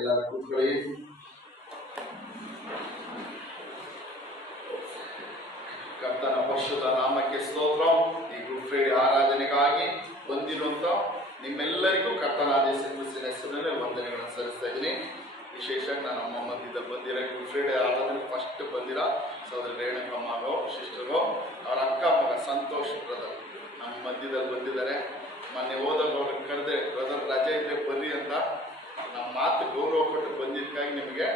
ಎಲ್ಲ ಕೂತ್ಕೊಳ್ಳಿ. ಕರ್ತನ ಪರಿಶುದ್ಧ ನಾಮಕ್ಕೆ ಸ್ತೋತ್ರ. ಈ ಗುಡ್ ಫ್ರೈಡೆ ಆರಾಧನೆಗಾಗಿ ಬಂದಿರುವಂತ ನಿಮ್ಮೆಲ್ಲರಿಗೂ ಕರ್ತನಾದ ಯೇಸು ಕ್ರಿಸ್ತನ ಹೆಸರಿನಲ್ಲಿ ವಂದನೆಗಳನ್ನು ಸಲ್ಲಿಸ್ತಾ ಇದ್ದೀನಿ. ವಿಶೇಷವಾಗಿ ನಾನು ನಮ್ಮ ಮಧ್ಯದಲ್ಲಿ ಬಂದಿರೋ ಗುಡ್ ಫ್ರೈಡೆ ಆರಾಧನೆ ಫಸ್ಟ್ ಬಂದಿರೋ ಸೋದರ ರೇಣುಕಮ್ಮಗೋ ಸಿಸ್ಟರ್ಗೋ ಅವ್ರ ಅಕ್ಕ ಮಗ ಸಂತೋಷ್ ಬ್ರದರ್ ನಮ್ಮ ಮಧ್ಯದಲ್ಲಿ ಬಂದಿದ್ದಾರೆ. ಮೊನ್ನೆ ಹೋದಾಗ ಅವ್ರಿಗೆ ಕರೆದೆ, ಬ್ರದರ್ ರಜೆ ಇದ್ರೆ ಬರ್ರಿ ಅಂತ ನಮ್ಮ ಮಾತು ಗೌರವ ಕೊಟ್ಟು ಬಂದಿದ್ದಕ್ಕಾಗಿ ನಿಮಗೆ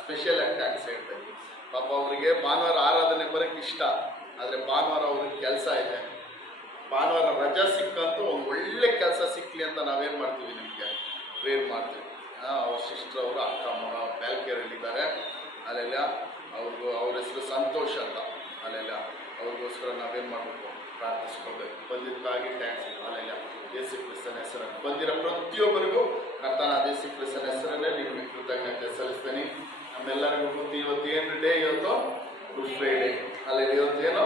ಸ್ಪೆಷಲ್ ಆಗಿ ಥ್ಯಾಂಕ್ಸ್ ಹೇಳ್ತಾ ಇದ್ದೀನಿ. ಪಾಪ ಅವರಿಗೆ ಭಾನುವಾರ ಆರಾಧನೆ ಬರೋಕ್ಕೆ ಇಷ್ಟ, ಆದರೆ ಭಾನುವಾರ ಅವ್ರಿಗೆ ಕೆಲಸ ಇದೆ. ಭಾನುವಾರ ರಜಾ ಸಿಕ್ಕಂತೂ ಒಂದು ಒಳ್ಳೆ ಕೆಲಸ ಸಿಕ್ಕಲಿ ಅಂತ ನಾವೇನು ಮಾಡ್ತೀವಿ, ನಿಮಗೆ ಪ್ರೇರ್ ಮಾಡ್ತೀವಿ. ಅವ್ರ ಸಿಸ್ಟರ್ ಅವರು ಅಕ್ಕ ಮಗ ಬ್ಯಾಲ್ಕೇರಲ್ಲಿದ್ದಾರೆ. ಅಲ್ಲೆಲ್ಲ ಅವ್ರ ಹೆಸರು ಸಂತೋಷ್ ಅಂತ. ಅಲ್ಲೆಲ್ಲ ಅವ್ರಿಗೋಸ್ಕರ ನಾವೇನು ಮಾಡಬೇಕು, ಪ್ರಾರ್ಥಿಸ್ಕೊಳ್ಬೇಕು. ಬಂದಿದ್ದಕ್ಕಾಗಿ ಥ್ಯಾಂಕ್ಸ್. ಅಲ್ಲೆಲ್ಲ ಯೇಸು ಕ್ರಿಸ್ತನ ಹೆಸರನ್ನು ಬಂದಿರೋ ಪ್ರತಿಯೊಬ್ಬರಿಗೂ ಕರ್ತನಾದ ಯೇಸು ಕ್ರಿಸ್ತನ ಹೆಸರಲ್ಲೇ ನಿಮಗೆ ಕೃತಜ್ಞತೆ ಸಲ್ಲಿಸ್ತೀನಿ. ನಮ್ಮೆಲ್ಲರಿಗೂ ಗೊತ್ತು ಇವತ್ತು ಏನು ಡೇ, ಇವತ್ತು ಗುಡ್ ಫ್ರೈಡೆ. ಅಲ್ಲೆಲ್ಲ ಇವತ್ತೇನು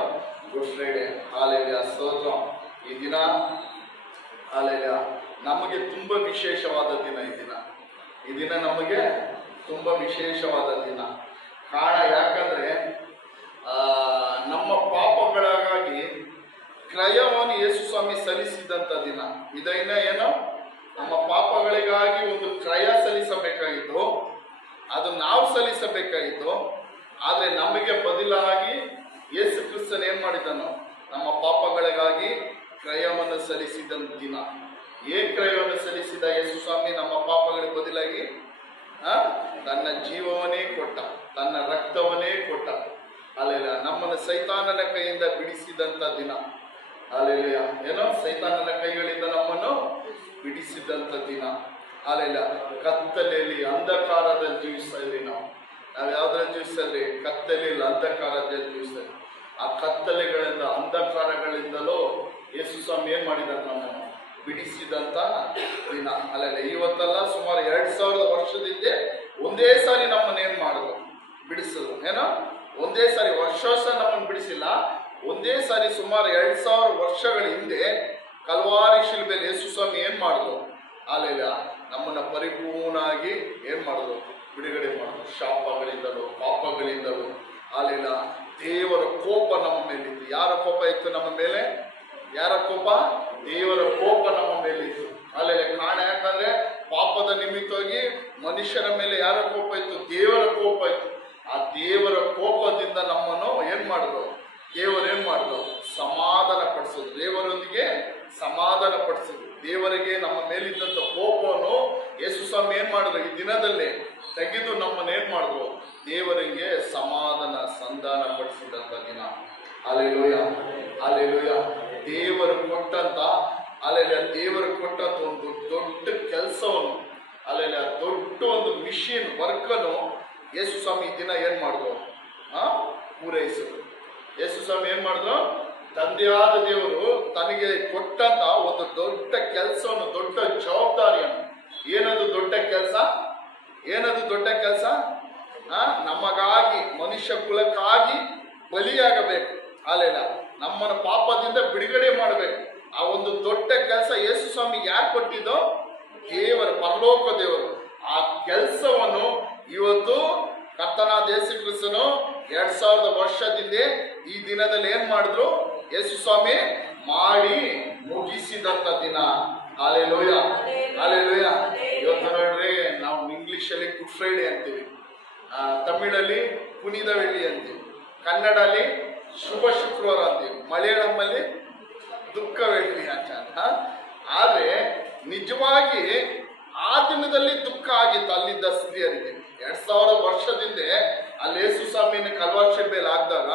ಗುಡ್ ಫ್ರೈಡೆ. ಅಲ್ಲೆಲ್ಲ ಸ್ತೋತ್ರ. ಈ ದಿನ ಅಲ್ಲೆಲ್ಲ ನಮಗೆ ತುಂಬ ವಿಶೇಷವಾದ ದಿನ. ಈ ದಿನ ನಮಗೆ ತುಂಬ ವಿಶೇಷವಾದ ದಿನ. ಕಾರಣ ಯಾಕಂದ್ರೆ ನಮ್ಮ ಪಾಪಗಳಿಗಾಗಿ ಕ್ರಯವನ್ನು ಯೇಸು ಸ್ವಾಮಿ ಸಲ್ಲಿಸಿದಂಥ ದಿನ. ಇದನ್ನ ಏನೋ ನಮ್ಮ ಪಾಪಗಳಿಗಾಗಿ ಒಂದು ಕ್ರಯ ಸಲ್ಲಿಸಬೇಕಾಗಿತ್ತು, ಅದು ನಾವು ಸಲ್ಲಿಸಬೇಕಾಗಿತ್ತು. ಆದರೆ ನಮಗೆ ಬದಲಾಗಿ ಯೇಸು ಕ್ರಿಸ್ತನ್ ಏನ್ ಮಾಡಿದನು, ನಮ್ಮ ಪಾಪಗಳಿಗಾಗಿ ಕ್ರಯವನ್ನು ಸಲ್ಲಿಸಿದ ದಿನ. ಏನ್ ಕ್ರಯವನ್ನು ಸಲ್ಲಿಸಿದ ಯೇಸು ಸ್ವಾಮಿ ನಮ್ಮ ಪಾಪಗಳಿಗೆ ಬದಲಾಗಿ? ತನ್ನ ಜೀವವನ್ನೇ ಕೊಟ್ಟ, ತನ್ನ ರಕ್ತವನ್ನೇ ಕೊಟ್ಟ. ಅಲ್ಲೆಲ್ಲ ನಮ್ಮನ್ನು ಸೈತಾನನ ಕೈಯಿಂದ ಬಿಡಿಸಿದಂತ ದಿನ. ಅಲ್ಲೆಲ್ಲ ಏನೋ ಸೈತಾನನ ಕೈಗಳಿಂದ ನಮ್ಮನ್ನು ಬಿಡಿಸಿದಂತ ದಿನ. ಅಲ್ಲೆಲ್ಲ ಕತ್ತಲೆಯಲ್ಲಿ ಅಂಧಕಾರದಲ್ಲಿ ಜೀವಿಸ್ತಾ ಇದ್ವಿ ನಾವು ಯಾವ್ದ್ರಲ್ಲಿ ಜೀವಿಸ್ತಾಯಿದ್ರಿ? ಕತ್ತಲೆಯಲ್ಲಿ ಅಂಧಕಾರದಲ್ಲಿ ಜೀವಿಸ್ತಾ. ಆ ಕತ್ತಲೆಗಳಿಂದ ಅಂಧಕಾರಗಳಿಂದಲೂ ಯೇಸು ಸ್ವಾಮಿ ಏನ್ ಮಾಡಿದಾರೆ, ನಮ್ಮನ್ನು ಬಿಡಿಸಿದಂತ ದಿನ. ಅಲ್ಲೆಲ್ಲ ಇವತ್ತಲ್ಲ, ಸುಮಾರು 2000 ವರ್ಷದಿಂದ ಒಂದೇ ಸಾರಿ ನಮ್ಮನ್ನ ಏನ್ ಮಾಡಿದ್ರು, ಬಿಡಿಸಿದ್ರು. ಏನೋ ಒಂದೇ ಸಾರಿ, ವರ್ಷ ನಮ್ಮನ್ನು ಬಿಡಿಸಿಲ್ಲ, ಒಂದೇ ಸಾರಿ ಸುಮಾರು 2000 ವರ್ಷಗಳ ಹಿಂದೆ ಕಲ್ವಾರಿ ಶಿಲ್ಬೆಯಲ್ಲಿ ಯೇಸು ಸ್ವಾಮಿ ಏನ್ ಮಾಡಿದ್ರು, ಅಲ್ಲೆಲ್ಲ ನಮ್ಮನ್ನ ಪರಿಪೂರ್ಣ ಆಗಿ ಏನ್ ಮಾಡಿದ್ರು, ಬಿಡುಗಡೆ ಮಾಡಿದ್ರು. ಶಾಪಗಳಿಂದಲೂ ಪಾಪಗಳಿಂದಲೂ. ಅಲ್ಲೆಲ್ಲ ದೇವರ ಕೋಪ ನಮ್ಮ ಮೇಲಿತ್ತು. ಯಾರ ಕೋಪ ಇತ್ತು ನಮ್ಮ ಮೇಲೆ? ಯಾರ ಕೋಪ? ದೇವರ ಕೋಪ ನಮ್ಮ ಮೇಲಿತ್ತು. ಅಲ್ಲೆಲ್ಲ ಕಾರಣ ಯಾಕಂದ್ರೆ ಪಾಪದ ನಿಮಿತ್ತವಾಗಿ ಮನುಷ್ಯರ ಮೇಲೆ ಯಾರ ಕೋಪ ಇತ್ತು? ದೇವರ ಕೋಪ ಇತ್ತು. ಆ ದೇವರ ಕೋಪದಿಂದ ನಮ್ಮನ್ನು ಏನ್ ಮಾಡಿದ್ರು, ದೇವರು ಏನ್ ಮಾಡಿದ್ರು, ಸಮಾಧಾನ ಪಡಿಸಿದ್ರು. ದೇವರೊಂದಿಗೆ ಸಮಾಧಾನ ಪಡಿಸಿದ್ರು. ದೇವರಿಗೆ ನಮ್ಮ ಮೇಲಿದ್ದಂಥ ಕೋಪವನ್ನು ಯೇಸು ಸ್ವಾಮಿ ಏನ್ ಮಾಡಿದ್ರು, ಈ ದಿನದಲ್ಲಿ ತೆಗೆದು ನಮ್ಮನ್ನ ಏನ್ ಮಾಡಿದ್ರು, ದೇವರಿಗೆ ಸಮಾಧಾನ ಸಂಧಾನ ಪಡಿಸಿದಂತ ದಿನ. Alleluia, alleluia. ದೇವರು ಕೊಟ್ಟಂತ ದೇವರು ಕೊಟ್ಟಂತ ಒಂದು ದೊಡ್ಡ ಕೆಲಸವನ್ನು, ಅಲ್ಲೆಲ್ಲ ದೊಡ್ಡ ಒಂದು ಮಿಷಿನ್ ವರ್ಕನ್ನು ಯೇಸು ಸ್ವಾಮಿ ಈ ದಿನ ಏನ್ ಮಾಡಿದ್ರು, ಪೂರೈಸಿದ್ರು. ಯೇಸು ಸ್ವಾಮಿ ಏನ್ ಮಾಡಿದ್ರು, ತಂದೆಯಾದ ದೇವರು ತನಗೆ ಕೊಟ್ಟಂತ ಒಂದು ದೊಡ್ಡ ಕೆಲಸವನ್ನು, ದೊಡ್ಡ ಜವಾಬ್ದಾರಿಯನ್ನು. ಏನದು ದೊಡ್ಡ ಕೆಲಸ? ಏನದು ದೊಡ್ಡ ಕೆಲಸ? ನಮಗಾಗಿ, ಮನುಷ್ಯ ಕುಲಕ್ಕಾಗಿ ಬಲಿಯಾಗಬೇಕು. ಅಲ್ಲೆಲ್ಲ ನಮ್ಮನ್ನು ಪಾಪದಿಂದ ಬಿಡುಗಡೆ ಮಾಡಬೇಕು. ಆ ಒಂದು ದೊಡ್ಡ ಕೆಲಸ ಯೇಸು ಸ್ವಾಮಿ ಯಾರು ಕೊಟ್ಟಿದ್ದೋ? ದೇವರು, ಪರಲೋಕ ದೇವರು. ಆ ಕೆಲಸವನ್ನು ಇವತ್ತು ಕರ್ತನಾದ ಯೇಸು ಕ್ರಿಸ್ತನು 2000 ವರ್ಷದಿಂದ ಈ ದಿನದಲ್ಲಿ ಏನ್ ಮಾಡಿದ್ರು, ಯೇಸು ಸ್ವಾಮಿ ಮಾಡಿ ಮುಗಿಸಿದಂತ ದಿನ. Alleluia, alleluia. ಇವತ್ತು ನೋಡ್ರಿ, ನಾವು ಇಂಗ್ಲಿಷಲ್ಲಿ ಗುಡ್ ಫ್ರೈಡೆ ಅಂತೀವಿ, ತಮಿಳಲ್ಲಿ ಪುನೀತ ಬೆಳ್ಳಿ ಅಂತೀವಿ, ಕನ್ನಡಲ್ಲಿ ಶುಭ ಶುಕ್ರವಾರ ಅಂತೀವಿ, ಮಲಯಾಳಂನಲ್ಲಿ ದುಃಖ ಬೆಳ್ಳಿ ಅಂತ. ಆದ್ರೆ ನಿಜವಾಗಿ ಆ ದಿನದಲ್ಲಿ ದುಃಖ ಆಗಿತ್ತು ಅಲ್ಲಿದ್ದ ಸ್ತ್ರೀಯರಿಗೆ. 2000 ವರ್ಷದಿಂದ ಅಲ್ಲಿ ಯೇಸು ಸ್ವಾಮಿನ ಕಲ್ವಾರಿ ಶಿಲುಬೆಯಲ್ಲಿ ಹಾಕಿದಾಗ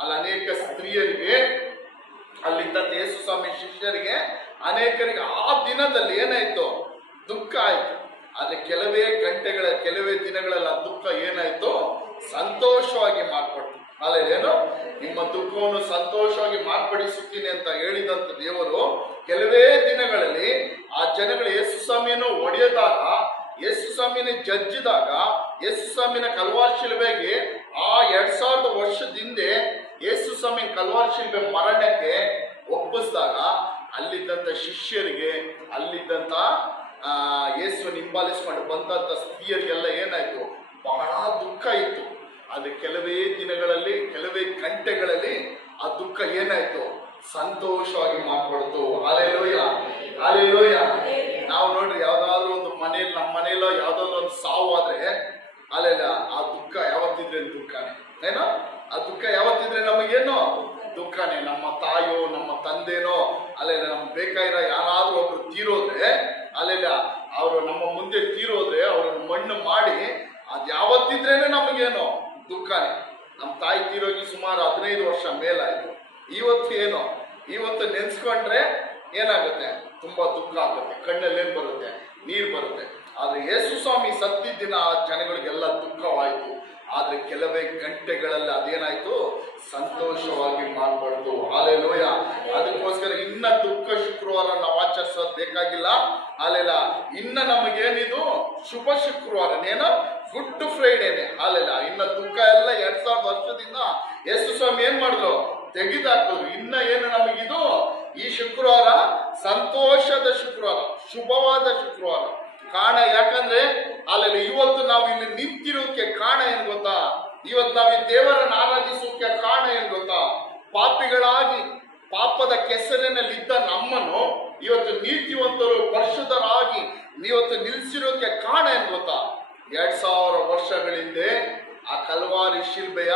ಅಲ್ಲಿ ಅನೇಕ ಸ್ತ್ರೀಯರಿಗೆ, ಅಲ್ಲಿದ್ದ ಯೇಸು ಸ್ವಾಮಿ ಶಿಷ್ಯರಿಗೆ ಅನೇಕರಿಗೆ ಆ ದಿನದಲ್ಲಿ ಏನಾಯ್ತು, ದುಃಖ ಆಯ್ತು. ಆದ್ರೆ ಕೆಲವೇ ಗಂಟೆಗಳ, ಕೆಲವೇ ದಿನಗಳಲ್ಲಿ ಆ ದುಃಖ ಏನಾಯ್ತು, ಸಂತೋಷವಾಗಿ ಮಾರ್ಪಡ್ತು. ಅಲ್ಲೇನು, ನಿಮ್ಮ ದುಃಖವನ್ನು ಸಂತೋಷವಾಗಿ ಮಾರ್ಪಡಿಸುತ್ತೀನಿ ಅಂತ ಹೇಳಿದಂತ ದೇವರು ಕೆಲವೇ ದಿನಗಳಲ್ಲಿ ಆ ಜನಗಳು ಯೇಸು ಸ್ವಾಮಿಯನ್ನು ಒಡೆಯದಾಗ, ಯೇಸು ಸ್ವಾಮಿನ ಜಜ್ಜಿದಾಗ, ಯೇಸು ಸ್ವಾಮಿನ ಕಲ್ವಾರಿ ಶಿಲುಬೆಗೆ ಆ 2000 ವರ್ಷದಿಂದ ಯೇಸು ಸ್ವಾಮಿನ ಕಲ್ವಾರಿ ಶಿಲುಬೆ ಮರಣಕ್ಕೆ ಒಪ್ಪಿಸಿದಾಗ ಅಲ್ಲಿದ್ದಂಥ ಶಿಷ್ಯರಿಗೆ, ಅಲ್ಲಿದ್ದಂಥ ಯೇಸುವನ್ನು ಹಿಂಬಾಲಿಸ್ಕೊಂಡು ಬಂದಂಥ ಸ್ತ್ರೀಯರಿಗೆಲ್ಲ ಏನಾಯ್ತು, ಬಹಳ ದುಃಖ ಇತ್ತು. ಆದ್ರೆ ಕೆಲವೇ ದಿನಗಳಲ್ಲಿ, ಕೆಲವೇ ಗಂಟೆಗಳಲ್ಲಿ ಆ ದುಃಖ ಏನಾಯ್ತು, ಸಂತೋಷವಾಗಿ ಮಾರ್ಪಡ್ತು. Hallelujah, hallelujah. ನಾವು ನೋಡ್ರಿ, ಯಾವ್ದಾದ್ರು ಒಂದು ಮನೇಲಿ, ನಮ್ಮ ಮನೆಯಲ್ಲೋ ಯಾವ್ದಾದ್ರು ಒಂದು ಸಾವು ಆದ್ರೆ ಅಲ್ಲೆಲ್ಲ ಆ ದುಃಖ ಯಾವತ್ತಿದ್ರೆ ದುಃಖನೇ ಏನೋ, ಆ ದುಃಖ ಯಾವತ್ತಿದ್ರೆ ನಮಗೇನೋ ದುಃಖನೇ. ನಮ್ಮ ತಾಯೋ ನಮ್ಮ ತಂದೆನೋ ಅಲ್ಲೆಲ್ಲ ನಮ್ಗೆ ಬೇಕಾಗಿರೋ ಯಾರಾದ್ರೂ ಒಬ್ರು ತೀರೋದ್ರೆ, ಅಲ್ಲೆಲ್ಲ ಅವರು ನಮ್ಮ ಮುಂದೆ ತೀರೋದ್ರೆ ಅವ್ರನ್ನ ಮಣ್ಣು ಮಾಡಿ ಅದ್ ಯಾವತ್ತಿದ್ರೇನೆ ನಮಗೇನೋ ದುಃಖನೇ. ನಮ್ಮ ತಾಯಿ ತೀರೋಗಿ ಸುಮಾರು 15 ವರ್ಷ ಮೇಲಾಯ್ತು. ಇವತ್ತು ಏನೋ, ಇವತ್ತು ನೆನ್ಸ್ಕೊಂಡ್ರೆ ಏನಾಗುತ್ತೆ, ತುಂಬಾ ದುಃಖ ಆಗುತ್ತೆ, ಕಣ್ಣಲ್ಲಿ ಏನ್ ಬರುತ್ತೆ, ನೀರು ಬರುತ್ತೆ. ಆದ್ರೆ ಯೇಸು ಸ್ವಾಮಿ ಸತ್ತಿದ್ದ ದಿನ ಜನಗಳಿಗೆಲ್ಲ ದುಃಖವಾಯ್ತು. ಆದ್ರೆ ಕೆಲವೇ ಗಂಟೆಗಳಲ್ಲಿ ಅದೇನಾಯ್ತು, ಸಂತೋಷವಾಗಿ ಮಾಡ್ಬಾರ್ದು. ಹಾಲೆಲೂಯ. ಅದಕ್ಕೋಸ್ಕರ ಇನ್ನ ದುಃಖ ಶುಕ್ರವಾರ ನಾವು ಆಚರಿಸೋದು ಬೇಕಾಗಿಲ್ಲ. ಹಾಲೆಲ್ಲ ಇನ್ನ ನಮಗೇನಿದು ಶುಭ ಶುಕ್ರವಾರನೇನೋ, ಗುಡ್ ಫ್ರೈಡೇನೆ. ಹಾಲೆಲ್ಲ ಇನ್ನ ದುಃಖ ಎಲ್ಲ 2000 ವರ್ಷದಿಂದ ಯೇಸು ಸ್ವಾಮಿ ಏನ್ ಮಾಡಿದ್ರು, ತೆಗೆದಾಕಿದ್ರು. ಇನ್ನ ಏನು ನಮಗಿದು ಈ ಶುಕ್ರವಾರ ಸಂತೋಷದ ಶುಕ್ರವಾರ, ಶುಭವಾದ ಶುಕ್ರವಾರ. ಕಾರಣ ಯಾಕಂದ್ರೆ ಅಲ್ಲಲ್ಲಿ ಇವತ್ತು ನಾವು ಇಲ್ಲಿ ನಿಂತಿರೋಕೆ ಕಾರಣ ಏನ್ ಗೊತ್ತಾ, ಇವತ್ತು ನಾವು ಈ ದೇವರನ್ನು ಆರಾಧಿಸೋಕೆ ಕಾರಣ ಏನ್ ಗೊತ್ತಾ, ಪಾಪಿಗಳಾಗಿ ಪಾಪದ ಕೆಸರಿನಲ್ಲಿದ್ದ ನಮ್ಮನ್ನು ಇವತ್ತು ನೀತಿವಂತರು ಪರಿಶುದ್ಧರಾಗಿ ಇವತ್ತು ನಿಲ್ಸಿರೋಕೆ ಕಾರಣ ಏನ್ ಗೊತ್ತಾ, 2000 ವರ್ಷಗಳ ಹಿಂದೆ ಆ ಕಲ್ವಾರಿ ಶಿಲ್ಬೆಯ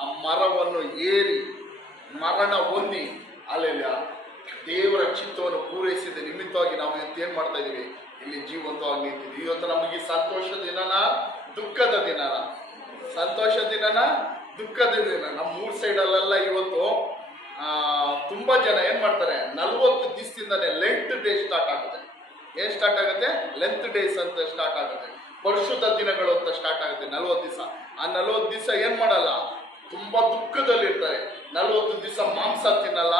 ಆ ಮರವನ್ನು ಏರಿ ಮರಣ ಹೊಂದಿ ಅಲ್ಲೆಲ್ಲ ದೇವರ ಚಿತ್ತವನ್ನು ಪೂರೈಸಿದ ನಿಮಿತ್ತವಾಗಿ ನಾವು ಇವತ್ತು ಏನ್ ಮಾಡ್ತಾ ಇದೀವಿ, ಇಲ್ಲಿ ಜೀವಂತವಾಗಿ ನಿಂತಿದ್ವಿ. ಇವತ್ತು ನಮಗೆ ಸಂತೋಷದ ದಿನನ ದುಃಖದ ದಿನನ, ಸಂತೋಷ ದಿನನ ದುಃಖದ ದಿನ. ನಮ್ಮ ಮೂರ್ ಸೈಡಲ್ಲೆಲ್ಲ ಇವತ್ತು ತುಂಬಾ ಜನ ಏನ್ ಮಾಡ್ತಾರೆ, 40 ದಿವಸದಿಂದಾನೆ ಲೆಂತ್ ಡೇ ಸ್ಟಾರ್ಟ್ ಆಗುತ್ತೆ. ಏನ್ ಸ್ಟಾರ್ಟ್ ಆಗುತ್ತೆ, ಲೆಂತ್ ಡೇಸ್ ಅಂತ ಸ್ಟಾರ್ಟ್ ಆಗುತ್ತೆ, ಪರಿಶುದ್ಧ ದಿನಗಳು ಅಂತ ಸ್ಟಾರ್ಟ್ ಆಗುತ್ತೆ. 40 ದಿವಸ. ಆ 40 ದಿವಸ ಏನ್ ಮಾಡಲ್ಲ, ತುಂಬಾ ದುಃಖದಲ್ಲಿ ಇರ್ತಾರೆ. 40 ದಿವಸ ಮಾಂಸ ತಿನ್ನಲ್ಲ,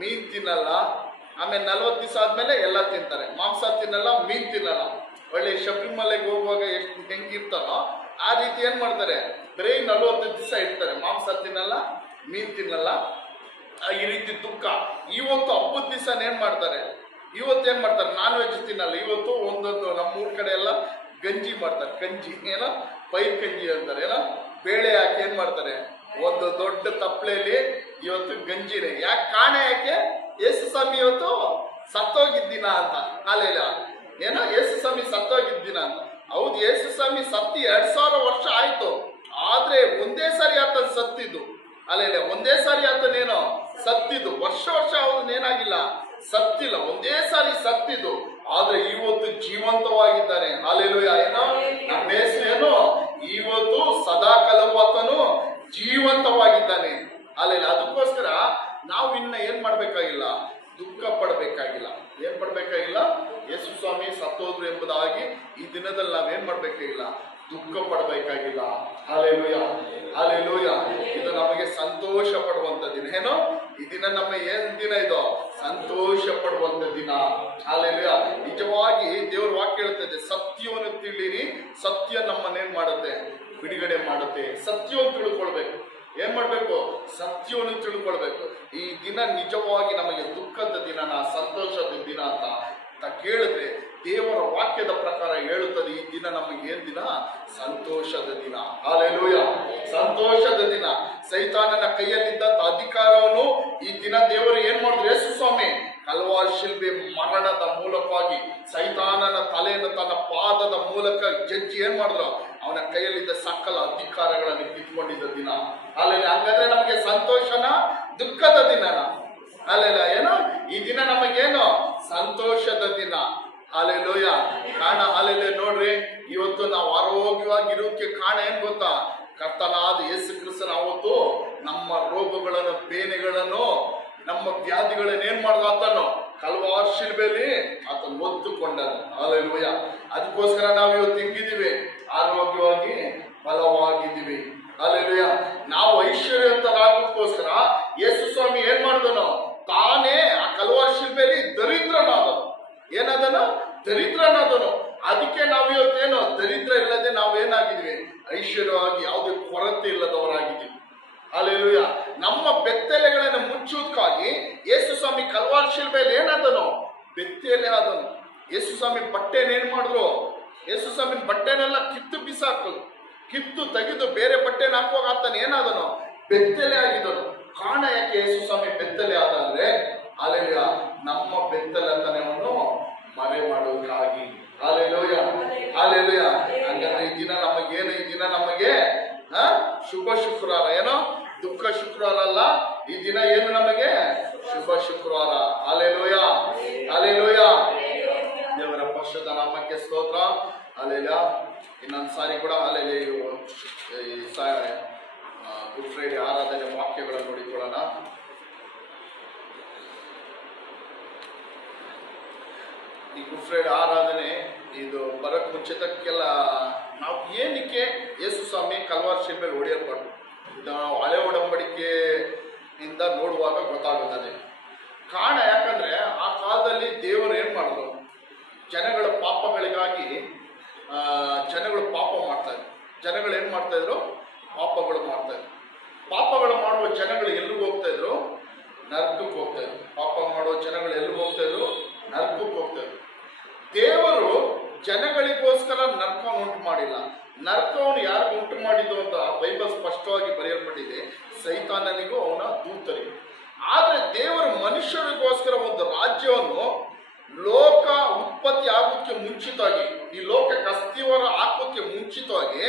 ಮೀನ್ ತಿನ್ನಲ್ಲ. ಆಮೇಲೆ 40 ದಿವಸ ಆದ್ಮೇಲೆ ಎಲ್ಲ ತಿಂತಾರೆ, ಮಾಂಸ ತಿನ್ನಲ್ಲ, ಮೀನ್ ತಿನ್ನಲ್ಲ. ಒಳ್ಳೆ ಶಬರಿಮಲೆಗೆ ಹೋಗುವಾಗ ಎಷ್ಟು ಹೆಂಗಿರ್ತಾರೋ ಆ ರೀತಿ ಏನ್ ಮಾಡ್ತಾರೆ, ಬರೀ 40 ದಿವಸ ಇರ್ತಾರೆ, ಮಾಂಸ ತಿನ್ನಲ್ಲ, ಮೀನ್ ತಿನ್ನಲ್ಲ. ಈ ರೀತಿ ದುಃಖ. ಇವತ್ತು ಹಬ್ಬದ ದಿವಸ ಏನ್ ಮಾಡ್ತಾರೆ, ಇವತ್ತೇನ್ ಮಾಡ್ತಾರೆ, ನಾನ್ ವೆಜ್ ತಿನ್ನಲ್ಲ. ಇವತ್ತು ಒಂದೊಂದು ನಮ್ಮೂರ್ ಕಡೆ ಎಲ್ಲ ಗಂಜಿ ಮಾಡ್ತಾರೆ, ಗಂಜಿ ಏನೋ ಪೈರ್ ಗಂಜಿ ಅಂತಾರೆ, ಏನೋ ಬೇಳೆ ಹಾಕಿ ಏನ್ ಮಾಡ್ತಾರೆ, ಒಂದು ದೊಡ್ಡ ತಪ್ಪಲೆಯಲ್ಲಿ ಇವತ್ತು ಗಂಜಿನೇ. ಯಾಕೆ, ಕಾರಣ ಯಾಕೆ, ಯೇಸು ಸ್ವಾಮಿ ಇವತ್ತು ಸತ್ತೋಗಿದ್ದಿನ ಅಂತ. ಅಲ್ಲೆಲ್ಲ ಏನೋ ಯೇಸು ಸ್ವಾಮಿ ಸತ್ತೋಗಿದ್ದಿನ ಅಂತ. ಹೌದು, ಯೇಸು ಸ್ವಾಮಿ ಸತ್ತಿ 2000 ವರ್ಷ ಆಯ್ತು. ಆದ್ರೆ ಒಂದೇ ಸಾರಿ ಆತನ ಸತ್ತಿದ್ದು. ಅಲ್ಲೆಲ್ಲ ಒಂದೇ ಸಾರಿ ಆತನೇನೋ ಸತ್ತಿದ್ದು, ವರ್ಷ ಅವನೇನಾಗಿಲ್ಲ, ಸತ್ತಿಲ್ಲ, ಒಂದೇ ಸಾರಿ ಸತ್ತಿದ್ದು. ಆದ್ರೆ ಇವತ್ತು ಜೀವಂತವಾಗಿದ್ದಾನೆ. ಹಾಲೆಲೂಯ. ಏನೋ ನಮ್ಮ ಹೆಸರು ಏನು, ಇವತ್ತು ಸದಾಕಾಲವೂ ಆತನು ಜೀವಂತವಾಗಿದ್ದಾನೆ. ಅಲ್ಲೆಲ್ಲ ಅದಕ್ಕೋಸ್ಕರ ನಾವು ಇನ್ನ ಏನ್ ಮಾಡ್ಬೇಕಾಗಿಲ್ಲ, ದುಃಖ ಪಡಬೇಕಾಗಿಲ್ಲ. ಏನ್ ಪಡ್ಬೇಕಾಗಿಲ್ಲ, ಯೇಸು ಸ್ವಾಮಿ ಸತ್ತೋದ್ರು ಎಂಬುದಾಗಿ ಈ ದಿನದಲ್ಲಿ ನಾವೇನ್ ಮಾಡ್ಬೇಕಾಗಿಲ್ಲ, ದುಃಖ ಪಡಬೇಕಾಗಿಲ್ಲ. Hallelujah, hallelujah. ಇದು ನಮಗೆ ಸಂತೋಷ ಪಡುವಂತ ದಿನ. ಏನೋ ಈ ದಿನ ನಮ್ಮ ಏನ್ ದಿನ ಇದು, ಸಂತೋಷ ಪಡುವಂತ ದಿನ. ಹಾಲೆಲೂಯ. ನಿಜವಾಗಿ ದೇವ್ರ ವಾಕ್ಯ ಹೇಳ್ತದೆ, ಸತ್ಯವನ್ನು ತಿಳಿರಿ, ಸತ್ಯ ನಮ್ಮನ್ನೇನ್ ಮಾಡುತ್ತೆ, ಬಿಡುಗಡೆ ಮಾಡುತ್ತೆ. ಸತ್ಯವನ್ನು ತಿಳ್ಕೊಳ್ಬೇಕು. ಏನ್ ಮಾಡ್ಬೇಕು, ಸತ್ಯವನ್ನು ತಿಳ್ಕೊಳ್ಬೇಕು. ಈ ದಿನ ನಿಜವಾಗಿ ನಮಗೆ ದುಃಖದ ದಿನನ ಸಂತೋಷದ ದಿನ ಅಂತ ಕೇಳಿದ್ರೆ ದೇವರ ವಾಕ್ಯದ ಪ್ರಕಾರ ಹೇಳುತ್ತದೆ, ಈ ದಿನ ನಮಗೆ ಏನ್ ದಿನ, ಸಂತೋಷದ ದಿನ. ಹಾಲೆಲೂಯ, ಸಂತೋಷದ ದಿನ. ಸೈತಾನನ ಕೈಯಲ್ಲಿದ್ದಂತ ಅಧಿಕಾರವನ್ನು ಈ ದಿನ ದೇವರು ಏನ್ ಮಾಡಿದ್ರು, ಯೇಸು ಸ್ವಾಮಿ ಕಲ್ವಾರಿ ಶಿಲ್ಬೆ ಮರಣದ ಮೂಲಕವಾಗಿ ಸೈತಾನನ ತಲೆಯನ್ನು ತನ್ನ ಪಾದದ ಮೂಲಕ ಜಜ್ಜಿ ಏನ್ ಮಾಡಿದ್ರು, ಅವನ ಕೈಯಲ್ಲಿದ್ದ ಸಕಲ ಅಧಿಕಾರಗಳನ್ನು ಕಿತ್ಕೊಂಡಿದ್ದ ದಿನ. ಅಲ್ಲೆಲ್ಲ ಹಂಗಾದ್ರೆ ನಮಗೆ ಸಂತೋಷನ ದುಃಖದ ದಿನನ? ಅಲ್ಲೆಲ್ಲ ಏನೋ ಈ ದಿನ ನಮಗೇನು, ಸಂತೋಷದ ದಿನ. ಹಾಲೆಲೂಯ. ಕಾರಣ ಹಾಲೆಲೂಯ. ನೋಡ್ರಿ, ಇವತ್ತು ನಾವು ಆರೋಗ್ಯವಾಗಿರೋಕೆ ಕಾರಣ ಏನ್ ಗೊತ್ತಾ, ಕರ್ತನಾದ ಯೇಸು ಕ್ರಿಸ್ತನ ಅವತ್ತು ನಮ್ಮ ರೋಗಗಳನ್ನು, ಬೇನೆಗಳನ್ನು, ನಮ್ಮ ವ್ಯಾಧಿಗಳನ್ನ ಏನ್ ಮಾಡ್ದ ಆತನು ಕಲ್ವಾರಿ ಶಿಲ್ಬೆಯಲ್ಲಿ ಆತನು ಹೊತ್ತುಕೊಂಡನು. ಹಾಲೆಲೂಯ. ಅದಕ್ಕೋಸ್ಕರ ನಾವು ಇವತ್ತು ಹೆಂಗಿದೀವಿ, ಆರೋಗ್ಯವಾಗಿ ಬಲವಾಗಿದ್ದೀವಿ. ಹಾಲೆಲೂಯ. ನಾವು ಐಶ್ವರ್ಯವಂತರಾಗೋದಕ್ಕೋಸ್ಕರ ಯೇಸು ಸ್ವಾಮಿ ಏನ್ ಮಾಡಿದನು, ತಾನೇ ಆ ಕಲ್ವಾರಿ ಶಿಲ್ಬೆಯಲ್ಲಿ ದರಿದ್ರನಾದನು. ಏನಾದನು, ದರಿದ್ರನಾದನು. ಅದಕ್ಕೆ ನಾವು ಇವತ್ತೇನು, ದರಿದ್ರ ಇಲ್ಲದೆ ನಾವೇನಾಗಿದ್ವಿ, ಐಶ್ವರ್ಯವಾಗಿ ಯಾವುದೇ ಕೊರತೆ ಇಲ್ಲದವರಾಗಿದ್ದೀವಿ. ಹಾಲೆಲೂಯ. ನಮ್ಮ ಬೆತ್ತಲೆಗಳನ್ನು ಮುಚ್ಚುವುದಕ್ಕಾಗಿ ಯೇಸು ಸ್ವಾಮಿ ಕಲ್ವಾರಿ ಶಿಲ್ಬೆಯಲ್ಲಿ ಏನಾದನು, ಬೆತ್ತಲೆ ಆದನು. ಯೇಸು ಸ್ವಾಮಿ ಬಟ್ಟೆನೇನ್ ಮಾಡಿದ್ರು? ಯೇಸು ಸ್ವಾಮಿನ ಬಟ್ಟೆನೆಲ್ಲ ಕಿತ್ತು ಬಿಸಾಕಲು, ಕಿತ್ತು ತೆಗೆದು ಬೇರೆ ಬಟ್ಟೆನ ಹಾಕುವಾಗ ಆತನ ಏನಾದನು? ಬೆತ್ತಲೆ ಆಗಿದ್ದನು. ಕಾರಣ ಯಾಕೆ ಯೇಸು ಸ್ವಾಮಿ ಬೆತ್ತಲೆ ಆದಂದ್ರೆ, ಅಲ್ಲೆಲ್ಲ ನಮ್ಮ ಬೆತ್ತಲೆತನವನ್ನು ಮರೆ ಮಾಡೋದಕ್ಕಾಗಿ. Alleluia, alleluia. ಹಂಗಂದ್ರೆ ಈ ದಿನ ನಮಗೇನು? ಈ ದಿನ ನಮಗೆ ಶುಭ ಶುಕ್ರವಾರ. ಏನೋ ದುಃಖ ಶುಕ್ರವಾರ ಅಲ್ಲ, ಈ ದಿನ ಏನು ನಮಗೆ? ಶುಭ ಶುಕ್ರವಾರ. Alleluia, alleluia. ದೇವರ ಪರಿಶುದ್ಧ ನಾಮಕ್ಕೆ ಸ್ತೋತ್ರ. ಅಲ್ಲೆಲ್ಲ ಇನ್ನೊಂದು ಸಾರಿ ಕೂಡ ಅಲ್ಲೆಲ್ಲ ಗುಡ್ ಫ್ರೈಡೆ ಆರಾಧನೆ ವಾಕ್ಯಗಳನ್ನು ನೋಡಿಕೊಳ್ಳೋಣ. ಈ ಗುಡ್ ಫ್ರೈಡೆ ಆರಾಧನೆ ಇದು ಬರಕ್ ಮುಂಚಿತಕ್ಕೆಲ್ಲ ನಾವು ಏನಕ್ಕೆ ಯೇಸು ಸ್ವಾಮಿ ಕಲ್ವಾರ್ ಶಿಲ್ಪೆಯಲ್ಲಿ ಹೊಡೆಯಲ್ಪಟ್ಟು ನಾವು ಹಳೆ ಒಡಂಬಡಿಕೆಯಿಂದ ನೋಡುವಾಗ ಗೊತ್ತಾಗುತ್ತದೆ. ಕಾರಣ ಯಾಕಂದ್ರೆ ಆ ಕಾಲದಲ್ಲಿ ದೇವರು ಏನ್ ಮಾಡಿದ್ರು? ಜನಗಳ ಪಾಪಗಳಿಗಾಗಿ ಜನಗಳು ಪಾಪ ಮಾಡ್ತಾ ಇದ್ರು. ಜನಗಳು ಏನ್ ಮಾಡ್ತಾ ಇದ್ರು? ಪಾಪಗಳು ಮಾಡ್ತಾ ಇದ್ರು. ಪಾಪಗಳು ಮಾಡುವ ಜನಗಳು ಎಲ್ಲಿಗೆ ಹೋಗ್ತಾ ಇದ್ರು? ನರಕಕ್ಕೆ ಹೋಗ್ತಾ ಇದ್ರು. ಪಾಪ ಮಾಡುವ ಜನಗಳು ಎಲ್ಲಿಗೆ ಹೋಗ್ತಾ ಇದ್ರು? ನರಕಕ್ಕೆ ಹೋಗ್ತಾ ಇದ್ರು. ದೇವರು ಜನಗಳಿಗೋಸ್ಕರ ನರಕವನ್ನು ಉಂಟು ಮಾಡಿಲ್ಲ. ನರಕವನ್ನು ಯಾರಿಗೂ ಉಂಟು ಮಾಡಿದ್ದು ಅಂತ ಬೈಬಲ್ ಸ್ಪಷ್ಟವಾಗಿ ಬರೆಯಲ್ಪಟ್ಟಿದೆ, ಸೈತಾನನಿಗೂ ಅವನ ದೂತರಿಗೂ. ಆದ್ರೆ ದೇವರು ಮನುಷ್ಯರಿಗೋಸ್ಕರ ಒಂದು ರಾಜ್ಯವನ್ನು ಲೋಕ ಉತ್ಪತ್ತಿ ಆಗೋದಕ್ಕೆ ಮುಂಚಿತವಾಗಿ, ಈ ಲೋಕಕ್ಕೆ ಅಸ್ತಿವಾರ ಹಾಕೋದಕ್ಕೆ ಮುಂಚಿತವಾಗಿ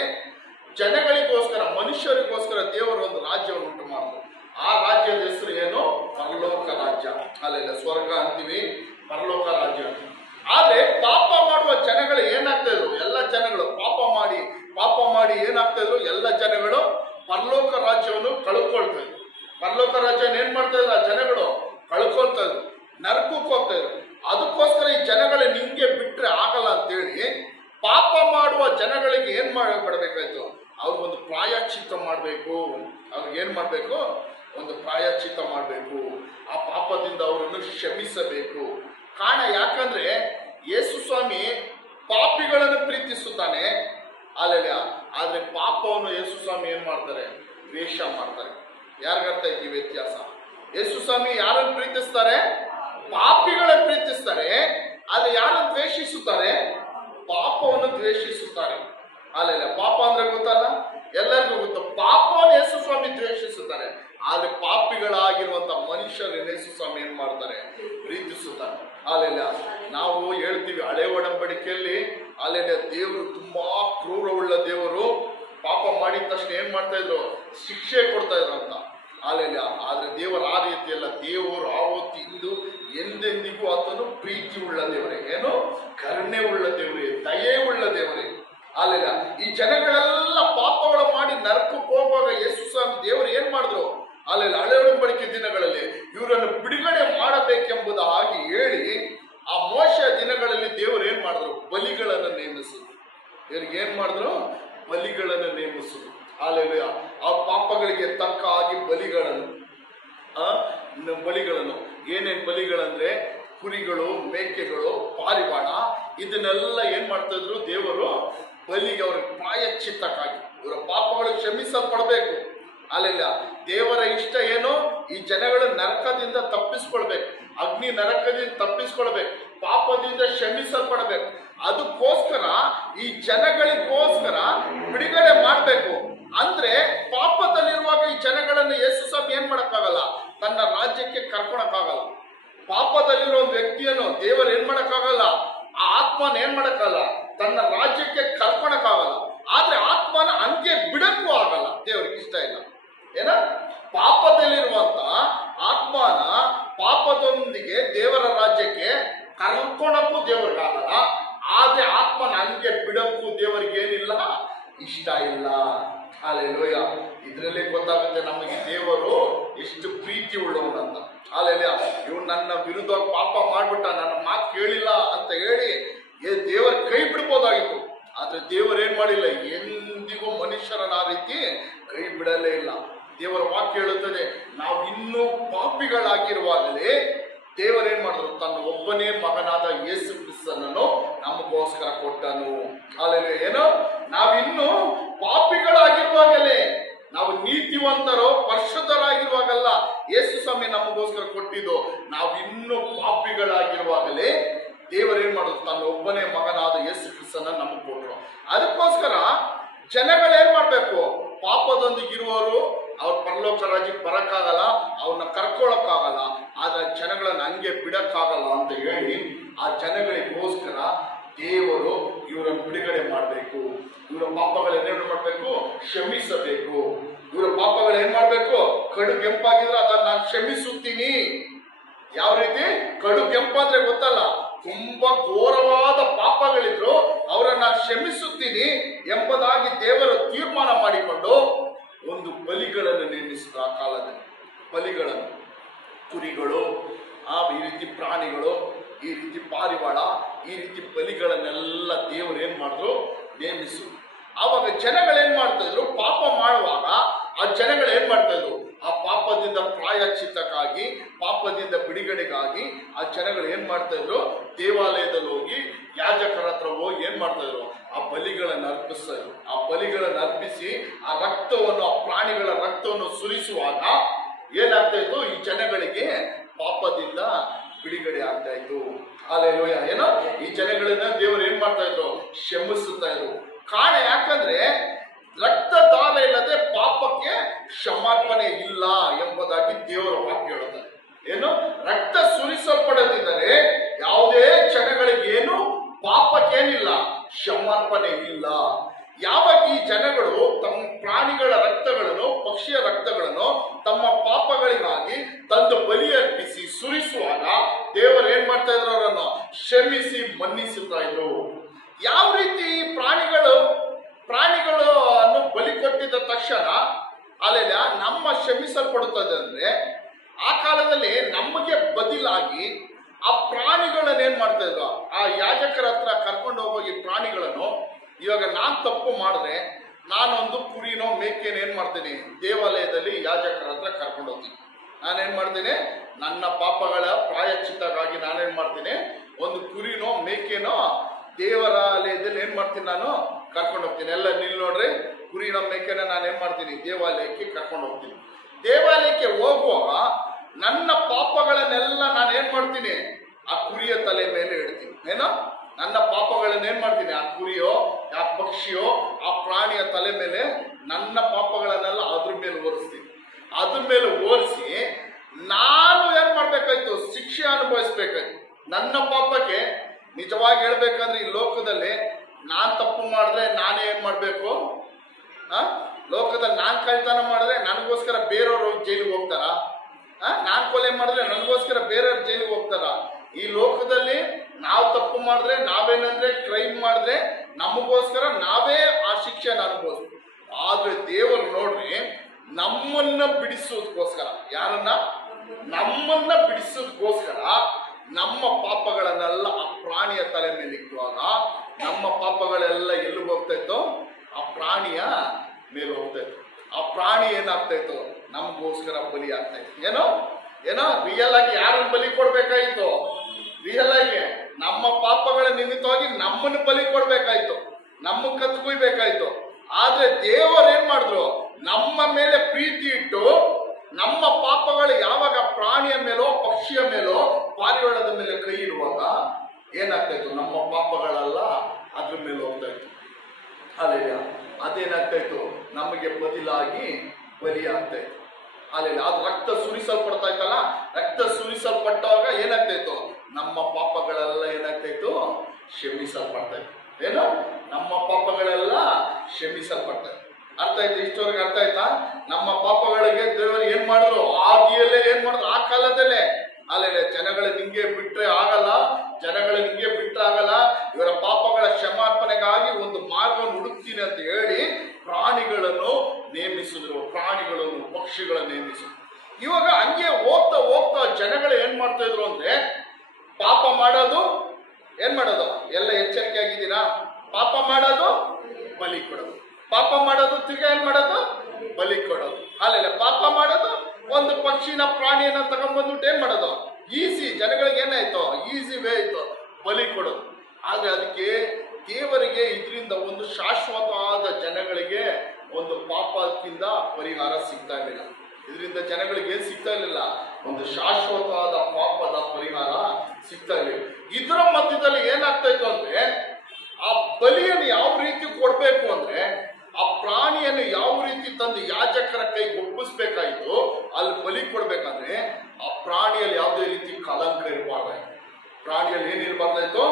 ಜನಗಳಿಗೋಸ್ಕರ, ಮನುಷ್ಯರಿಗೋಸ್ಕರ ದೇವರು ಒಂದು ರಾಜ್ಯವನ್ನು ಉಂಟು ಮಾಡಿದ್ರು. ಆ ರಾಜ್ಯದ ಹೆಸರು ಏನು? ಪರಲೋಕ ರಾಜ್ಯ. ಅಲ್ಲೆಲ್ಲ ಸ್ವರ್ಗ ಅಂತೀವಿ, ಪರಲೋಕ ರಾಜ್ಯ ಅಂತೀವಿ. ಆದ್ರೆ ಪಾಪ ಮಾಡುವ ಜನಗಳು ಏನಾಗ್ತಾ ಇದ್ರು? ಎಲ್ಲ ಜನಗಳು ಪಾಪ ಮಾಡಿ ಏನಾಗ್ತಾ ಇದ್ರು? ಎಲ್ಲ ಜನಗಳು ಪರಲೋಕ ರಾಜ್ಯವನ್ನು ಕಳ್ಕೊಳ್ತಾ ಇದ್ರು. ಪರಲೋಕ ರಾಜ್ಯವನ್ನು ಏನ್ ಮಾಡ್ತಾ ಇದ್ರು? ಆ ಜನಗಳು ಕಳ್ಕೊಳ್ತಾ ಇದ್ರು, ನರಕಕ್ಕೆ ಹೋಗ್ತಾ ಇದ್ರು. ಅದಕ್ಕೋಸ್ಕರ ಈ ಜನಗಳು ನಿಮ್ಗೆ ಬಿಟ್ರೆ ಆಗಲ್ಲ ಅಂತೇಳಿ ಪಾಪ ಮಾಡುವ ಜನಗಳಿಗೆ ಏನ್ ಮಾಡಬೇಕಾಯ್ತು? ಅವ್ರಿಗೊಂದು ಪ್ರಾಯಶ್ಚಿತ್ತ ಮಾಡಬೇಕು. ಅವ್ರಿಗೆ ಏನ್ ಮಾಡ್ಬೇಕು? ಒಂದು ಪ್ರಾಯಶ್ಚಿತ್ತ ಮಾಡಬೇಕು. ಆ ಪಾಪದಿಂದ ಅವರನ್ನು ಕ್ಷಮಿಸಬೇಕು. ಕಾರಣ ಯಾಕಂದ್ರೆ ಯೇಸು ಸ್ವಾಮಿ ಪಾಪಿಗಳನ್ನು ಪ್ರೀತಿಸುತ್ತಾನೆ. ಅಲ್ಲಲ್ಲ, ಆದ್ರೆ ಪಾಪವನ್ನು ಯೇಸು ಸ್ವಾಮಿ ಏನ್ ಮಾಡ್ತಾರೆ? ದ್ವೇಷ ಮಾಡ್ತಾರೆ. ಯಾರಿಗರ್ಥ ಐತಿ ವ್ಯತ್ಯಾಸ? ಯೇಸು ಸ್ವಾಮಿ ಯಾರನ್ನು ಪ್ರೀತಿಸ್ತಾರೆ? ಪಾಪಿಗಳನ್ನು ಪ್ರೀತಿಸ್ತಾರೆ. ಆದ್ರೆ ಯಾರನ್ನು ದ್ವೇಷಿಸುತ್ತಾರೆ? ಪಾಪವನ್ನು ದ್ವೇಷಿಸುತ್ತಾರೆ. ಅಲ್ಲಲ್ಲ, ಪಾಪ ಅಂದ್ರೆ ಗೊತ್ತಲ್ಲ, ಎಲ್ಲರಿಗೂ ಗೊತ್ತು. ಪಾಪವನ್ನು ಯೇಸು ಸ್ವಾಮಿ ದ್ವೇಷಿಸುತ್ತಾರೆ. ಆದ್ರೆ ಪಾಪಿಗಳಾಗಿರುವಂತ ಮನುಷ್ಯರನ್ನು ಯೇಸು ಸ್ವಾಮಿ ಏನ್ ಮಾಡ್ತಾರೆ? ಪ್ರೀತಿಸುತ್ತಾರೆ. ಅಲ್ಲೆಲ್ಲ ನಾವು ಹೇಳ್ತೀವಿ ಹಳೆ ಒಡಂಬಡಿಕೆಯಲ್ಲಿ ಅಲ್ಲೆಲ್ಲ ದೇವರು ತುಂಬಾ ಕ್ರೂರವುಳ್ಳ ದೇವರು. ಪಾಪ ಮಾಡಿದ ತಕ್ಷಣ ಏನ್ ಮಾಡ್ತಾ ಇದ್ರು? ಶಿಕ್ಷೆ ಕೊಡ್ತಾ ಇದ್ರು ಅಂತ. ಅಲ್ಲೆಲ್ಲ, ಆದ್ರೆ ದೇವರು ಆ ರೀತಿಯಲ್ಲ. ದೇವರು ಆವತ್ತು ಇಂದು ಎಂದೆಂದಿಗೂ ಆತನು ಪ್ರೀತಿ ಉಳ್ಳ ದೇವರೇ, ಏನು ಕರುಣೆ ಉಳ್ಳ ದೇವರೇ, ದಯೆ ಉಳ್ಳ ದೇವರೇ. ಅಲ್ಲೆಲ್ಲ, ಈ ಜನಗಳೆಲ್ಲ ಪಾಪಗಳು ಮಾಡಿ ನರಕಕ್ಕೆ ಹೋಗುವಾಗ ಯೇಸು ಸ್ವಾಮಿ ದೇವರು ಏನ್ ಮಾಡಿದ್ರು? ಅಲ್ಲೆಲ್ಲ ಹಳೆ ಒಡಂಬಡಿಕೆ ದಿನಗಳಲ್ಲಿ ಇವರನ್ನು ಬಿಡುಗಡೆ ಮಾಡಬೇಕೆಂಬುದಾಗಿ ಹೇಳಿ ಆ ಮೋಶೆಯ ದಿನಗಳಲ್ಲಿ ದೇವರು ಏನ್ ಮಾಡಿದ್ರು? ಬಲಿಗಳನ್ನು ನೇಮಿಸಿದ್ರು. ಇವ್ರಿಗೆ ಏನ್ ಮಾಡಿದ್ರು? ಬಲಿಗಳನ್ನು ನೇಮಿಸಿದ್ರು. ಅಲ್ಲೆಲ್ಲ ಆ ಪಾಪಗಳಿಗೆ ತಕ್ಕ ಹಾಗೆ ಬಲಿಗಳನ್ನು ಏನೇನ್ ಬಲಿಗಳಂದ್ರೆ ಕುರಿಗಳು, ಮೇಕೆಗಳು, ಪಾರಿವಾಳ, ಇದನ್ನೆಲ್ಲ ಏನ್ ಮಾಡ್ತಾ ಇದ್ರು? ದೇವರು ಬಲಿಗೆ ಅವ್ರಿಗೆ ಪ್ರಾಯಶ್ಚಿತ್ತಕ್ಕಾಗಿ ಇವರ ಪಾಪಗಳು ಕ್ಷಮಿಸಲ್ಪಡಬೇಕು. ಅಲ್ಲೆಲ್ಲ ದೇವರ ಇಷ್ಟ ಏನು? ಈ ಜನಗಳು ನರಕದಿಂದ ತಪ್ಪಿಸ್ಕೊಳ್ಬೇಕು, ಅಗ್ನಿ ನರಕದಿಂದ ತಪ್ಪಿಸ್ಕೊಳ್ಬೇಕು, ಪಾಪದಿಂದ ಕ್ಷಮಿಸಲ್ಪಡಬೇಕು. ಅದಕ್ಕೋಸ್ಕರ ಈ ಜನಗಳಿಗೋಸ್ಕರ ಬಿಡುಗಡೆ ಮಾಡಬೇಕು. ಅಂದ್ರೆ ಪಾಪದಲ್ಲಿರುವಾಗ ಈ ಜನಗಳನ್ನು ಯೇಸು ಸ್ವಾಮಿ ಏನ್ ಮಾಡಕ್ಕಾಗಲ್ಲ? ತನ್ನ ರಾಜ್ಯಕ್ಕೆ ಕರ್ಕೊಳಕ್ಕಾಗಲ್ಲ. ಪಾಪದಲ್ಲಿರೋ ಒಂದು ವ್ಯಕ್ತಿಯನ್ನು ದೇವರು ಏನ್ ಮಾಡಕ್ಕಾಗಲ್ಲ? ಆ ಆತ್ಮನ ಏನ್ ಮಾಡಕ್ಕಾಗಲ್ಲ? ತನ್ನ ರಾಜ್ಯಕ್ಕೆ ಕರ್ಕೊಳಕ್ಕಾಗಲ್ಲ. ಆದ್ರೆ ಆತ್ಮನ ಹಂಗೆ ಬಿಡಕ್ಕೂ ಆಗಲ್ಲ. ದೇವರಿಗೆ ಇಷ್ಟ ಇಲ್ಲ. ಏನ? ಪಾಪದಲ್ಲಿರುವಂತ ಆತ್ಮನ ಪಾಪದೊಂದಿಗೆ ದೇವರ ರಾಜ್ಯಕ್ಕೆ ಕರ್ಕೊಳಕ್ಕೂ ದೇವರಿಗಾಗಲ್ಲ. ಆದ್ರೆ ಆತ್ಮನ ಹಂಗೆ ಬಿಡಕ್ಕೂ ದೇವರಿಗೆ ಏನಿಲ್ಲ? ಇಷ್ಟ ಇಲ್ಲ. ಹಾಲೆಲೂಯ. ಇದರಲ್ಲಿ ಗೊತ್ತಾಗುತ್ತೆ ನಮಗೆ ದೇವರು ಎಷ್ಟು ಪ್ರೀತಿ ಉಳ್ಳವನಂತ. ಹಾಲೆಲೂಯ. ಇವ್ನು ನನ್ನ ವಿರುದ್ಧ ಪಾಪ ಮಾಡ್ಬಿಟ್ಟ, ನನ್ನ ಮಾತು ಕೇಳಿಲ್ಲ ಅಂತ ಹೇಳಿ ದೇವರ ಕೈ ಬಿಡ್ಬೋದಾಗಿತ್ತು. ಆದ್ರೆ ದೇವರು ಏನ್ ಮಾಡಿಲ್ಲ? ಎಂದಿಗೂ ಮನುಷ್ಯರನ್ನ ಆ ರೀತಿ ಕೈ ಬಿಡಲೇ ಇಲ್ಲ. ದೇವರ ವಾಕ್ಯ ಹೇಳುತ್ತದೆ, ನಾವು ಇನ್ನೂ ಪಾಪಿಗಳಾಗಿರುವಾಗಲೇ ದೇವರೇನ್ ಮಾಡಿದ್ರು? ತನ್ನ ಒಬ್ಬನೇ ಮಗನಾದ ಯೇಸು ಕ್ರಿಸ್ತನನ್ನು ನಮಗೋಸ್ಕರ ಕೊಟ್ಟನು. ಅಲ್ಲೆಲ್ಲ ಏನು? ನಾವಿನ್ನೂ ಪಾಪಿಗಳಾಗಿರುವಾಗಲೇ, ನಾವು ನೀತಿವಂತರು ಪರಿಶುದ್ಧರಾಗಿರುವಾಗಲ್ಲ ಯೇಸು ಸ್ವಾಮಿ ನಮಗೋಸ್ಕರ ಕೊಟ್ಟಿದ್ದು. ನಾವು ಇನ್ನೂ ಪಾಪಿಗಳಾಗಿರುವಾಗಲೇ ದೇವರೇನ್ ಮಾಡೋದು? ತನ್ನ ಜನಗಳು ಏನ್ ಮಾಡ್ಬೇಕು? ಪಾಪದೊಂದಿಗಿರುವವರು ಅವ್ರ ಪರಲೋಕ ರಾಜ್ಯಕ್ಕೆ ಬರಕ್ಕಾಗಲ್ಲ, ಅವ್ರನ್ನ ಕರ್ಕೊಳಕ್ಕಾಗಲ್ಲ, ಆದ್ರೆ ಜನಗಳನ್ನ ಹಂಗೆ ಬಿಡಕ್ಕಾಗಲ್ಲ ಅಂತ ಹೇಳಿ ಆ ಜನಗಳಿಗೋಸ್ಕರ ದೇವರು ಇವರನ್ನು ಬಿಡುಗಡೆ ಮಾಡಬೇಕು. ಇವರ ಪಾಪಗಳನ್ನ ಏನ್ ಮಾಡ್ಬೇಕು? ಕ್ಷಮಿಸಬೇಕು. ಇವರ ಪಾಪಗಳು ಏನ್ ಮಾಡ್ಬೇಕು? ಕಡು ಕೆಂಪಾಗಿದ್ರೆ ಅದನ್ನ ನಾನು ಕ್ಷಮಿಸುತ್ತೀನಿ. ಯಾವ ರೀತಿ? ಕಡು ಕೆಂಪಾದ್ರೆ ಗೊತ್ತಲ್ಲ, ತುಂಬಾ ಘೋರವಾದ ಪಾಪಗಳಿದ್ರು ಅವರನ್ನ ಕ್ಷಮಿಸುತ್ತೀನಿ ಎಂಬುದಾಗಿ ದೇವರು ತೀರ್ಮಾನ ಮಾಡಿಕೊಂಡು ಒಂದು ಬಲಿಗಳನ್ನು ನೇಮಿಸಿದ. ಆ ಕಾಲದಲ್ಲಿ ಬಲಿಗಳನ್ನು, ಕುರಿಗಳು, ಈ ರೀತಿ ಪ್ರಾಣಿಗಳು, ಈ ರೀತಿ ಪಾರಿವಾಳ, ಈ ರೀತಿ ಬಲಿಗಳನ್ನೆಲ್ಲ ದೇವರು ಏನ್ ಮಾಡಿದ್ರು? ನೇಮಿಸು. ಆವಾಗ ಜನಗಳೇನ್ ಮಾಡ್ತಾ ಇದ್ರು? ಪಾಪ ಮಾಡುವಾಗ ಆ ಜನಗಳು ಏನ್ ಮಾಡ್ತಾ ಇದ್ರು? ಆ ಪಾಪದಿಂದ ಪ್ರಾಯಶ್ಚಿತ್ತಕ್ಕಾಗಿ, ಪಾಪದಿಂದ ಬಿಡುಗಡೆಗಾಗಿ ಆ ಜನಗಳು ಏನ್ ಮಾಡ್ತಾ ಇದ್ರು? ದೇವಾಲಯದಲ್ಲಿ ಹೋಗಿ ಯಾಜಕರ ಹತ್ರ ಹೋಗಿ ಏನ್ ಮಾಡ್ತಾ ಇದ್ರು? ಆ ಬಲಿಗಳನ್ನು ಅರ್ಪಿಸ್ತಾ ಇದ್ರು. ಆ ಬಲಿಗಳನ್ನು ಅರ್ಪಿಸಿ ಆ ರಕ್ತವನ್ನು, ಆ ಪ್ರಾಣಿಗಳ ರಕ್ತವನ್ನು ಸುರಿಸುವಾಗ ಏನಾಗ್ತಾ ಇತ್ತು? ಈ ಜನಗಳಿಗೆ ಪಾಪದಿಂದ ಬಿಡುಗಡೆ ಆಗ್ತಾ ಇತ್ತು. ಹಲ್ಲೆಲೂಯಾ. ಏನೋ ಈ ಜನಗಳನ್ನ ದೇವರು ಏನ್ ಮಾಡ್ತಾ ಇದ್ರು? ಕ್ಷಮಿಸುತ್ತಾ ಇದ್ರು. ಕಾರಣ ಯಾಕಂದ್ರೆ ರಕ್ತಧಾರ ಇಲ್ಲದೆ ಪಾಪಕ್ಕೆ ಕ್ಷಮಾಪಣೆ ಇಲ್ಲ ಎಂಬುದಾಗಿ ದೇವರ ವಾಕ್ಯ ಹೇಳುತ್ತದೆ. ಏನು? ರಕ್ತ ಸುರಿಸಲ್ಪಡದಿದ್ದರೆ ಯಾವುದೇ ಜನಗಳಿಗೇನು ಪಾಪಕ್ಕೇನಿಲ್ಲ, ಕ್ಷಮಾಪಣೆ ಇಲ್ಲ. ಯಾವಾಗ ಈ ಜನಗಳು ತಮ್ಮ ಪ್ರಾಣಿಗಳ ರಕ್ತಗಳನ್ನು, ಪಕ್ಷಿಯ ರಕ್ತಗಳನ್ನು ತಮ್ಮ ಪಾಪಗಳಿಗಾಗಿ ತಂದು ಬಲಿ ಅರ್ಪಿಸಿ ಸುರಿಸುವಾಗ ದೇವರು ಏನ್ ಮಾಡ್ತಾ ಇದ್ರು? ಅವರನ್ನು ಕ್ಷಮಿಸಿ ಮನ್ನಿಸುತ್ತಾ ಇದ್ರು. ಯಾವ ರೀತಿ ಪ್ರಾಣಿಗಳು ಅನ್ನು ಬಲಿ ಕೊಟ್ಟಿದ್ದ ತಕ್ಷಣ ಅಲ್ಲೆಲ್ಲ ನಮ್ಮ ಕ್ಷಮಿಸಲ್ಪಡುತ್ತದೆ ಅಂದ್ರೆ, ಆ ಕಾಲದಲ್ಲಿ ನಮಗೆ ಬದಲಾಗಿ ಆ ಪ್ರಾಣಿಗಳನ್ನ ಏನ್ ಮಾಡ್ತಾ ಇದ್ರು? ಆ ಯಾಜಕರ ಹತ್ರ ಕರ್ಕೊಂಡು ಹೋಗಿ ಪ್ರಾಣಿಗಳನ್ನು, ಇವಾಗ ನಾನ್ ತಪ್ಪು ಮಾಡಿದ್ರೆ ನಾನೊಂದು ಕುರಿನೋ ಮೇಕೆನೋ ಏನ್ ಮಾಡ್ತೀನಿ? ದೇವಾಲಯದಲ್ಲಿ ಯಾಜಕರ ಹತ್ರ ಕರ್ಕೊಂಡು ಹೋಗ್ತೀನಿ. ನಾನೇನ್ ಮಾಡ್ತೀನಿ? ನನ್ನ ಪಾಪಗಳ ಪ್ರಾಯಶ್ಚಿತ್ತಕ್ಕಾಗಿ ನಾನೇನ್ ಮಾಡ್ತೀನಿ? ಒಂದು ಕುರಿನೋ ಮೇಕೆನೋ ದೇವಾಲಯದಲ್ಲಿ ಏನ್ ಮಾಡ್ತೀನಿ? ನಾನು ಕರ್ಕೊಂಡು ಹೋಗ್ತೀನಿ. ಎಲ್ಲ ನಿಲ್ ನೋಡ್ರಿ, ಕುರಿನೋ ಮೇಕೆನ ನಾನು ಏನ್ ಮಾಡ್ತೀನಿ? ದೇವಾಲಯಕ್ಕೆ ಕರ್ಕೊಂಡು ಹೋಗ್ತೀನಿ. ದೇವಾಲಯಕ್ಕೆ ಹೋಗುವಾಗ ನನ್ನ ಪಾಪಗಳನ್ನೆಲ್ಲ ನಾನು ಏನ್ ಮಾಡ್ತೀನಿ? ಆ ಕುರಿಯ ತಲೆ ಮೇಲೆ ಇಡ್ತೀನಿ. ಏನೋ ನನ್ನ ಪಾಪಗಳನ್ನ ಏನ್ ಮಾಡ್ತೀನಿ? ಆ ಕುರಿಯೋ, ಆ ಪಕ್ಷಿಯೋ, ಆ ಪ್ರಾಣಿಯ ತಲೆ ಮೇಲೆ ನನ್ನ ಪಾಪಗಳನ್ನೆಲ್ಲ ಅದ್ರ ಮೇಲೆ ಓರಿಸ್ತೀನಿ. ಅದ್ರ ಮೇಲೆ ಓರಿಸಿ ನಾನು ಏನ್ ಮಾಡ್ಬೇಕಾಯ್ತು? ಶಿಕ್ಷೆ ಅನುಭವಿಸ್ಬೇಕಾಯ್ತು. ನನ್ನ ಪಾಪಕ್ಕೆ ನಿಜವಾಗಿ ಹೇಳ್ಬೇಕಂದ್ರೆ ಈ ಲೋಕದಲ್ಲಿ ನಾನ್ ತಪ್ಪು ಮಾಡಿದ್ರೆ ನಾನೇ ಏನ್ ಮಾಡ್ಬೇಕು? ಲೋಕದಲ್ಲಿ ನಾನ್ ಕಳ್ತನ ಮಾಡಿದ್ರೆ ನನಗೋಸ್ಕರ ಬೇರೆಯವರು ಜೈಲಿಗೆ ಹೋಗ್ತಾರ? ನಾನ್ ಕೊಲೆ ಮಾಡಿದ್ರೆ ನನಗೋಸ್ಕರ ಬೇರೆಯವ್ರ ಜೈಲಿಗೆ ಹೋಗ್ತಾರ? ಈ ಲೋಕದಲ್ಲಿ ನಾವು ತಪ್ಪು ಮಾಡಿದ್ರೆ, ನಾವೇನಂದ್ರೆ ಕ್ರೈಮ್ ಮಾಡಿದ್ರೆ ನಮಗೋಸ್ಕರ ನಾವೇ ಆ ಶಿಕ್ಷೆನ ಅನುಭವಿಸ್ತೀವಿ. ಆದ್ರೆ ದೇವರು ನೋಡ್ರಿ, ನಮ್ಮನ್ನ ಬಿಡಿಸೋದಕ್ಕೋಸ್ಕರ, ಯಾರನ್ನ? ನಮ್ಮನ್ನ ಬಿಡಿಸೋದಕ್ಕೋಸ್ಕರ ನಮ್ಮ ಪಾಪಗಳನ್ನೆಲ್ಲ ಆ ಪ್ರಾಣಿಯ ತಲೆ ಮೇಲೆ ಇಕ್ಕುವಾಗ ನಮ್ಮ ಪಾಪಗಳೆಲ್ಲ ಎಲ್ಲಿಗೆ ಹೋಗ್ತಾ ಇತ್ತು? ಆ ಪ್ರಾಣಿಯ ಮೇಲೆ ಹೋಗ್ತಾ ಇತ್ತು. ಆ ಪ್ರಾಣಿ ಏನಾಗ್ತಾ ಇತ್ತು? ನಮಗೋಸ್ಕರ ಬಲಿ ಆಗ್ತಾ ಇತ್ತು. ಏನೋ ರಿಯಲ್ ಆಗಿ ಯಾರನ್ನ ಬಲಿ ಕೊಡ್ಬೇಕಾಯ್ತು? ರಿಯಲ್ ಆಗಿ ನಮ್ಮ ಪಾಪಗಳ ನಿಮಿತ್ತವಾಗಿ ನಮ್ಮನ್ನು ಬಲಿ ಕೊಡ್ಬೇಕಾಯ್ತು, ನಮ್ಮ ಕತ್ಕೊಯ್ಬೇಕಾಯ್ತು. ಆದ್ರೆ ದೇವರು ಏನ್ ಮಾಡಿದ್ರು? ನಮ್ಮ ಮೇಲೆ ಪ್ರೀತಿ ಇಟ್ಟು ನಮ್ಮ ಪಾಪಗಳು ಯಾವಾಗ ಪ್ರಾಣಿಯ ಮೇಲೋ, ಪಕ್ಷಿಯ ಮೇಲೋ, ಪಾರಿವಾಳದ ಮೇಲೆ ಕೈ ಇಡುವಾಗ ಏನಾಗ್ತಾ ಇತ್ತು? ನಮ್ಮ ಪಾಪಗಳೆಲ್ಲ ಅದ್ರ ಮೇಲೆ ಹೋಗ್ತಾ ಇತ್ತು. ಅಲ್ಲೆಲ್ಲ ಅದೇನಾಗ್ತಾ ಇತ್ತು? ನಮಗೆ ಬದಲಾಗಿ ಬಲಿ ಆಗ್ತಾ ಇತ್ತು. ಅಲ್ಲೆಲ್ಲ ಅದು ರಕ್ತ ಸುರಿಸಲ್ಪಡ್ತಾ ಇತ್ತಲ್ಲ, ರಕ್ತ ಸುರಿಸಲ್ಪಟ್ಟಾಗ ಏನಾಗ್ತಾ ಇತ್ತು? ನಮ್ಮ ಪಾಪಗಳೆಲ್ಲ ಏನಾಗ್ತಾ ಇತ್ತು? ಕ್ಷಮಿಸಲ್ಪಡ್ತಾ ಇತ್ತು. ಏನು? ನಮ್ಮ ಪಾಪಗಳೆಲ್ಲ ಕ್ಷಮಿಸಲ್ಪಡ್ತಾ ಇತ್ತು. ಅರ್ಥ ಆಯ್ತು? ಇಷ್ಟವರೆಗೆ ಅರ್ಥ ಆಯ್ತಾ? ನಮ್ಮ ಪಾಪಗಳಿಗೆ ದೇವರು ಏನ್ ಮಾಡಿದ್ರು? ಆದಿಯಲ್ಲೇ ಏನ್ ಮಾಡಿದ್ರು? ಆ ಕಾಲದಲ್ಲೇ ಅಲ್ಲೆಲ್ಲ ಜನಗಳ ನಿಂಗೆ ಬಿಟ್ರೆ ಆಗಲ್ಲ, ಜನಗಳ ನಿಂಗೆ ಬಿಟ್ರೆ ಆಗಲ್ಲ, ಇವರ ಪಾಪಗಳ ಕ್ಷಮಾಪಣೆಗಾಗಿ ಒಂದು ಮಾರ್ಗವನ್ನು ಹುಡುಕ್ತೀನಿ ಅಂತ ಹೇಳಿ ಪ್ರಾಣಿಗಳನ್ನು ನೇಮಿಸಿದ್ರು. ಪ್ರಾಣಿಗಳನ್ನು, ಪಕ್ಷಿಗಳನ್ನು ನೇಮಿಸಿದ್ರು. ಇವಾಗ ಹಂಗೆ ಹೋಗ್ತಾ ಹೋಗ್ತಾ ಜನಗಳು ಏನ್ ಮಾಡ್ತಾ ಇದ್ರು ಅಂದ್ರೆ, ಪಾಪ ಮಾಡೋದು ಏನ್ ಮಾಡೋದು? ಎಲ್ಲ ಎಚ್ಚರಿಕೆ ಆಗಿದ್ದೀರಾ? ಪಾಪ ಮಾಡೋದು, ಬಲಿ ಕೊಡೋದು. ಪಾಪ ಮಾಡೋದು, ತಿರ್ಗಾ ಏನ್ ಮಾಡೋದು? ಬಲಿ ಕೊಡೋದು. ಅಲ್ಲೆಲ್ಲ ಪಾಪ ಮಾಡೋದು, ಒಂದು ಪಕ್ಷಿನ, ಪ್ರಾಣಿಯನ್ನ ತಗೊಂಡ್ಬಂದ್ಬಿಟ್ಟು ಏನ್ ಮಾಡೋದು? ಈಸಿ, ಜನಗಳಿಗೆ ಏನಾಯ್ತು? ಈಸಿ ವೇ ಆಯ್ತು, ಬಲಿ ಕೊಡೋದು. ಆದ್ರೆ ಅದಕ್ಕೆ ದೇವರಿಗೆ ಇದರಿಂದ ಒಂದು ಶಾಶ್ವತವಾದ ಜನಗಳಿಗೆ ಒಂದು ಪಾಪದಿಂದ ಪರಿಹಾರ ಸಿಗ್ತಾ ಇರಲಿಲ್ಲ. ಇದರಿಂದ ಜನಗಳಿಗೆ ಏನ್ ಸಿಗ್ತಾ ಇರಲಿಲ್ಲ? ಒಂದು ಶಾಶ್ವತವಾದ ಪಾಪದ ಪರಿಹಾರ ಸಿಗ್ತಾ ಇರಲಿಲ್ಲ. ಇದರ ಮಧ್ಯದಲ್ಲಿ ಏನಾಗ್ತಾ ಇತ್ತು ಅಂದ್ರೆ, ಆ ಬಲಿಯನ್ನು ಯಾವ ರೀತಿ ಕೊಡ್ಬೇಕು ಅಂದ್ರೆ, ಆ ತಂದು ಯಾಜಕರ ಕೈಗೆ ಒಪ್ಪಿಸ್ಬೇಕಾಯ್ತು, ಅಲ್ಲಿ ಬಲಿ ಕೊಡ್ಬೇಕಾದ್ರೆ ಆ ಪ್ರಾಣಿಯಲ್ಲಿ ಯಾವುದೇ ರೀತಿ ಕಳಂಕ ಇರಬಾರ್ದಾಯ್ತು. ಪ್ರಾಣಿಯಲ್ಲಿ ಏನಿರಬಾರ್ದಾಯ್ತು?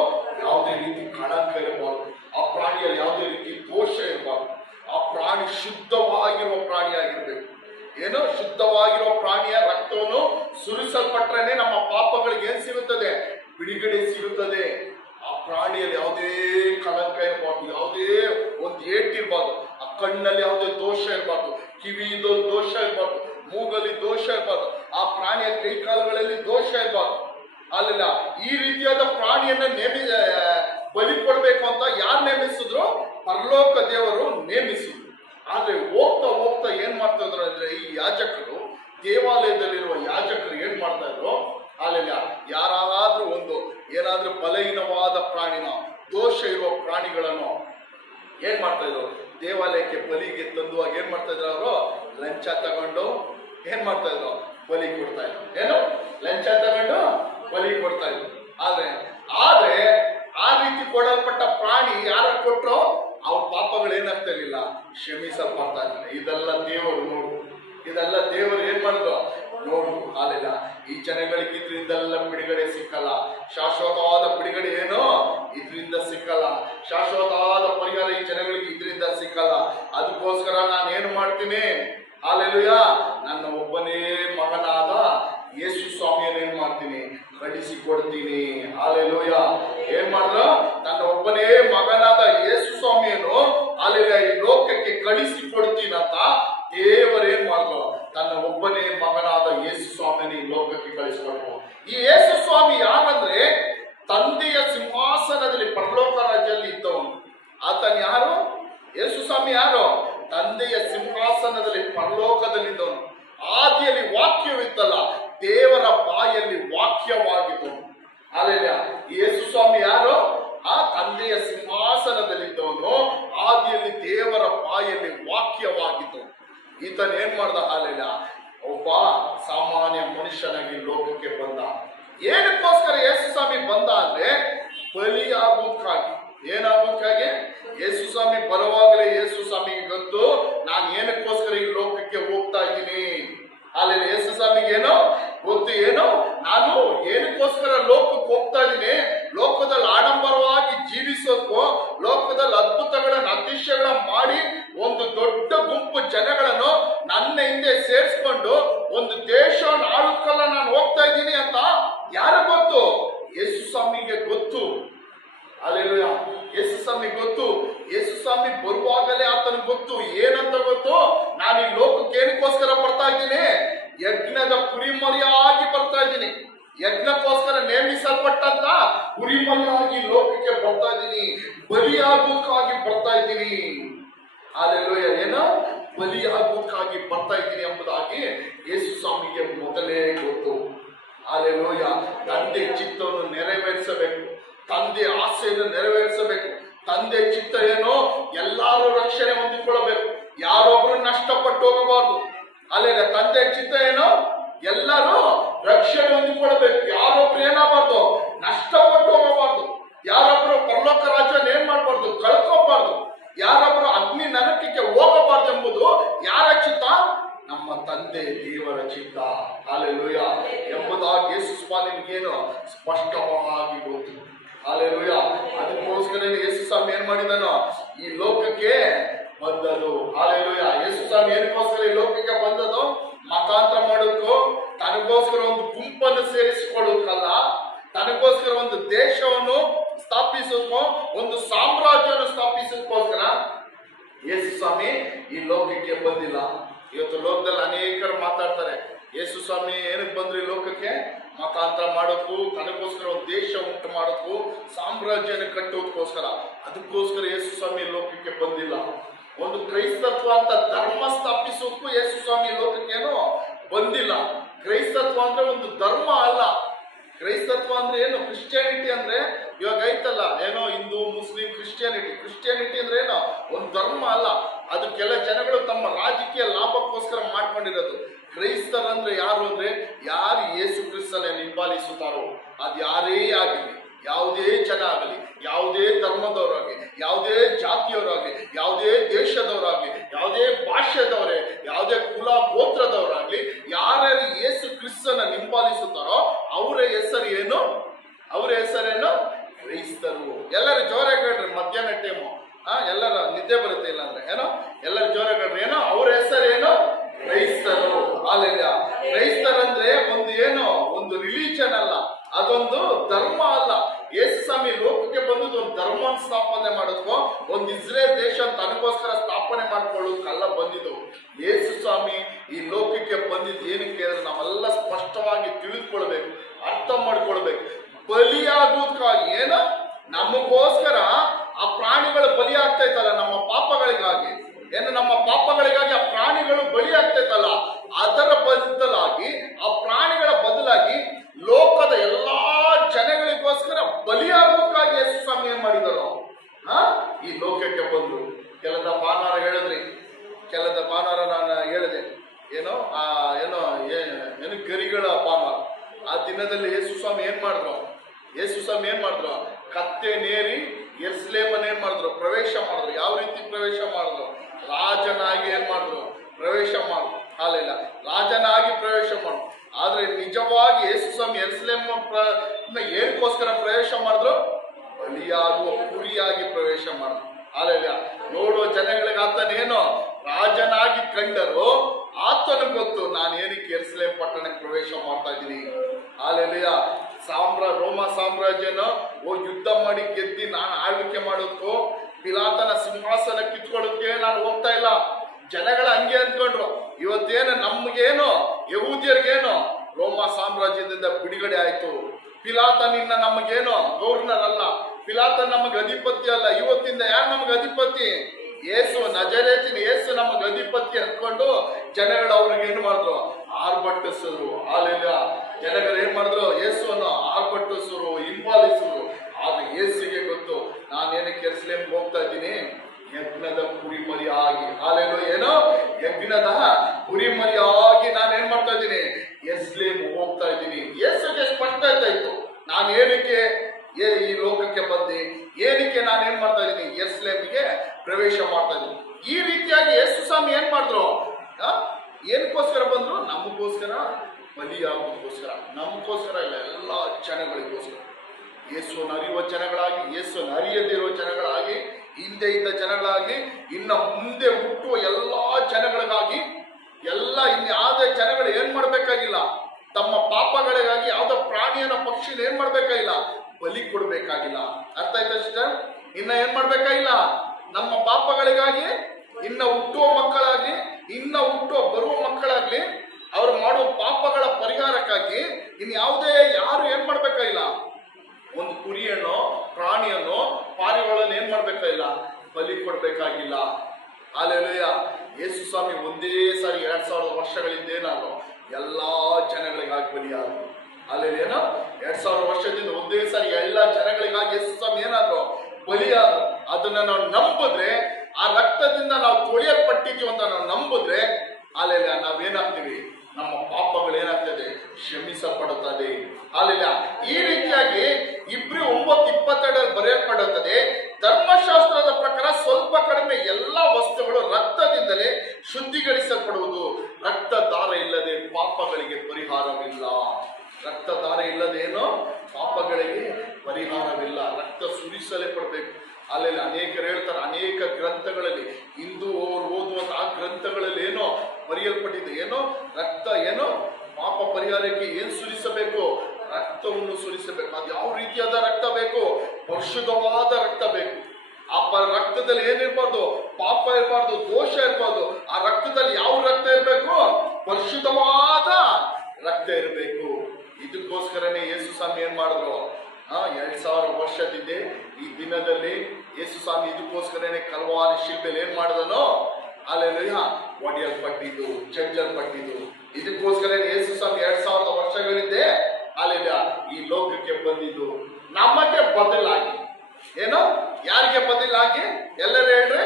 ಯಾವುದೇ ರೀತಿ ಕಳಂಕ ಇರಬಾರ್ದು. ಆ ಪ್ರಾಣಿಯಲ್ಲಿ ಯಾವುದೇ ರೀತಿ ದೋಷ ಇರಬಾರ್ದು. ಆ ಪ್ರಾಣಿ ಶುದ್ಧವಾಗಿರುವ ಪ್ರಾಣಿಯಾಗಿರ್ಬೇಕು. ಏನೋ ಶುದ್ಧವಾಗಿರುವ ಪ್ರಾಣಿಯ ರಕ್ತವನ್ನು ಸುರಿಸಲ್ಪಟ್ರೇನೆ ನಮ್ಮ ಪಾಪಗಳಿಗೆ ಏನ್ ಸಿಗುತ್ತದೆ? ಬಿಡುಗಡೆ ಸಿಗುತ್ತದೆ. ಆ ಪ್ರಾಣಿಯಲ್ಲಿ ಯಾವುದೇ ಕಳಂಕ ಇರಬಾರ್ದು, ಯಾವುದೇ ಒಂದು ಏಟಿರ್ಬಾರ್ದು, ಆ ಕಣ್ಣಲ್ಲಿ ಯಾವುದೇ ದೋಷ ಇರಬಾರ್ದು, ಕಿವಿದು ದೋಷ ಇರಬಾರ್ದು, ಮೂಗಲ್ಲಿ ದೋಷ ಇರಬಾರ್ದು, ಆ ಪ್ರಾಣಿಯ ಕೈಕಾಲುಗಳಲ್ಲಿ ದೋಷ ಇರಬಾರ್ದು. ಅಲ್ಲ, ಈ ರೀತಿಯಾದ ಪ್ರಾಣಿಯನ್ನ ಬಲಿ ಕೊಡ್ಬೇಕು ಅಂತ ಯಾರು ನೇಮಿಸಿದ್ರು? ಪರಲೋಕ ದೇವರು ನೇಮಿಸಿದ್ರು. ಆದ್ರೆ ಹೋಗ್ತಾ ಹೋಗ್ತಾ ಏನ್ ಮಾಡ್ತಾ ಇದ್ರು ಅಂದ್ರೆ, ಈ ಯಾಜಕರು, ದೇವಾಲಯದಲ್ಲಿರುವ ಯಾಜಕರು ಏನ್ ಮಾಡ್ತಾ ಇದ್ರು? ಅಲ್ಲ, ಯಾರಾದ್ರೂ ಒಂದು ಏನಾದ್ರೂ ಬಲಹೀನವಾದ ಪ್ರಾಣಿನ, ದೋಷ ಇರುವ ಪ್ರಾಣಿಗಳನ್ನು ಏನ್ ಮಾಡ್ತಾ ಇದ್ರು? ದೇವಾಲಯಕ್ಕೆ ಬಲಿಗೆ ತಂದುವಾಗ ಏನ್ ಮಾಡ್ತಾ ಇದ್ರು? ಅವರು ಲಂಚ ತಗೊಂಡು ಏನ್ ಮಾಡ್ತಾ ಇದ್ರು? ಬಲಿ ಕೊಡ್ತಾ ಇದ್ರು. ಏನು ಲಂಚ ತಗೊಂಡು ಬಲಿ ಕೊಡ್ತಾ ಇದ್ರು. ಆದ್ರೆ ಆ ರೀತಿ ಕೊಡಲ್ಪಟ್ಟ ಪ್ರಾಣಿ ಯಾರ ಕೊಟ್ರು? ಅವ್ರ ಪಾಪಗಳು ಏನಾಗ್ತಾ ಇರಲಿಲ್ಲ, ಕ್ಷಮಿಸಲ್ಪಡ್ತಾ ಇರಲಿಲ್ಲ. ಇದೆಲ್ಲ ದೇವರು ನೋಡು, ಇದೆಲ್ಲ ದೇವರು ಏನ್ ಮಾಡಿದ್ರು ನೋಡು. ಅಲ್ಲ, ಈ ಜನಗಳಿಗೆ ಇದ್ರಿಂದೆಲ್ಲ ಬಿಡುಗಡೆ ಸಿಕ್ಕಲ್ಲ. ಶಾಶ್ವತವಾದ ಬಿಡುಗಡೆ ಏನು ಇದರಿಂದ ಸಿಕ್ಕಲ್ಲ. ಶಾಶ್ವತವಾದ ಪರಿಹಾರ ಈ ಜನಗಳಿಗೆ ಇದರಿಂದ ಸಿಕ್ಕಲ್ಲ. ಅದಕ್ಕೋಸ್ಕರ ನಾನು ಏನು ಮಾಡ್ತೀನಿ? ಹಾಲೆಲೂಯಾ, ನನ್ನ ಒಬ್ಬನೇ ಮಗನಾದ ಯೇಸು ಸ್ವಾಮಿಯನ್ನು ಏನ್ ಮಾಡ್ತೀನಿ? ಕಳಿಸಿಕೊಡ್ತೀನಿ. ಹಾಲೆಲೂಯಾ. ಏನ್ ಮಾಡಿದ್ರು? ತನ್ನ ಒಬ್ಬನೇ ಮಗನಾದ ಯೇಸು ಸ್ವಾಮಿಯನ್ನು ಹಾಲೆಲೂಯಾ ಈ ಲೋಕಕ್ಕೆ ಕಳಿಸಿಕೊಡ್ತೀನಂತ ದೇವರೇನ್ ಮಾಡಿದ್ರು? ತನ್ನ ಒಬ್ಬನೇ ಮಗನಾದ ಯೇಸು ಸ್ವಾಮಿಯನ್ನು ಈ ಲೋಕಕ್ಕೆ ಕಳಿಸಿಕೊಟ್ರು. ಈ ಯೇಸು ಸ್ವಾಮಿ ಯಾರಂದ್ರೆ, ತಂದೆಯ ಸಿಂಹಾಸನದಲ್ಲಿ ಪರಲೋಕ ರಾಜ್ಯದಲ್ಲಿ ಇದ್ದವನು. ಆತನ ಯಾರು? ಯೇಸು ಸ್ವಾಮಿ ಯಾರು? ತಂದೆಯ ಸಿಂಹಾಸನದಲ್ಲಿ ಪರಲೋಕದಲ್ಲಿದ್ದವನು. ಆದಿಯಲ್ಲಿ ವಾಕ್ಯವಿತ್ತಲ್ಲ, ದೇವರ ಬಾಯಲ್ಲಿ ವಾಕ್ಯವಾಗಿದ್ದವನು. ಅಲ್ಲ, ಯೇಸು ಸ್ವಾಮಿ ಯಾರು? ಆ ತಂದೆಯ ಸಿಂಹಾಸನದಲ್ಲಿದ್ದವನು, ಆದಿಯಲ್ಲಿ ದೇವರ ಬಾಯಲ್ಲಿ ವಾಕ್ಯವಾಗಿದ್ದವನು. ಈತನ ಏನ್ ಮಾಡ್ದ? ಅಲ್ಲ, ಒಬ್ಬ ಸಾಮಾನ್ಯ ಮನುಷ್ಯನಾಗಿ ಲೋಕಕ್ಕೆ ಬಂದ. ಏನಕ್ಕೋಸ್ಕರ ಯೇಸು ಸ್ವಾಮಿ ಬಂದ ಅಂದ್ರೆ, ಬಲಿಯಾಗೋದಕ್ಕಾಗಿ. ಏನಾಗೋದಕ್ಕಾಗಿ? ಯೇಸು ಸ್ವಾಮಿ ಬರುವಾಗಲೇ ಯೇಸು ಸ್ವಾಮಿಗೆ ಗೊತ್ತು, ನಾನು ಏನಕ್ಕೋಸ್ಕರ ಈ ಲೋಕಕ್ಕೆ ಹೋಗ್ತಾ ಇದ್ದೀನಿ. ಅಲ್ಲಿ ಯೇಸು ಸ್ವಾಮಿಗೆ ಏನೋ ಗೊತ್ತು, ಏನೋ ನಾನು ಏನಕ್ಕೋಸ್ಕರ ಲೋಕಕ್ಕೆ ಹೋಗ್ತಾ ಇದ್ದೀನಿ. ಲೋಕದಲ್ಲಿ ಆಡಂಬರವಾಗಿ ಜೀವಿಸೋದಕ್ಕೂ, ಲೋಕದಲ್ಲಿ ಅದ್ಭುತಗಳನ್ನ ಅತಿಶಯಗಳನ್ನ ಮಾಡಿ ಒಂದು ದೊಡ್ಡ ಗುಂಪು ಜನಗಳನ್ನು ನನ್ನ ಹಿಂದೆ ಸೇರಿಸ್ಕೊಂಡು ಒಂದು ದೇಶವನ್ನು ಆಳುತ್ತಲ್ಲ ನಾನು ಹೋಗ್ತಾ ಇದ್ದೀನಿ ಅಂತ ಯಾರು ಗೊತ್ತು? ಯೇಸು ಸ್ವಾಮಿಗೆ ಗೊತ್ತು. ಅಲ್ಲೆಲ್ಲೂಯಾ, ಯೇಸು ಸ್ವಾಮಿ ಗೊತ್ತು. ಯೇಸು ಸ್ವಾಮಿ ಬರುವಾಗಲೇ ಆತನ ಗೊತ್ತು. ಏನಂತ ಗೊತ್ತು? ನಾನು ಈ ಲೋಕಕ್ಕೆ ಏನಕ್ಕೋಸ್ಕರ ಬರ್ತಾ ಇದ್ದೀನಿ? ಯಜ್ಞದ ಕುರಿಮರಿಯಾಗಿ ಬರ್ತಾ ಇದ್ದೀನಿ. ಯಜ್ಞಕ್ಕೋಸ್ಕರ ನೇಮಿಸಲ್ಪಟ್ಟಂತ ಕುರಿಮರಿಯಾಗಿ ಲೋಕಕ್ಕೆ ಬರ್ತಾ ಇದ್ದೀನಿ. ಬಲಿಯಾಗೋದಕ್ಕಾಗಿ ಬರ್ತಾ ಇದ್ದೀನಿ. ಅಲ್ಲೆಲ್ಲೂಯಾ, ಏನೋ ಬಲಿಯಾಗೋದಕ್ಕಾಗಿ ಬರ್ತಾ ಇದ್ದೀನಿ ಎಂಬುದಾಗಿ ಯೇಸು ಸ್ವಾಮಿಗೆ ಮೊದಲೇ ಗೊತ್ತು. ಅಲ್ಲೆಲ್ಲೂಯಾ, ತಂದೆ ಚಿತ್ತವನ್ನು ನೆರವೇರಿಸಬೇಕು, ತಂದೆ ಆಸೆಯನ್ನು ನೆರವೇರಿಸಬೇಕು. ತಂದೆ ಚಿತ್ತ ಏನೋ ಎಲ್ಲರೂ ರಕ್ಷಣೆ ಹೊಂದಿಕೊಳ್ಳಬೇಕು, ಯಾರೊಬ್ರು ನಷ್ಟಪಟ್ಟು ಹೋಗಬಾರ್ದು. ಅಲ್ಲೇ ತಂದೆ ಚಿತ್ತ ಏನೋ ಎಲ್ಲರೂ ರಕ್ಷಣೆ ಹೊಂದಿಕೊಳ್ಳಬೇಕು, ಯಾರೊಬ್ರು ಏನಾಗಬಾರ್ದು, ನಷ್ಟಪಟ್ಟು ಹೋಗಬಾರ್ದು. ಯಾರೊಬ್ರು ಪರಲೋಕ ರಾಜ್ಯವನ್ನು ಏನ್ ಮಾಡಬಾರ್ದು, ಕಳ್ಕೋಬಾರ್ದು. ಯಾರೊಬ್ರು ಅಗ್ನಿ ನರಕಕ್ಕೆ ಹೋಗಬಾರ್ದು ಎಂಬುದು ಯಾರ ಚಿತ್ತ? ನಮ್ಮ ತಂದೆ ದೇವರ ಚಿತ್ತ. ಹಲ್ಲೆಲೂಯಾ ಎಂಬುದಾಗಿ ಯೇಸು ಸ್ವಾಮಿಗೇನು ಸ್ಪಷ್ಟವಾಗಿ ಗೊತ್ತು. ಹಲ್ಲೆಲೂಯಾ. ಅದಕ್ಕೋಸ್ಕರ ಯೇಸು ಸ್ವಾಮಿ ಏನ್ ಮಾಡಿದನು? ಈ ಲೋಕಕ್ಕೆ ಬಂದದು. ಹಲ್ಲೆಲೂಯಾ. ಯೇಸು ಸ್ವಾಮಿ ಏನಕ್ಕೋಸ್ಕರ ಈ ಲೋಕಕ್ಕೆ ಬಂದದು? ಮತಾಂತರ ಮಾಡೋದಕ್ಕೂ, ತನಗೋಸ್ಕರ ಒಂದು ಗುಂಪನ್ನು ಸೇರಿಸಿಕೊಳ್ಳೋದಕ್ಕಲ್ಲ, ತನಗೋಸ್ಕರ ಒಂದು ದೇಶವನ್ನು ಸ್ಥಾಪಿಸೋದಕ್ಕೂ, ಒಂದು ಸಾಮ್ರಾಜ್ಯವನ್ನು ಸ್ಥಾಪಿಸೋದಕ್ಕೋಸ್ಕರ ಯೇಸು ಸ್ವಾಮಿ ಈ ಲೋಕಕ್ಕೆ ಬಂದಿಲ್ಲ. ಇವತ್ತು ಲೋಕದಲ್ಲಿ ಅನೇಕರು ಮಾತಾಡ್ತಾರೆ, ಯೇಸು ಸ್ವಾಮಿ ಏನಕ್ಕೆ ಬಂದ್ರು ಈ ಲೋಕಕ್ಕೆ? ಮತಾಂತರ ಮಾಡೋದಕ್ಕೂ, ತನಗೋಸ್ಕರ ಒಂದು ದೇಶ ಉಂಟು ಮಾಡೋದಕ್ಕೂ, ಸಾಮ್ರಾಜ್ಯನ ಕಟ್ಟೋದಕ್ಕೋಸ್ಕರ. ಅದಕ್ಕೋಸ್ಕರ ಯೇಸು ಸ್ವಾಮಿ ಲೋಕಕ್ಕೆ ಬಂದಿಲ್ಲ. ಒಂದು ಕ್ರೈಸ್ತತ್ವ ಅಂತ ಧರ್ಮ ಸ್ಥಾಪಿಸೋದಕ್ಕೂ ಯೇಸು ಸ್ವಾಮಿ ಲೋಕಕ್ಕೇನು ಬಂದಿಲ್ಲ. ಕ್ರೈಸ್ತತ್ವ ಅಂದ್ರೆ ಒಂದು ಧರ್ಮ ಅಲ್ಲ. ಕ್ರೈಸ್ತತ್ವ ಅಂದ್ರೆ ಏನು? ಕ್ರಿಶ್ಚಿಯಾನಿಟಿ ಅಂದ್ರೆ ಇವಾಗ ಐತಲ್ಲ, ಏನೋ ಹಿಂದೂ, ಮುಸ್ಲಿಂ, ಕ್ರಿಶ್ಚಿಯಾನಿಟಿ ಅಂದ್ರೆ ಏನೋ ಒಂದು ಧರ್ಮ ಅಲ್ಲ. ಅದು ಕೆಲ ಜನಗಳು ತಮ್ಮ ರಾಜಕೀಯ ಲಾಭಕ್ಕೋಸ್ಕರ ಮಾಡ್ಕೊಂಡಿರೋದು. ಕ್ರೈಸ್ತರಂದ್ರೆ ಯಾರು ಅಂದ್ರೆ, ಯಾರು ಯೇಸು ಕ್ರಿಸ್ತನ ಹಿಂಬಾಲಿಸುತ್ತಾರೋ, ಅದು ಯಾರೇ ಆಗಲಿ, ಯಾವುದೇ ಜನ ಆಗಲಿ, ಯಾವುದೇ ಧರ್ಮದವರಾಗಲಿ, ಯಾವುದೇ ಜಾತಿಯವರಾಗಲಿ, ಯಾವುದೇ ದೇಶದವರಾಗಲಿ, ಯಾವುದೇ ಭಾಷೆದವರೇ, ನಿದ್ದೆ ಬರುತ್ತೆ. ಇಲ್ಲ ಅಂದ್ರೆ ಏನೋ ಎಲ್ಲರ ಜೋರಾಗಡ್ರಿ, ಏನೋ ಅವ್ರ ಹೆಸರು ಏನು? ಕ್ರೈಸ್ತರು. ಅಲ್ಲೆಲ್ಲ ಕ್ರೈಸ್ತರಂದ್ರೆ ಒಂದು ಏನೋ ಒಂದು ರಿಲಿಜನ್ ಅಲ್ಲ, ಅದೊಂದು ಧರ್ಮ ಅಲ್ಲ. ಯೇಸು ಸ್ವಾಮಿ ಲೋಕಕ್ಕೆ ಬಂದದ್ದು ಒಂದು ಧರ್ಮ ಸ್ಥಾಪನೆ ಮಾಡೋದಕ್ಕೋ ಒಂದು ಇಸ್ರೇಲ್ ದೇಶ ತನಗೋಸ್ಕರ ಸ್ಥಾಪನೆ ಮಾಡ್ಕೊಳ್ಳೋದಕ್ಕಲ್ಲ ಬಂದಿದ್ದು. ಯೇಸು ಸ್ವಾಮಿ ಈ ಲೋಕಕ್ಕೆ ಬಂದಿದ್ದು ಏನಕ್ಕೆ ಅಂದ್ರೆ ನಾವೆಲ್ಲ ಸ್ಪಷ್ಟವಾಗಿ ತಿಳಿದುಕೊಳ್ಬೇಕು, ಅರ್ಥ ಮಾಡ್ಕೊಳ್ಬೇಕು. ಬಲಿಯಾಗೋದಕ್ಕಾಗಿ ಏನೋ ನಮಗೋಸ್ಕರ ಆ ಪ್ರಾಣಿಗಳು ಬಲಿ ಆಗ್ತಾ ಇತ್ತಲ್ಲ, ನಮ್ಮ ಪಾಪಗಳಿಗಾಗಿ ಏನು, ನಮ್ಮ ಪಾಪಗಳಿಗಾಗಿ ಆ ಪ್ರಾಣಿಗಳು ಬಲಿ ಆಗ್ತೈತಲ್ಲ, ಅದರ ಬದಲಾಗಿ ಆ ಪ್ರಾಣಿಗಳ ಬದಲಾಗಿ ಲೋಕದ ಎಲ್ಲಾ ಜನಗಳಿಗೋಸ್ಕರ ಬಲಿಯಾಗೋಕ್ಕಾಗಿ ಯೇಸು ಸ್ವಾಮಿ ಏನ್ ಮಾಡಿದರು? ಈ ಲೋಕಕ್ಕೆ ಬಂದ್ರು. ಕೆಲದ ಭಾನುವಾರ ಹೇಳಿದ್ರಿ, ಕೆಲದ ಭಾನುವಾರ ನಾನು ಹೇಳಿದೆ ಏನೋ ಏನು ಗರಿಗಳ ಭಾನುವಾರ. ಆ ದಿನದಲ್ಲಿ ಯೇಸು ಸ್ವಾಮಿ ಏನ್ ಮಾಡಿದ್ರು? ಯೇಸು ಸ್ವಾಮಿ ಏನ್ ಮಾಡಿದ್ರು? ಕತ್ತೆ ನೇರಿ ಯೆರೂಸಲೇಮನ್ನ ಏನ್ ಮಾಡಿದ್ರು? ಪ್ರವೇಶ ಮಾಡಿದ್ರು. ಯಾವ ರೀತಿ ಪ್ರವೇಶ ಮಾಡಿದ್ರು? ರಾಜನಾಗಿ ಏನ್ ಮಾಡಿದ್ರು? ಪ್ರವೇಶ ಮಾಡಿದ್ರು. ಹಾಲಿಲ್ಲ, ರಾಜನಾಗಿ ಪ್ರವೇಶ ಮಾಡಿದ್ರು. ಆದ್ರೆ ನಿಜವಾಗಿ ಯೇಸು ಸ್ವಾಮಿ ಯೆರೂಸಲೇಮ್ ಏನಕ್ಕೋಸ್ಕರ ಪ್ರವೇಶ ಮಾಡಿದ್ರು? ಬಲಿಯಾಗುವ ಕುರಿಯಾಗಿ ಪ್ರವೇಶ ಮಾಡಿದ್ರು. ಹಾಲಿಲ್ಲ, ನೋಡುವ ಜನಗಳಿಗೆ ಆತನೇನೋ ರಾಜನಾಗಿ ಕಂಡರು, ಆತನ ಗೊತ್ತು ನಾನು ಏನಕ್ಕೆ ಯೆರೂಸಲೇಮ್ ಪಟ್ಟಣಕ್ಕೆ ಪ್ರವೇಶ ಮಾಡ್ತಾ ಇದ್ದೀನಿ. ಹಾಲೆಲೂಯ. ರೋಮ ಸಾಮ್ರಾಜ್ಯನ ಯುದ್ಧ ಮಾಡಿ ಗೆದ್ದಿ ನಾನು ಆಳ್ವಿಕೆ ಮಾಡೋದಕ್ಕೂ ಪಿಲಾತನ ಸಿಂಹಾಸನ ಕಿತ್ಕೊಳ್ಳೋಕೆ ನಾನು ಹೋಗ್ತಾ ಇಲ್ಲ. ಜನಗಳ ಹಂಗೆ ಅಂದ್ಕೊಂಡ್ರು. ಇವತ್ತೇನು ನಮ್ಗೇನು ಯಹೂದ್ಯರಿಗೇನು ರೋಮ ಸಾಮ್ರಾಜ್ಯದಿಂದ ಬಿಡುಗಡೆ ಆಯ್ತು. ಪಿಲಾತನಿಂದ ನಮಗೇನು ಗವರ್ನರ್ ಅಲ್ಲ, ಪಿಲಾತನ್ ನಮಗೆ ಅಧಿಪತಿ ಅಲ್ಲ. ಇವತ್ತಿಂದ ಯಾರು ನಮಗೆ ಅಧಿಪತಿ? ಯೇಸು, ನಜರೇತಿನ ಯೇಸು ನಮಗೆ ಅಧಿಪತಿ ಅಂದ್ಕೊಂಡು ಜನಗಳು ಅವ್ರಿಗೆ ಏನ್ ಮಾಡಿದ್ರು? ಆರ್ಭಟಿಸಿದ್ರು. ಅಲ್ಲೆಲ್ಲ ಜನಗಳು ಏನ್ ಮಾಡಿದ್ರು? ಯೇಸುವನ್ನು ಆರ್ಭಟಿಸಿದ್ರು, ಹಿಂಬಾಲಿಸಿದ್ರು. ಆಗ ಯೇಸುಗೆ ಗೊತ್ತು ನಾನೇನಕ್ಕೆ ಯೆರೂಸಲೇಮ್ಗೆ ಹೋಗ್ತಾ ಇದ್ದೀನಿ? ಯಜ್ಞದ ಕುರಿಮರಿಯಾಗಿ. ಹಾಲೆಲ್ಲೋ ಏನೋ ಯಜ್ಞದ ಕುರಿಮರಿಯಾಗಿ ನಾನೇನ್ ಮಾಡ್ತಾ ಇದ್ದೀನಿ? ಯೆರೂಸಲೇಮ್ ಹೋಗ್ತಾ ಇದ್ದೀನಿ. ಯೇಸುಗೆ ಸ್ಪಷ್ಟ ಇತ್ತು ನಾನು ಏನಕ್ಕೆ ಈ ಲೋಕಕ್ಕೆ ಬಂದೆ, ಏನಕ್ಕೆ ನಾನೇನ್ ಮಾಡ್ತಾ ಇದ್ದೀನಿ? ಯೆರೂಸಲೇಮಿಗೆ ಪ್ರವೇಶ ಮಾಡ್ತಾ ಇದ್ದೀನಿ. ಈ ರೀತಿಯಾಗಿ ಯೇಸು ಸ್ವಾಮಿ ಏನ್ ಮಾಡಿದ್ರು? ಏನಕ್ಕೋಸ್ಕರ ಬಂದ್ರು? ನಮಗೋಸ್ಕರ ಬಲಿಯಾಗೋದಕ್ಕೋಸ್ಕರ, ನಮಗೋಸ್ಕರ ಇಲ್ಲ, ಎಲ್ಲ ಜನಗಳಿಗೋಸ್ಕರ. ಯೇಸುವನ್ನು ಅರಿಯುವ ಜನಗಳಾಗಿ, ಯೇಸುವನ್ನು ಅರಿಯದಿರುವ ಜನಗಳಾಗಿ, ಹಿಂದೆ ಇದ್ದ ಜನಗಳಾಗಿ, ಇನ್ನ ಮುಂದೆ ಹುಟ್ಟುವ ಎಲ್ಲಾ ಜನಗಳಿಗಾಗಿ, ಎಲ್ಲ ಇನ್ಯಾವುದೇ ಜನಗಳು ಏನ್ ಮಾಡ್ಬೇಕಾಗಿಲ್ಲ, ತಮ್ಮ ಪಾಪಗಳಿಗಾಗಿ ಯಾವ್ದೋ ಪ್ರಾಣಿಯನ್ನ ಪಕ್ಷಿನ ಏನ್ ಮಾಡ್ಬೇಕಾಗಿಲ್ಲ? ಬಲಿ ಕೊಡ್ಬೇಕಾಗಿಲ್ಲ. ಅರ್ಥ ಆಯ್ತಾ ಸಿಸ್ಟರ್? ಇನ್ನ ಏನ್ ಮಾಡ್ಬೇಕಾಗಿಲ್ಲ? ನಮ್ಮ ಪಾಪಗಳಿಗಾಗಿ, ಇನ್ನ ಹುಟ್ಟುವ ಮಕ್ಕಳಾಗಿ, ಇನ್ನ ಹುಟ್ಟುವ ಬರುವ ಮಕ್ಕಳಾಗ್ಲಿ, ಅವ್ರು ಮಾಡುವ ಪಾಪಗಳ ಪರಿಹಾರಕ್ಕಾಗಿ ಯಾರು ಏನ್ ಮಾಡ್ಬೇಕಾಗಿಲ್ಲ? ಒಂದು ಕುರಿಯನ್ನು, ಪ್ರಾಣಿಯನ್ನು, ಪಾರಿವಾಳನ್ನು ಏನ್ ಮಾಡ್ಬೇಕಾಗಿಲ್ಲ? ಬಲಿ ಕೊಡ್ಬೇಕಾಗಿಲ್ಲ. ಅಲ್ಲೆಲ್ಲಯ್ಯ, ಯೇಸು ಸ್ವಾಮಿ ಒಂದೇ ಸಾರಿ 2000 ವರ್ಷಗಳಿಂದೇನಾದ್ರು ಎಲ್ಲಾ ಜನಗಳಿಗಾಗಿ ಬಲಿಯಾದ್ರು. ಅಲ್ಲೇನೋ 2000 ವರ್ಷದಿಂದ ಒಂದೇ ಸಾರಿ ಎಲ್ಲ ಜನಗಳಿಗಾಗಿ ಯೇಸು ಸ್ವಾಮಿ ಏನಾದ್ರು ಬಲಿಯಾದ್ರು. ಅದನ್ನ ನಾವು ನಂಬಿದ್ರೆ, ಆ ರಕ್ತದಿಂದ ನಾವು ತೊಳೆಯಲ್ಪಟ್ಟಿದ್ದೀವಿ ಅಂತ ನಾವು ನಂಬಿದ್ರೆ, ಅಲ್ಲೆಲ್ಲ ನಾವೇನಾಗ್ತೀವಿ? ನಮ್ಮ ಪಾಪಗಳು ಏನಾಗ್ತದೆ? ಕ್ಷಮಿಸಲ್ಪಡುತ್ತದೆ. ಅಲ್ಲೆಲ್ಲ ಈ ರೀತಿಯಾಗಿ ಇಬ್ರಿ 9:22 ಬರೆಯಲ್ಪಡುತ್ತದೆ. ಧರ್ಮಶಾಸ್ತ್ರದ ಪ್ರಕಾರ ಸ್ವಲ್ಪ ಕಡಿಮೆ ಎಲ್ಲ ವಸ್ತುಗಳು ರಕ್ತದಿಂದಲೇ ಶುದ್ಧೀಕರಿಸಲ್ಪಡುವುದು. ರಕ್ತಧಾರ ಇಲ್ಲದೆ ಪಾಪಗಳಿಗೆ ಪರಿಹಾರವಿಲ್ಲ. ರಕ್ತಧಾರ ಇಲ್ಲದೇನೋ ಪಾಪಗಳಿಗೆ ಪರಿಹಾರವಿಲ್ಲ. ರಕ್ತ ಸುರಿಸಲೇ ಪಡಬೇಕು. ಅಲ್ಲೆಲ್ಲ ಅನೇಕರು ಹೇಳ್ತಾರೆ, ಅನೇಕ ಗ್ರಂಥಗಳಲ್ಲಿ, ಹಿಂದೂ ಓದುವಂತ ಆ ಗ್ರಂಥಗಳಲ್ಲಿ ಏನೋ ಬರೆಯಲ್ಪಟ್ಟಿದೆ, ಏನೋ ರಕ್ತ, ಏನೋ ಪಾಪ ಪರಿಹಾರಕ್ಕೆ ಏನ್ ಸುರಿಸಬೇಕು? ರಕ್ತವನ್ನು ಸುರಿಸಬೇಕು. ಅದು ಯಾವ ರೀತಿಯಾದ ರಕ್ತ ಬೇಕು? ಪರಿಶುದ್ಧವಾದ ರಕ್ತ ಬೇಕು. ಆ ರಕ್ತದಲ್ಲಿ ಏನಿರ್ಬಾರ್ದು? ಪಾಪ ಇರಬಾರ್ದು, ದೋಷ ಇರಬಾರ್ದು. ಆ ರಕ್ತದಲ್ಲಿ ಯಾವ ರಕ್ತ ಇರಬೇಕು? ಪರಿಶುದ್ಧವಾದ ರಕ್ತ ಇರಬೇಕು. ಇದಕ್ಕೋಸ್ಕರನೇ ಯೇಸು ಸ್ವಾಮಿ ಏನ್ ಮಾಡಿದ್ರು? 2000 ವರ್ಷದಿಂದ ಈ ದಿನದಲ್ಲಿ ಯೇಸು ಸ್ವಾಮಿ ಇದಕ್ಕೋಸ್ಕರನೇ ಕಲ್ವಾರಿ ಶಿಲ್ಪೆಯಲ್ಲಿ ಏನ್ ಮಾಡಿದನೋ? ಅಲ್ಲೆಲ್ಲ ಒಡೆಯಲ್ಪಟ್ಟಿದ್ದು, ಜಜ್ಜಲ್ಪಟ್ಟಿದ್ದು. ಇದಕ್ಕೋಸ್ಕರನೇ ಯೇಸು ಸ್ವಾಮಿ 2000 ವರ್ಷಗಳಿಂದೆ ಅಲ್ಲೆಲ್ಲ ಈ ಲೋಕಕ್ಕೆ ಬಂದಿದ್ದು ನಮಗೆ ಬದಲಾಗಿ. ಏನೋ ಯಾರಿಗೆ ಬದಲಾಗಿ? ಎಲ್ಲರೂ ಹೇಳ್ರಿ,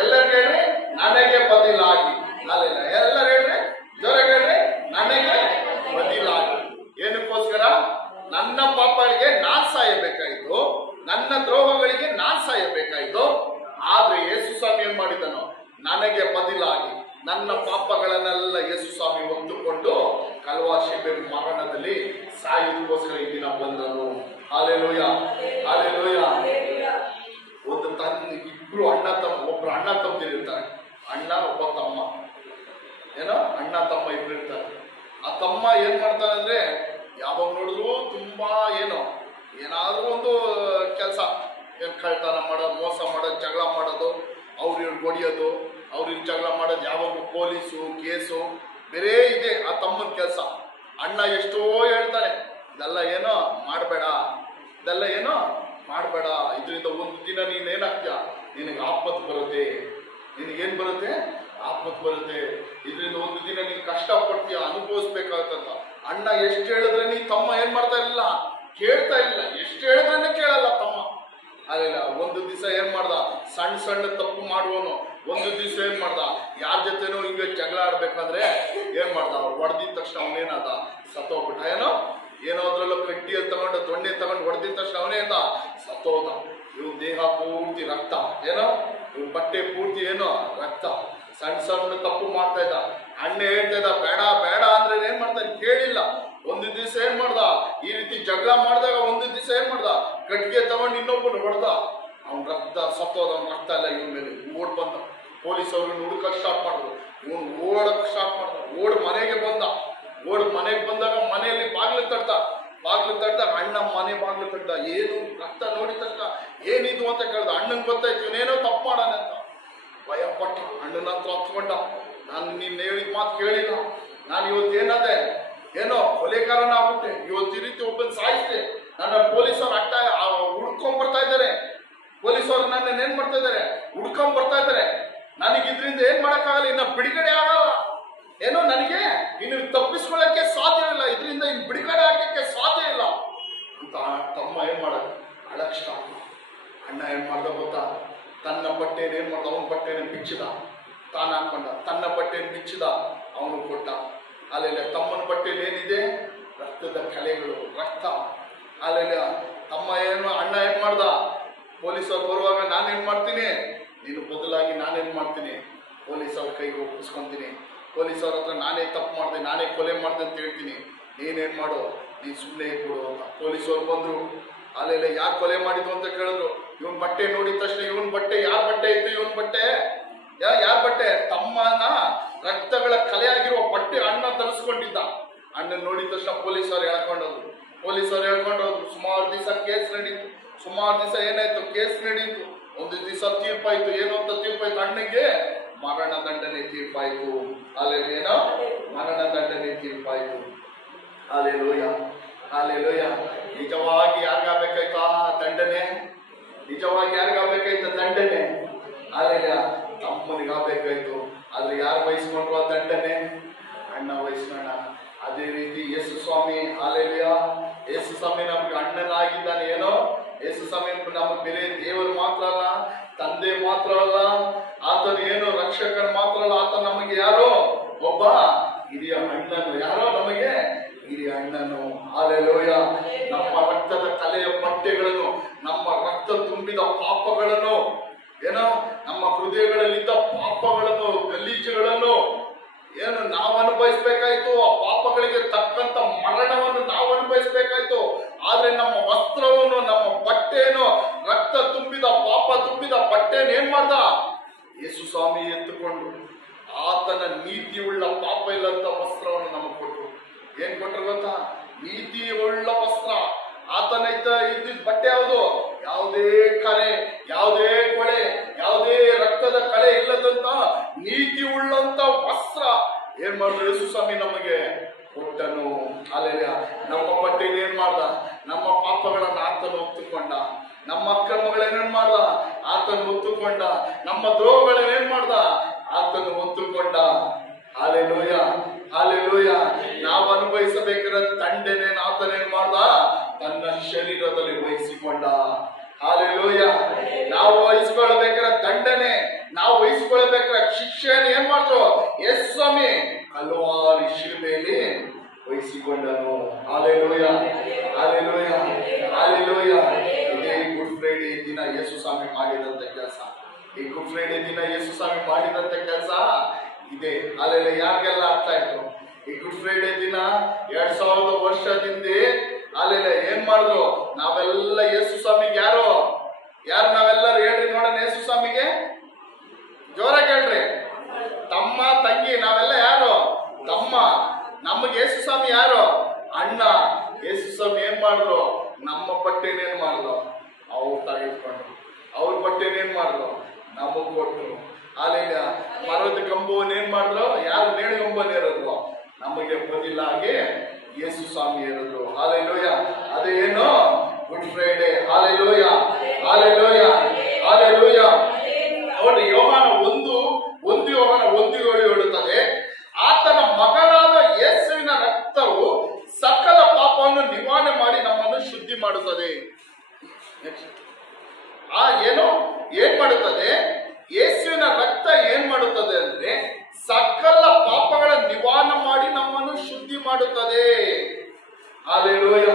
ಎಲ್ಲರಿಗೂ ಹೇಳ್ರಿ, ನನಗೆ ಬದಲಾಗಿ. ಅಲ್ಲೆಲ್ಲ ಎಲ್ಲರೂ ಹೇಳ್ರಿ, ಜೋರಾಗಿ ಹೇಳ್ರಿ, ನನಗೆ ಬದಲಾಗಿ. ಏನಕ್ಕೋಸ್ಕರ? ನನ್ನ ಪಾಪಗಳಿಗೆ ನಾನ್ ಸಾಯಬೇಕಾಯ್ತು, ನನ್ನ ದ್ರೋಹಗಳಿಗೆ ನಾನ್ ಸಾಯಬೇಕಾಯ್ತು. ಆದ್ರೆ ಯೇಸು ಸ್ವಾಮಿ ಏನ್ ಮಾಡಿದನು? ನನಗೆ ಬದಲಾಗಿ ನನ್ನ ಪಾಪಗಳನ್ನೆಲ್ಲ ಯೇಸು ಸ್ವಾಮಿ ಹೊತ್ತುಕೊಂಡು ಕಲ್ವಾರಿ ಶಿಲುಬೆ ಮರಣದಲ್ಲಿ ಸಾಯುವುದಕ್ಕೋಸ್ಕರ ಈ ದಿನ ಬಂದನು. Hallelujah, hallelujah. ಒಂದು ಇಬ್ರು ಅಣ್ಣ ತಮ್ಮ, ಒಬ್ರು ಅಣ್ಣ ತಮ್ಮದಿರಿರ್ತಾರೆ, ಅಣ್ಣ ಒಬ್ಬ ತಮ್ಮ, ಏನೋ ಅಣ್ಣ ತಮ್ಮ ಇಬ್ರು ಇರ್ತಾರೆ. ಆ ತಮ್ಮ ಏನ್ ಮಾಡ್ತಾನೆ ಅಂದ್ರೆ ಯಾವಾಗ ನೋಡಿದ್ರು ತುಂಬಾ ಏನಾದ್ರೂ ಒಂದು ಕೆಲಸ, ಕಳ್ತನ ಮಾಡೋದು, ಮೋಸ ಮಾಡೋದು, ಜಗಳ ಮಾಡೋದು, ಅವ್ರಿಗೆ ಹೊಡಿಯೋದು, ಅವ್ರಿಗೆ ಜಗಳ ಮಾಡೋದು, ಯಾವಾಗಲೂ ಪೊಲೀಸು ಕೇಸು ಬೇರೆ ಇದೆ ಆ ತಮ್ಮನ ಕೆಲಸ. ಅಣ್ಣ ಎಷ್ಟೋ ಹೇಳ್ತಾನೆ, ಇದೆಲ್ಲ ಮಾಡಬೇಡ, ಇದೆಲ್ಲ ಮಾಡಬೇಡ, ಇದರಿಂದ ಒಂದು ದಿನ ನೀನೇನಾಗ್ತೀಯ, ನಿನಗೆ ಆಪತ್ತು ಬರುತ್ತೆ, ನಿನಗೇನು ಬರುತ್ತೆ, ಆಪತ್ತು ಬರುತ್ತೆ, ಇದರಿಂದ ಒಂದು ದಿನ ನೀನು ಕಷ್ಟಪಡ್ತೀಯ, ಅನುಭವಿಸ್ಬೇಕಾಗತ್ತಂತ ಅಣ್ಣ ಎಷ್ಟು ಹೇಳಿದ್ರೆ ನೀ ತಮ್ಮ ಏನ್ ಮಾಡ್ತಾ ಇಲ್ಲ, ಕೇಳ್ತಾ ಇಲ್ಲ. ಎಷ್ಟು ಹೇಳಿದ್ರೇನೆ ಕೇಳಲ್ಲ ತಮ್ಮ. ಅಲ್ಲ ಒಂದು ದಿವಸ ಏನ್ ಮಾಡ್ದ, ಸಣ್ಣ ಸಣ್ಣ ತಪ್ಪು ಮಾಡುವನು ಒಂದು ದಿವಸ ಏನ್ ಮಾಡ್ದ, ಯಾರ ಜೊತೆನೋ ಹಿಂಗೆ ಜಗಳ ಆಡ್ಬೇಕಾದ್ರೆ ಏನ್ ಮಾಡ್ದ, ಅವ್ರು ಹೊಡೆದಿದ ತಕ್ಷಣ ಅವನೇನಾದ, ಸತ್ತೋಗ್ಬಿಟ್ಟ. ಏನೋ ಅದ್ರಲ್ಲೂ ಕಡ್ಡಿಯಲ್ಲಿ ತಗೊಂಡು ದೊಣ್ಣೆ ತಗೊಂಡು ಹೊಡೆದಿದ ತಕ್ಷಣ ಅವನೇದ ಸತ್ತೋದ. ಇವ್ ದೇಹ ಪೂರ್ತಿ ರಕ್ತ, ಇವ್ ಬಟ್ಟೆ ಪೂರ್ತಿ ರಕ್ತ. ಸಣ್ಣ ಸಣ್ಣ ತಪ್ಪು ಮಾಡ್ತಾ ಇದ್ದ. ಅಣ್ಣ ಹೇಳ್ತಾ ಇದ್ದ ಬೇಡ ಬೇಡ ಅಂದ್ರೆ ಏನ್ ಮಾಡ್ತಾನೆ, ಕೇಳಿಲ್ಲ. ಒಂದು ದಿವಸ ಏನ್ ಮಾಡ್ದ, ಈ ರೀತಿ ಜಗಳ ಮಾಡಿದಾಗ ಒಂದು ದಿವಸ ಏನ್ ಮಾಡ್ದ, ಕಟ್ಟಿಗೆ ತಗೊಂಡು ಇನ್ನೊಬ್ಬನು ಹೊಡೆದ, ಅವ್ನ ರಕ್ತ ಸತ್ತೋದ. ಅವ್ನ ರಕ್ತ ಎಲ್ಲ ಇವನ್ ಮೇಲೆ ಓಡ್ ಬಂದ. ಪೊಲೀಸ್ ಅವ್ರನ್ನ ಹುಡುಕಕ್ ಸ್ಟಾರ್ಟ್ ಮಾಡಿದ್ರು, ಇವನು ಓಡಕ್ ಸ್ಟಾರ್ಟ್ ಮಾಡ್ದ. ಮನೆಗೆ ಬಂದ. ಮನೆಗೆ ಬಂದಾಗ ಮನೆಯಲ್ಲಿ ಬಾಗ್ಲು ತಡ್ದಾಗ ಅಣ್ಣ ಮನೆ ಬಾಗ್ಲು ತಡ್ದ. ಏನು ರಕ್ತ ನೋಡಿದ ತಕ್ಷಣ ಏನಿದು ಅಂತ ಕೇಳ್ದ. ಅಣ್ಣನ್ ಗೊತ್ತಾಯ್ತು ಇವನೇನೋ ತಪ್ಪು ಮಾಡಾನೆ ಅಂತ. ಭಯ ಪಟ್ಟ ಅಣ್ಣನ ಹತ್ರ ಹತ್ಕೊಂಡ. ನಾನು ನೀನ್ ಹೇಳಿದ ಮಾತು ಕೇಳಿಲ್ಲ, ನಾನು ಇವತ್ತು ಏನದೆ ಕೊಲೆಗಾರನ ಆಗ್ಬಿಟ್ಟೆ, ಇವತ್ತು ಈ ರೀತಿ ಒಬ್ಬನ್ ಸಾಯಿಸ್ತೆ, ನನ್ನ ಪೊಲೀಸರು ಹುಡ್ಕೊಂಡ್ ಬರ್ತಾ ಇದ್ದಾರೆ, ಪೊಲೀಸರು ನನ್ನ ಏನ್ ಮಾಡ್ತಾ ಇದ್ದಾರೆ, ಹುಡ್ಕೊಂಡ್ ಬರ್ತಾ ಇದ್ದಾರೆ. ನನಗೆ ಇದರಿಂದ ಏನ್ ಮಾಡಕ್ಕಾಗಲ್ಲ, ಇನ್ನ ಬಿಡುಗಡೆ ಆಗಲ್ಲ, ನನಗೆ ಇನ್ನು ತಪ್ಪಿಸ್ಕೊಳ್ಳಕ್ಕೆ ಸಾಧ್ಯವಿಲ್ಲ, ಇದರಿಂದ ಇನ್ನು ಬಿಡುಗಡೆ ಆಗಕ್ಕೆ ಸಾಧ್ಯ ಇಲ್ಲ ಅಂತ ತಮ್ಮ ಏನ್ ಮಾಡಕ್ ಅಳಕ್ ಸ್ಟಾರ್ಟ್. ಅಣ್ಣ ಏನ್ ಮಾಡ್ದ ಗೊತ್ತಾ, ತನ್ನ ಬಟ್ಟೆನ ಏನ್ ಮಾಡ್ದ, ಅವನ ಬಟ್ಟೆನ ಬಿಚ್ಚಿದ, ತಾನು ಹಾಕೊಂಡ. ತನ್ನ ಬಟ್ಟೆನ ಬಿಚ್ಚಿದ, ಅವನು ಕೊಟ್ಟ. ಅಲ್ಲೆಲ್ಲ ತಮ್ಮನ ಬಟ್ಟೆಯಲ್ಲಿ ಏನಿದೆ, ರಕ್ತದ ಕಲೆಗಳು, ರಕ್ತ. ಅಲ್ಲೆಲ್ಲ ಅಣ್ಣ ಏನ್ ಮಾಡ್ದ, ಪೊಲೀಸವ್ರು ಬರುವಾಗ ನಾನೇನ್ ಮಾಡ್ತೀನಿ, ನೀನು ಬದಲಾಗಿ ನಾನೇನ್ ಮಾಡ್ತೀನಿ, ಪೊಲೀಸವ್ರ ಕೈಗೆ ಒಪ್ಪಿಸ್ಕೊಂತೀನಿ, ಪೊಲೀಸವ್ರ ಹತ್ರ ನಾನೇ ತಪ್ಪು ಮಾಡಿದೆ, ನಾನೇ ಕೊಲೆ ಮಾಡಿದೆ ಅಂತ ಹೇಳ್ತೀನಿ, ನೀನೇನ್ ಮಾಡು, ನೀನ್ ಸುಮ್ಮನೆ ಕೊಡು ಅಂತ. ಪೊಲೀಸವ್ರು ಬಂದ್ರು. ಅಲ್ಲೆಲ್ಲ ಯಾರು ಕೊಲೆ ಮಾಡಿದ್ರು ಅಂತ ಕೇಳಿದ್ರು. ಇವನ್ ಬಟ್ಟೆ ನೋಡಿದ ತಕ್ಷಣ, ಇವನ್ ಬಟ್ಟೆ ಯಾರ ಬಟ್ಟೆ ಇತ್ತು, ಇವನ್ ಬಟ್ಟೆ ಯಾರ ಬಟ್ಟೆ, ತಮ್ಮನ ರಕ್ತಗಳ ಕಲೆ ಆಗಿರುವ ಬಟ್ಟೆ ಅಣ್ಣ ತರಿಸ್ಕೊಂಡಿದ್ದ. ಅಣ್ಣನ್ ನೋಡಿದ ತಕ್ಷಣ ಪೊಲೀಸವ್ರು ಹೇಳ್ಕೊಂಡೋದ್ರು. ಸುಮಾರು ದಿವಸ ಕೇಸ್ ನಡೀತು. ಏನಾಯ್ತು, ಕೇಸ್ ನಡೀತು. ಒಂದು ದಿವಸ ತೀರ್ಪಾಯ್ತು. ಏನು ಅಂತ ತೀರ್ಪಾಯ್ತು, ಅಣ್ಣಗೆ ಮರಣ ದಂಡನೆ ತೀರ್ಪಾಯ್ತು. ಅಲ್ಲೇನೋ ಮರಣ ದಂಡನೆ ತೀರ್ಪಾಯ್ತು. Alleluia, alleluia. ನಿಜವಾಗಿ ಯಾರಿಗಾಗಬೇಕಾಯ್ತು ಆ ದಂಡನೆ, ನಿಜವಾಗಿ ಯಾರಿಗಾಗಬೇಕಾಯ್ತು ದಂಡನೆ, ಅಲ್ಲೆಲ್ಲ ತಮ್ಮನಿಗಾಗಬೇಕಾಯ್ತು. ಆದ್ರೆ ಯಾರು ವಹಿಸ್ಕೊಂಡ್ರು ಆ ದಂಡನೆ, ಅಣ್ಣ ವಹಿಸ್ಕೊಂಡ. ಅದೇ ರೀತಿ ಯೇಸು ಸ್ವಾಮಿ, ಅಲ್ಲೆಲೂಯ, ಯೇಸು ಸ್ವಾಮಿ ನಮ್ಗೆ ಅಣ್ಣನಾಗಿದ್ದಾನೆ. ಯೇಸು ಸ್ವಾಮಿ ನಮಗೆ ಬೇರೆ ದೇವರು ಮಾತ್ರ ಅಲ್ಲ, ತಂದೆ ಮಾತ್ರ ಅಲ್ಲ, ಆತನು ರಕ್ಷಕನ ಮಾತ್ರ ಅಲ್ಲ, ಆತ ನಮಗೆ ಯಾರೋ ಒಬ್ಬ ಹಿರಿಯ ಅಣ್ಣನು. ಯಾರೋ ನಮಗೆ ಹಿರಿಯ ಅಣ್ಣನು. ಹಲ್ಲೆಲೂಯಾ. ನಮ್ಮ ರಕ್ತದ ಕಲೆಯ ಬಟ್ಟೆಗಳನ್ನು, ನಮ್ಮ ರಕ್ತ ತುಂಬಿದ ಪಾಪಗಳನ್ನು, ನಮ್ಮ ಹೃದಯಗಳಲ್ಲಿದ್ದ ಪಾಪಗಳನ್ನು, ಗಲೀಜುಗಳನ್ನು ನಾವು ಅನುಭವಿಸ್ಬೇಕಾಯ್ತು. ಆ ಪಾಪಗಳಿಗೆ ತಕ್ಕಂತ ಮರಣವನ್ನು ನಾವು ಅನುಭವಿಸ್ಬೇಕಾಯ್ತು. ಆದ್ರೆ ನಮ್ಮ ವಸ್ತ್ರವನ್ನು, ನಮ್ಮ ಬಟ್ಟೆಯನ್ನು, ರಕ್ತ ತುಂಬಿದ ಪಾಪ ತುಂಬಿದ ಬಟ್ಟೆಯನ್ನು ಏನ್ ಮಾಡ್ದ ಯೇಸು ಸ್ವಾಮಿ ಎತ್ತುಕೊಂಡು ಆತನ ನೀತಿಯುಳ್ಳ ಪಾಪ ಇಲ್ಲಂತ ವಸ್ತ್ರವನ್ನು ನಮಗೆ ಕೊಟ್ಟರು. ಏನ್ ಕೊಟ್ಟರು ಗೊತ್ತಾ, ನೀತಿಯುಳ್ಳ ವಸ್ತ್ರ. ಆತನ ಇದ್ದಿದ್ದ ಬಟ್ಟೆ ಯಾವುದು, ಯಾವುದೇ ಕರೆ, ಯಾವುದೇ ಕೊಳೆ, ಯಾವುದೇ ರಕ್ತದ ಕಳೆ ಇಲ್ಲದಂತ ನೀತಿ ಉಳ್ಳಂತ ವಸ್ತ್ರ ಏನ್ ಮಾಡಿದ್ರು ಯೇಸು ಸ್ವಾಮಿ ನಮಗೆ ಕೊಟ್ಟನು. ಅಲ್ಲೆಲ್ಲ ನಮ್ಮ ಬಟ್ಟೆಗೆ ಏನ್ ಮಾಡ್ದ, ನಮ್ಮ ಪಾಪಗಳನ್ನ ಆತನು ಒತ್ತುಕೊಂಡ. ನಮ್ಮ ಅಕ್ರಮಗಳೇನೇನ್ ಮಾಡ್ದ, ಆತನು ಒತ್ತುಕೊಂಡ. ನಮ್ಮ ದ್ರೋಹಗಳೇನೇನ್ ಮಾಡ್ದ, ಆತನು ಒತ್ತುಕೊಂಡ. Hallelujah, hallelujah. ನಾವು ಅನುಭವಿಸಬೇಕಾದ ದಂಡನೆ ಆತನೇನ್ ಮಾಡ್ದ, ತನ್ನ ಶರೀರದಲ್ಲಿ ವಹಿಸಿಕೊಂಡ. ಹಲ್ಲೆಲೂಯಾ. ನಾವು ವಹಿಸಿಕೊಳ್ಳಬೇಕಾದ ದಂಡನೆ, ನಾವು ವಹಿಸಿಕೊಳ್ಳಬೇಕಾದ ಶಿಕ್ಷೆಯನ್ನು ಏನ್ ಮಾಡಿದ್ರು ಯೇಸು ಸ್ವಾಮಿ ಕಲ್ವಾರಿ ಶಿಲುಬೆಯಲ್ಲಿ ವಹಿಸಿಕೊಂಡನು. Hallelujah, hallelujah, hallelujah. ಇದೇ ಗುಡ್ ಫ್ರೈಡೆ ದಿನ ಯೇಸು ಸ್ವಾಮಿ ಮಾಡಿದಂತ ಕೆಲಸ. ಈ ಗುಡ್ ಫ್ರೈಡೆ ದಿನ ಯೇಸು ಸ್ವಾಮಿ ಮಾಡಿದಂತ ಕೆಲಸ ಇದೆ. ಅಲ್ಲೆಲ್ಲ ಯಾರಿಗೆಲ್ಲ ಆಗ್ತಾ ಇತ್ತು, ಈ ಗುಡ್ ಫ್ರೈಡೆ ದಿನ 2000 ವರ್ಷದಿಂದ ಅಲ್ಲೆಲ್ಲ ಏನ್ ಮಾಡಿದ್ರು, ನಾವೆಲ್ಲ ಯೇಸು ಸ್ವಾಮಿಗೆ ಯಾರು ನಾವೆಲ್ಲರೂ ಹೇಳ್ರಿ ನೋಡೋಣ, ಯೇಸು ಸ್ವಾಮಿಗೆ ಮಾಡಿದ್ರು? ನಮಗ್ ಕೊಟ್ರು. ಅಲ್ಲಿಗ ಮರದ ಕಂಬವನ್ನ ಏನ್ ಮಾಡಿದ್ರು? ಯಾರು ನೇಣು ಕಂಬನ ಏರಿದ್ರು? ನಮಗೆ ಬದಲಾಗಿ ಯೇಸು ಸ್ವಾಮಿ ಏರಿದ್ರು. ಹಾಲೆಲೂಯ. ಅದೇನು? Good Friday. Hallelujah, hallelujah, hallelujah. ನೋಡಿ, ಯೋಹಾನ 1:7 ಹೇಳುತ್ತದೆ, ಆತನ ಮಗನಾದ ಯೇಸುವಿನ ರಕ್ತವು ಸಕಲ ಪಾಪವನ್ನು ನಿವಾರಣೆ ಮಾಡಿ ನಮ್ಮನ್ನು ಶುದ್ಧಿ ಮಾಡುತ್ತದೆ. ಏನ್ ಮಾಡುತ್ತದೆ? ಯೇಸುವಿನ ರಕ್ತ ಏನ್ ಮಾಡುತ್ತದೆ ಅಂದ್ರೆ ಸಕಲ ಪಾಪಗಳ ನಿವಾರಣೆ ಮಾಡಿ ನಮ್ಮನ್ನು ಶುದ್ಧಿ ಮಾಡುತ್ತದೆ. ಹಾಲೆಲೂಯ.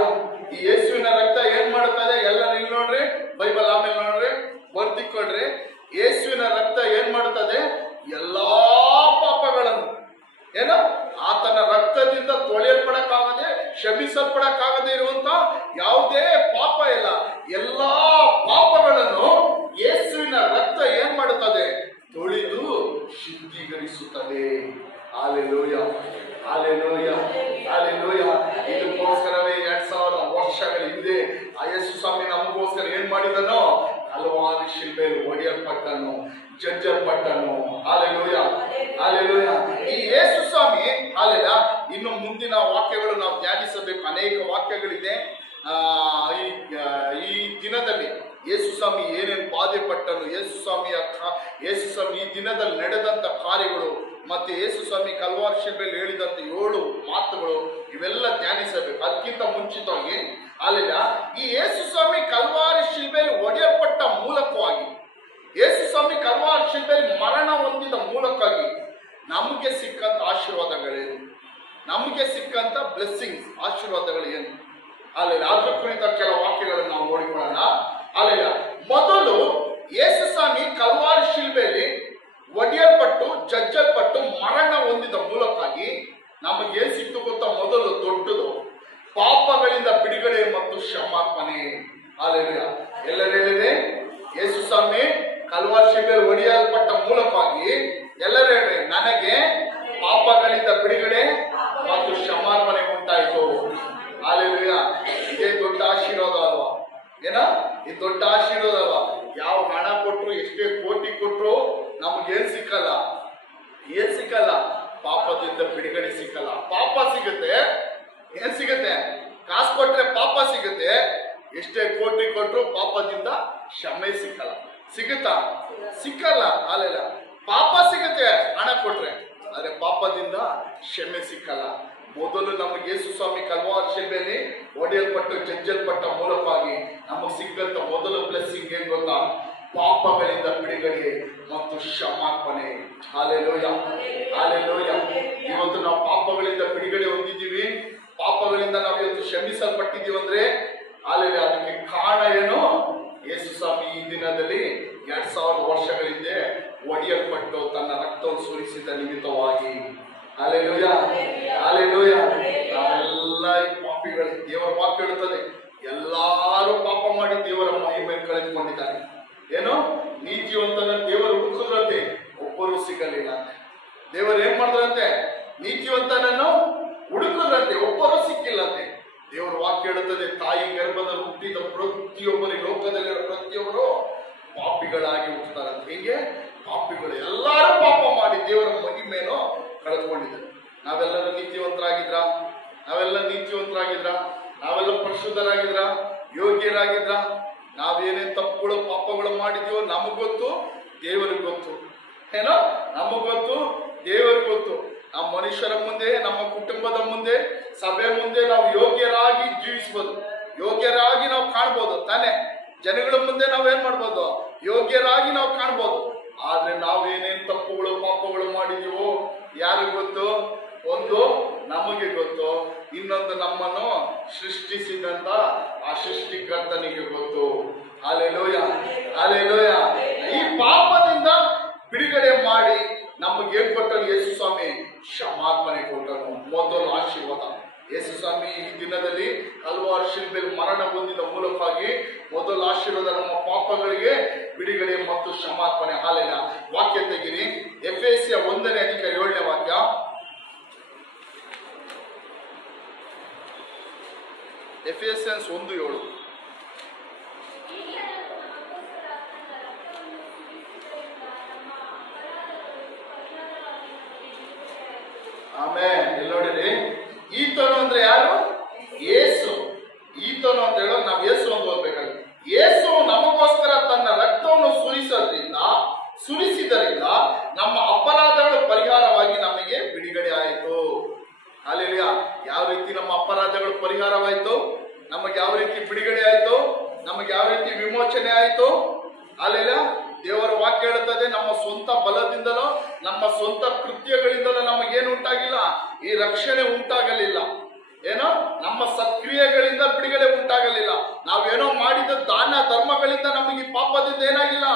ಈ ಯೇಸುವಿನ ರಕ್ತ ಏನ್ ಮಾಡುತ್ತದೆ? ಎಲ್ಲರೂ ಇಲ್ಲಿ ನೋಡ್ರಿ, ಬೈಬಲ್ ಆಮೇಲೆ ನೋಡ್ರಿ, ಬರ್ದಿಕೊಡ್ರಿ. ಯೇಸುವಿನ ರಕ್ತ ಏನ್ ಮಾಡುತ್ತದೆ? ಎಲ್ಲಾ ಪಾಪಗಳನ್ನು ಆತನ ರಕ್ತದಿಂದ ತೊಳೆಯಲ್ಪಡಕ್ಕಾಗದೆ, ಕ್ಷಮಿಸಲ್ಪಡಕ್ಕಾಗದೆ ಇರುವಂತ ಯಾವುದೇ ಪಾಪ ಇಲ್ಲ. ಎಲ್ಲಾ ಪಾಪಗಳನ್ನು ಯೇಸುವಿನ ರಕ್ತ ಏನ್ ಮಾಡುತ್ತದೆ? ತೊಳೆದು ಶುದ್ಧೀಕರಿಸುತ್ತದೆ. Hallelujah, hallelujah, hallelujah. ಇದಕ್ಕೋಸ್ಕರವೇ 2000 ವರ್ಷಗಳ ಹಿಂದೆ ಆ ಯೇಸು ಸ್ವಾಮಿ ನಮಗೋಸ್ಕರ ಏನ್ ಮಾಡಿದನೋ? ಹಲವಾರು ಶಿಲ್ಬೆಯಲ್ಲಿ ಹೊಡೆಯಲ್ಪಟ್ಟನು, ಜಜ್ಜಲ್ಪಟ್ಟನು. Hallelujah, hallelujah. ಈ ಯೇಸು ಸ್ವಾಮಿ ಹಾಲೆಲ್ಲ ಇನ್ನು ಮುಂದಿನ ವಾಕ್ಯಗಳು ನಾವು ಧ್ಯಾನಿಸಬೇಕು. ಅನೇಕ ವಾಕ್ಯಗಳಿದೆ. ಈ ದಿನದಲ್ಲಿ ಯೇಸು ಸ್ವಾಮಿ ಏನೇನು ಬಾಧೆ ಪಟ್ಟನು, ಯೇಸು ಸ್ವಾಮಿ ಈ ದಿನದಲ್ಲಿ ನಡೆದಂತ ಕಾರ್ಯಗಳು, ಮತ್ತೆ ಯೇಸು ಸ್ವಾಮಿ ಕಲ್ವಾರಿ ಶಿಲ್ಬೆಯಲ್ಲಿ ಹೇಳಿದಂತ 7 ಮಾತುಗಳು, ಇವೆಲ್ಲ ಧ್ಯಾನಿಸಬೇಕು. ಅದಕ್ಕಿಂತ ಮುಂಚಿತವಾಗಿ ಅಲ್ಲಿಲ್ಲ, ಈ ಯೇಸು ಸ್ವಾಮಿ ಕಲ್ವಾರಿ ಶಿಲ್ಬೆಯಲ್ಲಿ ಒಡೆಯಲ್ಪಟ್ಟ ಮೂಲಕವಾಗಿ, ಯೇಸು ಸ್ವಾಮಿ ಕಲ್ವಾರಿ ಶಿಲ್ಬೆಯಲ್ಲಿ ಮರಣ ಹೊಂದಿದ ಮೂಲಕವಾಗಿ ನಮಗೆ ಸಿಕ್ಕಂತ ಆಶೀರ್ವಾದಗಳೇನು? ನಮಗೆ ಸಿಕ್ಕಂತ ಬ್ಲೆಸ್ಸಿಂಗ್ಸ್, ಆಶೀರ್ವಾದಗಳು ಏನು? ಅಲ್ಲಿಲ್ಲ, ಅದ್ರ ಕುರಿತ ಕೆಲ ವಾಕ್ಯಗಳನ್ನು ನಾವು ನೋಡಿಕೊಳ್ಳೋಣ. ಅಲ್ಲಿಲ್ಲ, ಮೊದಲು ಯೇಸು ಸ್ವಾಮಿ ಕಲ್ವಾರಿ ಶಿಲ್ಬೆಯಲ್ಲಿ ಒಡೆಯಲ್ಪಟ್ಟು, ಜಜ್ಜಲ್ಪಟ್ಟು, ಮರಣ ಹೊಂದಿದ ಮೂಲಕವಾಗಿ ನಮಗೆ ಏನ್ ಸಿಕ್ತು ಗೊತ್ತಾ? ಮೊದಲು ದೊಡ್ಡದು ಪಾಪಗಳಿಂದ ಬಿಡುಗಡೆ ಮತ್ತು ಕ್ಷಮಾಪಣೆ. ಅಲ್ಲಿಲ್ಲ, ಎಲ್ಲರೂ ಹೇಳಿದೆ, ಯೇಸು ಸ್ವಾಮಿ ಕಲ್ವಾರಿ ಶಿಲ್ಬೆಯಲ್ಲಿ ಒಡೆಯಲ್ಪಟ್ಟ ಮೂಲಕವಾಗಿ ಎಲ್ಲರೂ ಹೇಳ್ರಿ, ನನಗೆ ಪಾಪಗಳಿಂದ ಬಿಡುಗಡೆ ಮತ್ತು ಕ್ಷಮಾಪಣೆ ಉಂಟಾಯಿತು. ಹಾಲೆಲೂಯ. ಇದೇ ದೊಡ್ಡ ಆಶೀರ್ವಾದ ಅಲ್ವಾ? ಈ ದೊಡ್ಡ ಆಶೀರ್ವಾದ ಅಲ್ವಾ? ಯಾವ ಹಣ ಕೊಟ್ರು, ಎಷ್ಟೇ ಕೋಟಿ ಕೊಟ್ರು ನಮಗೇನ್ ಸಿಕ್ಕಲ್ಲ? ಏನ್ ಸಿಕ್ಕಲ್ಲ? ಪಾಪದಿಂದ ಬಿಡುಗಡೆ ಸಿಕ್ಕಲ್ಲ. ಪಾಪ ಸಿಗುತ್ತೆ, ಏನ್ ಸಿಗುತ್ತೆ? ಕಾಸು ಕೊಟ್ರೆ ಪಾಪ ಸಿಗುತ್ತೆ, ಎಷ್ಟೇ ಕೋಟಿ ಕೊಟ್ರು ಪಾಪದಿಂದ ಕ್ಷಮೆ ಸಿಕ್ಕಲ್ಲ. ಸಿಗುತ್ತಾ? ಸಿಕ್ಕಲ್ಲ. ಅಲ್ಲೆಲ್ಲ ಪಾಪ ಸಿಗುತ್ತೆ ಹಣ ಕೊಟ್ರೆ, ಆದ್ರೆ ಪಾಪದಿಂದ ಕ್ಷಮೆ ಸಿಕ್ಕಲ್ಲ. ಮೊದಲು ನಮಗೆ ಯೇಸು ಸ್ವಾಮಿ ಕಲ್ವಾರಿ ಶಿಲ್ಬೆಯಲ್ಲಿ ಒಡೆಯಲ್ಪಟ್ಟು, ಜಜ್ಜಲ್ಪಟ್ಟ ಮೂಲಕವಾಗಿ ನಮಗೆ ಸಿಕ್ಕಂತ ಮೊದಲು ಬ್ಲೆಸ್ಸಿಂಗ್ ಏನ್ ಗೊತ್ತಾ? ಪಾಪಗಳಿಂದ ಬಿಡುಗಡೆ ಮತ್ತು ಕ್ಷಮಾಪಣೆ. Hallelujah, hallelujah. ಇವತ್ತು ನಾವು ಪಾಪಗಳಿಂದ ಬಿಡುಗಡೆ ಹೊಂದಿದ್ದೀವಿ, ಪಾಪಗಳಿಂದ ನಾವು ಇವತ್ತು ಕ್ಷಮಿಸಲ್ಪಟ್ಟಿದ್ದೀವಿ ಅಂದ್ರೆ ಹಾಲೆಲೂಯ. ಅದಕ್ಕೆ ಕಾರಣ ಏನು? ಯೇಸು ಸ್ವಾಮಿ ಈ ದಿನದಲ್ಲಿ 2000 ವರ್ಷಗಳ ಹಿಂದೆ ಒಡೆಯಲ್ಪಟ್ಟು ತನ್ನ ರಕ್ತವನ್ನು ಸುರಿಸಿದ ನಿಮಿತ್ತವಾಗಿ. Hallelujah, hallelujah. ನಾವೆಲ್ಲ ಪಾಪಿಗಳು. ದೇವರ ವಾಕ್ಯ ಹೇಳುತ್ತದೆ, ಎಲ್ಲಾರು ಪಾಪ ಮಾಡಿ ದೇವರ ಮಹಿಮೆ ಕಳೆದುಕೊಂಡಿದ್ದಾರೆ. ಏನು? ನೀತಿವಂತನ ದೇವರು ಹುಡುಕಿದ್ರಂತೆ, ಒಬ್ಬರು ಸಿಗಲಿಲ್ಲ ಅಂತೆ. ದೇವರು ಏನ್ ಮಾಡಿದ್ರಂತೆ? ನೀತಿವಂತನನ್ನು ಹುಡುಕಿದ್ರಂತೆ, ಒಬ್ಬರು ಸಿಕ್ಕಿಲ್ಲಂತೆ. ದೇವರ ವಾಕ್ಯ ಹೇಳುತ್ತದೆ, ತಾಯಿ ಗರ್ಭದಲ್ಲಿ ಹುಟ್ಟಿದ ಪ್ರತಿಯೊಬ್ಬರಿಗೆ, ಲೋಕದಲ್ಲಿರೋ ಪ್ರತಿಯೊಬ್ಬರು ಪಾಪಿಗಳಾಗಿ ಹುಟ್ಟುತ್ತಾರಂತೆ. ಹೀಗೆ ಪಾಪಿಗಳು ಎಲ್ಲರೂ ಪಾಪ ಮಾಡಿ ದೇವರ ಮಹಿಮೆಯನ್ನು ಕಳೆದುಕೊಂಡಿದ್ದಾರೆ. ನಾವೆಲ್ಲರೂ ನೀತಿವಂತರಾಗಿದ್ರ? ನಾವೆಲ್ಲ ನೀತಿವಂತರಾಗಿದ್ರ? ನಾವೆಲ್ಲ ಪರಿಶುದ್ಧರಾಗಿದ್ರ? ಯೋಗ್ಯರಾಗಿದ್ರ? ನಾವೇನೇನ್ ತಪ್ಪುಗಳು ಪಾಪಗಳು ಮಾಡಿದೀವೋ ನಮಗ್ ಗೊತ್ತು, ದೇವರಿಗೆ ಗೊತ್ತು. ಏನೋ ನಮಗ್ ಗೊತ್ತು, ದೇವರಿಗೆ ಗೊತ್ತು. ನಮ್ಮ ಮನುಷ್ಯರ ಮುಂದೆ, ನಮ್ಮ ಕುಟುಂಬದ ಮುಂದೆ, ಸಭೆ ಮುಂದೆ ನಾವು ಯೋಗ್ಯರಾಗಿ ಜೀವಿಸ್ಬೋದು, ಯೋಗ್ಯರಾಗಿ ನಾವು ಕಾಣ್ಬೋದು ತಾನೆ. ಜನಗಳ ಮುಂದೆ ನಾವೇನ್ ಮಾಡ್ಬೋದು? ಯೋಗ್ಯರಾಗಿ ನಾವು ಕಾಣ್ಬೋದು. ಆದ್ರೆ ನಾವೇನೇನ್ ತಪ್ಪುಗಳು ಪಾಪಗಳು ಮಾಡಿದೀವೋ ಯಾರಿಗೂ ಗೊತ್ತು? ಒಂದು ನಮಗೆ ಗೊತ್ತು, ಇನ್ನೊಂದು ನಮ್ಮನ್ನು ಸೃಷ್ಟಿಸಿದಂತ ಆ ಸೃಷ್ಟಿಕರ್ತನಿಗೆ ಗೊತ್ತು. Hallelujah, hallelujah. ಈ ಪಾಪದಿಂದ ಬಿಡುಗಡೆ ಮಾಡಿ ನಮಗೆ ಏನ್ ಕೊಟ್ಟನು? ಯೇಸು ಸ್ವಾಮಿ ಕ್ಷಮಾಪಣೆ ಕೊಟ್ಟನು. ಮೊದಲು ಆಶೀರ್ವಾದ. ಯೇಸು ಸ್ವಾಮಿ ಈ ದಿನದಲ್ಲಿ ಕಲ್ವಾರಿ ಶಿಲ್ಬೆಯಲ್ಲಿ ಮರಣ ಹೊಂದಿದ ಮೂಲಕವಾಗಿ ಮೊದಲು ಆಶೀರ್ವಾದ, ನಮ್ಮ ಪಾಪಗಳಿಗೆ ಬಿಡುಗಡೆ ಮತ್ತು ಕ್ಷಮಾಪಣೆ. ಹಾಲೆನ ವಾಕ್ಯ ತೆಗಿರಿ, ಎಫೆಸಿಯ 1ನೇ ಅಧಿಕಾರ 7ನೇ ವಾಕ್ಯ. ಎಫೆಸಿಯನ್ಸ್ 1:7. ಆಮೇಲೆ ಇಲ್ಲಿ ನೋಡಿರಿ, ಈತನು ಅಂದ್ರೆ ಯಾರು? ಯೇಸು. ಈತನು ಅಂತ ಹೇಳೋದು ನಾವು ಯೇಸು ಅಂತ ಓದ್ಬೇಕಾಗುತ್ತೆ. ಯೇಸು ನಮಗೋಸ್ಕರ ತನ್ನ ರಕ್ತವನ್ನು ಸುರಿಸಿದರಿಂದ ನಮ್ಮ ಅಪರಾಧಗಳ ಪರಿಹಾರವಾಗಿ ನಮಗೆ ಬಿಡುಗಡೆ ಆಯಿತು. ಅಲ್ಲೆಲ್ಲ ಯಾವ ರೀತಿ ನಮ್ಮ ಅಪರಾಧಗಳು ಪರಿಹಾರವಾಯಿತು, ನಮಗೆ ಯಾವ ರೀತಿ ಬಿಡುಗಡೆ ಆಯಿತು, ನಮಗೆ ಯಾವ ರೀತಿ ವಿಮೋಚನೆ ಆಯಿತು. ಅಲ್ಲೆಲ್ಲ ದೇವರ ವಾಕ್ಯ ಹೇಳುತ್ತದೆ, ನಮ್ಮ ಸ್ವಂತ ಬಲದಿಂದಲೋ ನಮ್ಮ ಸ್ವಂತ ಕೃತ್ಯಗಳಿಂದಲೋ ನಮಗೇನು ಉಂಟಾಗಿಲ್ಲ, ಈ ರಕ್ಷಣೆ ಉಂಟಾಗಲಿಲ್ಲ. ಏನೋ ನಮ್ಮ ಸತ್ಕ್ರಿಯೆಗಳಿಂದ ಬಿಡುಗಡೆ ಉಂಟಾಗಲಿಲ್ಲ. ನಾವೇನೋ ಮಾಡಿದ ದಾನ ಧರ್ಮಗಳಿಂದ ನಮಗೆ ಪಾಪದಿಂದ ಏನಾಗಿಲ್ಲ,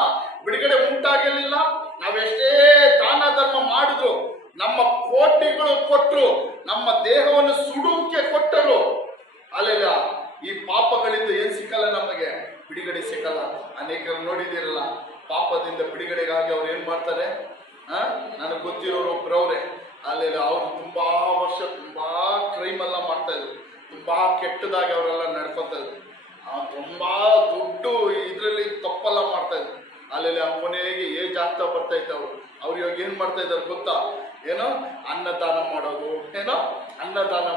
ಬಿಡುಗಡೆ ಉಂಟಾಗಲಿಲ್ಲ. ನಾವೆಷ್ಟೇ ದಾನ ಧರ್ಮ ಮಾಡಿದ್ರು, ನಮ್ಮ ಕೋಟಿಗಳು ಕೊಟ್ಟರು, ನಮ್ಮ ದೇಹವನ್ನು ಸುಡುಕ್ಕೆ ಕೊಟ್ಟರು, ಅಲ್ಲೆಲ್ಲ ಈ ಪಾಪಗಳಿಂದ ಏನ್ ಸಿಕ್ಕಲ್ಲ, ನಮಗೆ ಬಿಡುಗಡೆ ಸಿಕ್ಕಲ್ಲ. ಅನೇಕರು ನೋಡಿದಿರಲ್ಲ, ಪಾಪದಿಂದ ಬಿಡುಗಡೆಗಾಗಿ ಅವ್ರು ಏನ್ ಮಾಡ್ತಾರೆ, ನನಗೆ ಗೊತ್ತಿರೋರು ಒಬ್ರವ್ರೆ, ಅಲ್ಲೆಲ್ಲ ಅವ್ರು ತುಂಬಾ ವರ್ಷ ತುಂಬಾ ಕ್ರೈಮ್ ಎಲ್ಲ ಮಾಡ್ತಾ ಇದ್ರು, ತುಂಬಾ ಕೆಟ್ಟದಾಗಿ ಅವರೆಲ್ಲ ನಡ್ಕೊತಾ ಇದ್ರು, ತುಂಬಾ ದುಡ್ಡು ಇದ್ರಲ್ಲಿ ತಪ್ಪೆಲ್ಲ ಮಾಡ್ತಾ ಇದ್ರು. ಅಲ್ಲೆಲ್ಲ ಕೊನೆಗೆ ಏಜ್ ಆಗ್ತಾ ಬರ್ತಾ ಇತ್ತು. ಅವ್ರು ಇವಾಗ ಏನ್ ಮಾಡ್ತಾ ಇದ್ದಾರೆ ಗೊತ್ತಾ, ಏನೋ ಅನ್ನದಾನ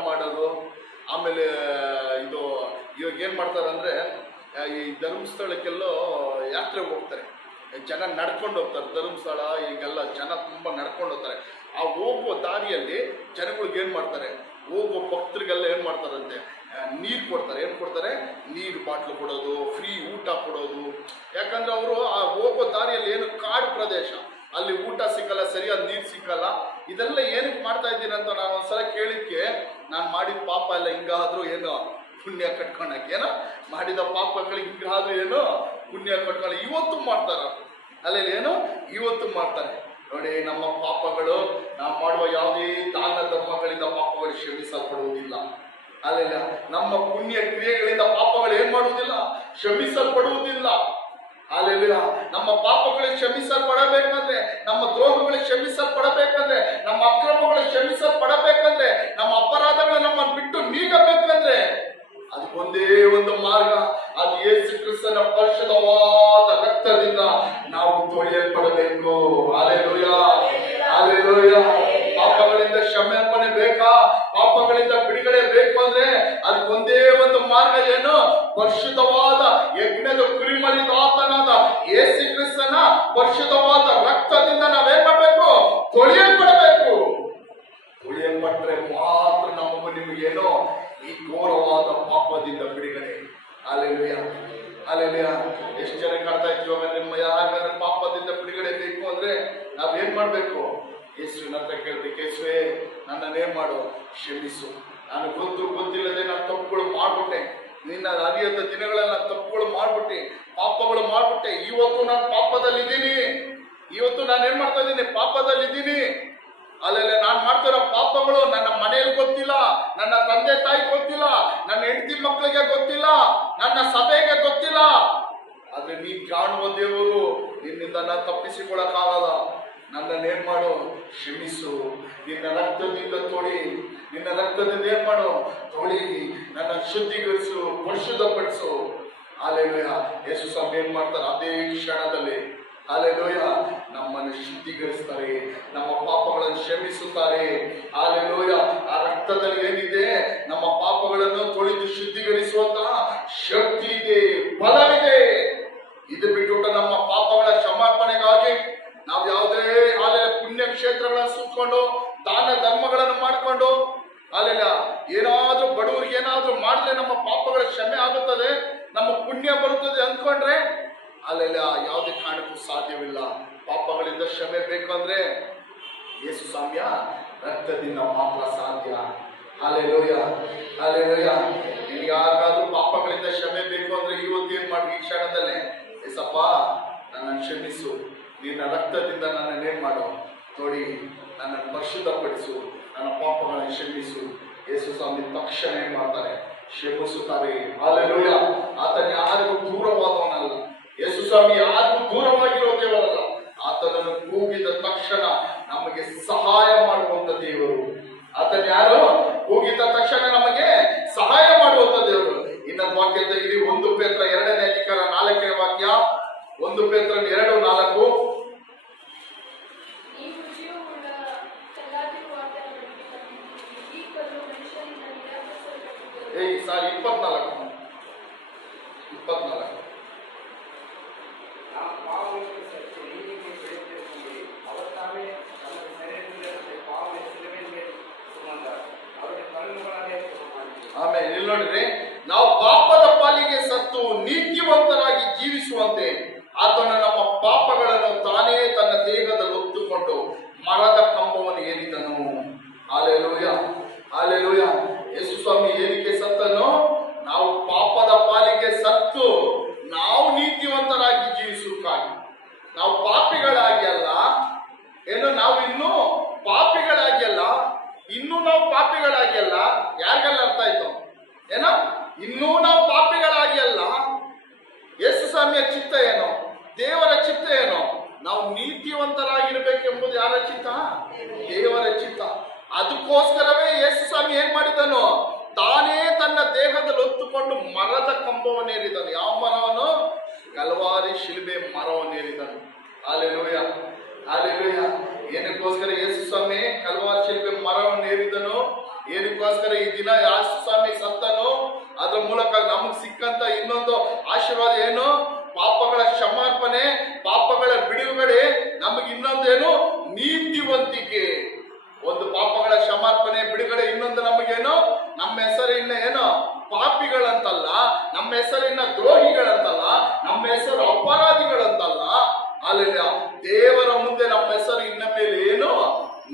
ಮಾಡೋದು. ಆಮೇಲೆ ಇದು ಇವಾಗ ಏನ್ ಮಾಡ್ತಾರೆ ಅಂದ್ರೆ, ಈ ಧರ್ಮಸ್ಥಳಕ್ಕೆಲ್ಲೋ ಯಾತ್ರೆ ಹೋಗ್ತಾರೆ, ಜನ ನಡ್ಕೊಂಡು ಹೋಗ್ತಾರೆ. ಧರ್ಮಸ್ಥಳ ಈಗೆಲ್ಲ ಜನ ತುಂಬಾ ನಡ್ಕೊಂಡು ಹೋಗ್ತಾರೆ. ಆ ಹೋಗುವ ದಾರಿಯಲ್ಲಿ ಜನಗಳಿಗೆ ಏನ್ ಮಾಡ್ತಾರೆ, ಹೋಗುವ ಭಕ್ತರಿಗೆಲ್ಲ ಏನ್ ಮಾಡ್ತಾರಂತೆ, ನೀರು ಕೊಡ್ತಾರೆ. ಏನ್ ಕೊಡ್ತಾರೆ? ನೀರು ಬಾಟ್ಲು ಕೊಡೋದು, ಫ್ರೀ ಊಟ ಕೊಡೋದು. ಯಾಕಂದ್ರೆ ಅವರು ಆ ಹೋಗೋ ದಾರಿಯಲ್ಲಿ ಏನು ಕಾಡು ಪ್ರದೇಶ, ಅಲ್ಲಿ ಊಟ ಸಿಕ್ಕಲ್ಲ, ಸರಿಯಾದ ನೀರು ಸಿಕ್ಕಲ್ಲ. ಇದೆಲ್ಲ ಏನಕ್ಕೆ ಮಾಡ್ತಾ ಇದ್ದೀನಿ ಅಂತ ನಾನು ಒಂದ್ಸಲ ಕೇಳಿದ್ಕೆ, ನಾನು ಮಾಡಿದ ಪಾಪ ಎಲ್ಲ ಹಿಂಗಾದ್ರೂ ಏನೋ ಪುಣ್ಯ ಕಟ್ಕೊಳಕ್ಕೆ, ಏನೋ ಮಾಡಿದ ಪಾಪಗಳಿಗೆ ಹಿಂಗಾದ್ರೂ ಏನೋ ಪುಣ್ಯ ಕಟ್ಕೊಳ್ಳಿ ಇವತ್ತು ಮಾಡ್ತಾರ. ಅಲ್ಲೆಲ್ಲ ಏನು ಇವತ್ತು ಮಾಡ್ತಾರೆ ನೋಡಿ. ನಮ್ಮ ಪಾಪಗಳು, ನಾವು ಮಾಡುವ ಯಾವುದೇ ದಾನ ಧರ್ಮಗಳಿಂದ ಪಾಪಗಳು ಕ್ಷಮಿಸಲ್ಪಡುವುದಿಲ್ಲ. ಅಲ್ಲೆಲ್ಲ ನಮ್ಮ ಪುಣ್ಯ ಕ್ರಿಯೆಗಳಿಂದ ಪಾಪಗಳು ಏನ್ ಮಾಡುವುದಿಲ್ಲ, ಕ್ಷಮಿಸಲ್ಪಡುವುದಿಲ್ಲ. ಅಲ್ಲೆಲ್ಲ ನಮ್ಮ ಪಾಪಗಳು ಕ್ಷಮಿಸಲ್ಪಡಬೇಕಂದ್ರೆ, ನಮ್ಮ ದ್ರೋಹಗಳು ಕ್ಷಮಿಸಲ್ಪಡಬೇಕಂದ್ರೆ, ನಮ್ಮ ಅಕ್ರಮಗಳು ಕ್ಷಮಿಸಲ್ಪಡಬೇಕಂದ್ರೆ, ನಮ್ಮ ಅಪರಾಧಗಳು ನಮ್ಮನ್ನು ಬಿಟ್ಟು ನೀಗಬೇಕಂದ್ರೆ ಅದಕ್ಕೊಂದೇ ಒಂದು ಮಾರ್ಗ, ಅದು ಯೇಸು ಕ್ರಿಸ್ತನ ಪರಿಶುದ್ಧವಾದ ರಕ್ತದಿಂದ ನಾವು ತೊಳೆಯಲ್ಪಡಬೇಕು. Hallelujah, hallelujah. ಪಾಪಗಳಿಂದ ಕ್ಷಮಾಪಣೆ ಬೇಕಾ, ಪಾಪಗಳಿಂದ ಬಿಡುಗಡೆ ಬೇಕು ಅಂದ್ರೆ ಅದಕ್ಕೊಂದೇ ಒಂದು ಮಾರ್ಗ, ಏನು? ಪರಿಶುದ್ಧವಾದ ಯಜ್ಞದ ಕುರಿಮರಿದಾತನಾದ ಯೇಸು ಕ್ರಿಸ್ತನ ಪರಿಶುದ್ಧವಾದ ರಕ್ತದಿಂದ ನಾವೇನ್ ಮಾಡ್ಬೇಕು? ತೊಳೆಯಲ್ಪಡಬೇಕು. ತೊಳೆಯಲ್ಪಟ್ರೆ ಮಾತ್ರ ನಮಗೂ ನಿಮಗೇನೋ ಈ ಘೋರವಾದ ಪಾಪದಿಂದ ಬಿಡುಗಡೆ. Hallelujah, hallelujah. ಎಷ್ಟು ಜನ ಕಾಡ್ತಾ ಇದ್ದೀವಿ, ನಿಮ್ಮ ಯಾರಾದ್ರೆ ಪಾಪದಿಂದ ಬಿಡುಗಡೆ ಬೇಕು ಅಂದ್ರೆ ನಾವೇನ್ ಮಾಡ್ಬೇಕು? ಯೇಸುವಿನ ಹತ್ರ ಕೇಳ್ಬೇಕು, ಯೇಸುವೇ ನನ್ನನ್ನೇನ್ ಮಾಡು, ಕ್ಷಮಿಸು. ನಾನು ಗೊತ್ತಿಲ್ಲದೆ ನಾನು ತಪ್ಪುಗಳು ಮಾಡ್ಬಿಟ್ಟೆ, ನಿನ್ನ ಅರಿಯದ ದಿನಗಳಲ್ಲಿ ನಾನು ತಪ್ಪುಗಳು ಮಾಡ್ಬಿಟ್ಟೆ, ಪಾಪಗಳು ಮಾಡ್ಬಿಟ್ಟೆ. ಇವತ್ತು ನಾನು ಪಾಪದಲ್ಲಿದ್ದೀನಿ, ಇವತ್ತು ನಾನು ಏನ್ ಮಾಡ್ತಾ ಇದ್ದೀನಿ? ಪಾಪದಲ್ಲಿದ್ದೀನಿ. ಅಲ್ಲೆಲ್ಲ ನಾನು ಮಾಡ್ತಿರೋ ಪಾಪಗಳು ನನ್ನ ಮನೆಯಲ್ಲಿ ಗೊತ್ತಿಲ್ಲ, ನನ್ನ ತಂದೆ ತಾಯಿ ಗೊತ್ತಿಲ್ಲ, ನನ್ನ ಹೆಂಡತಿ ಮಕ್ಕಳಿಗೆ ಗೊತ್ತಿಲ್ಲ, ನನ್ನ ಸಭೆಗೆ ಗೊತ್ತಿಲ್ಲ. ಆದ್ರೆ ನೀನ್ ಕಾಣುವ ದೇವರು, ನಿನ್ನಿಂದ ನಾನು ತಪ್ಪಿಸಿಕೊಳ್ಳಕ್ಕಾಗಲ್ಲ. ನನ್ನನ್ನೇನ್ ಮಾಡು? ಕ್ಷಮಿಸು. ನಿನ್ನ ರಕ್ತದಿಂದ ತೊಳಿ, ನಿನ್ನ ರಕ್ತದಿಂದ ಏನ್ ಮಾಡು? ತೊಳಿ, ನನ್ನ ಶುದ್ಧೀಕರಿಸು, ಪರಿಶುದ್ಧಪಡಿಸು. ಹಲ್ಲೆಲೂಯಾ. ಯೇಸು ಸ್ವಾಮಿ ಏನ್ ಮಾಡ್ತಾರೆ? ಅದೇ ಕ್ಷಣದಲ್ಲಿ ಹಲ್ಲೆಲೂಯಾ ನಮ್ಮನ್ನು ಶುದ್ಧೀಕರಿಸ್ತಾರೆ, ನಮ್ಮ ಪಾಪಗಳನ್ನು ಕ್ಷಮಿಸುತ್ತಾರೆ. ಹಲ್ಲೆಲೂಯಾ. ಆ ರಕ್ತದಲ್ಲಿ ಏನಿದೆ? ನಮ್ಮ ಪಾಪಗಳನ್ನು ತೊಳೆದು ಶುದ್ಧೀಕರಿಸುವಂತಹ ಶಕ್ತಿ ಇದೆ, ಬಲವಿದೆ. ಇದು ಬಿಟ್ಟು ನಮ್ಮ ಪಾಪಗಳ ಕ್ಷಮಾಪಣೆಗಾಗಿ ನಾವು ಯಾವುದೇ ಪುಣ್ಯ ಕ್ಷೇತ್ರಗಳನ್ನು ಸುತ್ತಕೊಂಡು ದಾನ ಧರ್ಮಗಳನ್ನು ಮಾಡಿಕೊಂಡು ಅಲ್ಲೆಲ್ಲ ಏನಾದ್ರೂ ಬಡವರಿಗೆ ಏನಾದ್ರೂ ಮಾಡಿದ್ರೆ ನಮ್ಮ ಪಾಪಗಳ ಕ್ಷಮೆ ಆಗುತ್ತದೆ, ನಮ್ಮ ಪುಣ್ಯ ಬರುತ್ತದೆ ಅಂದ್ಕೊಂಡ್ರೆ ಅಲ್ಲೆಲ್ಲ ಯಾವುದೇ ಕಾರಣಕ್ಕೂ ಸಾಧ್ಯವಿಲ್ಲ. ಪಾಪಗಳಿಂದ ಕ್ಷಮೆ ಬೇಕಂದ್ರೆ ಯೇಸು ಸ್ವಾಮಿಯ ರಕ್ತದಿಂದ ಮಾತ್ರ ಸಾಧ್ಯ. Hallelujah, hallelujah. ನಿನಗೆ ಯಾರಿಗಾದ್ರೂ ಪಾಪಗಳಿಂದ ಕ್ಷಮೆ ಬೇಕು ಅಂದ್ರೆ ಇವತ್ತೇನ್ ಮಾಡಿ? ಈ ಕ್ಷಣದಲ್ಲೇ ಏಸಪ್ಪ ನನ್ನನ್ನು ಕ್ಷಮಿಸು, ನಿನ್ನ ರಕ್ತದಿಂದ ನನ್ನನ್ನೇನ್ ಮಾಡು? ತೊಡಿ, ನನ್ನನ್ನು ಪರಿಶುದ್ಧಪಡಿಸು, ನನ್ನ ಪಾಪಗಳನ್ನು ಕ್ಷಮಿಸು. ಯೇಸು ಸ್ವಾಮಿ ತಕ್ಷಣ ಏನ್ ಮಾಡ್ತಾರೆ? ಕ್ಷಮಿಸುತ್ತಾರೆ. ಹಲ್ಲೆಲೂಯಾ. ಆತನ ಯಾರಿಗೂ ದೂರವಾದವನಲ್ಲ. ಯೇಸು ಸ್ವಾಮಿ ಯಾರಿಗೂ ದೂರವಾಗಿರೋ ದೇವರಲ್ಲ. ಆತನನ್ನು ಕೂಗಿದ ತಕ್ಷಣ ನಮಗೆ ಸಹಾಯ ಮಾಡುವಂತ ದೇವರು. ಆತನ ಯಾರು? ಕೂಗಿದ ತಕ್ಷಣ ನಮಗೆ ಸಹಾಯ ಮಾಡುವಂತ ದೇವರು. ಇನ್ನೊಂದು ವಾಕ್ಯ ತೆಗೆದು 1 ಪೇತ್ರ 2ನೇ ಅಧಿಕಾರ 4ನೇ ವಾಕ್ಯ. 1 ಪೇತ್ರ 2:4. 24 ಆಮೇಲೆ ಇಲ್ಲಿ ನೋಡಿದ್ರೆ, ನಾವು ಪಾಪದ ಪಾಲಿಗೆ ಸತ್ತು ನೀತಿವಂತರಾಗಿ ಜೀವಿಸುವಂತೆ ಆತನು ನಮ್ಮ ಪಾಪಗಳನ್ನು ತಾನೇ ತನ್ನ ದೇಹದಲ್ಲಿ ಹೊತ್ತುಕೊಂಡು ಮರದ ಕಂಬವನ್ನು ಏರಿದನು. Hallelujah, hallelujah. ಯೇಸು ಸ್ವಾಮಿ ಏನಕ್ಕೆ ಸತ್ತನು? ನಾವು ಪಾಪದ ಪಾಲಿಗೆ ಸತ್ತು ನಾವು ನೀತಿವಂತರಾಗಿ ಜೀವಿಸುವುದಕ್ಕಾಗಿ. ನಾವು ಪಾಪಿಗಳಾಗಿ ಅಲ್ಲ, ಏನು ನಾವು ಇನ್ನೂ ಪಾಪಿಗಳಾಗಿ ಅಲ್ಲ, ಇನ್ನೂ ನಾವು ಪಾಪಿಗಳಾಗಿ ಅಲ್ಲ. ಯಾರಿಗೆಲ್ಲ ಅರ್ಥ ಆಯ್ತು? ಏನೋ ಇನ್ನೂ ನಾವು ಪಾಪಿಗಳಾಗಿ ಅಲ್ಲ. ಯೇಸು ಸ್ವಾಮಿಯ ಚಿತ್ತ ಏನು? ದೇವರ ಚಿತ್ತ ಏನು? ನಾವು ನೀತಿವಂತರಾಗಿರ್ಬೇಕೆಂಬುದು ಯಾರ ಚಿತ್ತ? ದೇವರ ಚಿತ್ತ. ಅದಕ್ಕೋಸ್ಕರವೇ ಯೇಸು ಸ್ವಾಮಿ ಏನ್ ಮಾಡಿದನು? ತಾನೇ ತನ್ನ ದೇಹದಲ್ಲಿ ಹೊತ್ತುಕೊಂಡು ಮರದ ಕಂಬವನ್ನೇರಿದನು. ಯಾವ ಮರವನ್ನು? ಕಲ್ವಾರಿ ಶಿಲುಬೆ ಮರವನ್ನೇರಿದನು. Hallelujah, hallelujah. ಏನಕ್ಕೋಸ್ಕರ ಯೇಸು ಸ್ವಾಮಿ ಕಲ್ವಾರಿ ಶಿಲುಬೆ ಮರವನ್ನು ಏರಿದನು? ಏನಕ್ಕೋಸ್ಕರ ಈ ದಿನ ಯೇಸು ಸ್ವಾಮಿ ಸತ್ತನು? ಅದರ ಮೂಲಕ ನಮಗೆ ಸಿಕ್ಕಂತ ಇನ್ನೊಂದು ಆಶೀರ್ವಾದ ಏನು? ಪಾಪಗಳ ಕ್ಷಮಾಪಣೆ, ಪಾಪಗಳ ಬಿಡುಗಡೆ. ನಮಗೆ ಇನ್ನೊಂದೇನು? ನೀತಿವಂತಿಕೆ. ಒಂದು ಪಾಪಗಳ ಕ್ಷಮಾಪಣೆ, ಬಿಡುಗಡೆ. ಇನ್ನೊಂದು ನಮಗೇನು? ನಮ್ಮ ಹೆಸರಿನ ಏನು? ಪಾಪಿಗಳಂತಲ್ಲ, ನಮ್ಮ ಹೆಸರಿನ ದ್ರೋಹಿಗಳಂತಲ್ಲ, ನಮ್ಮ ಹೆಸರು ಅಪರಾಧಿಗಳಂತಲ್ಲ. ಅಲ್ಲೆಲ್ಲ ದೇವರ ಮುಂದೆ ನಮ್ಮ ಹೆಸರು ಇನ್ನ ಮೇಲೆ ಏನು?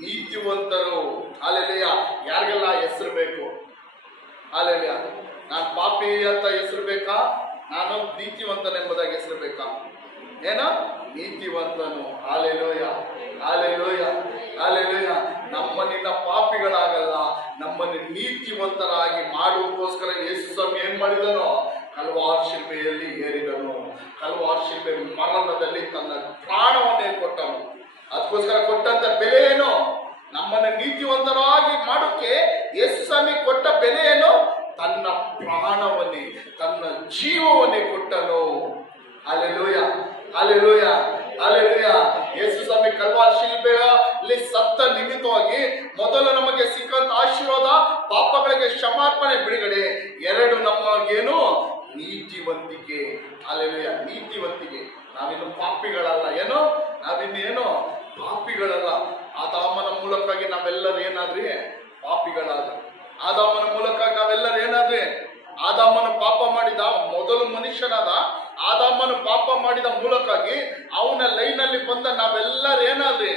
ನೀತಿವಂತರು. ಅಲ್ಲೆಲ್ಲ ಯಾರಿಗೆಲ್ಲ ಹೆಸರು ಬೇಕು? ಅಲ್ಲೆಲ್ಲ ನಾನು ಪಾಪಿ ಅಂತ ಹೆಸರು ಬೇಕಾ? ನಾನು ನೀತಿವಂತನೆಂಬುದಾಗಿ ಹೆಸರು ಬೇಕಾ? ಏನೋ ನೀತಿವಂತನು. Hallelujah, hallelujah, hallelujah. ನಮ್ಮನ್ನಿಂದ ಪಾಪಿಗಳಾಗಲ್ಲ, ನಮ್ಮನ್ನು ನೀತಿವಂತರಾಗಿ ಮಾಡುವುದಕ್ಕೋಸ್ಕರ ಯೇಸು ಸ್ವಾಮಿ ಏನ್ ಮಾಡಿದನು? ಕಲ್ವಾರಿ ಶಿಲುಬೆಯಲ್ಲಿ ಏರಿದನು. ಕಲ್ವಾರಿ ಶಿಲುಬೆ ಮರಣದಲ್ಲಿ ತನ್ನ ಪ್ರಾಣವನ್ನೇ ಕೊಟ್ಟನು. ಅದಕ್ಕೋಸ್ಕರ ಕೊಟ್ಟಂತ ಬೆಲೆ ಏನು? ನಮ್ಮನ್ನು ನೀತಿವಂತರಾಗಿ ಮಾಡೋಕೆ ಯೇಸು ಸ್ವಾಮಿ ಕೊಟ್ಟ ಬೆಲೆ ಏನು? ತನ್ನ ಪ್ರಾಣವನ್ನೇ, ತನ್ನ ಜೀವವನ್ನೇ ಕೊಟ್ಟನು. Hallelujah, hallelujah, hallelujah. Yesu Swami Calvary ಶಿಲುಬೆಯಲ್ಲಿ ಸತ್ತ ನಿಮಿತ್ತವಾಗಿ ಮೊದಲು ನಮಗೆ ಸಿಕ್ಕಂತ ಆಶೀರ್ವಾದ ಪಾಪಗಳಿಗೆ ಕ್ಷಮಾಪಣೆ, ಬಿಡುಗಡೆ. ಎರಡು ನಮಗೇನು? ನೀತಿವಂತಿಕೆ. ಹಾಲೆಲೂಯ, ನೀತಿವಂತಿಕೆ. ನಾವಿನ್ನು ಪಾಪಿಗಳಲ್ಲ. ಏನು? ನಾವಿನ್ನೇನು ಪಾಪಿಗಳಲ್ಲ. ಆದಾಮನ ಮೂಲಕವಾಗಿ ನಾವೆಲ್ಲರೂ ಏನಾದ್ರಿ? ಪಾಪಿಗಳಾದ. ಆದಾಮನ ಮೂಲಕ ನಾವೆಲ್ಲರೂ ಏನಾದ್ರಿ? ಆದಾಮನ ಪಾಪ ಮಾಡಿದ ಮೊದಲು ಮನುಷ್ಯನಾದ. ಆದಾಮನ ಪಾಪ ಮಾಡಿದ ಮೂಲಕವಾಗಿ ಅವನ ಲೈನಲ್ಲಿ ಬಂದ ನಾವೆಲ್ಲರೂ ಏನಾದ್ರಿ?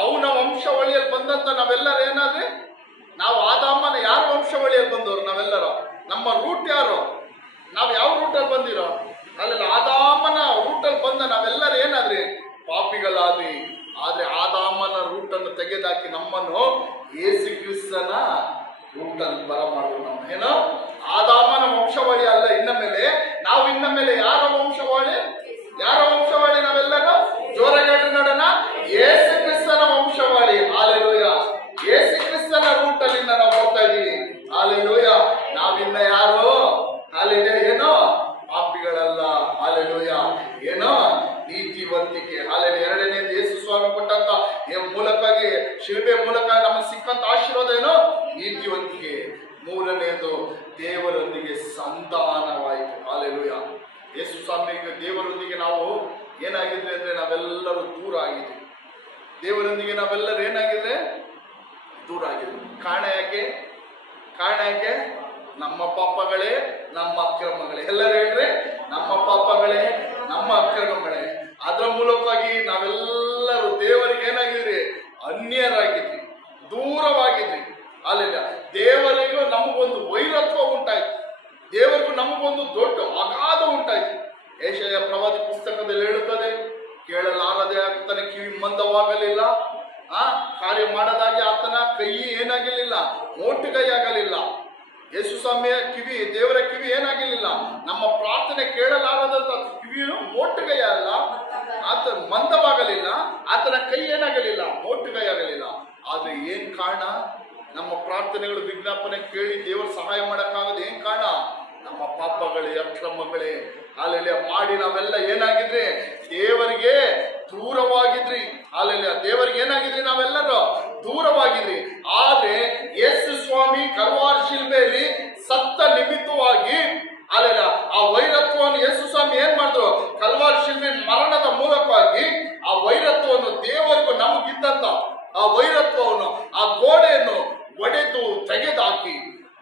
ಅವನ ವಂಶವಳಿಯಲ್ಲಿ ಬಂದಂತ ನಾವೆಲ್ಲರೂ ಏನಾದ್ರಿ? ನಾವು ಆದಾಮನ ಯಾರ ವಂಶವಳಿಯಲ್ಲಿ ಬಂದವರು? ನಾವೆಲ್ಲರೂ. ನಮ್ಮ ರೂಟ್ ಯಾರು? ನಾವು ಯಾವ ರೂಟಲ್ಲಿ ಬಂದಿರೋ? ಅಲ್ಲ, ಆದಾಮನ ರೂಟಲ್ಲಿ ಬಂದ ನಾವೆಲ್ಲರೂ ಏನಾದ್ರಿ? ಪಾಪಿಗಳಾದ್ರಿ. ಆದ್ರೆ ಆದಾಮನ ರೂಟನ್ನು ತೆಗೆದಾಕಿ ನಮ್ಮನ್ನು ಯೇಸು ಕ್ರಿಸ್ತನ ರೂಟಲ್ಲಿ ಬರಮಾಡು. ನಮ್ಮ ಏನು? ಆದಾಮನ ವಂಶವಾಳಿ ಅಲ್ಲ. ಇನ್ನ ಮೇಲೆ ನಾವು ಇನ್ನ ಮೇಲೆ ಯಾರ ವಂಶವಾಳಿ? ಯಾರ ವಂಶವಾಳಿ? ನಾವೆಲ್ಲರೂ ಜೋರಾಗಿ ನೋಡೋಣ. ಯೇಸು ಕ್ರಿಸ್ತನ ವಂಶವಾಳಿ. ಹಾಲೆಲೂಯ. ಯೇಸು ಕ್ರಿಸ್ತನ ರೂಟಲ್ಲಿಂದ ನಾವು ಹೋಗ್ತಾ ಇದೀವಿ. ಹಾಲೆಲೂಯ. ನಾವಿನ್ನ ಯಾರು? ಹಾಲೆಲೂಯ. ಏನೋ ಪಾಪಿಗಳಲ್ಲ. ಹಾಲೆಲೂಯ. ಏನೋ ನೀತಿವಂತಿಕೆ. ಹಾಲೆಲೂಯ. ಎರಡನೇದು ಯೇಸು ಸ್ವಾಮಿ ಕೊಟ್ಟಂತ ಮೂಲಕವಾಗಿ ಶಿಲುಬೆ ಮೂಲಕ ನಮಗೆ ಸಿಕ್ಕಂತ ಆಶೀರ್ವಾದ ಏನು? ನೀತಿವಂತಿಕೆ. ಮೂರನೇದು ದೇವರೊಂದಿಗೆ ಸಂಧಾನವಾಯಿತು. ಹಾಲೆಲೂಯ. ಯೇಸು ಸ್ವಾಮಿಗೆ ದೇವರೊಂದಿಗೆ ನಾವು ಏನಾಗಿದ್ರೆ ಅಂದ್ರೆ ನಾವೆಲ್ಲರೂ ದೂರ ಆಗಿದ್ವಿ. ದೇವರೊಂದಿಗೆ ನಾವೆಲ್ಲರೂ ಏನಾಗಿದ್ರೆ ದೂರ ಆಗಿದ್ವಿ. ಕಾರಣ ಯಾಕೆ? ಕಾರಣ ಯಾಕೆ? ನಮ್ಮ ಪಾಪಗಳೇ, ನಮ್ಮ ಅಕ್ರಮಗಳೇ. ಎಲ್ಲರೂ ಹೇಳ್ರೆ ನಮ್ಮ ಪಾಪಗಳೇ, ನಮ್ಮ ಅಕ್ರಮಗಳೇ. ಅದರ ಮೂಲಕವಾಗಿ ನಾವೆಲ್ಲರೂ ದೇವರಿಗೆ ಏನಾಗಿದ್ರಿ? ಅನ್ಯರಾಗಿದ್ವಿ, ದೂರವಾಗಿದ್ವಿ. ಅಲ್ಲಿಲ್ಲ ದೇವರಿಗೂ ನಮಗೊಂದು ವೈರತ್ವ ಉಂಟಾಯ್ತು. ದೇವರಿಗೂ ನಮಗೊಂದು ದೊಡ್ಡ ಅಗಾಧ ಉಂಟಾಯ್ತು. ಯೆಶಾಯ ಪ್ರವಾದಿ ಪುಸ್ತಕದಲ್ಲಿ ಹೇಳುತ್ತದೆ, ಕೇಳಲಾರದೆ ಆತನ ಕಿವಿ ಮಂದವಾಗಲಿಲ್ಲ, ಕಾರ್ಯ ಮಾಡದಾಗಿ ಆತನ ಕೈ ಏನಾಗಲಿಲ್ಲ? ಮೋಟುಗೈ ಆಗಲಿಲ್ಲ. ಯೇಸು ಸ್ವಾಮಿಯ ಕಿವಿ, ದೇವರ ಕಿವಿ ಏನಾಗಲಿಲ್ಲ? ನಮ್ಮ ಪ್ರಾರ್ಥನೆ ಕೇಳಲಾರದಂತ ಕಿವಿಯು ಮೋಟುಗೈ ಅಲ್ಲ, ಆತ ಮಂದವಾಗಲಿಲ್ಲ. ಆತನ ಕೈ ಏನಾಗಲಿಲ್ಲ? ಮೋಟುಗೈ ಆಗಲಿಲ್ಲ. ಆದ್ರೆ ಏನ್ ಕಾರಣ? ನಮ್ಮ ಪ್ರಾರ್ಥನೆಗಳು, ವಿಜ್ಞಾಪನೆ ಕೇಳಿ ದೇವರು ಸಹಾಯ ಮಾಡಕ್ಕಾಗದೆ ಏನ್ ಕಾರಣ? ನಮ್ಮ ಪಾಪಗಳೇ, ಅಕ್ರಮಗಳೇ. ಅಲ್ಲೆಲ್ಲ ಮಾಡಿ ನಾವೆಲ್ಲ ಏನಾಗಿದ್ರಿ? ದೇವರಿಗೆ ದೂರವಾಗಿದ್ರಿ. ಅಲ್ಲೆಲ್ಲ ದೇವರಿಗೆ ಏನಾಗಿದ್ರಿ? ನಾವೆಲ್ಲರೂ ದೂರವಾಗಿದ್ರಿ. ಆದ್ರೆ ಯೇಸು ಸ್ವಾಮಿ ಕಲ್ವಾರಿ ಶಿಲುಬೆಯಲ್ಲಿ ಸತ್ತ ನಿಮಿತ್ತವಾಗಿ ಅಲ್ಲೆಲ್ಲ ಆ ವೈರತ್ವವನ್ನು ಯೇಸು ಸ್ವಾಮಿ ಏನ್ ಮಾಡಿದ್ರು? ಕಲ್ವಾರಿ ಶಿಲ್ಬೆ ಮರಣದ ಮೂಲಕವಾಗಿ ಆ ವೈರತ್ವವನ್ನು ದೇವರಿಗೂ ನಮಗಿದ್ದಂತ ಆ ವೈರತ್ವವನ್ನು ಆ ಗೋಡೆಯನ್ನು ಒಡೆದು ತೆಗೆದಾಕಿ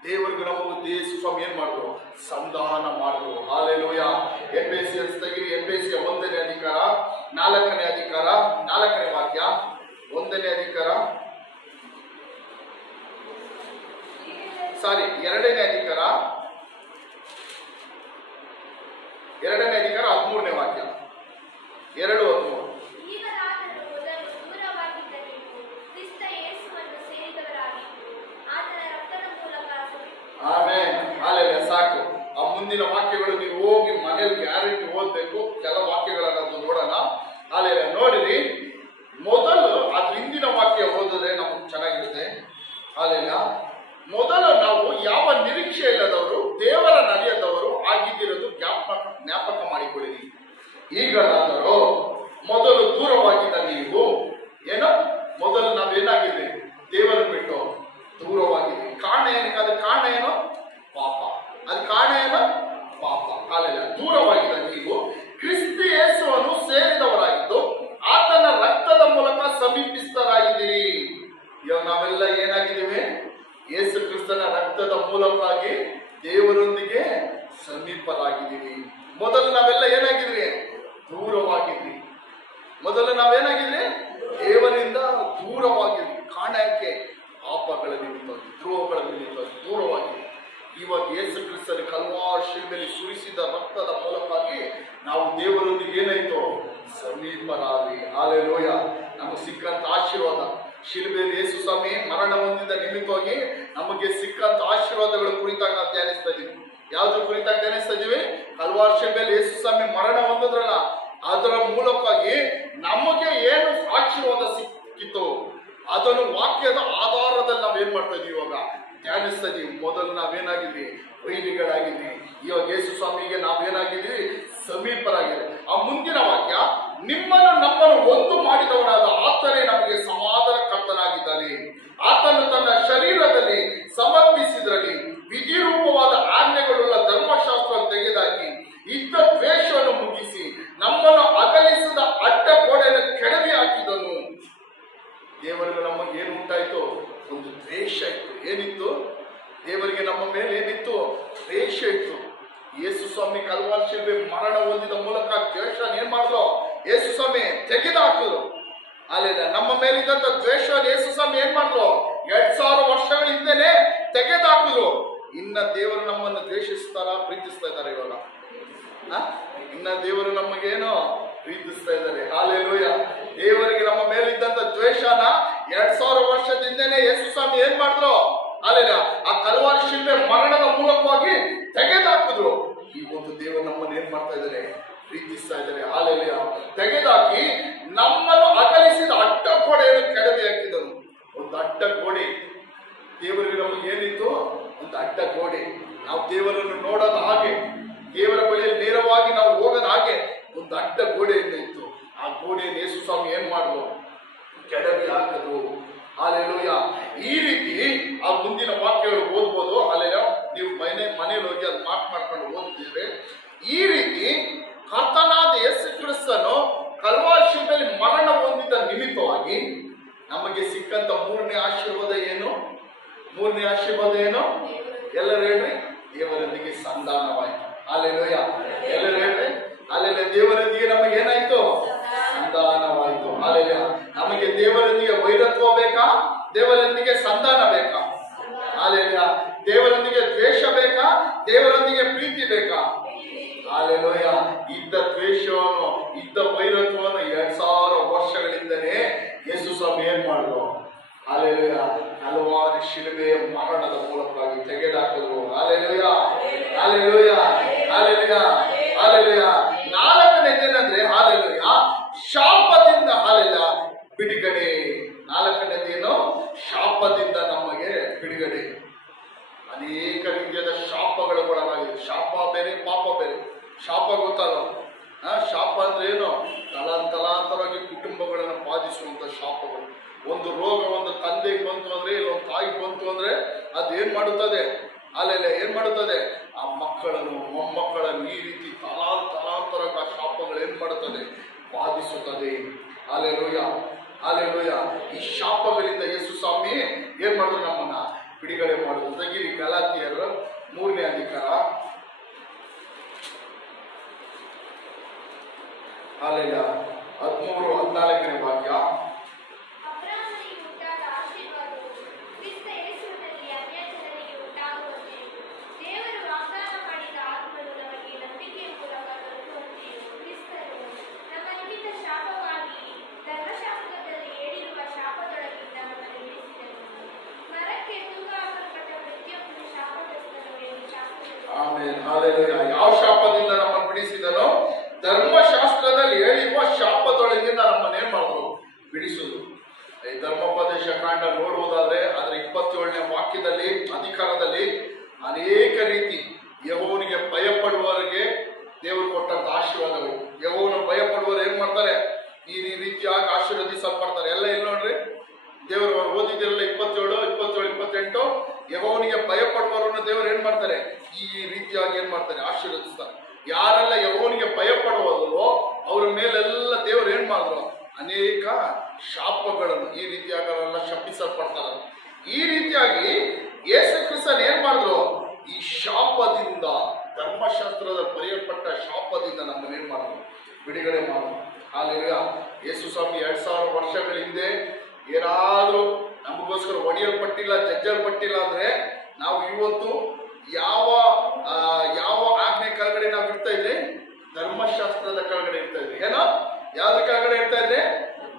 ದೇವರಿಗೂ ನಮಗೂ ಯೇಸು ಸ್ವಾಮಿ ಏನ್ ಮಾಡಿದ್ರು? ಸಂಧಾನ ಮಾಡಿದ್ರು. ಹಾಲೆಲೂಯ. ಎಫೆಸಿಯನ್ಸ್ ತೆಗಿರಿ, ಎಫೆಸಿಯ 1ನೇ ಅಧಿಕಾರ 4ನೇ ಅಧಿಕಾರ 4ನೇ ವಾಕ್ಯ, 1ನೇ ಅಧಿಕಾರ 2ನೇ ಅಧಿಕಾರ 13ನೇ ವಾಕ್ಯ, 2:13. ಆಮೆನ್. ಹಾಲೆಲೂಯ. ಸಾಕು. ಆ ಮುಂದಿನ ವಾಕ್ಯಗಳು ನೀವು ಹೋಗಿ ಮನೇಲಿ ಗ್ಯಾರಂಟಿ ಓದ್ಬೇಕು. ಕೆಲ ವಾಕ್ಯಗಳನ್ನ ನೋಡೋಣ. ಹಾಲೆಲೂಯ. ನೋಡಿರಿ, ಮೊದಲು ಅದ್ರ ಹಿಂದಿನ ವಾಕ್ಯ ಓದಿದ್ರೆ ನಮಗೆ ಚೆನ್ನಾಗಿರುತ್ತೆ. ಹಾಲೆಲೂಯ. ಮೊದಲು ನಾವು ಯಾವ ನಿರೀಕ್ಷೆ ಇಲ್ಲದವರು, ದೇವರ ನಡೆಯದವರು ಆಗಿದ್ದಿರೋದು ಜ್ಞಾಪಕ ಮಾಡಿಕೊಳ್ಳಿರಿ. ಈಗಲಾದರೂ ಮೊದಲು ದೂರವಾಗಿದ್ದ ನೀವು ಏನೋ ಮೊದಲು ನಾವೇನಾಗಿದ್ವಿ? ದೇವರನ್ನು ಬಿಟ್ಟು ದೂರವಾಗಿದ್ವಿ. ಕಾರಣ ಏನಕ್ಕೆ? ಅದು ಕಾರಣ ಏನು? ಪಾಪ. ಅದು ಕಾರಣ ಏನು? ಪಾಪ. ಹಾಲೆಲ್ಲ. ದೂರವಾಗಿದ್ದ ನೀವು ಕ್ರಿಸ್ತ ಯೇಸುವನ್ನು ಸೇರಿದವರಾಗಿದ್ದು ಆತನ ರಕ್ತದ ಮೂಲಕ ಸಮೀಪಿಸ್ತರಾಗಿದ್ದೀರಿ. ಇವಾಗ ನಾವೆಲ್ಲ ಏನಾಗಿದ್ದೀವಿ? ಯೇಸು ಕ್ರಿಸ್ತನ ರಕ್ತದ ಮೂಲಕವಾಗಿ ದೇವರೊಂದಿಗೆ ಸಮೀಪರಾಗಿದ್ದೀವಿ. ಮೊದಲು ನಾವೆಲ್ಲ ಏನಾಗಿದ್ವಿ? ದೂರವಾಗಿದ್ವಿ. ಮೊದಲು ನಾವೇನಾಗಿದ್ವಿ? ದೇವರಿಂದ ದೂರವಾಗಿದ್ವಿ. ಕಾರಣಕ್ಕೆ ಪಾಪಗಳ ನಿಮಿತ್ತ, ದ್ರೋಹಗಳ ನಿಮಿತ್ತ ದೂರವಾಗಿದ್ವಿ. ಇವಾಗ ಯೇಸು ಕ್ರಿಸ್ತನ ಕಲ್ವಾರಿ ಶಿಲುಬೆಯಲ್ಲಿ ಸುರಿಸಿದ ರಕ್ತದ ಮೂಲಕವಾಗಿ ನಾವು ದೇವರೊಂದಿಗೆ ಏನಾಯ್ತು? ಸಮೀಪರಾದ್ವಿ. ಹಾಲೆಲೂಯ. ನಮಗೆ ಸಿಕ್ಕಂತ ಆಶೀರ್ವಾದ ಶಿಲುಬೆಯಲ್ಲಿ ಯೇಸು ಸ್ವಾಮಿ ಮರಣ ಹೊಂದಿದ ನಿಮಿತ್ತವಾಗಿ ನಮಗೆ ಸಿಕ್ಕಂತ ಆಶೀರ್ವಾದಗಳ ಕುರಿತಾಗಿ ನಾವು ಧ್ಯಾನಿಸ್ತಾ ಇದೀವಿ. ಯಾವ್ದ್ರ ಕುರಿತಾಗಿ ಧ್ಯಾನಿಸ್ತಾ ಇದೀವಿ? ಕಲ್ವಾರಿ ಶಿಲುಬೆಯಲ್ಲಿ ಯೇಸು ಸ್ವಾಮಿ ಮರಣ ಹೊಂದಿದ್ರಲ್ಲ, ಅದರ ಮೂಲಕವಾಗಿ ನಮಗೆ ಏನು ಆಶೀರ್ವಾದ ಸಿಕ್ಕಿತ್ತು ಅದನ್ನು ವಾಕ್ಯದ ಆಧಾರದಲ್ಲಿ ನಾವೇನ್ ಮಾಡ್ತಾ ಇದೀವಿ? ಇವಾಗ ಧ್ಯಾನಿಸ್ತಾ ಇದೀವಿ. ಮೊದಲು ನಾವೇನಾಗಿದ್ವಿ? ವೈರಿಗಳಾಗಿದ್ವಿ. ಇವಾಗ ಯೇಸು ಸ್ವಾಮಿಗೆ ನಾವೇನಾಗಿದ್ವಿ? ಸಮೀಪರಾಗಿದ್ವಿ. ಆ ಮುಂದಿನ ವಾಕ್ಯ, ನಿಮ್ಮನ್ನು ನಮ್ಮನ್ನು ಒಂದು ಮಾಡಿದವರಾದ ಆತನೇ ನಮಗೆ ಸಮಾಧಾನ ಕರ್ತನಾಗಿದ್ದಾನೆ. ಆತನು ತನ್ನ ಶರೀರದಲ್ಲಿ ಸಮರ್ಪಿಸಿದ್ರಲ್ಲಿ ವಿಧಿರೂಪವಾದ ಆಜ್ಞೆಗಳುಳ್ಳ ಧರ್ಮಶಾಸ್ತ್ರ ತೆಗೆದಾಕಿ ಇದ್ದ ದ್ವೇಷವನ್ನು ಮುಗಿಸಿ ನಮ್ಮನ್ನು ಅಗಲಿಸಿದ ಅಡ್ಡ ಗೋಡೆಯನ್ನು ಕೆಡವಿ ಹಾಕಿದನು. ದೇವರಿಗೆ ನಮಗೆ ಏನು ಉಂಟಾಯ್ತು? ಒಂದು ದ್ವೇಷ ಇತ್ತು. ಏನಿತ್ತು? ದೇವರಿಗೆ ನಮ್ಮ ಮೇಲೆ ಏನಿತ್ತು? ದ್ವೇಷ ಇತ್ತು. ಯೇಸು ಸ್ವಾಮಿ ಕಲ್ವಾರಿ ಶಿಲುಬೆ ಮರಣ ಹೊಂದಿದ ಮೂಲಕ ದ್ವೇಷ ಏನ್ ಮಾಡಿದ್ರು? ಯೇಸು ಸ್ವಾಮಿ ತೆಗೆದುಹಾಕಿದ್ರು. ಅಲ್ಲಿಂದ ನಮ್ಮ ಮೇಲಿದ್ದಂತ ದ್ವೇಷ ಯೇಸು ಸ್ವಾಮಿ ಏನ್ ಮಾಡಿದ್ರು? 2000 ವರ್ಷಗಳ ಹಿಂದೆನೆ ತೆಗೆದುಹಾಕಿದ್ರು. ಇನ್ನ ದೇವರು ನಮ್ಮನ್ನು ದ್ವೇಷಿಸ್ತಾರ? ಪ್ರೀತಿಸ್ತಾ ಇದ್ದಾರೆ ಇವಾಗ? ಇನ್ನ ದೇವರು ನಮಗೇನೋ ಪ್ರೀತಿಸ್ತಾ ಇದ್ದಾರೆ. ಹಾಲೆಲೂಯ. ದೇವರಿಗೆ ನಮ್ಮ ಮೇಲಿದ್ದಂತ ದ್ವೇಷನ 2000 ವರ್ಷದಿಂದನೇ ಯೇಸು ಸ್ವಾಮಿ ಏನ್ ಮಾಡಿದ್ರು? ಅಲ್ಲೆಲ್ಲ ಆ ಕಲ್ವಾರಿ ಶಿಲುಬೆ ಮರಣದ ಮೂಲಕವಾಗಿ ತೆಗೆದುಹಾಕಿದ್ರು. ಇವತ್ತು ದೇವರು ನಮ್ಮನ್ನು ಏನ್ ಮಾಡ್ತಾ ಇದ್ದಾರೆ? ಪ್ರೀತಿಸ್ತಾ ಇದ್ದಾರೆ. ಹಾಲೆಲೂಯ. ತೆಗೆದಾಕಿ ನಮ್ಮನ್ನು ಅಗಲಿಸಿದ ಅಡ್ಡ ಗೋಡೆಯನ್ನು ಕೆಡವಿ ಹಾಕಿದನು. ಒಂದು ಅಡ್ಡ ಗೋಡೆ ದೇವರಿಗೆ ನಮಗೆ ಏನಿತ್ತು? ಒಂದು ಅಡ್ಡ ಗೋಡೆ. ನಾವು ದೇವರನ್ನು ನೋಡೋದು ಹಾಗೆ, ದೇವರ ಬಳಿಯಲ್ಲಿ ನೇರವಾಗಿ ನಾವು ಹೋಗೋದು ಹಾಗೆ ಒಂದು ಅಡ್ಡ ಗೋಡೆಯಿಂದ ಇತ್ತು. ಆ ಗೋಡೆಯನ್ನು ಯೇಸು ಸ್ವಾಮಿ ಏನ್ ಮಾಡಿದ್ರು? ಕೆಡವಿ ಹಾಕದು. ಹಾಲೆಲೂಯ. ಈ ರೀತಿ ಆ ಮುಂದಿನ ವಾಕ್ಯಗಳು ಓದ್ಬೋದು. ಅಲ್ಲೆಲ್ಲ ನೀವು ಮನೇಲಿ ಹೋಗಿ ಅದು ಮಾಡ್ಕೊಂಡು ಓದ್ತಿದ್ರೆ ಈ ರೀತಿ ಕರ್ತನಾದ ಯೇಸು ಕ್ರಿಸ್ತನು ಕಲ್ವಾರಿ ಶಿಲುಬೆಯಲ್ಲಿ ಮರಣ ಹೊಂದಿದ ನಿಮಿತ್ತವಾಗಿ ನಮಗೆ ಸಿಕ್ಕಂತ ಮೂರನೇ ಆಶೀರ್ವಾದ ಏನು? ಮೂರನೇ ಆಶೀರ್ವಾದ ಏನು? ಎಲ್ಲರೂ ಹೇಳ್ರಿ. ದೇವರೊಂದಿಗೆ ಸಂಧಾನವಾಯಿತು. ಹಾಲೆಲೂಯ. ಎಲ್ಲರೂ ಹೇಳ್ರಿ. ಅಲ್ಲೆಲ್ಲ ದೇವರೊಂದಿಗೆ ನಮಗೆ ಏನಾಯ್ತು? ಸಂಧಾನವಾಯಿತು. ಹಾಲೆಲೂಯ. ನಮಗೆ ದೇವರೊಂದಿಗೆ ವೈರತ್ವ ಬೇಕಾ? ದೇವರೊಂದಿಗೆ ಸಂಧಾನ ಬೇಕಾ? ಹಾಲೆಲೂಯ. ದೇವರೊಂದಿಗೆ ದ್ವೇಷ ಬೇಕಾ? ದೇವರೊಂದಿಗೆ ಪ್ರೀತಿ ಬೇಕಾ? ಹಾಲೆಲೂಯ. ಇದ್ದ ದ್ವೇಷವನ್ನು, ಇದ್ದ ವೈರತ್ವವನ್ನು 2000 ವರ್ಷಗಳಿಂದಲೇ ಯೇಸು ಸ್ವಾಮಿ ಏನ್ ಮಾಡಿದ್ರು? ಹಾಲೆಲೂಯ. ಕಲ್ವಾರಿ ಶಿಲುಬೆಯ ಮರಣದ ಮೂಲಕವಾಗಿ ತೆಗೆದುಹಾಕಿದ್ರು. ಹಾಲೆಲೂಯ. ಹಾಲೆಲೂಯ. ಹಾಲೆಲೂಯ. ಹಾಲೆಲೂಯ. 4ನೇದೇನಂದ್ರೆ ಹಾಲೆಲೂಯ, ಶಾಪದಿಂದ ಹಾಲೆಲ್ಲ ಬಿಡುಗಡೆ. 4ನೇದೇನು? ಶಾಪದಿಂದ ನಮಗೆ ಬಿಡುಗಡೆ. ಅನೇಕ ರೀತಿಯಾದ ಶಾಪಗಳು ಒಳಗಾಗಿದೆ. ಶಾಪ ಬೇರೆ, ಪಾಪ ಬೇರೆ. ಶಾಪ ಗೊತ್ತಲ್ಲ? ಶಾಪ ಅಂದ್ರೆ ಏನು? ತಲಾಂತರವಾಗಿ ಕುಟುಂಬಗಳನ್ನು ಬಾಧಿಸುವಂತ ಶಾಪಗಳು. ಒಂದು ರೋಗ ಒಂದು ತಂದೆಗೆ ಬಂತು ಅಂದ್ರೆ, ಇಲ್ಲ ಒಂದು ತಾಯಿಗೆ ಬಂತು ಅಂದ್ರೆ ಅದೇನ್ ಮಾಡುತ್ತದೆ? ಅಲ್ಲೆಲ್ಲ ಏನ್ ಮಾಡುತ್ತದೆ? ಆ ಮಕ್ಕಳನ್ನು ಮೊಮ್ಮಕ್ಕಳನ್ನು ಈ ರೀತಿ ತಲಾಂತರ ಶಾಪಗಳು ಏನ್ ಮಾಡುತ್ತದೆ? ಬಾಧಿಸುತ್ತದೆ. Hallelujah, hallelujah. ಈ ಶಾಪಗಳಿಂದ ಯೇಸು ಸ್ವಾಮಿ ಏನ್ ಮಾಡಿದ್ರು? ನಮ್ಮನ್ನ ಬಿಡುಗಡೆ ಮಾಡುದು. ತೆಗಿರಿ ಗಲಾತಿಯರ 3ನೇ ಅಧಿಕಾರ, ಅಲ್ಲೆಲ್ಲ 13-14 ವಾಕ್ಯ. ಯಾವ ಶಾಪದಿಂದ ನಮ್ಮನ್ನು ಬಿಡಿಸಿದನೋ? ಧರ್ಮಶಾಸ್ತ್ರದಲ್ಲಿ ಹೇಳಿರುವ ಶಾಪದೊಳಗಿಂದ ನಮ್ಮನ್ನೇನ್ ಮಾಡಿದ್ರು? ಬಿಡಿಸುದು. ಈ ಧರ್ಮೋಪದೇಶ ಕಾಂಡ ನೋಡುವುದಾದ್ರೆ ಅದರ 27ನೇ ವಾಕ್ಯದಲ್ಲಿ, ಅಧಿಕಾರದಲ್ಲಿ ಅನೇಕ ರೀತಿ ಯೆಹೋವನಿಗೆ ಭಯಪಡುವವರಿಗೆ ದೇವರು ಕೊಟ್ಟಂತ ಆಶೀರ್ವಾದಗಳು. ಯೆಹೋವನ ಭಯಪಡುವವರು ಏನ್ ಮಾಡ್ತಾರೆ? ಈ ರೀತಿಯಾಗಿ ಆಶೀರ್ವದಿಸಲ್ಪಡ್ತಾರೆ. ಎಲ್ಲ ಇಲ್ಲಿ ನೋಡ್ರಿ, ದೇವರು ಓದಿದಿರಲ್ಲ 27, 28. ಯೆಹೋವನಿಗೆ ಭಯಪಡುವವರನ್ನು ದೇವರು ಏನ್ ಮಾಡ್ತಾರೆ? ಈ ರೀತಿಯಾಗಿ ಏನ್ ಮಾಡ್ತಾರೆ? ಆಶೀರ್ವದಿಸ್ತಾರೆ. ಯಾರೆಲ್ಲ ಯೆಹೋವನಿಗೆ ಭಯಪಡುವವರೋ ಅವರ ಮೇಲೆಲ್ಲ ದೇವರು ಏನ್ ಮಾಡಿದ್ರು? ಅನೇಕ ಶಾಪಗಳನ್ನು ಈ ರೀತಿಯಾಗಿ ಅವರೆಲ್ಲ ಶಪಿಸಲ್ಪಡ್ತಾರೆ. ಈ ರೀತಿಯಾಗಿ ಯೇಸು ಕ್ರಿಸ್ತನ್ ಏನ್ ಮಾಡಿದ್ರು? ಈ ಶಾಪದಿಂದ, ಧರ್ಮಶಾಸ್ತ್ರದ ಬರೆಯಲ್ಪಟ್ಟ ಶಾಪದಿಂದ ನಮ್ಮನ್ನೇನ್ ಮಾಡಿದ್ರು? ಬಿಡುಗಡೆ ಮಾಡಿದ್ರು. ಹಾಲೆಲೂಯಾ. ಯೇಸು ಸ್ವಾಮಿ 2000 ವರ್ಷಗಳ ಹಿಂದೆ ಏನಾದ್ರೂ ನಮಗೋಸ್ಕರ ಒಡೆಯಲ್ಪಟ್ಟಿಲ್ಲ, ಜಜ್ಜಲ್ಪಟ್ಟಿಲ್ಲ ಅಂದ್ರೆ ನಾವು ಇವತ್ತು ಯಾವ ಆಜ್ಞೆ ಕೆಳಗಡೆ ನಾವು ಇರ್ತಾ ಇದ್ರಿ? ಧರ್ಮಶಾಸ್ತ್ರದ ಕೆಳಗಡೆ ಇರ್ತಾ ಇದ್ರಿ. ಏನೋ ಯಾವ್ದ ಕೆಳಗಡೆ ಇರ್ತಾ ಇದ್ರಿ?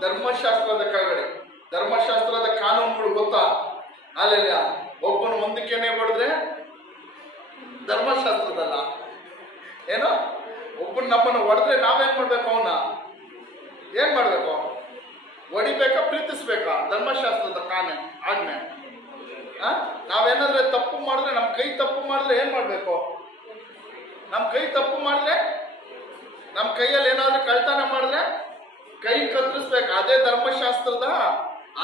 ಧರ್ಮಶಾಸ್ತ್ರದ ಕೆಳಗಡೆ. ಧರ್ಮಶಾಸ್ತ್ರದ ಕಾನೂನುಗಳು ಗೊತ್ತಾ? ಅಲ್ಲೆಲ್ಲ ಒಬ್ಬನು ಒಂದಕ್ಕೇನೆ ಹೊಡೆದ್ರೆ ಧರ್ಮಶಾಸ್ತ್ರದಲ್ಲ. ಏನೋ ಒಬ್ಬನ ನಮ್ಮನ್ನು ಹೊಡೆದ್ರೆ ನಾವೇನ್ ಮಾಡ್ಬೇಕು? ಅವನ್ನ ಏನ್ ಮಾಡ್ಬೇಕು? ಹೊಡಿಬೇಕಾ, ಪ್ರೀತಿಸ್ಬೇಕಾ? ಧರ್ಮಶಾಸ್ತ್ರದ ಆಜ್ಞೆ. ನಾವೇನಾದ್ರೆ ತಪ್ಪು ಮಾಡಿದ್ರೆ, ನಮ್ ಕೈ ತಪ್ಪು ಮಾಡಿದ್ರೆ ಏನ್ ಮಾಡ್ಬೇಕು? ನಮ್ ಕೈ ತಪ್ಪು ಮಾಡಿದ್ರೆ, ನಮ್ ಕೈಯಲ್ಲಿ ಏನಾದ್ರೂ ಕಳ್ತನ ಮಾಡಿದ್ರೆ ಕೈ ಕತ್ತರಿಸ್ಬೇಕು. ಅದೇ ಧರ್ಮಶಾಸ್ತ್ರದ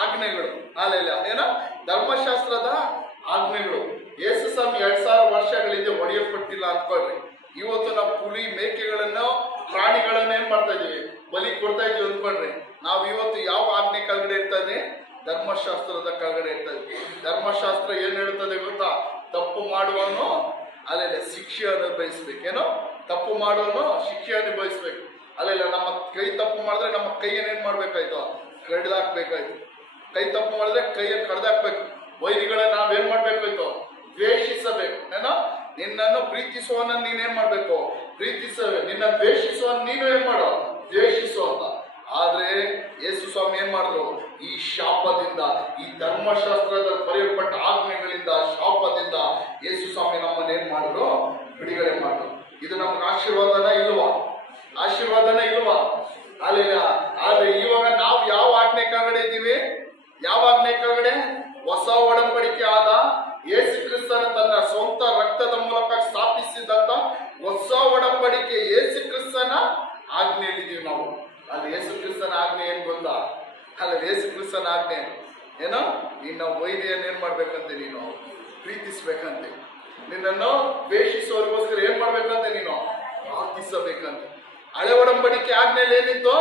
ಆಜ್ಞೆಗಳು. ಅಲ್ಲೆಲ್ಲ ಏನೋ ಧರ್ಮಶಾಸ್ತ್ರದ ಆಜ್ಞೆಗಳು. ಯೇಸು ಸ್ವಾಮಿ 2000 ವರ್ಷಗಳಿಂದ ಹೊಡೆಯಲ್ಪಟ್ಟಿಲ್ಲ ಅಂದ್ಕೊಳ್ರಿ. ಇವತ್ತು ನಾವು ಕುರಿ, ಮೇಕೆಗಳನ್ನು, ಪ್ರಾಣಿಗಳನ್ನ ಏನ್ ಮಾಡ್ತಾ ಇದೀವಿ? ಬಲಿ ಕೊಡ್ತಾ ಇದೀವಿ ಅಂದ್ಕೊಳ್ರಿ. ನಾವು ಇವತ್ತು ಯಾವ ಆಜ್ಞೆ ಕೆಳಗಡೆ ಇರ್ತಾ ಇದ್ವಿ? ಧರ್ಮಶಾಸ್ತ್ರದ ಕೆಳಗಡೆ ಇರ್ತಾ ಇದ್ವಿ. ಧರ್ಮಶಾಸ್ತ್ರ ಏನ್ ಹೇಳ್ತದೆ ಗೊತ್ತಾ? ತಪ್ಪು ಮಾಡುವನು ಅಲ್ಲೆಲ್ಲ ಶಿಕ್ಷೆ ಅನುಭವಿಸ್ಬೇಕೇನೋ? ತಪ್ಪು ಮಾಡುವನು ಶಿಕ್ಷೆ ಅನುಭವಿಸ್ಬೇಕು. ಅಲ್ಲೆಲ್ಲ ನಮ್ಮ ಕೈ ತಪ್ಪು ಮಾಡಿದ್ರೆ ನಮ್ಮ ಕೈಯನ್ನು ಏನ್ ಮಾಡ್ಬೇಕಾಯ್ತು? ಕಡ್ದಾಕ್ಬೇಕಾಯ್ತು. ಕೈ ತಪ್ಪು ಮಾಡಿದ್ರೆ ಕೈಯನ್ನು ಕಡ್ದಾಕ್ಬೇಕು. ವೈರಿಗಳನ್ನ ನಾವೇನ್ ಮಾಡ್ಬೇಕಾಯ್ತು? ದ್ವೇಷಿಸಬೇಕು. ಏನೋ ನಿನ್ನನ್ನು ಪ್ರೀತಿಸುವವನ್ನ ನೀನೇನ್ ಮಾಡ್ಬೇಕು? ಪ್ರೀತಿಸಬೇಕು. ನಿನ್ನ ದ್ವೇಷಿಸುವನ್ನ ನೀನು ಏನ್ ಮಾಡೋ? ದ್ವೇಷಿಸು ಅಂತ. ಆದ್ರೆ ಯೇಸು ಸ್ವಾಮಿ ಏನ್ ಮಾಡಿದ್ರು? ಈ ಶಾಪದಿಂದ, ಈ ಧರ್ಮಶಾಸ್ತ್ರದ ಬರೆಯಲ್ಪಟ್ಟ ಆಜ್ಞೆಗಳಿಂದ, ಶಾಪದಿಂದ ಯೇಸು ಸ್ವಾಮಿ ನಮ್ಮನ್ನ ಏನ್ ಮಾಡಿದ್ರು? ಬಿಡುಗಡೆ ಮಾಡಿದ್ರು. ಇದು ನಮ್ಗೆ ಆಶೀರ್ವಾದನ ಇಲ್ವಾ? ಆಶೀರ್ವಾದನ ಇಲ್ವಾ? ಅಲ್ಲಿಲ್ಲ. ಆದ್ರೆ ಇವಾಗ ನಾವು ಯಾವ ಆಜ್ಞೆ ಕೆಳಗಡೆ ಇದ್ದೀವಿ? ಯಾವ ಆಜ್ಞೆ ಕೆಳಗಡೆ? ಹೊಸ ಒಡಂಬಡಿಕೆ ಆದ ಯೇಸು ಕ್ರಿಸ್ತನ ತನ್ನ ಸ್ವಂತ ರಕ್ತದ ಮೂಲಕ ಸ್ಥಾಪಿಸಿದಂತ ಹೊಸ ಒಡಂಬಡಿಕೆ ಯೇಸು ಕ್ರಿಸ್ತನ ಆಜ್ಞೆಯಲ್ಲಿದ್ದೀವಿ ನಾವು. ಅಲ್ಲಿ ಯೇಸು ಕ್ರಿಸ್ತನ ಆಜ್ಞೆ ಏನ್ ಗೊತ್ತಾ? ಅಲ್ಲ, ಯೇಸು ಕ್ರಿಸ್ತನ ಆಜ್ಞೆ ಏನೋ? ನಿನ್ನ ವೈರಿಯನ್ನು ಏನ್ ಮಾಡ್ಬೇಕಂತೆ? ನೀನು ಪ್ರೀತಿಸ್ಬೇಕಂತೆ. ನಿನ್ನನ್ನು ದ್ವೇಷಿಸುವವರಿಗೋಸ್ಕರ ಏನ್ ಮಾಡ್ಬೇಕಂತೆ? ನೀನು ಪ್ರಾರ್ಥಿಸಬೇಕಂತೆ. ಹಳೆ ಒಡಂಬಡಿಕೆ ಆಜ್ಞೆಯಲ್ಲಿ ಏನಿತ್ತು?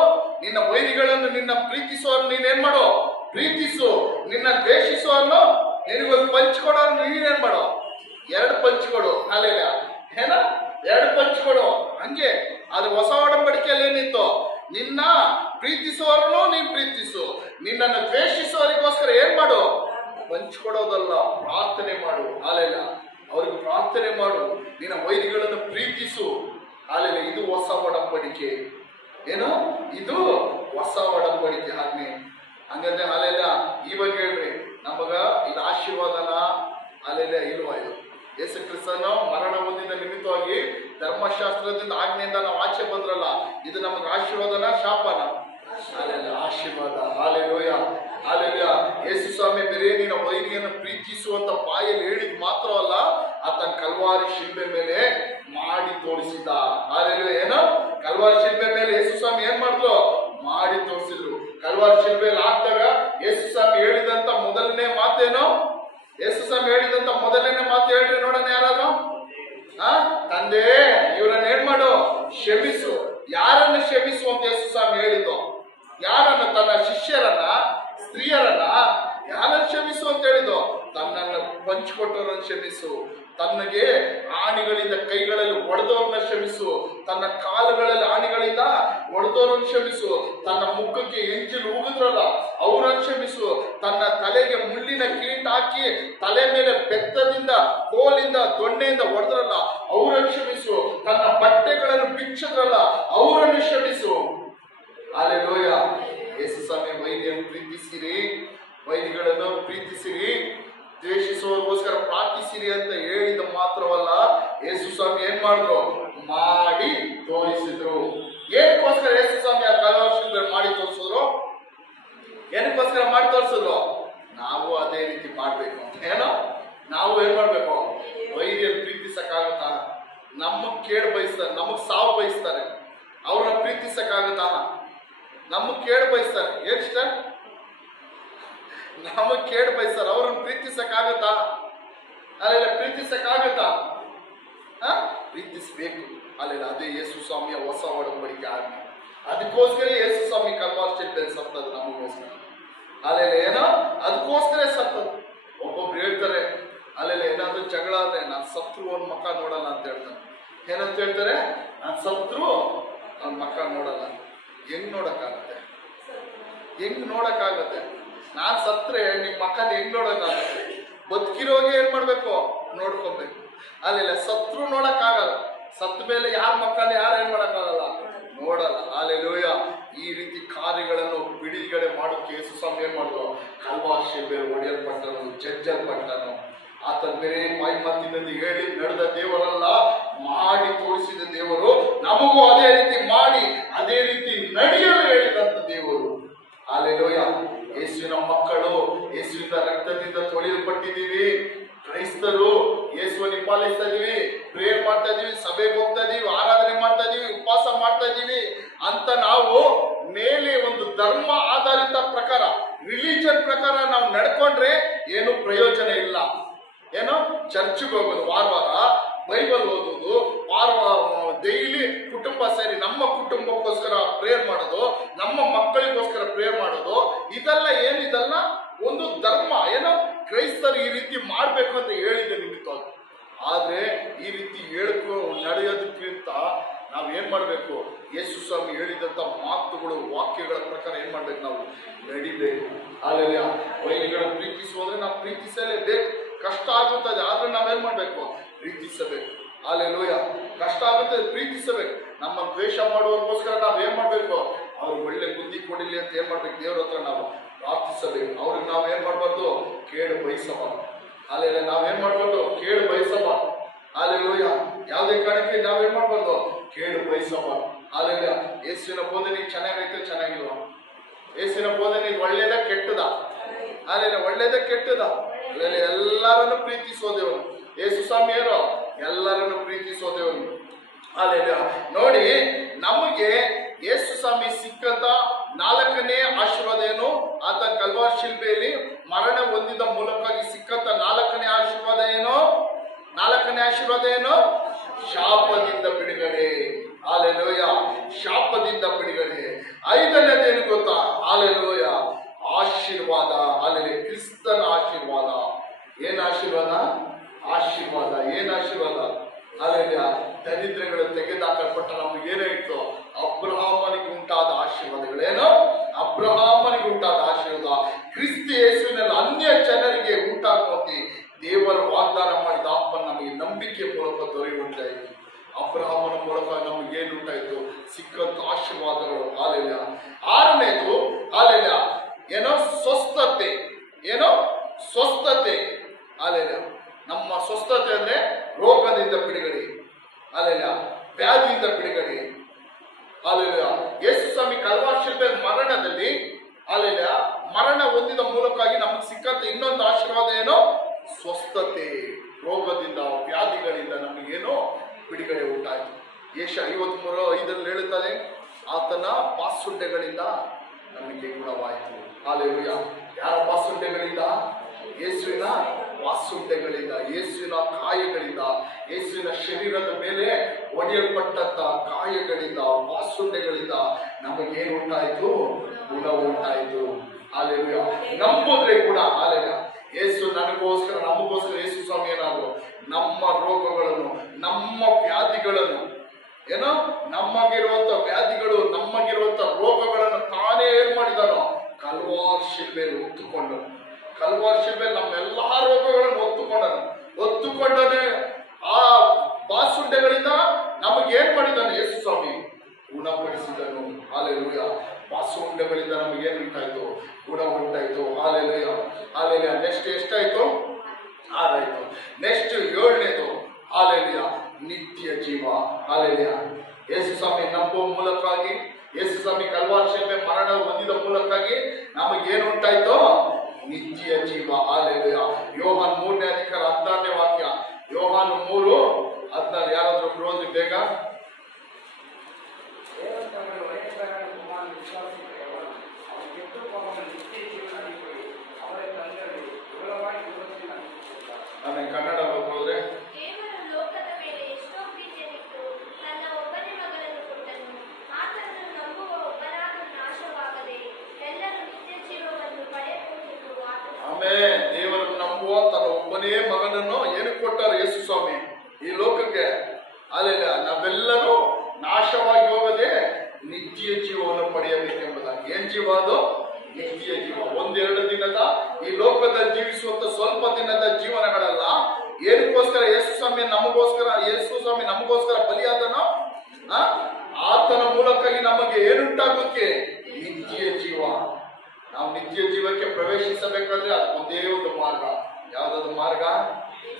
ನಿನ್ನ ವೈರಿಗಳನ್ನು, ನಿನ್ನ ಪ್ರೀತಿಸುವವ್ರನ್ನ ನೀನೇನ್ ಮಾಡೋ? ಪ್ರೀತಿಸು. ನಿನ್ನ ದ್ವೇಷಿಸುವವನು ನಿನಗೊಂದು ಪಂಚ್ಕೊಡೋರು ನೀನೇನ್ ಮಾಡೋ? 2 ಪಂಚ್ಕೊಡು. ಅಲ್ಲೆಲ್ಲ ಏನ 2 ಪಂಚ್ಕೊಡು. ಹಂಗೆ ಅದು ಹೊಸ ಒಡಂಬಡಿಕೆಯಲ್ಲಿ ಏನಿತ್ತು? ನಿನ್ನ ಪ್ರೀತಿಸುವವರನ್ನು ನೀನ್ ಪ್ರೀತಿಸು, ನಿನ್ನನ್ನು ದ್ವೇಷಿಸುವವರಿಗೋಸ್ಕರ ಏನ್ ಮಾಡು? ಪಂಚ್ಕೊಡೋದಲ್ಲ, ಪ್ರಾರ್ಥನೆ ಮಾಡು. ಅಲ್ಲೆಲ್ಲ ಅವ್ರಿಗೆ ಪ್ರಾರ್ಥನೆ ಮಾಡು. ನಿನ್ನ ವೈರಿಗಳನ್ನು ಪ್ರೀತಿಸು. ಅಲ್ಲೆಲ್ಲ ಇದು ಹೊಸ ಒಡಂಬಡಿಕೆ. ಏನು? ಇದು ಹೊಸ ಒಡಂಬಡಿಕೆ ಆಜ್ಞೆ. ಹಂಗಂದ್ರೆ ಅಲ್ಲೆಲ್ಲ ಇವಾಗ ಹೇಳ್ರಿ, ನಮಗ ಇದು ಆಶೀರ್ವಾದನ ಅಲ್ಲೆಲ್ಲ ಇಲ್ವಾ? ಇದು ಯೇಸು ಕ್ರಿಸ್ತನ ಮರಣ ಹೊಂದಿದ ನಿಮಿತ್ತವಾಗಿ ಧರ್ಮಶಾಸ್ತ್ರದಿಂದ ಆಜ್ಞೆಯಿಂದ ನಾವು ಆಚೆ ಬಂದ್ರಲ್ಲ, ಇದು ನಮಗೆ ಆಶೀರ್ವಾದನ ಶಾಪನ? ಅಲ್ಲೆಲ್ಲ ಆಶೀರ್ವಾದ. Hallelujah, hallelujah. ಯೇಸು ಸ್ವಾಮಿ ಬೇರೆ ನಿನ್ನ ವೈರಿಯನ್ನು ಪ್ರೀತಿಸುವಂತ ಬಾಯಲ್ಲಿ ಹೇಳಿದ್ ಮಾತ್ರವಲ್ಲ, ಆತನ ಕಲ್ವಾರಿ ಶಿಲ್ಬೆ ಮೇಲೆ ಮಾಡಿ ತೋರಿಸಿದ. ಹಾಲೆಲೂಯಾ. ಏನೋ ಕಲ್ವಾರಿ ಶಿಲ್ಬೆ ಮೇಲೆ ಯೇಸು ಸ್ವಾಮಿ ಏನ್ ಮಾಡಿದ್ರು? ಮಾಡಿ ತೋರಿಸಿದ್ರು. ಕಲ್ವಾರಿ ಶಿಲ್ಬೆಯಲ್ಲಿ ಹಾಕಿದಾಗ ಯೇಸು ಸ್ವಾಮಿ ಹೇಳಿದಂತ ಮೊದಲನೇ ಮಾತೇನು? ಯೇಸು ಸ್ವಾಮಿ ಹೇಳಿದಂತ ಮೊದಲನೇ ಮಾತು ಹೇಳ್ರಿ ನೋಡೋಣ. ಅಂತ ಹೇಳಿದ್ದು, ತನ್ನನ್ನು ಪಂಚಿಕೊಟ್ಟವರನ್ನು ಕ್ಷಮಿಸು, ತನಗೆ ಆಣಿಗಳಿಂದ ಕೈಗಳಲ್ಲಿ ಹೊಡೆದವ್ರನ್ನ ಕ್ಷಮಿಸು, ತನ್ನ ಕಾಲುಗಳಲ್ಲಿ ಆಣಿಗಳಿಂದ ಹೊಡೆದವ್ರನ್ನ ಕ್ಷಮಿಸು, ತನ್ನ ಮುಖಕ್ಕೆ ಎಂಜಿಲು ಉಗಿದ್ರಲ್ಲ ಅವರನ್ನು ಕ್ಷಮಿಸು, ತನ್ನ ತಲೆಗೆ ಮುಳ್ಳಿನ ಕಿರೀಟ ಹಾಕಿ ತಲೆ ಮೇಲೆ ಬೆತ್ತದಿಂದ ಕೋಲಿಂದ ದೊಣ್ಣೆಯಿಂದ ಹೊಡೆದ್ರಲ್ಲ ಅವರನ್ನು ಕ್ಷಮಿಸು, ತನ್ನ ಬಟ್ಟೆಗಳನ್ನು ಬಿಚ್ಚಿದ್ರಲ್ಲ ಅವರನ್ನು ಕ್ಷಮಿಸು. ಹಲ್ಲೆಲೂಯಾ. ಯೇಸು ಸ್ವಾಮಿ ವೈರಿಯನ್ನು ಪ್ರೀತಿಸಿರಿ, ವೈರಿಗಳನ್ನು ಪ್ರೀತಿಸಿರಿ, ದ್ವೇಷಿಸುವವರಿಗೋಸ್ಕರ ಪ್ರಾರ್ಥಿಸಿರಿ ಅಂತ ಹೇಳಿದ ಮಾತ್ರವಲ್ಲ, ಯೇಸು ಸ್ವಾಮಿ ಏನ್ ಮಾಡಿದ್ರು? ಮಾಡಿ ತೋರಿಸಿದ್ರು. ಏನಕ್ಕೋಸ್ಕರ ಯೇಸು ಸ್ವಾಮಿ ಆ ಕಲ್ವಾರಿ ಮಾಡಿ ತೋರಿಸಿದ್ರು? ಏನಕ್ಕೋಸ್ಕರ ಮಾಡಿ ತೋರಿಸಿದ್ರು? ನಾವು ಅದೇ ರೀತಿ ಮಾಡ್ಬೇಕು. ಏನೋ ನಾವು ಏನ್ ಮಾಡ್ಬೇಕು? ವೈರಿಯನ್ನು ಪ್ರೀತಿಸಕ್ಕಾಗುತ್ತಾ? ನಮಗ್ ಕೇಳು ಬಯಸ್ತಾರೆ, ನಮಗ್ ಸಾವು ಬಯಸ್ತಾರೆ, ಅವ್ರನ್ನ ಪ್ರೀತಿಸಕ್ಕಾಗುತ್ತಾ? ನಮಗ್ ಕೇಳು ಬಯಸ್ತಾರೆ, ಏನಿಷ್ಟ ನಮಗ್ ಕೇಳು ಬಯಸ್ತಾರೆ, ಅವ್ರನ್ನ ಪ್ರೀತಿಸಕ್ಕಾಗುತ್ತಾ? ಅಲ್ಲೆಲ್ಲ ಪ್ರೀತಿಸಕ್ಕಾಗುತ್ತಾ? ಪ್ರೀತಿಸ್ಬೇಕು. ಅಲ್ಲೆಲ್ಲ ಅದೇ ಯೇಸು ಸ್ವಾಮಿಯ ಹೊಸ ಒಡಂಬಡಿಕೆ ಆಜ್ಞೆ. ಅದಕ್ಕೋಸ್ಕರ ಯೇಸು ಸ್ವಾಮಿ ಕಲ್ವಾರಿ ಶಿಲುಬೆಯಲ್ಲಿ ಸತ್ತದು ನಮಗೋಸ್ಕರ. ಅಲ್ಲೆಲ್ಲ ಏನೋ ಅದಕ್ಕೋಸ್ಕರ ಸತ್ತದು. ಒಬ್ಬೊಬ್ರು ಹೇಳ್ತಾರೆ ಅಲ್ಲೆಲ್ಲ ಏನಾದ್ರು ಜಗಳ ಆದ್ರೆ ನಾನು ಸತ್ರು ಅವ್ನ ಮಕ್ಕ ನೋಡಲ್ಲ ಅಂತ ಹೇಳ್ತಾನೆ. ಏನಂತ ಹೇಳ್ತಾರೆ? ನಾನು ಸತ್ರು ಅವ್ನ ಮಕ್ಕ ನೋಡಲ್ಲ. ಹೆಂಗ್ ನೋಡಕ್ಕಾಗತ್ತೆ? ಹೆಂಗ್ ನೋಡಕ್ಕಾಗತ್ತೆ? ನಾನ್ ಸತ್ರೆ ನಿಮ್ ಮಕ್ಕನ ಹೆಂಗ್ ನೋಡಕ್ಕಾಗತ್ತೆ? ಬದುಕಿರೋಗೆ ಏನ್ ಮಾಡ್ಬೇಕು? ನೋಡ್ಕೊಬೇಕು. ಅಲ್ಲೆಲ್ಲ ಸತ್ರು ನೋಡಕ್ಕಾಗಲ್ಲ. ಸತ್ತ ಮೇಲೆ ಯಾರ ಮಕ್ಕನ ಯಾರು ಏನ್ ಮಾಡಕ್ಕಾಗಲ್ಲ? ನೋಡಲ್ಲ. ಹಲ್ಲೆಲೂಯಾ. ಈ ರೀತಿ ಕಾರ್ಯಗಳನ್ನು ಬಿಡುಗಡೆ ಮಾಡೋಕೆ ಯೇಸು ಸ್ವಾಮಿ ಏನ್ ಮಾಡಿದ್ರು? ಕಲ್ವಾರಿ ಶಿಲುಬೆಯಲ್ಲಿ ಹೊಡೆಯಲ್ಪಟ್ಟನು, ಜಜ್ಜಲ್ಪಟ್ಟನು. ಆತನ ಬೇರೆ ಬಾಯಿ ಮಾತಿನಲ್ಲಿ ಹೇಳಿ ನಡೆದ ದೇವರಲ್ಲ, ಮಾಡಿ ತೋರಿಸಿದ ದೇವರು. ನಮಗೂ ಅದೇ ರೀತಿ ಮಾಡಿ ಅದೇ ರೀತಿ ನಡೆಯಲು ಹೇಳಿದಂತ ದೇವರು. ಹಲ್ಲೆಲೂಯಾ. ಯೇಸುವಿನ ಮಕ್ಕಳು, ಯೇಸುವಿನ ರಕ್ತದಿಂದ ತೊಳೆಯಲ್ಪಟ್ಟಿದ್ದೀವಿ. ಕ್ರೈಸ್ತರು ಯೇಸುವನ್ನು ಪಾಲಿಸ್ತಾ ಇದೀವಿ, ಪ್ರೇಯರ್ ಮಾಡ್ತಾ ಇದೀವಿ, ಸಭೆಗೆ ಹೋಗ್ತಾ ಇದೀವಿ, ಆರಾಧನೆ ಮಾಡ್ತಾ ಇದೀವಿ, ಉಪವಾಸ ಮಾಡ್ತಾ ಇದೀವಿ ಅಂತ ನಾವು ಮೇಲೆ ಒಂದು ಧರ್ಮ ಆಧಾರಿತ ಪ್ರಕಾರ, ರಿಲಿಜನ್ ಪ್ರಕಾರ ನಾವು ನಡ್ಕೊಂಡ್ರೆ ಏನು ಪ್ರಯೋಜನ ಇಲ್ಲ. ಏನೋ ಚರ್ಚ್ಗೆ ಹೋಗೋದು, ವಾರ ವಾರ ಬೈಬಲ್ ಓದೋದು, ಡೈಲಿ ಕುಟುಂಬ ಸೇರಿ ನಮ್ಮ ಕುಟುಂಬಕ್ಕೋಸ್ಕರ ಪ್ರೇಯರ್ ಮಾಡೋದು, ನಮ್ಮ ಮಕ್ಕಳಿಗೋಸ್ಕರ ಪ್ರೇಯರ್ ಮಾಡೋದು, ಇದೆಲ್ಲ ಏನಿದೆಲ್ಲ ಒಂದು ಧರ್ಮ. ಏನೋ ಕ್ರೈಸ್ತರು ಈ ರೀತಿ ಮಾಡ್ಬೇಕು ಅಂತ ಹೇಳಿದ ನಿಮಿತ್ತ. ಆದ್ರೆ ಈ ರೀತಿ ಹೇಳ್ಕೊ ನಡೆಯೋದಕ್ಕಿಂತ ನಾವ್ ಏನ್ ಮಾಡ್ಬೇಕು? ಯೇಸು ಸ್ವಾಮಿ ಹೇಳಿದಂತ ಮಾತುಗಳು, ವಾಕ್ಯಗಳ ಪ್ರಕಾರ ಏನ್ ಮಾಡ್ಬೇಕು? ನಾವು ನಡಿಬೇಕು. ಅಲ್ಲೆಲ್ಲ ವೈರಿಗಳ ಪ್ರೀತಿಸುವುದ್ರೆ ನಾವು ಪ್ರೀತಿಸಲೇಬೇಕು. ಕಷ್ಟ ಆಗುತ್ತದೆ, ಆದ್ರೆ ನಾವೇನ್ ಮಾಡ್ಬೇಕು? ಪ್ರೀತಿಸಬೇಕು. ಹಲ್ಲೆಲೂಯಾ. ಕಷ್ಟ ಆಗುತ್ತದೆ, ಪ್ರೀತಿಸಬೇಕು. ನಮ್ಮ ದ್ವೇಷ ಮಾಡುವವರಿಗೋಸ್ಕರ ನಾವ್ ಏನ್ ಮಾಡ್ಬೇಕು? ಅವ್ರು ಒಳ್ಳೆ ಬುದ್ಧಿ ಕೊಡಿಲಿ ಅಂತ ಏನ್ ಮಾಡ್ಬೇಕು? ದೇವ್ರ ಹತ್ರ ನಾವು ಪ್ರಾರ್ಥಿಸಬೇಕು. ಅವ್ರಿಗೆ ನಾವ್ ಏನ್ ಮಾಡ್ಬಾರ್ದು? ಕೇಳು ಬಯಸಬಾರ್ದು. ಅಲ್ಲೆಲ್ಲ ನಾವೇನ್ ಮಾಡ್ಬಾರ್ದು? ಕೇಳು ಬಯಸಬಾರ್ದು. ಹಲ್ಲೆಲೂಯಾ. ಯಾವುದೇ ಕಾರಣಕ್ಕೆ ನಾವೇನ್ ಮಾಡ್ಬಾರ್ದು? ಕೇಳು ಬಯಸಬಾರ್ದು. ಅಲ್ಲೆಲ್ಲ ಯೇಸುವಿನ ಬೋಧನೆ ಚೆನ್ನಾಗೈತೆ, ಚೆನ್ನಾಗಿಲ್ವಾ? ಯೇಸುವಿನ ಬೋಧನೆ ಒಳ್ಳೇದ ಕೆಟ್ಟದ? ಅಲ್ಲೆಲ್ಲ ಒಳ್ಳೇದ ಕೆಟ್ಟದ? ಅಲ್ಲೆಲ್ಲ ಎಲ್ಲರನ್ನು ಪ್ರೀತಿಸೋದೇವನು ಯೇಸು ಸ್ವಾಮಿ. ಯಾರೋ ಎಲ್ಲರನ್ನು ಪ್ರೀತಿಸೋದೇವನು. ಅಲ್ಲೆಲ್ಲ ನೋಡಿ, ನಮಗೆ ಯೇಸು ಸ್ವಾಮಿ ಸಿಕ್ಕಂತ 4ನೇ ಆಶೀರ್ವಾದ ಏನು? ಆತ ಕಲ್ವಾರಿ ಶಿಲುಬೆಯಲ್ಲಿ ಮರಣ ಹೊಂದಿದ ಮೂಲಕವಾಗಿ ಸಿಕ್ಕಂತ 4ನೇ ಆಶೀರ್ವಾದ ಏನು? 4ನೇ ಆಶೀರ್ವಾದ ಏನು? ಶಾಪದಿಂದ ಬಿಡುಗಡೆ. ಹಲ್ಲೆಲೂಯಾ. ಶಾಪದಿಂದ ಬಿಡುಗಡೆ. 5ನೇದೇನು ಗೊತ್ತಾ? ಹಲ್ಲೆಲೂಯಾ. ಆಶೀರ್ವಾದ. ಅಲ್ಲೇ ಕ್ರಿಸ್ತನ ಆಶೀರ್ವಾದ. ಏನ್ ಆಶೀರ್ವಾದ? ಆಶೀರ್ವಾದ. ಏನ್ ಆಶೀರ್ವಾದ? ಅಲ್ಲೆಲ್ಲ ದರಿದ್ರಗಳು ತೆಗೆದಾಕಲ್ಪಟ್ಟ ನಮ್ಗೆ ಏನಾಯಿತು? ಅಬ್ರಹಾಮನಿಗೆ ಉಂಟಾದ ಆಶೀರ್ವಾದಗಳೇನು? ಅಬ್ರಹಾಮನಿಗೆ ಉಂಟಾದ ಆಶೀರ್ವಾದ ಕ್ರಿಸ್ತ ಯೇಸುವಿನಲ್ಲಿ ಅನ್ಯ ಜನರಿಗೆ ಉಂಟಾಗುವಂತೆ ದೇವರ ವಾಗ್ದಾನ ಮಾಡಿದ ಆತ್ಮ ನಮಗೆ ನಂಬಿಕೆ ಮೂಲಕ ದೊರೆಯುವಂತಾಯಿತು. ಅಬ್ರಹಾಮನ ಮೂಲಕ ನಮಗೆ ಏನು ಉಂಟಾಯಿತು? ಸಿಕ್ಕಂತ ಆಶೀರ್ವಾದಗಳು. ಹಲ್ಲೆಲೂಯಾ. 6ನೇದು ಹಲ್ಲೆಲೂಯಾ ಏನೋ? ಸ್ವಸ್ಥತೆ. ಏನೋ? ಸ್ವಸ್ಥತೆ. ಹಲ್ಲೆಲೂಯಾ. ನಮ್ಮ ಸ್ವಸ್ಥತೆ ಅಂದ್ರೆ ರೋಗದಿಂದ ಬಿಡುಗಡೆ. ಹಲ್ಲೆಲೂಯಾ. ವ್ಯಾಧಿಯಿಂದ ಬಿಡುಗಡೆ. ಹಲ್ಲೆಲೂಯಾ. ಯೇಸು ಸ್ವಾಮಿ ಕಲ್ವಾರಿ ಶಿಲುಬೆಯ ಮರಣದಲ್ಲಿ ಹಲ್ಲೆಲೂಯಾ ಮರಣ ಹೊಂದಿದ ಮೂಲಕವಾಗಿ ನಮಗೆ ಸಿಕ್ಕಂತ ಇನ್ನೊಂದು ಆಶೀರ್ವಾದ ಏನು? ಸ್ವಸ್ಥತೆ. ರೋಗದಿಂದ, ವ್ಯಾಧಿಗಳಿಂದ ನಮಗೇನು ಬಿಡುಗಡೆ ಉಂಟಾಯಿತು. ಯೆಶಾಯ 53:5 ಹೇಳುತ್ತದೆ, ಆತನ ಪಾಸುಂಡೆಗಳಿಂದ ನಮಗೆ ಗುಣವಾಯಿತು. ಹಲ್ಲೆಲೂಯಾ. ಯಾರ ಪಾಸುಂಡೆಗಳಿಂದ? ಯೇಸುವಿನ ಪಾಸುಂಡೆಗಳಿಂದ, ಯೇಸುವಿನ ಕಾಯಗಳಿಂದ, ಯೇಸುವಿನ ಶರೀರದ ಮೇಲೆ ಒಡೆಯಲ್ಪಟ್ಟಂತ ಕಾಯಗಳಿಂದ, ಪಾಸುಂಡೆಗಳಿಂದ ನಮಗೇನು ಉಂಟಾಯಿತು? ಗುಣ ಉಂಟಾಯಿತು. ಹಲ್ಲೆಲೂಯಾ. ನಂಬುದ್ರೆ ಕೂಡ. ಹಲ್ಲೆಲೂಯಾ. ಯೇಸು ನನಗೋಸ್ಕರ ನಮಗೋಸ್ಕರ ಯೇಸು ಸ್ವಾಮಿ ಏನಾದ್ರು ನಮ್ಮ ರೋಗಗಳನ್ನು, ನಮ್ಮ ವ್ಯಾಧಿಗಳನ್ನು, ಏನೋ ನಮಗಿರುವಂತ ವ್ಯಾಧಿಗಳು, ನಮಗಿರುವಂತ ರೋಗಗಳನ್ನು ತಾನೇ ಏನ್ ಮಾಡಿದಾನೋ ಕಲ್ವಾರ್ ಶಿಲ್ಬೆಯಲ್ಲಿ ಹೊತ್ತುಕೊಂಡು, ಕಲ್ವಾರ್ ಶಿಲ್ಬೆಯಲ್ಲಿ ನಮ್ಮೆಲ್ಲಾ ರೋಗಗಳನ್ನು ಹೊತ್ತುಕೊಂಡನೆ. ಆ ಬಾಸುಂಡೆಗಳಿಂದ ನಮಗೇನ್ ಮಾಡಿದ್ದಾನೆ ಯೇಸು ಸ್ವಾಮಿ? ಗುಣಪಡಿಸಿದನು. ಹಾಲೆಲೂಯ. ಬಾಸುಂಡೆಗಳಿಂದ ನಮಗೇನು ಉಂಟಾಯ್ತು? ಗುಣ ಉಂಟಾಯ್ತು. Hallelujah, hallelujah. ನೆಕ್ಸ್ಟ್ ಎಷ್ಟಾಯ್ತು? 6 ಆಯ್ತು. ನೆಕ್ಸ್ಟ್ 7ನೇದು ಹಾಲೆಲೂಯ, ನಿತ್ಯ ಜೀವ. ಹಾಲೆಲೂಯ. ಯೇಸು ಸ್ವಾಮಿ ನಂಬುವ ಮೂಲಕವಾಗಿ, ಯೇಸು ಸ್ವಾಮಿ ಕಲ್ವಾರ್ ಶಿಲುಬೆ ಮರಣ ಹೊಂದಿದ ಮೂಲಕವಾಗಿ ನಮಗೇನು ಉಂಟಾಯ್ತು? ನಿತ್ಯ ಜೀವ. ಹಾಲೆಲೂಯ. ಯೋಹಾನ್ 3ನೇ ಅಧಿಕಾರ 16ನೇ ವಾಕ್ಯ. ಯೋಹಾನ್ 3:16. ಯಾರಾದ್ರೂ ಓದಿ ಬೇಗ. ಆಮೇಲೆ ಕನ್ನಡ ಹೋದ್ರೆ, ದೇವರು ನಂಬುವ ತನ್ನ ಒಬ್ಬನೇ ಮಗನನ್ನು ಏನಕ್ಕೆ ಕೊಟ್ಟಾರೆ ಯೇಸು ಸ್ವಾಮಿ ಈ ಲೋಕಕ್ಕೆ? ಅಲ್ಲೆಲ್ಲ ನಾವೆಲ್ಲರೂ ನಾಶವಾಗಿ ಹೋಗದೆ ನಿತ್ಯ ಜೀವವನ್ನು ಪಡೆಯಬೇಕೆಂಬುದಾಗಿ. ಏನ್ ಜೀವ ಅದು? ನಿತ್ಯ ಜೀವ. 1-2 ದಿನದ ಈ ಲೋಕದಲ್ಲಿ ಜೀವಿಸುವಂತ ಸ್ವಲ್ಪ ದಿನದ ಜೀವನಗಳಲ್ಲ. ಏನಕ್ಕೋಸ್ಕರ ಯೇಸು ಸ್ವಾಮಿ ನಮಗೋಸ್ಕರ ಬಲಿಯಾದನೋ ಆತನ ಮೂಲಕವಾಗಿ ನಮಗೆ ಏನುಂಟಾಗುತ್ತೆ? ನಿತ್ಯ ಜೀವ. ನಾವು ನಿತ್ಯ ಜೀವಕ್ಕೆ ಪ್ರವೇಶಿಸಬೇಕಾದ್ರೆ ಅದು ಒಂದೇ ಒಂದು ಮಾರ್ಗ. ಯಾವ್ದಾದ್ರು ಮಾರ್ಗ?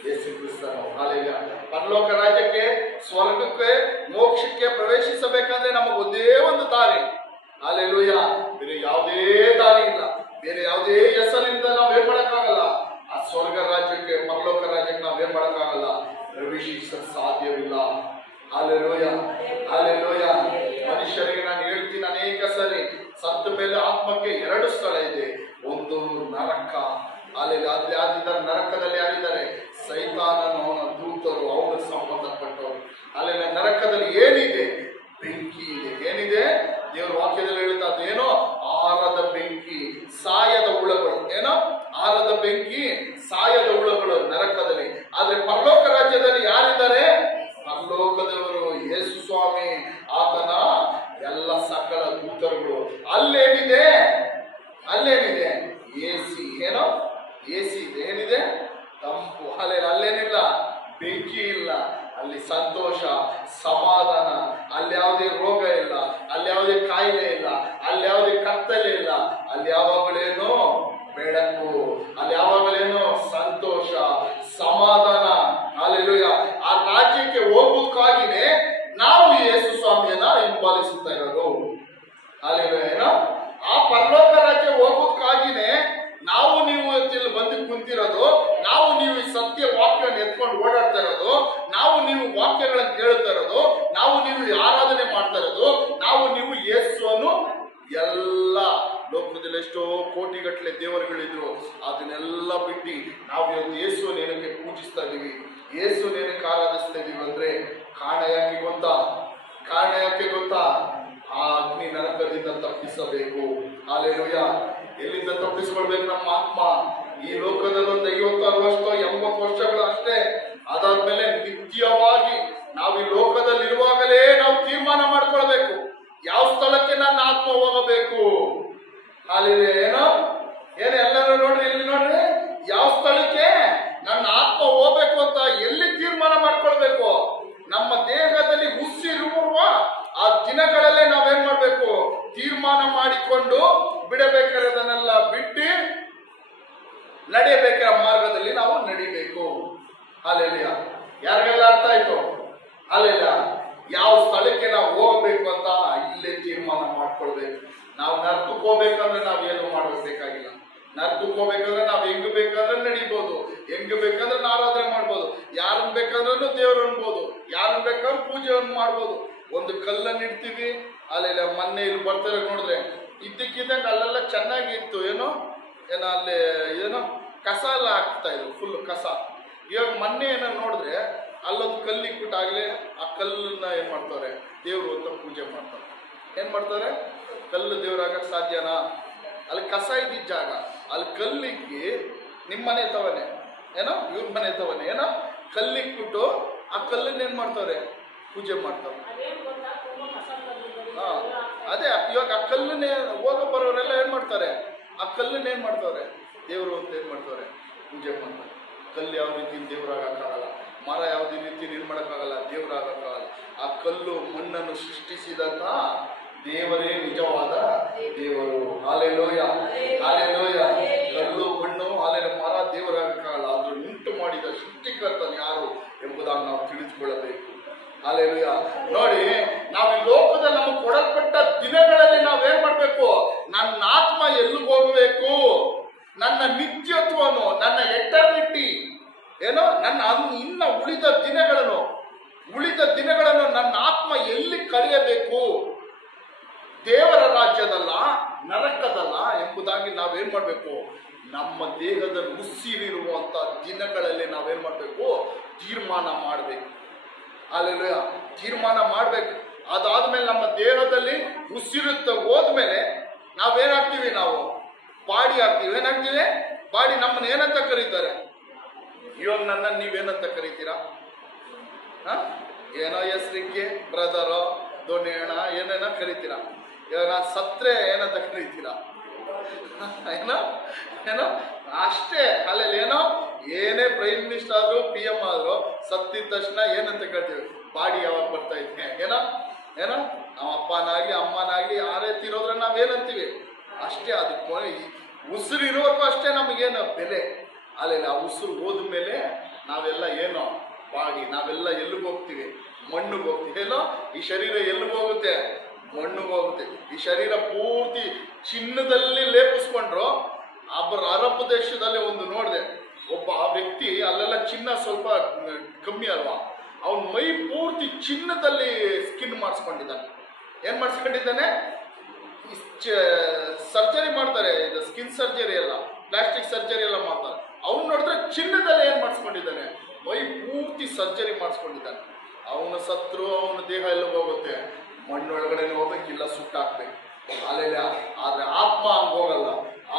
ಯೇಸು ಕ್ರಿಸ್ತನು. ಹಾಲೆಲೂಯ. ಪರಲೋಕ ರಾಜ್ಯಕ್ಕೆ, ಸ್ವರ್ಗಕ್ಕೆ, ಮೋಕ್ಷಕ್ಕೆ ಪ್ರವೇಶಿಸಬೇಕಂದ್ರೆ ನಮಗೆ ಒಂದೇ ಒಂದು ದಾರಿ. ಹಾಲೆಲೂಯ. ಬೇರೆ ಯಾವುದೇ ದಾರಿ ಇಲ್ಲ. ಬೇರೆ ಯಾವುದೇ ಹೆಸರಿಂದ ನಾವು ಏನ್ ಮಾಡಕ್ಕಾಗಲ್ಲ. ಆ ಸ್ವರ್ಗ ರಾಜ್ಯಕ್ಕೆ, ಪರಲೋಕ ರಾಜ್ಯಕ್ಕೆ ನಾವು ಏನ್ ಮಾಡಕ್ಕಾಗಲ್ಲ, ಪ್ರವೇಶಿಸಲು ಸಾಧ್ಯವಿಲ್ಲ. Hallelujah, hallelujah. ಮನುಷ್ಯರಿಗೆ ನಾನು ಹೇಳ್ತೀನಿ ಅನೇಕ ಸರಿ, ಸತ್ತ ಮೇಲೆ ಆತ್ಮಕ್ಕೆ 2 ಸ್ಥಳ ಇದೆ. ಒಂದು ನರಕ. ಅಲ್ಲಿ ಯಾರಿದ್ದಾರೆ? ನರಕದಲ್ಲಿ ಯಾರಿದ್ದಾರೆ? ಸೈತಾನನು, ಅವನ ದೂತರು, ಅವನ ಸಂಬಂಧಪಟ್ಟವರು. ಅಲ್ಲಿ ನರಕದಲ್ಲಿ ಏನಿದೆ? ಬೆಂಕಿ ಇದೆ. ಏನಿದೆ? ದೇವರ ವಾಕ್ಯದಲ್ಲಿ ಹೇಳ್ತಾ ಅದೇನೋ ಆರದ ಬೆಂಕಿ, ಸಾಯದ ಹುಳಗಳು. ಏನೋ ಆರದ ಬೆಂಕಿ, ಸಾಯದ ಹುಳಗಳು ನರಕದಲ್ಲಿ. ಆದ್ರೆ ಪರಲೋಕ ರಾಜ್ಯದಲ್ಲಿ ಯಾರಿದ್ದಾರೆ? ಪರಲೋಕದವರು, ಯೇಸು ಸ್ವಾಮಿ, ಆತನ ಎಲ್ಲ ಸಕಲ ದೂತರುಗಳು. ಅಲ್ಲೇನಿದೆ? ಅಲ್ಲೇನಿದೆ? ಎಸಿ. ಏನೋ ಎಸಿ ಇದೆ. ಏನಿದೆ? ತಂಪು. ಅಲ್ಲೇನಿಲ್ಲ, ಬೆಂಕಿ ಇಲ್ಲ. ಅಲ್ಲಿ ಸಂತೋಷ, ಸಮಾಧಾನ. ಅಲ್ಲಿ ಯಾವುದೇ ರೋಗ ಇಲ್ಲ, ಅಲ್ಲಿ ಯಾವುದೇ ಕಾಯಿಲೆ ಇಲ್ಲ, ಅಲ್ಲಿ ಯಾವುದೇ ಕತ್ತಲೆ ಇಲ್ಲ. ಅಲ್ಲಿ ಯಾವಾಗಲೇನೋ ಬೆಳಕು, ಅಲ್ಲಿ ಯಾವಾಗಲೇನೋ ಸಂತೋಷ, ಸಮಾಧಾನ. ಹಾಲೆಲೂಯ. ಆ ರಾಜ್ಯಕ್ಕೆ ಹೋಗೋಕ್ಕಾಗಿನೇ ನಾವು ಯೇಸು ಸ್ವಾಮಿಯನ್ನ ಹಿಂಬಾಲಿಸುತ್ತಾ ಇರೋದು. ಹಾಲೆಲೂಯ. ಏನೋ ಆ ಪರಲೋಕ ರಾಜ್ಯ ಹೋಗೋಕ್ಕಾಗಿನೇ ನಾವು ನೀವು ಇಲ್ಲಿ ಬಂದು ಕುಂತಿರೋದು. ನಾವು ನೀವು ಈ ಸತ್ಯ ವಾಕ್ಯವನ್ನು ಎತ್ಕೊಂಡು ಓಡಾಡ್ತಾ ಇರೋದು. ನಾವು ನೀವು ವಾಕ್ಯಗಳನ್ನು ಕೇಳ್ತಾ ಇರೋದು. ನಾವು ನೀವು ಆರಾಧನೆ ಮಾಡ್ತಾ ಇರೋದು. ನಾವು ನೀವು ಯೇಸುವನ್ನು, ಎಲ್ಲ ಲೋಕದಲ್ಲಿ ಎಷ್ಟೋ ಕೋಟಿಗಟ್ಟಲೆ ದೇವರುಗಳಿದ್ರು, ಅದನ್ನೆಲ್ಲ ಬಿಟ್ಟು ನಾವು ಯೇಸುವನ್ನು ಏನಕ್ಕೆ ಪೂಜಿಸ್ತಾ ಇದೀವಿ, ಯೇಸುವನ್ನು ಏನಕ್ಕೆ ಆರಾಧಿಸ್ತಾ ಇದೀವಿ ಅಂದ್ರೆ ಕಾರಣ ಯಾಕೆ ಗೊತ್ತಾ? ಕಾರಣ ಯಾಕೆ ಗೊತ್ತಾ? ಆ ಅಗ್ನಿ ನರಕದಿಂದ ತಪ್ಪಿಸಬೇಕು. ಹಾಲೆಲೂಯ. ಎಲ್ಲಿಂದ ತಪ್ಪಿಸಿಕೊಳ್ಬೇಕು ನಮ್ಮ ಆತ್ಮ? ಈ ಲೋಕದಲ್ಲಿ ಒಂದು 50-60 ವರ್ಷ 80 ವರ್ಷಗಳು ಅಷ್ಟೇ. ಅದಾದ್ಮೇಲೆ ನಿತ್ಯವಾಗಿ ನಾವು ಈ ಲೋಕದಲ್ಲಿ ಇರುವಾಗಲೇ ನಾವು ತೀರ್ಮಾನ ಮಾಡ್ಕೊಳ್ಬೇಕು, ಯಾವ ಸ್ಥಳಕ್ಕೆ ನನ್ನ ಆತ್ಮ ಹೋಗಬೇಕು. ಹಾಲೆಲೂಯ. ಏನೋ ಎಲ್ಲರೂ ನೋಡ್ರಿ, ಇಲ್ಲಿ ನೋಡ್ರಿ, ಯಾವ ಸ್ಥಳಕ್ಕೆ ನನ್ನ ಆತ್ಮ ಹೋಗ್ಬೇಕು ಅಂತ ಎಲ್ಲಿ ತೀರ್ಮಾನ ಮಾಡ್ಕೊಳ್ಬೇಕು? ನಮ್ಮ ದೇಹದಲ್ಲಿ ಉಸಿರುವ ಆ ದಿನಗಳಲ್ಲೇ ನಾವೇನ್ ಮಾಡ್ಬೇಕು? ತೀರ್ಮಾನ ಮಾಡಿಕೊಂಡು ಬಿಡಬೇಕಾದನ್ನೆಲ್ಲ ಬಿಟ್ಟು ನಡೆಯಬೇಕಿರೋ ಮಾರ್ಗದಲ್ಲಿ ನಾವು ನಡಿಬೇಕು. ಹಾಲೆಲೂಯ. ಯಾರಿಗೆಲ್ಲ ಅರ್ಥ ಆಯ್ತು? ಹಾಲೆಲೂಯ. ಯಾವ ಸ್ಥಳಕ್ಕೆ ನಾವು ಹೋಗ್ಬೇಕು ಅಂತ ಇಲ್ಲೇ ತೀರ್ಮಾನ ಮಾಡ್ಕೊಳ್ಬೇಕು. ನಾವು ನರಕಕ್ಕೆ ಹೋಗ್ಬೇಕಂದ್ರೆ ನಾವು ಏನು ಮಾಡಬೇಕಾಗಿಲ್ಲ. ನರಕಕ್ಕೆ ಹೋಗ್ಬೇಕಂದ್ರೆ ನಾವು ಹೆಂಗ್ ಬೇಕಾದ್ರೆ ನಡಿಬಹುದು, ಹೆಂಗ್ ಬೇಕಾದ್ರೆ ಆರಾಧನೆ ಮಾಡ್ಬೋದು, ಯಾರನ್ನ ಬೇಕಾದ್ರೂ ದೇವ್ರು ಅನ್ಬೋದು, ಯಾರನ್ನ ಬೇಕಾದ್ರೂ ಪೂಜೆಯನ್ನು ಮಾಡ್ಬೋದು. ಒಂದು ಕಲ್ಲನ್ನು ಇಡ್ತೀವಿ, ಅಲ್ಲೆಲ್ಲ ಮೊನ್ನೆ ಇಲ್ಲಿ ಬರ್ತಾರೆ ನೋಡಿದ್ರೆ ಇದ್ದಕ್ಕಿದ್ದಂಗೆ ಅಲ್ಲೆಲ್ಲ ಚೆನ್ನಾಗಿ ಇತ್ತು. ಏನೋ ಅಲ್ಲಿ ಏನೋ ಕಸ ಎಲ್ಲ ಹಾಕ್ತಾ ಇದ್ರು, ಫುಲ್ ಕಸ. ಇವಾಗ ಮೊನ್ನೆ ಏನೋ ನೋಡಿದ್ರೆ ಅಲ್ಲೊಂದು ಕಲ್ಲು ಇಟ್ಬಿಟ್ಟಾಗಲೇ ಆ ಕಲ್ಲನ್ನ ಏನ್ ಮಾಡ್ತಾರೆ? ದೇವ್ರು ಅಂತ ಪೂಜೆ ಮಾಡ್ತಾರೆ. ಏನ್ ಮಾಡ್ತಾರೆ? ಕಲ್ಲು ದೇವ್ರಾಗಕ್ಕೆ ಸಾಧ್ಯನಾ? ಅಲ್ಲಿ ಕಸ ಇದ್ದಿದ್ದ ಜಾಗ ಅಲ್ಲಿ ಕಲ್ಲಿಕ್ಕಿ ನಿಮ್ಮ ಮನೆ ತವನೆ ಏನೋ ಇವ್ರ ಮನೆ ತವನೆ ಏನೋ ಕಲ್ಲಿಕ್ಬಿಟ್ಟು ಆ ಕಲ್ಲನ್ನ ಏನ್ ಮಾಡ್ತಾವ್ರೆ ಪೂಜೆ ಮಾಡ್ತಾವ್ರೆ. ಅದೇ ಇವಾಗ ಆ ಕಲ್ಲನ್ನೇ ಹೋಗ ಬರೋರೆಲ್ಲ ಏನ್ ಮಾಡ್ತಾರೆ, ಆ ಕಲ್ಲನ್ನ ಏನ್ ಮಾಡ್ತಾವ್ರೆ ದೇವರು ಅಂತ ಏನ್ ಮಾಡ್ತಾವ್ರೆ ಪೂಜೆ ಮಾಡ್ತಾರೆ. ಕಲ್ಲು ಯಾವ ರೀತಿ ದೇವರಾಗಕ್ಕಾಗಲ್ಲ, ಮರ ಯಾವುದೇ ರೀತಿ ಏನ್ ಮಾಡಕ್ಕಾಗಲ್ಲ, ದೇವರಾಗಕ್ಕಾಗಲ್ಲ. ಆ ಕಲ್ಲು ಮಣ್ಣನ್ನು ಸೃಷ್ಟಿಸಿದಂತ ದೇವರೇ ನಿಜವಾದ ದೇವರು. Hallelujah hallelujah. ಕಲ್ಲು ಮಣ್ಣು ಹಾಲೆನ ಮರ ದೇವರಾಗಕ್ಕಾಗಲ್ಲ. ಅದ್ರ ಉಂಟು ಮಾಡಿದ ಸೃಷ್ಟಿಕರ್ತನ ಯಾರು ಎಂಬುದಾಗಿ ನಾವು ತಿಳಿದುಕೊಳ್ಳಬೇಕು. ಹಾಲೆಲೂಯ. ನೋಡಿ, ನಾವು ಈ ಲೋಕದಲ್ಲಿ ನಮಗೆ ಕೊಡಲ್ಪಟ್ಟ ದಿನಗಳಲ್ಲಿ ನಾವೇನ್ ಮಾಡ್ಬೇಕು, ನನ್ನ ಆತ್ಮ ಎಲ್ಲಿಗೆ ಹೋಗಬೇಕು, ನನ್ನ ನಿತ್ಯತ್ವನು, ನನ್ನ ಎಟರ್ನಿಟಿ ಏನೋ, ನನ್ನ ಇನ್ನ ಉಳಿದ ದಿನಗಳನ್ನು ನನ್ನ ಆತ್ಮ ಎಲ್ಲಿ ಕಳೆಯಬೇಕು, ದೇವರ ರಾಜ್ಯದಲ್ಲ ನರಕದಲ್ಲ ಎಂಬುದಾಗಿ ನಾವೇನ್ ಮಾಡ್ಬೇಕು, ನಮ್ಮ ದೇಹದಲ್ಲಿ ಉಸಿರಿರುವಂತ ದಿನಗಳಲ್ಲಿ ನಾವೇನ್ ಮಾಡ್ಬೇಕು, ತೀರ್ಮಾನ ಮಾಡಬೇಕು. ಅಲ್ಲೆಲ್ಲ ತೀರ್ಮಾನ ಮಾಡ್ಬೇಕು. ಅದಾದ್ಮೇಲೆ ನಮ್ಮ ದೇಹದಲ್ಲಿ ಉಸಿರುತ್ತ ಹೋದ್ಮೇಲೆ ನಾವೇನಾಗ್ತೀವಿ, ನಾವು ಬಾಡಿ ಆಗ್ತೀವಿ. ಏನಾಗ್ತೀವಿ? ಬಾಡಿ ನಮ್ಮನ್ನ ಏನಂತ ಕರೀತಾರೆ? ಇವಾಗ ನನ್ನ ನೀವೇನಂತ ಕರೀತೀರಾ? ಏನೋ ಹೆಸರಿಗೆ ಬ್ರದರೋ ದೊಣ್ಣೆಣ ಏನೇನೋ ಕರಿತೀರಾ. ಇವಾಗ ನಾನು ಸತ್ರೆ ಏನಂತ ಕರೀತೀರಾ? ಏನೋ ಏನೋ ಅಷ್ಟೇ. ಅಲ್ಲೆಲ್ಲ ಏನೋ ಏನೇ ಪ್ರೈಮ್ ಮಿನಿಸ್ಟರ್ ಆದ್ರು PM ಆದ್ರು ಸತ್ತಿದ ತಕ್ಷಣ ಏನಂತ ಕೇಳ್ತೀವಿ, ಬಾಡಿ ಯಾವಾಗ ಬರ್ತಾ ಇದ್ದೆ ಏನೋ ಏನೋ. ನಮ್ಮ ಅಪ್ಪನಾಗ್ಲಿ ಅಮ್ಮನಾಗ್ಲಿ ಯಾರೇ ತಿರೋದ್ರೆ ನಾವೇನಂತೀವಿ ಅಷ್ಟೇ. ಅದು ಉಸಿರು ಇರೋವರೆಗೂ ಅಷ್ಟೇ ನಮಗೇನು ಬೆಲೆ. ಅಲ್ಲೆಲ್ಲ ಆ ಉಸಿರು ಹೋದ್ಮೇಲೆ ನಾವೆಲ್ಲ ಏನೋ ಬಾಡಿ, ನಾವೆಲ್ಲ ಎಲ್ಲಿಗೆ ಹೋಗ್ತೀವಿ? ಮಣ್ಣಿಗೆ ಹೋಗ್ತೀವಿ. ಏನೋ ಈ ಶರೀರ ಎಲ್ಲಿಗೆ ಹೋಗುತ್ತೆ? ಮಣ್ಣಿಗೆ ಹೋಗುತ್ತೆ. ಈ ಶರೀರ ಪೂರ್ತಿ ಚಿನ್ನದಲ್ಲಿ ಲೇಪಿಸ್ಕೊಂಡ್ರು. ಅರಬ್ ದೇಶದಲ್ಲಿ ಒಂದು ನೋಡಿದೆ, ಒಬ್ಬ ಆ ವ್ಯಕ್ತಿ, ಅಲ್ಲೆಲ್ಲ ಚಿನ್ನ ಸ್ವಲ್ಪ ಕಮ್ಮಿ ಅಲ್ವಾ, ಅವನ ಮೈ ಪೂರ್ತಿ ಚಿನ್ನದಲ್ಲಿ ಸ್ಕಿನ್ ಮಾಡಿಸ್ಕೊಂಡಿದ್ದಾನೆ. ಏನ್ ಮಾಡಿಸ್ಕೊಂಡಿದ್ದಾನೆ? ಸರ್ಜರಿ ಮಾಡ್ತಾರೆ, ಇದು ಸ್ಕಿನ್ ಸರ್ಜರಿ ಎಲ್ಲ, ಪ್ಲಾಸ್ಟಿಕ್ ಸರ್ಜರಿ ಎಲ್ಲ ಮಾಡ್ತಾರೆ. ಅವ್ನು ನೋಡಿದ್ರೆ ಚಿನ್ನದಲ್ಲಿ ಏನ್ ಮಾಡಿಸ್ಕೊಂಡಿದ್ದಾನೆ, ಮೈ ಪೂರ್ತಿ ಸರ್ಜರಿ ಮಾಡಿಸ್ಕೊಂಡಿದ್ದಾನೆ. ಅವನು ಸತ್ರು ಅವನ ದೇಹ ಎಲ್ಲ ಹೋಗುತ್ತೆ, ಮಣ್ಣೊಳಗಡೆನೆ ಹೋಗ್ಬೇಕಿಲ್ಲ, ಸುಟ್ಟಾಕ್ಬೇಕು. ಅಲ್ಲೆಲ್ಲ. ಆದ್ರೆ ಆತ್ಮ ಹಂಗ ಹೋಗಲ್ಲ.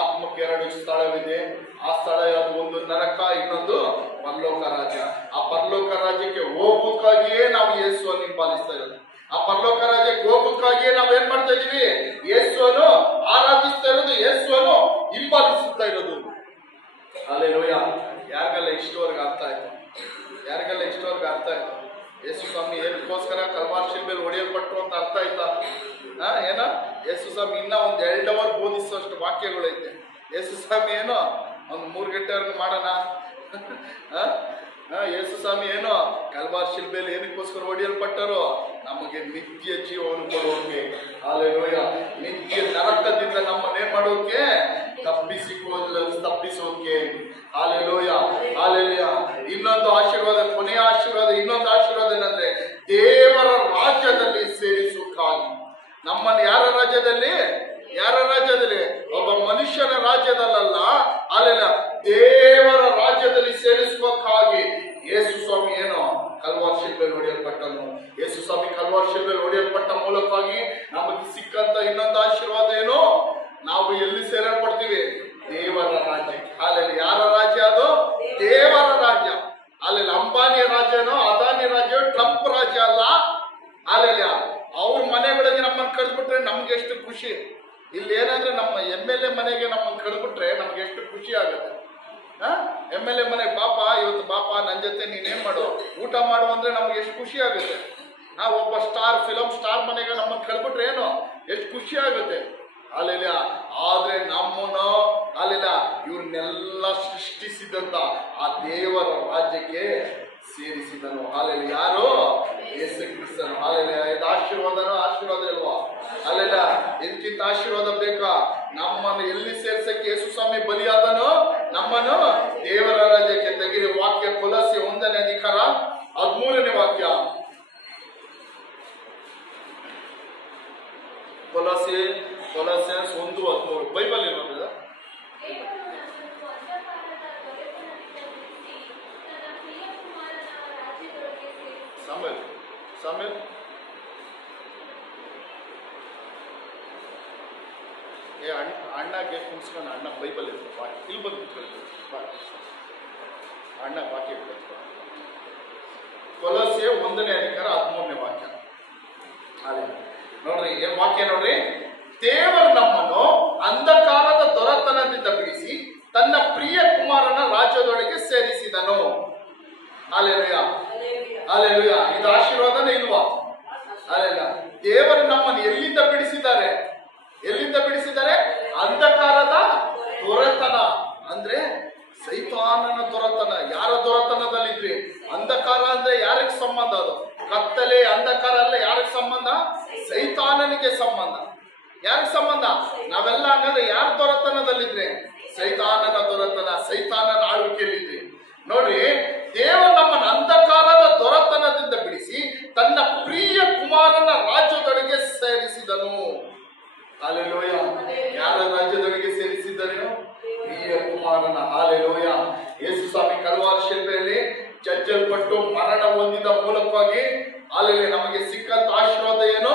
ಆತ್ಮಕ್ಕೆ 2 ಸ್ಥಳವಿದೆ. ಆ ಸ್ಥಳ ಯಾವುದು? ಒಂದು ನರಕ, ಇನ್ನೊಂದು ಪರಲೋಕ ರಾಜ್ಯ. ಆ ಪರಲೋಕ ರಾಜ್ಯಕ್ಕೆ ಹೋಗೋಕ್ಕಾಗಿಯೇ ನಾವು ಯೇಸುವನ್ನು ಹಿಂಬಾಲಿಸ್ತಾ ಇರೋದು. ಆ ಪರಲೋಕ ರಾಜ್ಯಕ್ಕೆ ಹೋಗೋಕ್ಕಾಗಿಯೇ ನಾವು ಏನ್ ಮಾಡ್ತಾ ಇದೀವಿ? ಯೇಸುವನ್ನು ಆರಾಧಿಸ್ತಾ ಇರೋದು, ಯೇಸುವನ್ನು ಹಿಂಬಾಲಿಸುತ್ತಾ ಇರೋದು. ಹಲ್ಲೆಲೂಯಾ. ಯಾರಿಗೆಲ್ಲ ಇಷ್ಟವರೆಗೆ ಅರ್ಥ ಆಯ್ತು? ಯಾರಿಗೆಲ್ಲ ಇಷ್ಟವರೆಗೆ ಅರ್ಥ ಆಯ್ತು? ಯೇಸು ಸ್ವಾಮಿ ಏನಕ್ಕೋಸ್ಕರ ಕಲ್ವಾರ್ ಶಿಲ್ಬೆಲ್ ಹೊಡೆಯಲ್ಪಟ್ರು ಅಂತ ಅರ್ಥ ಆಯ್ತಾ? ಏನೋ ಯೇಸು ಸ್ವಾಮಿ ಇನ್ನ ಒಂದು 2 ಅವರ್ ಬೋಧಿಸುವಷ್ಟು ವಾಕ್ಯಗಳೈತೆ. ಯೇಸು ಸ್ವಾಮಿ ಏನೋ ಒಂದು 3 ಗಂಟೆವರೆಗೂ ಮಾಡೋಣ. ಯೇಸು ಸ್ವಾಮಿ ಏನೋ ಕಲ್ವಾರ್ ಶಿಲ್ಬೆಲ್ ಏನಕ್ಕೋಸ್ಕರ ಹೊಡೆಯಲ್ಪಟ್ಟರು? ನಮಗೆ ನಿತ್ಯ ಜೀವವನ್ನು ಕೊಡೋಕೆ. ಹಲ್ಲೆಲೂಯಾ. ನಿತ್ಯ ನರಕದಿಂದ ನಮ್ಮನ್ನೇನ್ ಮಾಡೋಕೆ? ತಪ್ಪಿಸೋಕೆ. Hallelujah hallelujah. ಇನ್ನೊಂದು ಆಶೀರ್ವಾದ, ಕೊನೆಯ ಆಶೀರ್ವಾದ, ಇನ್ನೊಂದು ಆಶೀರ್ವಾದ ಏನಂದ್ರೆ ದೇವರ ರಾಜ್ಯದಲ್ಲಿ ಸೇರಿಸುತ್ತಾಗಿ. ನಮ್ಮನ್ನು ಯಾರ ರಾಜ್ಯದಲ್ಲಿ? ಯಾರ ರಾಜ್ಯದಲ್ಲಿ? ಒಬ್ಬ ಮನುಷ್ಯನ ರಾಜ್ಯದಲ್ಲ, ಅಲ್ಲೆಲ್ಲ ದೇವರ ರಾಜ್ಯದಲ್ಲಿ ಸೇರಿಸುವಕ್ಕಾಗಿ ಯೇಸು ಸ್ವಾಮಿ ಏನೋ ಕಲ್ವಾರ್ ಶಿಲ್ಬೆಲ್ ಹೊಡೆಯಲ್ಪಟ್ಟನು. ಯೇಸು ಸ್ವಾಮಿ ಕಲ್ವಾರ್ ಶಿಲ್ಬೆಲ್ ಹೊಡೆಯಲ್ಪಟ್ಟ ಮೂಲಕವಾಗಿ ನಮಗೆ ಸಿಕ್ಕಂತ ಇನ್ನೊಂದು ಆಶೀರ್ವಾದ ಏನು? ನಾವು ಎಲ್ಲಿ ಸೇರಲ್ಪಡ್ತೀವಿ? ದೇವರ ರಾಜ್ಯಕ್ಕೆ. ಅಲ್ಲೆಲ್ಲ ಯಾರ ರಾಜ್ಯ ಅದು? ದೇವರ ರಾಜ್ಯ. ಅಲ್ಲೆಲ್ಲ ಅಂಬಾನಿಯ ರಾಜ್ಯನೋ, ಅದಾನಿ ರಾಜ್ಯ, ಟ್ರಂಪ್ ರಾಜ್ಯ ಅಲ್ಲ. ಅಲ್ಲೆಲ್ಲ ಅವ್ರ ಮನೆಗಳಿಗೆ ನಮ್ಮನ್ನು ಕರೆದ್ಬಿಟ್ರೆ ನಮ್ಗೆ ಎಷ್ಟು ಖುಷಿ. ಇಲ್ಲಿ ಏನಂದ್ರೆ ನಮ್ಮ MLA ಮನೆಗೆ ನಮ್ಮನ್ನು ಕರೆದ್ಬಿಟ್ರೆ ನಮ್ಗೆ ಎಷ್ಟು ಖುಷಿ ಆಗುತ್ತೆ. MLA ಮನೆ ಬಾಪ, ಇವತ್ತು ಬಾಪ ನನ್ನ ಜೊತೆ ನೀನೇನ್ ಮಾಡು, ಊಟ ಮಾಡು ಅಂದ್ರೆ ನಮ್ಗೆ ಎಷ್ಟು ಖುಷಿ ಆಗುತ್ತೆ. ನಾವು ಒಬ್ಬ ಫಿಲಂ ಸ್ಟಾರ್ ಮನೆಗೆ ನಮ್ಮನ್ನು ಕರೆದ್ಬಿಟ್ರೆ ಏನು ಎಷ್ಟು ಖುಷಿ ಆಗುತ್ತೆ. ಅಲ್ಲೆಲ್ಲ. ಆದ್ರೆ ನಮ್ಮನ್ನು ಅಲ್ಲೆಲ್ಲ ಇವ್ರನ್ನೆಲ್ಲ ಸೃಷ್ಟಿಸಿದಂತ ಆ ದೇವರ ರಾಜ್ಯಕ್ಕೆ ಸೇರಿಸಿದನು. ಅಲ್ಲೆಲ್ಲ ಯಾರು? ಯೇಸು ಕ್ರಿಸ್ತನು. ಅಲ್ಲೆಲ್ಲ. ಇದು ಆಶೀರ್ವಾದನೋ? ಆಶೀರ್ವಾದ ಇಲ್ವಾ? ಅಲ್ಲೆಲ್ಲ. ಇದಕ್ಕಿಂತ ಆಶೀರ್ವಾದ ಬೇಕಾ? ನಮ್ಮನ್ನು ಎಲ್ಲಿ ಸೇರ್ಸಕ್ಕೆ ಯೇಸು ಸ್ವಾಮಿ ಬಲಿಯಾದನು? ನಮ್ಮನ್ನು ದೇವರ ರಾಜ್ಯಕ್ಕೆ. ತೆಗಿರಿ ವಾಕ್ಯ, ಕೊಲೋಸೆ 1ನೇ ಅಧಿಕಾರ 13ನೇ ವಾಕ್ಯ. ಕೊಲೋಸಿಯನ್ಸ್ 1:13 ಬೈಬಲ್ ಇರೋದಿಲ್ಲ. ಸಾಮೇಲ್ ಅಣ್ಣಗೆ ಕುಣಿಸ್ಕೊಂಡು ಅಣ್ಣ ಬೈಬಲ್ ಇರ್ತಪ್ಪ, ಇಲ್ಲಿ ಬಂದು ಕುತ್ಕೊಳ್ತೀವಿ. ಅಣ್ಣ ವಾಕ್ಯ ಕೊಲೋಸ್ಯ 1ನೇ ಅಧಿಕಾರ 13ನೇ ವಾಕ್ಯ. ನೋಡ್ರಿ ಏನ್ ವಾಕ್ಯ ನೋಡ್ರಿ. ದೇವರು ನಮ್ಮನ್ನು ಅಂಧಕಾರದ ದೊರೆತನದಿಂದ ಬಿಡಿಸಿ ತನ್ನ ಪ್ರಿಯ ಕುಮಾರನ ರಾಜ್ಯದೊಳಗೆ ಸೇರಿಸಿದನು. Hallelujah, hallelujah. ಇದು ಆಶೀರ್ವಾದನೇ ಇಲ್ವಾ? ಹಲ್ಲೆಲೂಯಾ. ದೇವರು ನಮ್ಮನ್ನು ಎಲ್ಲಿಂದ ಬಿಡಿಸಿದ್ದಾರೆ? ಎಲ್ಲಿಂದ ಬಿಡಿಸಿದ್ದಾರೆ? ಅಂಧಕಾರದ ದೊರೆತನ ಅಂದ್ರೆ ಸೈತಾನನ ದೊರೆತನ. ಯಾರ ದೊರೆತನದಲ್ಲಿದ್ರಿ? ಅಂಧಕಾರ ಅಂದ್ರೆ ಯಾರಿಗೆ ಸಂಬಂಧ? ಅದು ಕತ್ತಲೆ ಅಂಧಕಾರ ಅಲ್ಲ. ಯಾರಿಗೆ ಸಂಬಂಧ? ಸೈತಾನನಿಗೆ ಸಂಬಂಧ. ಯಾರಿಗೆ ಸಂಬಂಧ? ನಾವೆಲ್ಲ ಹಂಗಂದ್ರೆ ಯಾರ ದೊರೆತನದಲ್ಲಿದ್ರೆ? ಸೈತಾನನ ದೊರೆತನ, ಸೈತಾನನ ಆಳ್ವಿಕೆಯಲ್ಲಿದ್ರಿ. ನೋಡ್ರಿ, ದೇವರು ನಮ್ಮನ್ನು ಅಂಧಕಾರದ ದೊರೆತನದಿಂದ ಬಿಡಿಸಿ ತನ್ನ ಪ್ರಿಯ ಕುಮಾರನ ರಾಜ್ಯದೊಳಗೆ ಸೇರಿಸಿದನು. ಹಲ್ಲೆಲೂಯಾ. ಯಾರ ರಾಜ್ಯದೊಳಗೆ ಸೇರಿಸಿದನು? ಪ್ರಿಯ ಕುಮಾರನ. ಹಲ್ಲೆಲೂಯಾ. ಯೇಸು ಸ್ವಾಮಿ ಕಲ್ವಾರಿ ಶಿಲ್ಬೆಯಲ್ಲಿ ಚಚ್ಚಲ್ಪಟ್ಟು ಮರಣ ಹೊಂದಿದ ಮೂಲಕವಾಗಿ ಹಲ್ಲೆಲೂಯಾ ನಮಗೆ ಸಿಕ್ಕಂತ ಆಶೀರ್ವಾದ ಏನು?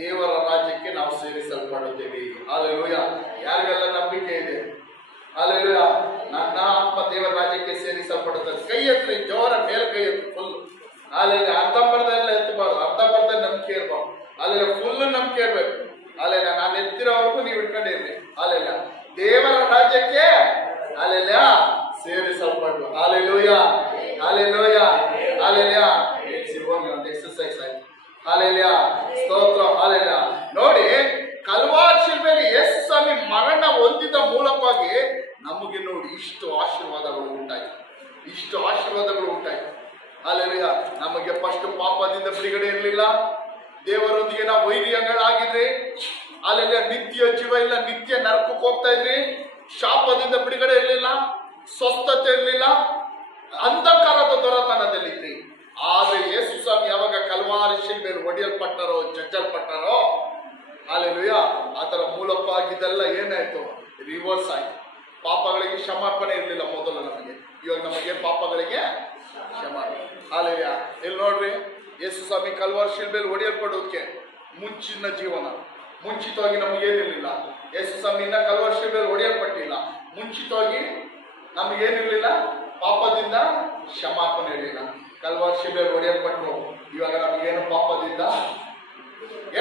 ದೇವರ ರಾಜ್ಯಕ್ಕೆ ನಾವು ಸೇರಿಸಲ್ಪಡುತ್ತೇವೆ. ಹಲ್ಲೆಲೂಯಾ. ಯಾರಿಗೆಲ್ಲ ನಂಬಿಕೆ ಇದೆ? ಹಲ್ಲೆಲೂಯಾ. ನನ್ನ ಆತ್ಮ ದೇವರ ರಾಜ್ಯಕ್ಕೆ ಸೇರಿಸಲ್ಪಡುತ್ತದೆ. ಕೈ ಎತ್ತಿ, ಜೋರ ಮೇಲೆ ಕೈ ಎತ್ತಿ ಫುಲ್. ಹಲ್ಲೆಲೂಯಾ. ಅರ್ಧಂಬರ್ಧೆಲ್ಲ ಎತ್ತಬಾರ್ದು, ಅರ್ಧಂಬರ್ಧ ನಂಬಿಕೆ ಇರ್ಬಾರ್ದು. ಹಲ್ಲೆಲೂಯಾ. ಫುಲ್ ನಂಬಿಕೆ ಇರ್ಬೇಕು. ಹಲ್ಲೆಲೂಯಾ. ನಾನು ಎತ್ತಿರೋವರೆಗೂ ನೀವು ಇಟ್ಕೊಂಡಿರ್ರಿ. ಹಲ್ಲೆಲೂಯಾ. ದೇವರ ರಾಜ್ಯಕ್ಕೆ ಹಲ್ಲೆಲೂಯಾ ಸೇರಿಸಲ್ಪಟ್ಟು. Hallelujah, hallelujah, hallelujah. ಒಂದು ಎಕ್ಸರ್ಸೈಸ್ ಆಯ್ತು. ಹಲ್ಲೆಲೂಯಾ, ಸ್ತೋತ್ರ. ಹಲ್ಲೆಲೂಯಾ. ನೋಡಿ, ಕಲ್ವಾರಿ ಶಿಲುಬೆಯಲ್ಲಿ ಯೇಸು ಸ್ವಾಮಿ ಮರಣ ಹೊಂದಿದ ಮೂಲಕವಾಗಿ ನಮಗೆ ನೋಡಿ ಇಷ್ಟು ಆಶೀರ್ವಾದಗಳು ಉಂಟಾಯ್ತು. ಇಷ್ಟು ಆಶೀರ್ವಾದಗಳು ಉಂಟಾಯ್ತು. ಹಲ್ಲೆಲೂಯಾ. ನಮಗೆ ಫಸ್ಟ್ ಪಾಪದಿಂದ ಬಿಡುಗಡೆ ಇರಲಿಲ್ಲ. ದೇವರೊಂದಿಗೆ ನಾವು ವೈರಿಗಳಾಗಿದ್ರಿ. ಅಲ್ಲೆಲ್ಲ ನಿತ್ಯ ಜೀವ ಇಲ್ಲ, ನಿತ್ಯ ನರಕಕ್ಕೆ ಹೋಗ್ತಾ ಇದ್ರಿ. ಶಾಪದಿಂದ ಬಿಡುಗಡೆ ಇರಲಿಲ್ಲ, ಸ್ವಸ್ಥತೆ ಇರಲಿಲ್ಲ, ಅಂಧಕಾರದ ದೊರೆತನದಲ್ಲಿದ್ರಿ. ಆದ್ರೆ ಯೇಸು ಸ್ವಾಮಿ ಯಾವಾಗ ಕಲ್ವಾರಿ ಶಿಲುಬೆಯಲ್ಲಿ ಹೊಡೆಯಲ್ಪಟ್ಟರೋ, ಜಜ್ಜಲ್ಪಟ್ಟರೋ, ಹಲ್ಲೆಲೂಯಾ, ಅದರ ಮೂಲಕವಾಗಿದ್ದೆಲ್ಲ ಏನಾಯ್ತು? ರಿವರ್ಸ್ ಆಯ್ತು. ಪಾಪಗಳಿಗೆ ಕ್ಷಮಾಪಣೆ ಇರಲಿಲ್ಲ ಮೊದಲು ನಮಗೆ. ಇವಾಗ ನಮಗೆ ಪಾಪಗಳಿಗೆ ಕ್ಷಮಾಪಣೆ. ಹಲ್ಲೆಲೂಯಾ. ಇಲ್ಲಿ ನೋಡ್ರಿ, ಯೇಸು ಸ್ವಾಮಿ ಕಲ್ವಾರಿ ಶಿಲುಬೆಯಲ್ಲಿ ಹೊಡೆಯಲ್ಪಡೋದಕ್ಕೆ ಮುಂಚಿನ ಜೀವನ, ಮುಂಚಿತವಾಗಿ ನಮಗೇನಿರಲಿಲ್ಲ. ಯೇಸು ಸ್ವಾಮಿ ಇನ್ನ ಕಲ್ವಾರಿ ಶಿಲುಬೆಯಲ್ಲಿ ಹೊಡೆಯಲ್ಪಟ್ಟಿಲ್ಲ. ಮುಂಚಿತವಾಗಿ ನಮಗೇನಿರಲಿಲ್ಲ, ಪಾಪದಿಂದ ಕ್ಷಮಾಪಣೆ ಇರಲಿಲ್ಲ. ಕಲ್ವಾರಿ ಶಿಲುಬೆಯಲ್ಲಿ ಹೊಡೆಯಲ್ಪಟ್ಟರು. ಇವಾಗ ನಮಗೇನು ಪಾಪದಿಂದ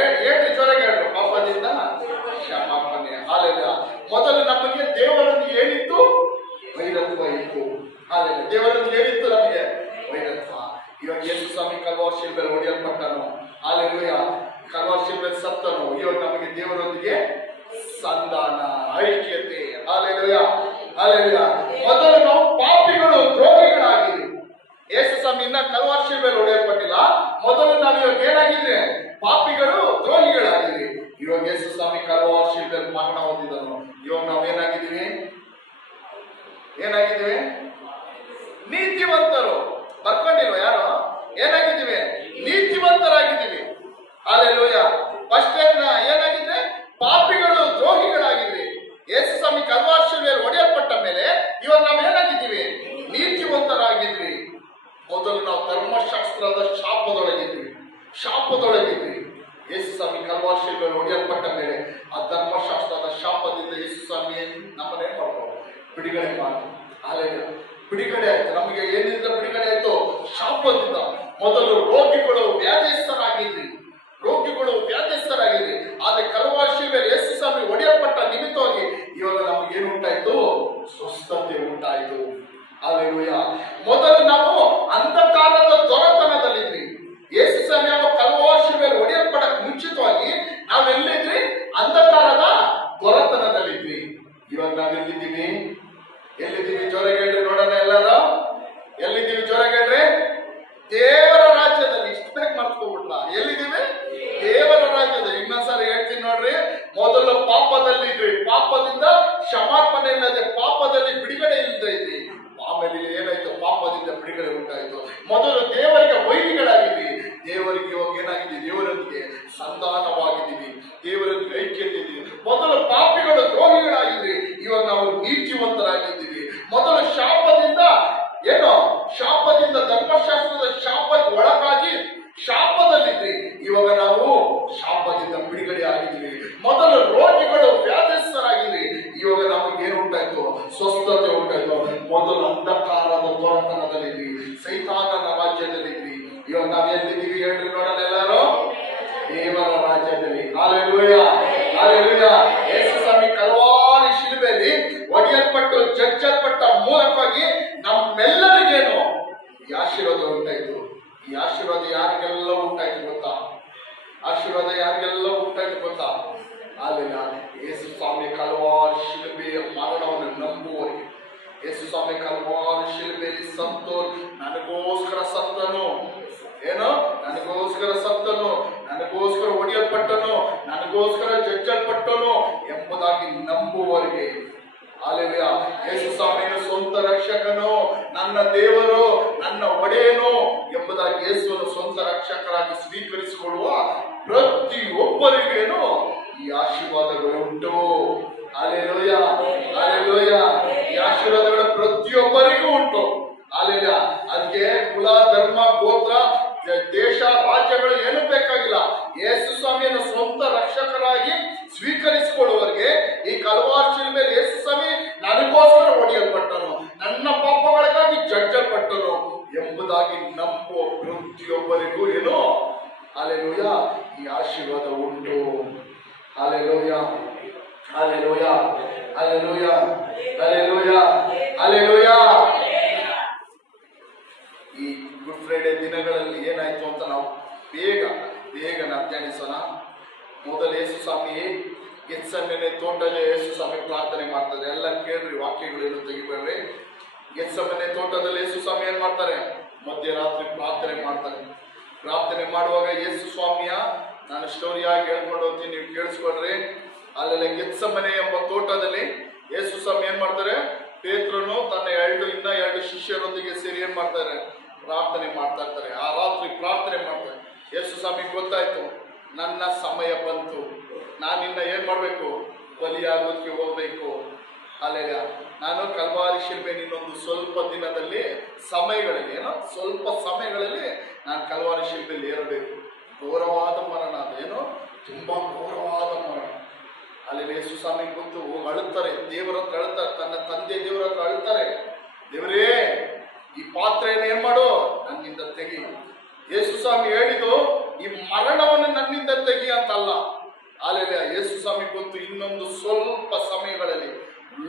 ಏಳು ಜೋರಾಗಿ ಹೇಳ್ರು, ಪಾಪದಿಂದ ಕ್ಷಮಾಪಣೆ. ಹಲ್ಲೆಲೂಯಾ. ಮೊದಲು ನಮಗೆ ದೇವರೊಂದಿಗೆ ಏನಿತ್ತು? ವೈರತ್ವ ಇತ್ತು. ಹಲ್ಲೆಲೂಯಾ. ದೇವರೊಂದಿಗೆ ಏನಿತ್ತು? ನಮಗೆ ವೈರತ್ವ. ಇವಾಗ ಯೇಸು ಸ್ವಾಮಿ ಕಲ್ವಾರಿ ಶಿಲುಬೆಯಲ್ಲಿ ಹೊಡೆಯಲ್ಪಟ್ಟನು. ಹಲ್ಲೆಲೂಯಾ. ಕಲ್ವಾರಿ ಶಿಲುಬೆಯಲ್ಲಿ ಸತ್ತನು. ಇವಾಗ ನಮಗೆ ದೇವರೊಂದಿಗೆ ಸಂಧಾನ, ಐಕ್ಯತೆ. Hallelujah, hallelujah. ಮೊದಲು ನಾವು ಪಾಪಿಗಳು, ದ್ರೋಹಿಗಳಾಗಿದ್ವಿ. ಯೇಸು ಸ್ವಾಮಿ ಇನ್ನ ಕಲ್ವಾರಿ ಶಿಲುಬೆಯಲ್ಲಿ ಹೊಡೆಯಲ್ಪಟ್ಟಿಲ್ಲ. ಮೊದಲು ನಾವು ಇವಾಗ ಏನಾಗಿದ್ರೆ? ಪಾಪಿಗಳು, ದ್ರೋಹಿಗಳಾಗಿದ್ವಿ. ಇವಾಗ ಯೇಸು ಸ್ವಾಮಿ ಕಲ್ವಾರಿ ಶಿಲುಬೆಯಲ್ಲಿ ಮರಣ ಹೊಂದಿದನು. ಇವಾಗ ನಾವು ಏನಾಗಿದ್ದೀವಿ? ಏನಾಗಿದ್ದೀವಿ? ನೀತಿವಂತರು. ಬರ್ಕೊಂಡಿಲ್ವ ಯಾರು? ಏನಾಗಿದ್ದೀವಿ? ನೀತಿವಂತರಾಗಿದ್ದೀವಿ. ಹಲ್ಲೆಲೂಯಾ. ಫಸ್ಟ್ ಏನಾಗಿದ್ರೆ? ಪಾಪಿಗಳು, ದ್ರೋಹಿಗಳಾಗಿದ್ವಿ. ಯೇಸು ಸ್ವಾಮಿ ಕಲ್ವಾರಿ ಶಿಲುಬೆಯಲ್ಲಿ ಹೊಡೆಯಲ್ಪಟ್ಟ ಮೇಲೆ ಇವಾಗ ನಾವು ಏನಾಗಿದ್ದೀವಿ? ನೀತಿವಂತರಾಗಿದ್ವಿ. ಮೊದಲು ನಾವು ಧರ್ಮಶಾಸ್ತ್ರದ ಶಾಪದೊಳಗಿದ್ವಿ, ಶಾಪದೊಳಗಿದ್ವಿ. ಯೇಸು ಸ್ವಾಮಿ ಕಲ್ವಾರಿ ಶಿಲುಬೆಯಲ್ಲಿ ಹೊಡೆಯಲ್ಪಟ್ಟ ಮೇಲೆ ಆ ಧರ್ಮಶಾಸ್ತ್ರದ ಶಾಪದಿಂದ ಯೇಸು ಸ್ವಾಮಿ ನಮ್ಮನ್ನೇನ್ ಮಾಡ್ಬೋದು? ಬಿಡುಗಡೆ ಮಾಡಿ. ಹಲ್ಲೆಲೂಯಾ. ಬಿಡುಗಡೆ ಆಯ್ತು. ನಮಗೆ ಏನಿದ್ರೆ ಬಿಡುಗಡೆ ಆಯ್ತು? ಶಾಪದಿಂದ. ಮೊದಲು ರೋಗಿಗಳು, ವ್ಯಾಧಿಸ್ಥರಾಗಿದ್ವಿ. ರೋಗಿಗಳು, ವ್ಯಾಧಿಸ್ಥರಾಗಿದ್ವಿ. ಆದ್ರೆ ಕಲ್ವಾರಿ ಶಿಲುಬೆಯಲ್ಲಿ ಯೇಸು ಸ್ವಾಮಿ ಹೊಡೆಯಲ್ಪಟ್ಟ ನಿಮಿತ್ತವಾಗಿ ಇವಾಗ ನಮ್ಗೆ ಏನು ಉಂಟಾಯ್ತು? ಸ್ವಸ್ಥತೆ ಉಂಟಾಯ್ತು. ಹಲ್ಲೆಲೂಯಾ. ಮೊದಲು ನಾವು ಅಂಧಕಾರದ ದೊರೆತನದಲ್ಲಿದ್ವಿ. ಯೇಸು ಸ್ವಾಮಿ ಕಲ್ವಾರಿ ಶಿಲುಬೆಯಲ್ಲಿ ಹೊಡೆಯಲ್ಪಡಕ್ಕೆ ಮುಂಚಿತವಾಗಿ ನಾವೆಲ್ಲಿದ್ವಿ? ಅಂಧಕಾರದ ದೊರೆತನದಲ್ಲಿದ್ವಿ. ಇವಾಗ ನಾವೆಲ್ಲಿದ್ದೀವಿ? ಎಲ್ಲಿದ್ದೀವಿ? ಜೋರಾಗಿ ಹೇಳ್ರಿ ನೋಡೋಣ ಎಲ್ಲರೂ. ಎಲ್ಲಿದ್ದೀವಿ? ಜೋರಾಗಿ ಹೇಳ್ರಿ. ದೇವರ ರಾಜ್ಯದಲ್ಲಿ. ಇಷ್ಟು ಬೇಗ ಮರ್ತ್ಕೊಬಿಟ್ರ? ಎಲ್ಲಿದ್ದೀವಿ? ದೇವರ ರಾಜ್ಯದಲ್ಲಿ. ಇನ್ನೊಂದ್ಸಾರಿ ಹೇಳ್ತೀನಿ ನೋಡ್ರಿ. ಮೊದಲು ಪಾಪದಲ್ಲಿ ಇದ್ವಿ, ಪಾಪದಿಂದ ಕ್ಷಮಾಪಣೆ ಇಲ್ಲದೆ ಪಾಪದಲ್ಲಿ ಬಿಡುಗಡೆ ಇಲ್ಲದೆ ಇದ್ವಿ. ಆಮೇಲೆ ಏನಾಯ್ತು? ಪಾಪದಿಂದ ಬಿಡುಗಡೆ ಉಂಟಾಯ್ತು. ಮೊದಲು ದೇವರಿಗೆ ವೈರಿಗಳಾಗಿದ್ವಿ, ದೇವರಿಗೆ ಇವಾಗ ಏನಾಗಿದ್ವಿ? ದೇವರೊಂದಿಗೆ ಸಂಧಾನವಾಗಿದ್ದೀವಿ, ದೇವರೊಂದಿಗೆ ಐಕ್ಯತೆ ಇದ್ದೀವಿ. ಮೊದಲು ಪಾಪಿಗಳು, ದ್ರೋಹಿಗಳಾಗಿದ್ವಿ, ಇವಾಗ ನಾವು ನೀತಿವಂತರಾಗಿದ್ದೀವಿ. ಮೊದಲು ಶಾಪದಿಂದ ಏನೋ? ಶಾಪದಿಂದ, ಧರ್ಮಶಾಸ್ತ್ರದ ಶಾಪಕ್ಕೆ ಒಳಗಾಗಿ ಶಾಪದಲ್ಲಿದ್ವಿ, ಇವಾಗ ನಾವು ಶಾಪದಿಂದ ಬಿಡುಗಡೆ ಆಗಿದ್ವಿ. ಮೊದಲು ರೋಗಿಗಳು, ವ್ಯಾಧಿಸ್ಥರಾಗಿದ್ವಿ, ಇವಾಗ ನಮಗೆ ಏನು ಉಂಟಾಯ್ತು? ಸ್ವಸ್ಥ ಮೊದಲು ಅಂಧಕಾರದ ದೊರೆತನದಲ್ಲಿದ್ವಿ, ಸೈತಾನನ ರಾಜ್ಯದಲ್ಲಿದ್ವಿ. ಇವಾಗ ನಾವ್ ಎಲ್ಲಿದ್ದೀವಿ ಹೇಳ್ರಿ ನೋಡೋಣ ಎಲ್ಲರೂ? ದೇವರ ರಾಜ್ಯದಲ್ಲಿ. Hallelujah, hallelujah. Yesu Swami Calvary ಶಿಲುಬೆಯಲ್ಲಿ ಒಡೆಯಲ್ಪಟ್ಟು ಚರ್ಚಲ್ಪಟ್ಟ ಮೂಲಕವಾಗಿ ನಮ್ಮೆಲ್ಲರಿಗೇನು ಈ ಆಶೀರ್ವಾದ ಉಂಟಾಯ್ತು. ಈ ಆಶೀರ್ವಾದ ಯಾರಿಗೆಲ್ಲ ಉಂಟಾಯ್ತು ಗೊತ್ತಾ? ಆಶೀರ್ವಾದ ಯಾರಿಗೆಲ್ಲ ಉಂಟಾಯ್ತು ಗೊತ್ತಾ? ಅಲ್ಲಿನ ಯೇಸು ಸ್ವಾಮಿ ಕಲ್ವಾರಿ ಶಿಲುಬೆಯ ಮರಣವನ್ನು ನಂಬುವವರಿಗೆ, ಯೇಸು ಸ್ವಾಮಿ ಕಲ್ವಾರಿ ಶಿಲುಬೆಯಲ್ಲಿ ಸತ್ತು ನನಗೋಸ್ಕರ ಸತ್ತನು, ಏನು ನನಗೋಸ್ಕರ ಸತ್ತನು, ನನಗೋಸ್ಕರ ಒಡೆಯಲ್ಪಟ್ಟನು, ನನಗೋಸ್ಕರ ಜಜ್ಜಲ್ಪಟ್ಟನು ಎಂಬುದಾಗಿ ನಂಬುವವರಿಗೆ, ಹಾಲೆಲೂಯ, ಯೇಸು ಸ್ವಾಮಿಯನ್ನು ಸ್ವಂತ ರಕ್ಷಕನು, ನನ್ನ ದೇವರು, ನನ್ನ ಒಡೆಯನು ಎಂಬುದಾಗಿ ಯೇಸುವನ್ನು ಸ್ವಂತ ರಕ್ಷಕರಾಗಿ ಸ್ವೀಕರಿಸಿಕೊಳ್ಳುವ ಪ್ರತಿಯೊಬ್ಬರಿಗೇನು ಈ ಆಶೀರ್ವಾದಗಳು ಉಂಟು. Hallelujah, hallelujah. ಈ ಆಶೀರ್ವಾದಗಳು ಪ್ರತಿಯೊಬ್ಬರಿಗೂ ಉಂಟು. ಹಾಲೆಲೂಯ. ಅದಕ್ಕೆ ಕುಲ, ಧರ್ಮ, ಗೋತ್ರ, ದೇಶ, ರಾಜ್ಯಗಳು ಏನು ಬೇಕಾಗಿಲ್ಲ. ಯೇಸು ಸ್ವಾಮಿಯನ್ನು ಸ್ವಂತ ರಕ್ಷಕರಾಗಿ ಸ್ವೀಕರಿಸಿಕೊಳ್ಳುವವರಿಗೆ ಈ ಕಲ್ವಾರಿ ಶಿಲುಬೆಯಲ್ಲಿ ಯೇಸು ಸ್ವಾಮಿ ನನಗೋಸ್ಕರ ಒಡೆಯಲ್ಪಟ್ಟನು, ನನ್ನ ಪಾಪಗಳಿಗಾಗಿ ಜಡ್ಜಲ್ಪಟ್ಟನು ಎಂಬುದಾಗಿ ನಂಬುವ ಪ್ರತಿಯೊಬ್ಬರಿಗೂ ಏನು ಹಾಲೆಲೂಯ ಈ ಆಶೀರ್ವಾದ ಉಂಟು. Hallelujah, hallelujah, hallelujah, hallelujah, hallelujah. ಈ ಗುಡ್ ಫ್ರೈಡೆ ದಿನಗಳಲ್ಲಿ ಏನಾಯ್ತು ಅಂತ ನಾವು ಬೇಗ ಧ್ಯಾನಿಸೋಣ. ಮೊದಲು ಯೇಸು ಸ್ವಾಮಿ ಗೆತ್ಸೆಮನೆ ತೋಟದಲ್ಲಿ ಯೇಸು ಸ್ವಾಮಿ ಪ್ರಾರ್ಥನೆ ಮಾಡ್ತಾರೆ. ಎಲ್ಲ ಕೇಳ್ರಿ, ವಾಕ್ಯಗಳೇನು ತೆಗಿಬೇಡ್ರಿ. ಗೆತ್ಸೆಮನೆ ತೋಟದಲ್ಲಿ ಯೇಸು ಸ್ವಾಮಿ ಏನ್ ಮಾಡ್ತಾರೆ? ಮಧ್ಯರಾತ್ರಿ ಪ್ರಾರ್ಥನೆ ಮಾಡ್ತಾರೆ. ಪ್ರಾರ್ಥನೆ ಮಾಡುವಾಗ ಯೇಸು ಸ್ವಾಮಿಯ ನಾನು ಸ್ಟೋರಿಯಾಗಿ ಹೇಳ್ಕೊಂಡು ಹೋಗ್ತೀನಿ, ನೀವು ಕೇಳಿಸ್ಕೊಳ್ರಿ. ಅಲ್ಲೆಲ್ಲ ಗೆತ್ಸೆಮನೆ ಎಂಬ ತೋಟದಲ್ಲಿ ಯೇಸು ಸ್ವಾಮಿ ಏನ್ ಮಾಡ್ತಾರೆ? ಪೇತ್ರನು ತನ್ನ ಇನ್ನ ಎರಡು ಶಿಷ್ಯರೊಂದಿಗೆ ಸೇರಿ ಏನ್ ಮಾಡ್ತಾರೆ? ಪ್ರಾರ್ಥನೆ ಮಾಡ್ತಾ ಇರ್ತಾರೆ. ಆ ರಾತ್ರಿ ಪ್ರಾರ್ಥನೆ ಮಾಡ್ತಾರೆ. ಯೇಸು ಸ್ವಾಮಿ ಗೊತ್ತಾಯ್ತು, ನನ್ನ ಸಮಯ ಬಂತು, ನಾನಿನ್ನ ಏನ್ ಮಾಡ್ಬೇಕು? ಬಲಿಯಾಗೋದಕ್ಕೆ ಹೋಗ್ಬೇಕು. ಅಲ್ಲೆಲ್ಲ ನಾನು ಕಲ್ವಾರಿ ಶಿಲುಬೆ ಇನ್ನೊಂದು ಸ್ವಲ್ಪ ದಿನದಲ್ಲಿ ಸಮಯಗಳಲ್ಲಿ ಸ್ವಲ್ಪ ಸಮಯಗಳಲ್ಲಿ ನಾನು ಕಲ್ವಾರಿ ಶಿಲುಬೆಯಲ್ಲಿ ಏರಬೇಕು. ಘೋರವಾದ ಮರಣ, ಅದೇನೋ ತುಂಬಾ ಘೋರವಾದ ಮರಣ. ಅಲ್ಲಿ ಯೇಸು ಸ್ವಾಮಿ ಗೊತ್ತು, ಅಳುತ್ತಾರೆ, ದೇವರ ಹತ್ರ ಅಳುತ್ತಾರೆ, ತನ್ನ ತಂದೆ ದೇವರ ಹತ್ರ ಅಳುತ್ತಾರೆ. ದೇವರೇ, ಈ ಪಾತ್ರೆಯನ್ನು ಏನ್ ಮಾಡು, ನನ್ನಿಂದ ತೆಗಿ. ಯೇಸು ಸ್ವಾಮಿ ಹೇಳಿದ್ದು ಈ ಮರಣವನ್ನು ನನ್ನಿಂದ ತೆಗಿ ಅಂತಲ್ಲ. ಅಲ್ಲೆಲ್ಲ ಯೇಸು ಸ್ವಾಮಿ ಗೊತ್ತು, ಇನ್ನೊಂದು ಸ್ವಲ್ಪ ಸಮಯಗಳಲ್ಲಿ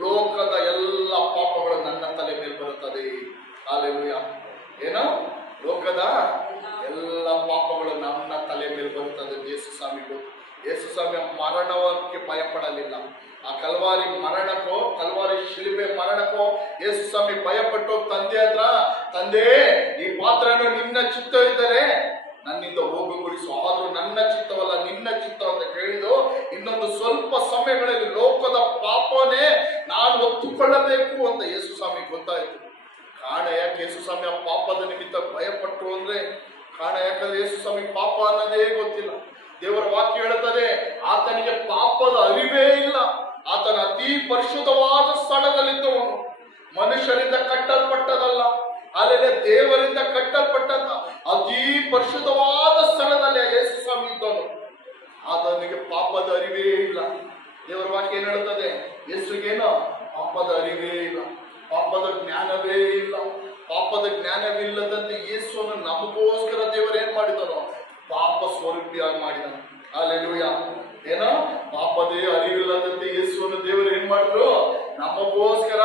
ಲೋಕದ ಎಲ್ಲ ಪಾಪಗಳು ನನ್ನ ತಲೆ ಮೇಲೆ ಬರುತ್ತದೆ. ಅಲ್ಲೆಲ್ಲ ಏನೋ ಲೋಕದ ಎಲ್ಲ ಪಾಪಗಳು ನನ್ನ ತಲೆ ಮೇಲೆ ಬರುತ್ತದೆ. ಯೇಸು ಸ್ವಾಮಿ ಗೊತ್ತು. ಯೇಸು ಸ್ವಾಮಿ ಮರಣಕ್ಕೆ ಭಯಪಡಲಿಲ್ಲ. ಆ ಕಲ್ವಾರಿ ಮರಣಕ್ಕೋ, ಕಲ್ವಾರಿ ಶಿಲುಬೆ ಮರಣಕ್ಕೋ ಯೇಸು ಸ್ವಾಮಿ ಭಯಪಟ್ಟು ತಂದೆ ಹತ್ರ, ತಂದೆ ಈ ಪಾತ್ರವನ್ನು ನಿನ್ನ ಚಿತ್ತವಿದ್ದರೆ ನನ್ನಿಂದ ಹೋಗುಗೊಳಿಸು, ಆದ್ರೂ ನನ್ನ ಚಿತ್ತವಲ್ಲ ನಿನ್ನ ಚಿತ್ತ ಅಂತ ಕೇಳಿದು. ಇನ್ನೊಂದು ಸ್ವಲ್ಪ ಸಮಯಗಳಲ್ಲಿ ಲೋಕದ ಪಾಪನೇ ನಾನು ಒತ್ತುಕೊಳ್ಳಬೇಕು ಅಂತ ಯೇಸು ಸ್ವಾಮಿ ಗೊತ್ತಾಯ್ತು. ಕಾರಣ ಯಾಕೆ ಯೇಸು ಸ್ವಾಮಿ ಆ ಪಾಪದ ನಿಮಿತ್ತ ಭಯಪಟ್ಟರು ಅಂದ್ರೆ, ಕಾರಣ ಯಾಕಂದ್ರೆ ಯೇಸು ಸ್ವಾಮಿ ಪಾಪ ಅನ್ನೋದೇ ಗೊತ್ತಿಲ್ಲ. ದೇವರ ವಾಕ್ಯ ಹೇಳುತ್ತದೆ, ಆತನಿಗೆ ಪಾಪದ ಅರಿವೇ ಇಲ್ಲ. ಆತನ ಅತಿ ಪರಿಶುದ್ಧವಾದ ಸ್ಥಳದಲ್ಲಿದ್ದವನು, ಮನುಷ್ಯರಿಂದ ಕಟ್ಟಲ್ಪಟ್ಟದಲ್ಲ, ಅಲ್ಲೇ ದೇವರಿಂದ ಕಟ್ಟಲ್ಪಟ್ಟಂತ ಅತಿ ಪರಿಶುದ್ಧವಾದ ಸ್ಥಳದಲ್ಲಿ ಯೇಸು ಸ್ವಾಮಿ ಇದ್ದವನು. ಆತನಿಗೆ ಪಾಪದ ಅರಿವೇ ಇಲ್ಲ. ದೇವರ ವಾಕ್ಯ ಏನ್ ಹೇಳುತ್ತದೆ? ಯೇಸುಗೇನೋ ಪಾಪದ ಅರಿವೇ ಇಲ್ಲ, ಪಾಪದ ಜ್ಞಾನವೇ ಇಲ್ಲ. ಪಾಪದ ಜ್ಞಾನವಿಲ್ಲದಂತೆ ಯೇಸುವನ್ನು ನಮಗೋಸ್ಕರ ದೇವರು ಏನ್ ಮಾಡಿದನು? ಪಾಪ ಸ್ವರೂಪಿಯಾಗಿ ಮಾಡಿದನು. ಹಲ್ಲೆಲೂಯಾ. ಏನೋ ಪಾಪದೇ ಅರಿವಿಲ್ಲದಂತೆ ಯೇಸುವನ್ನು ದೇವರು ಏನ್ ಮಾಡಿದ್ರು? ನಮಗೋಸ್ಕರ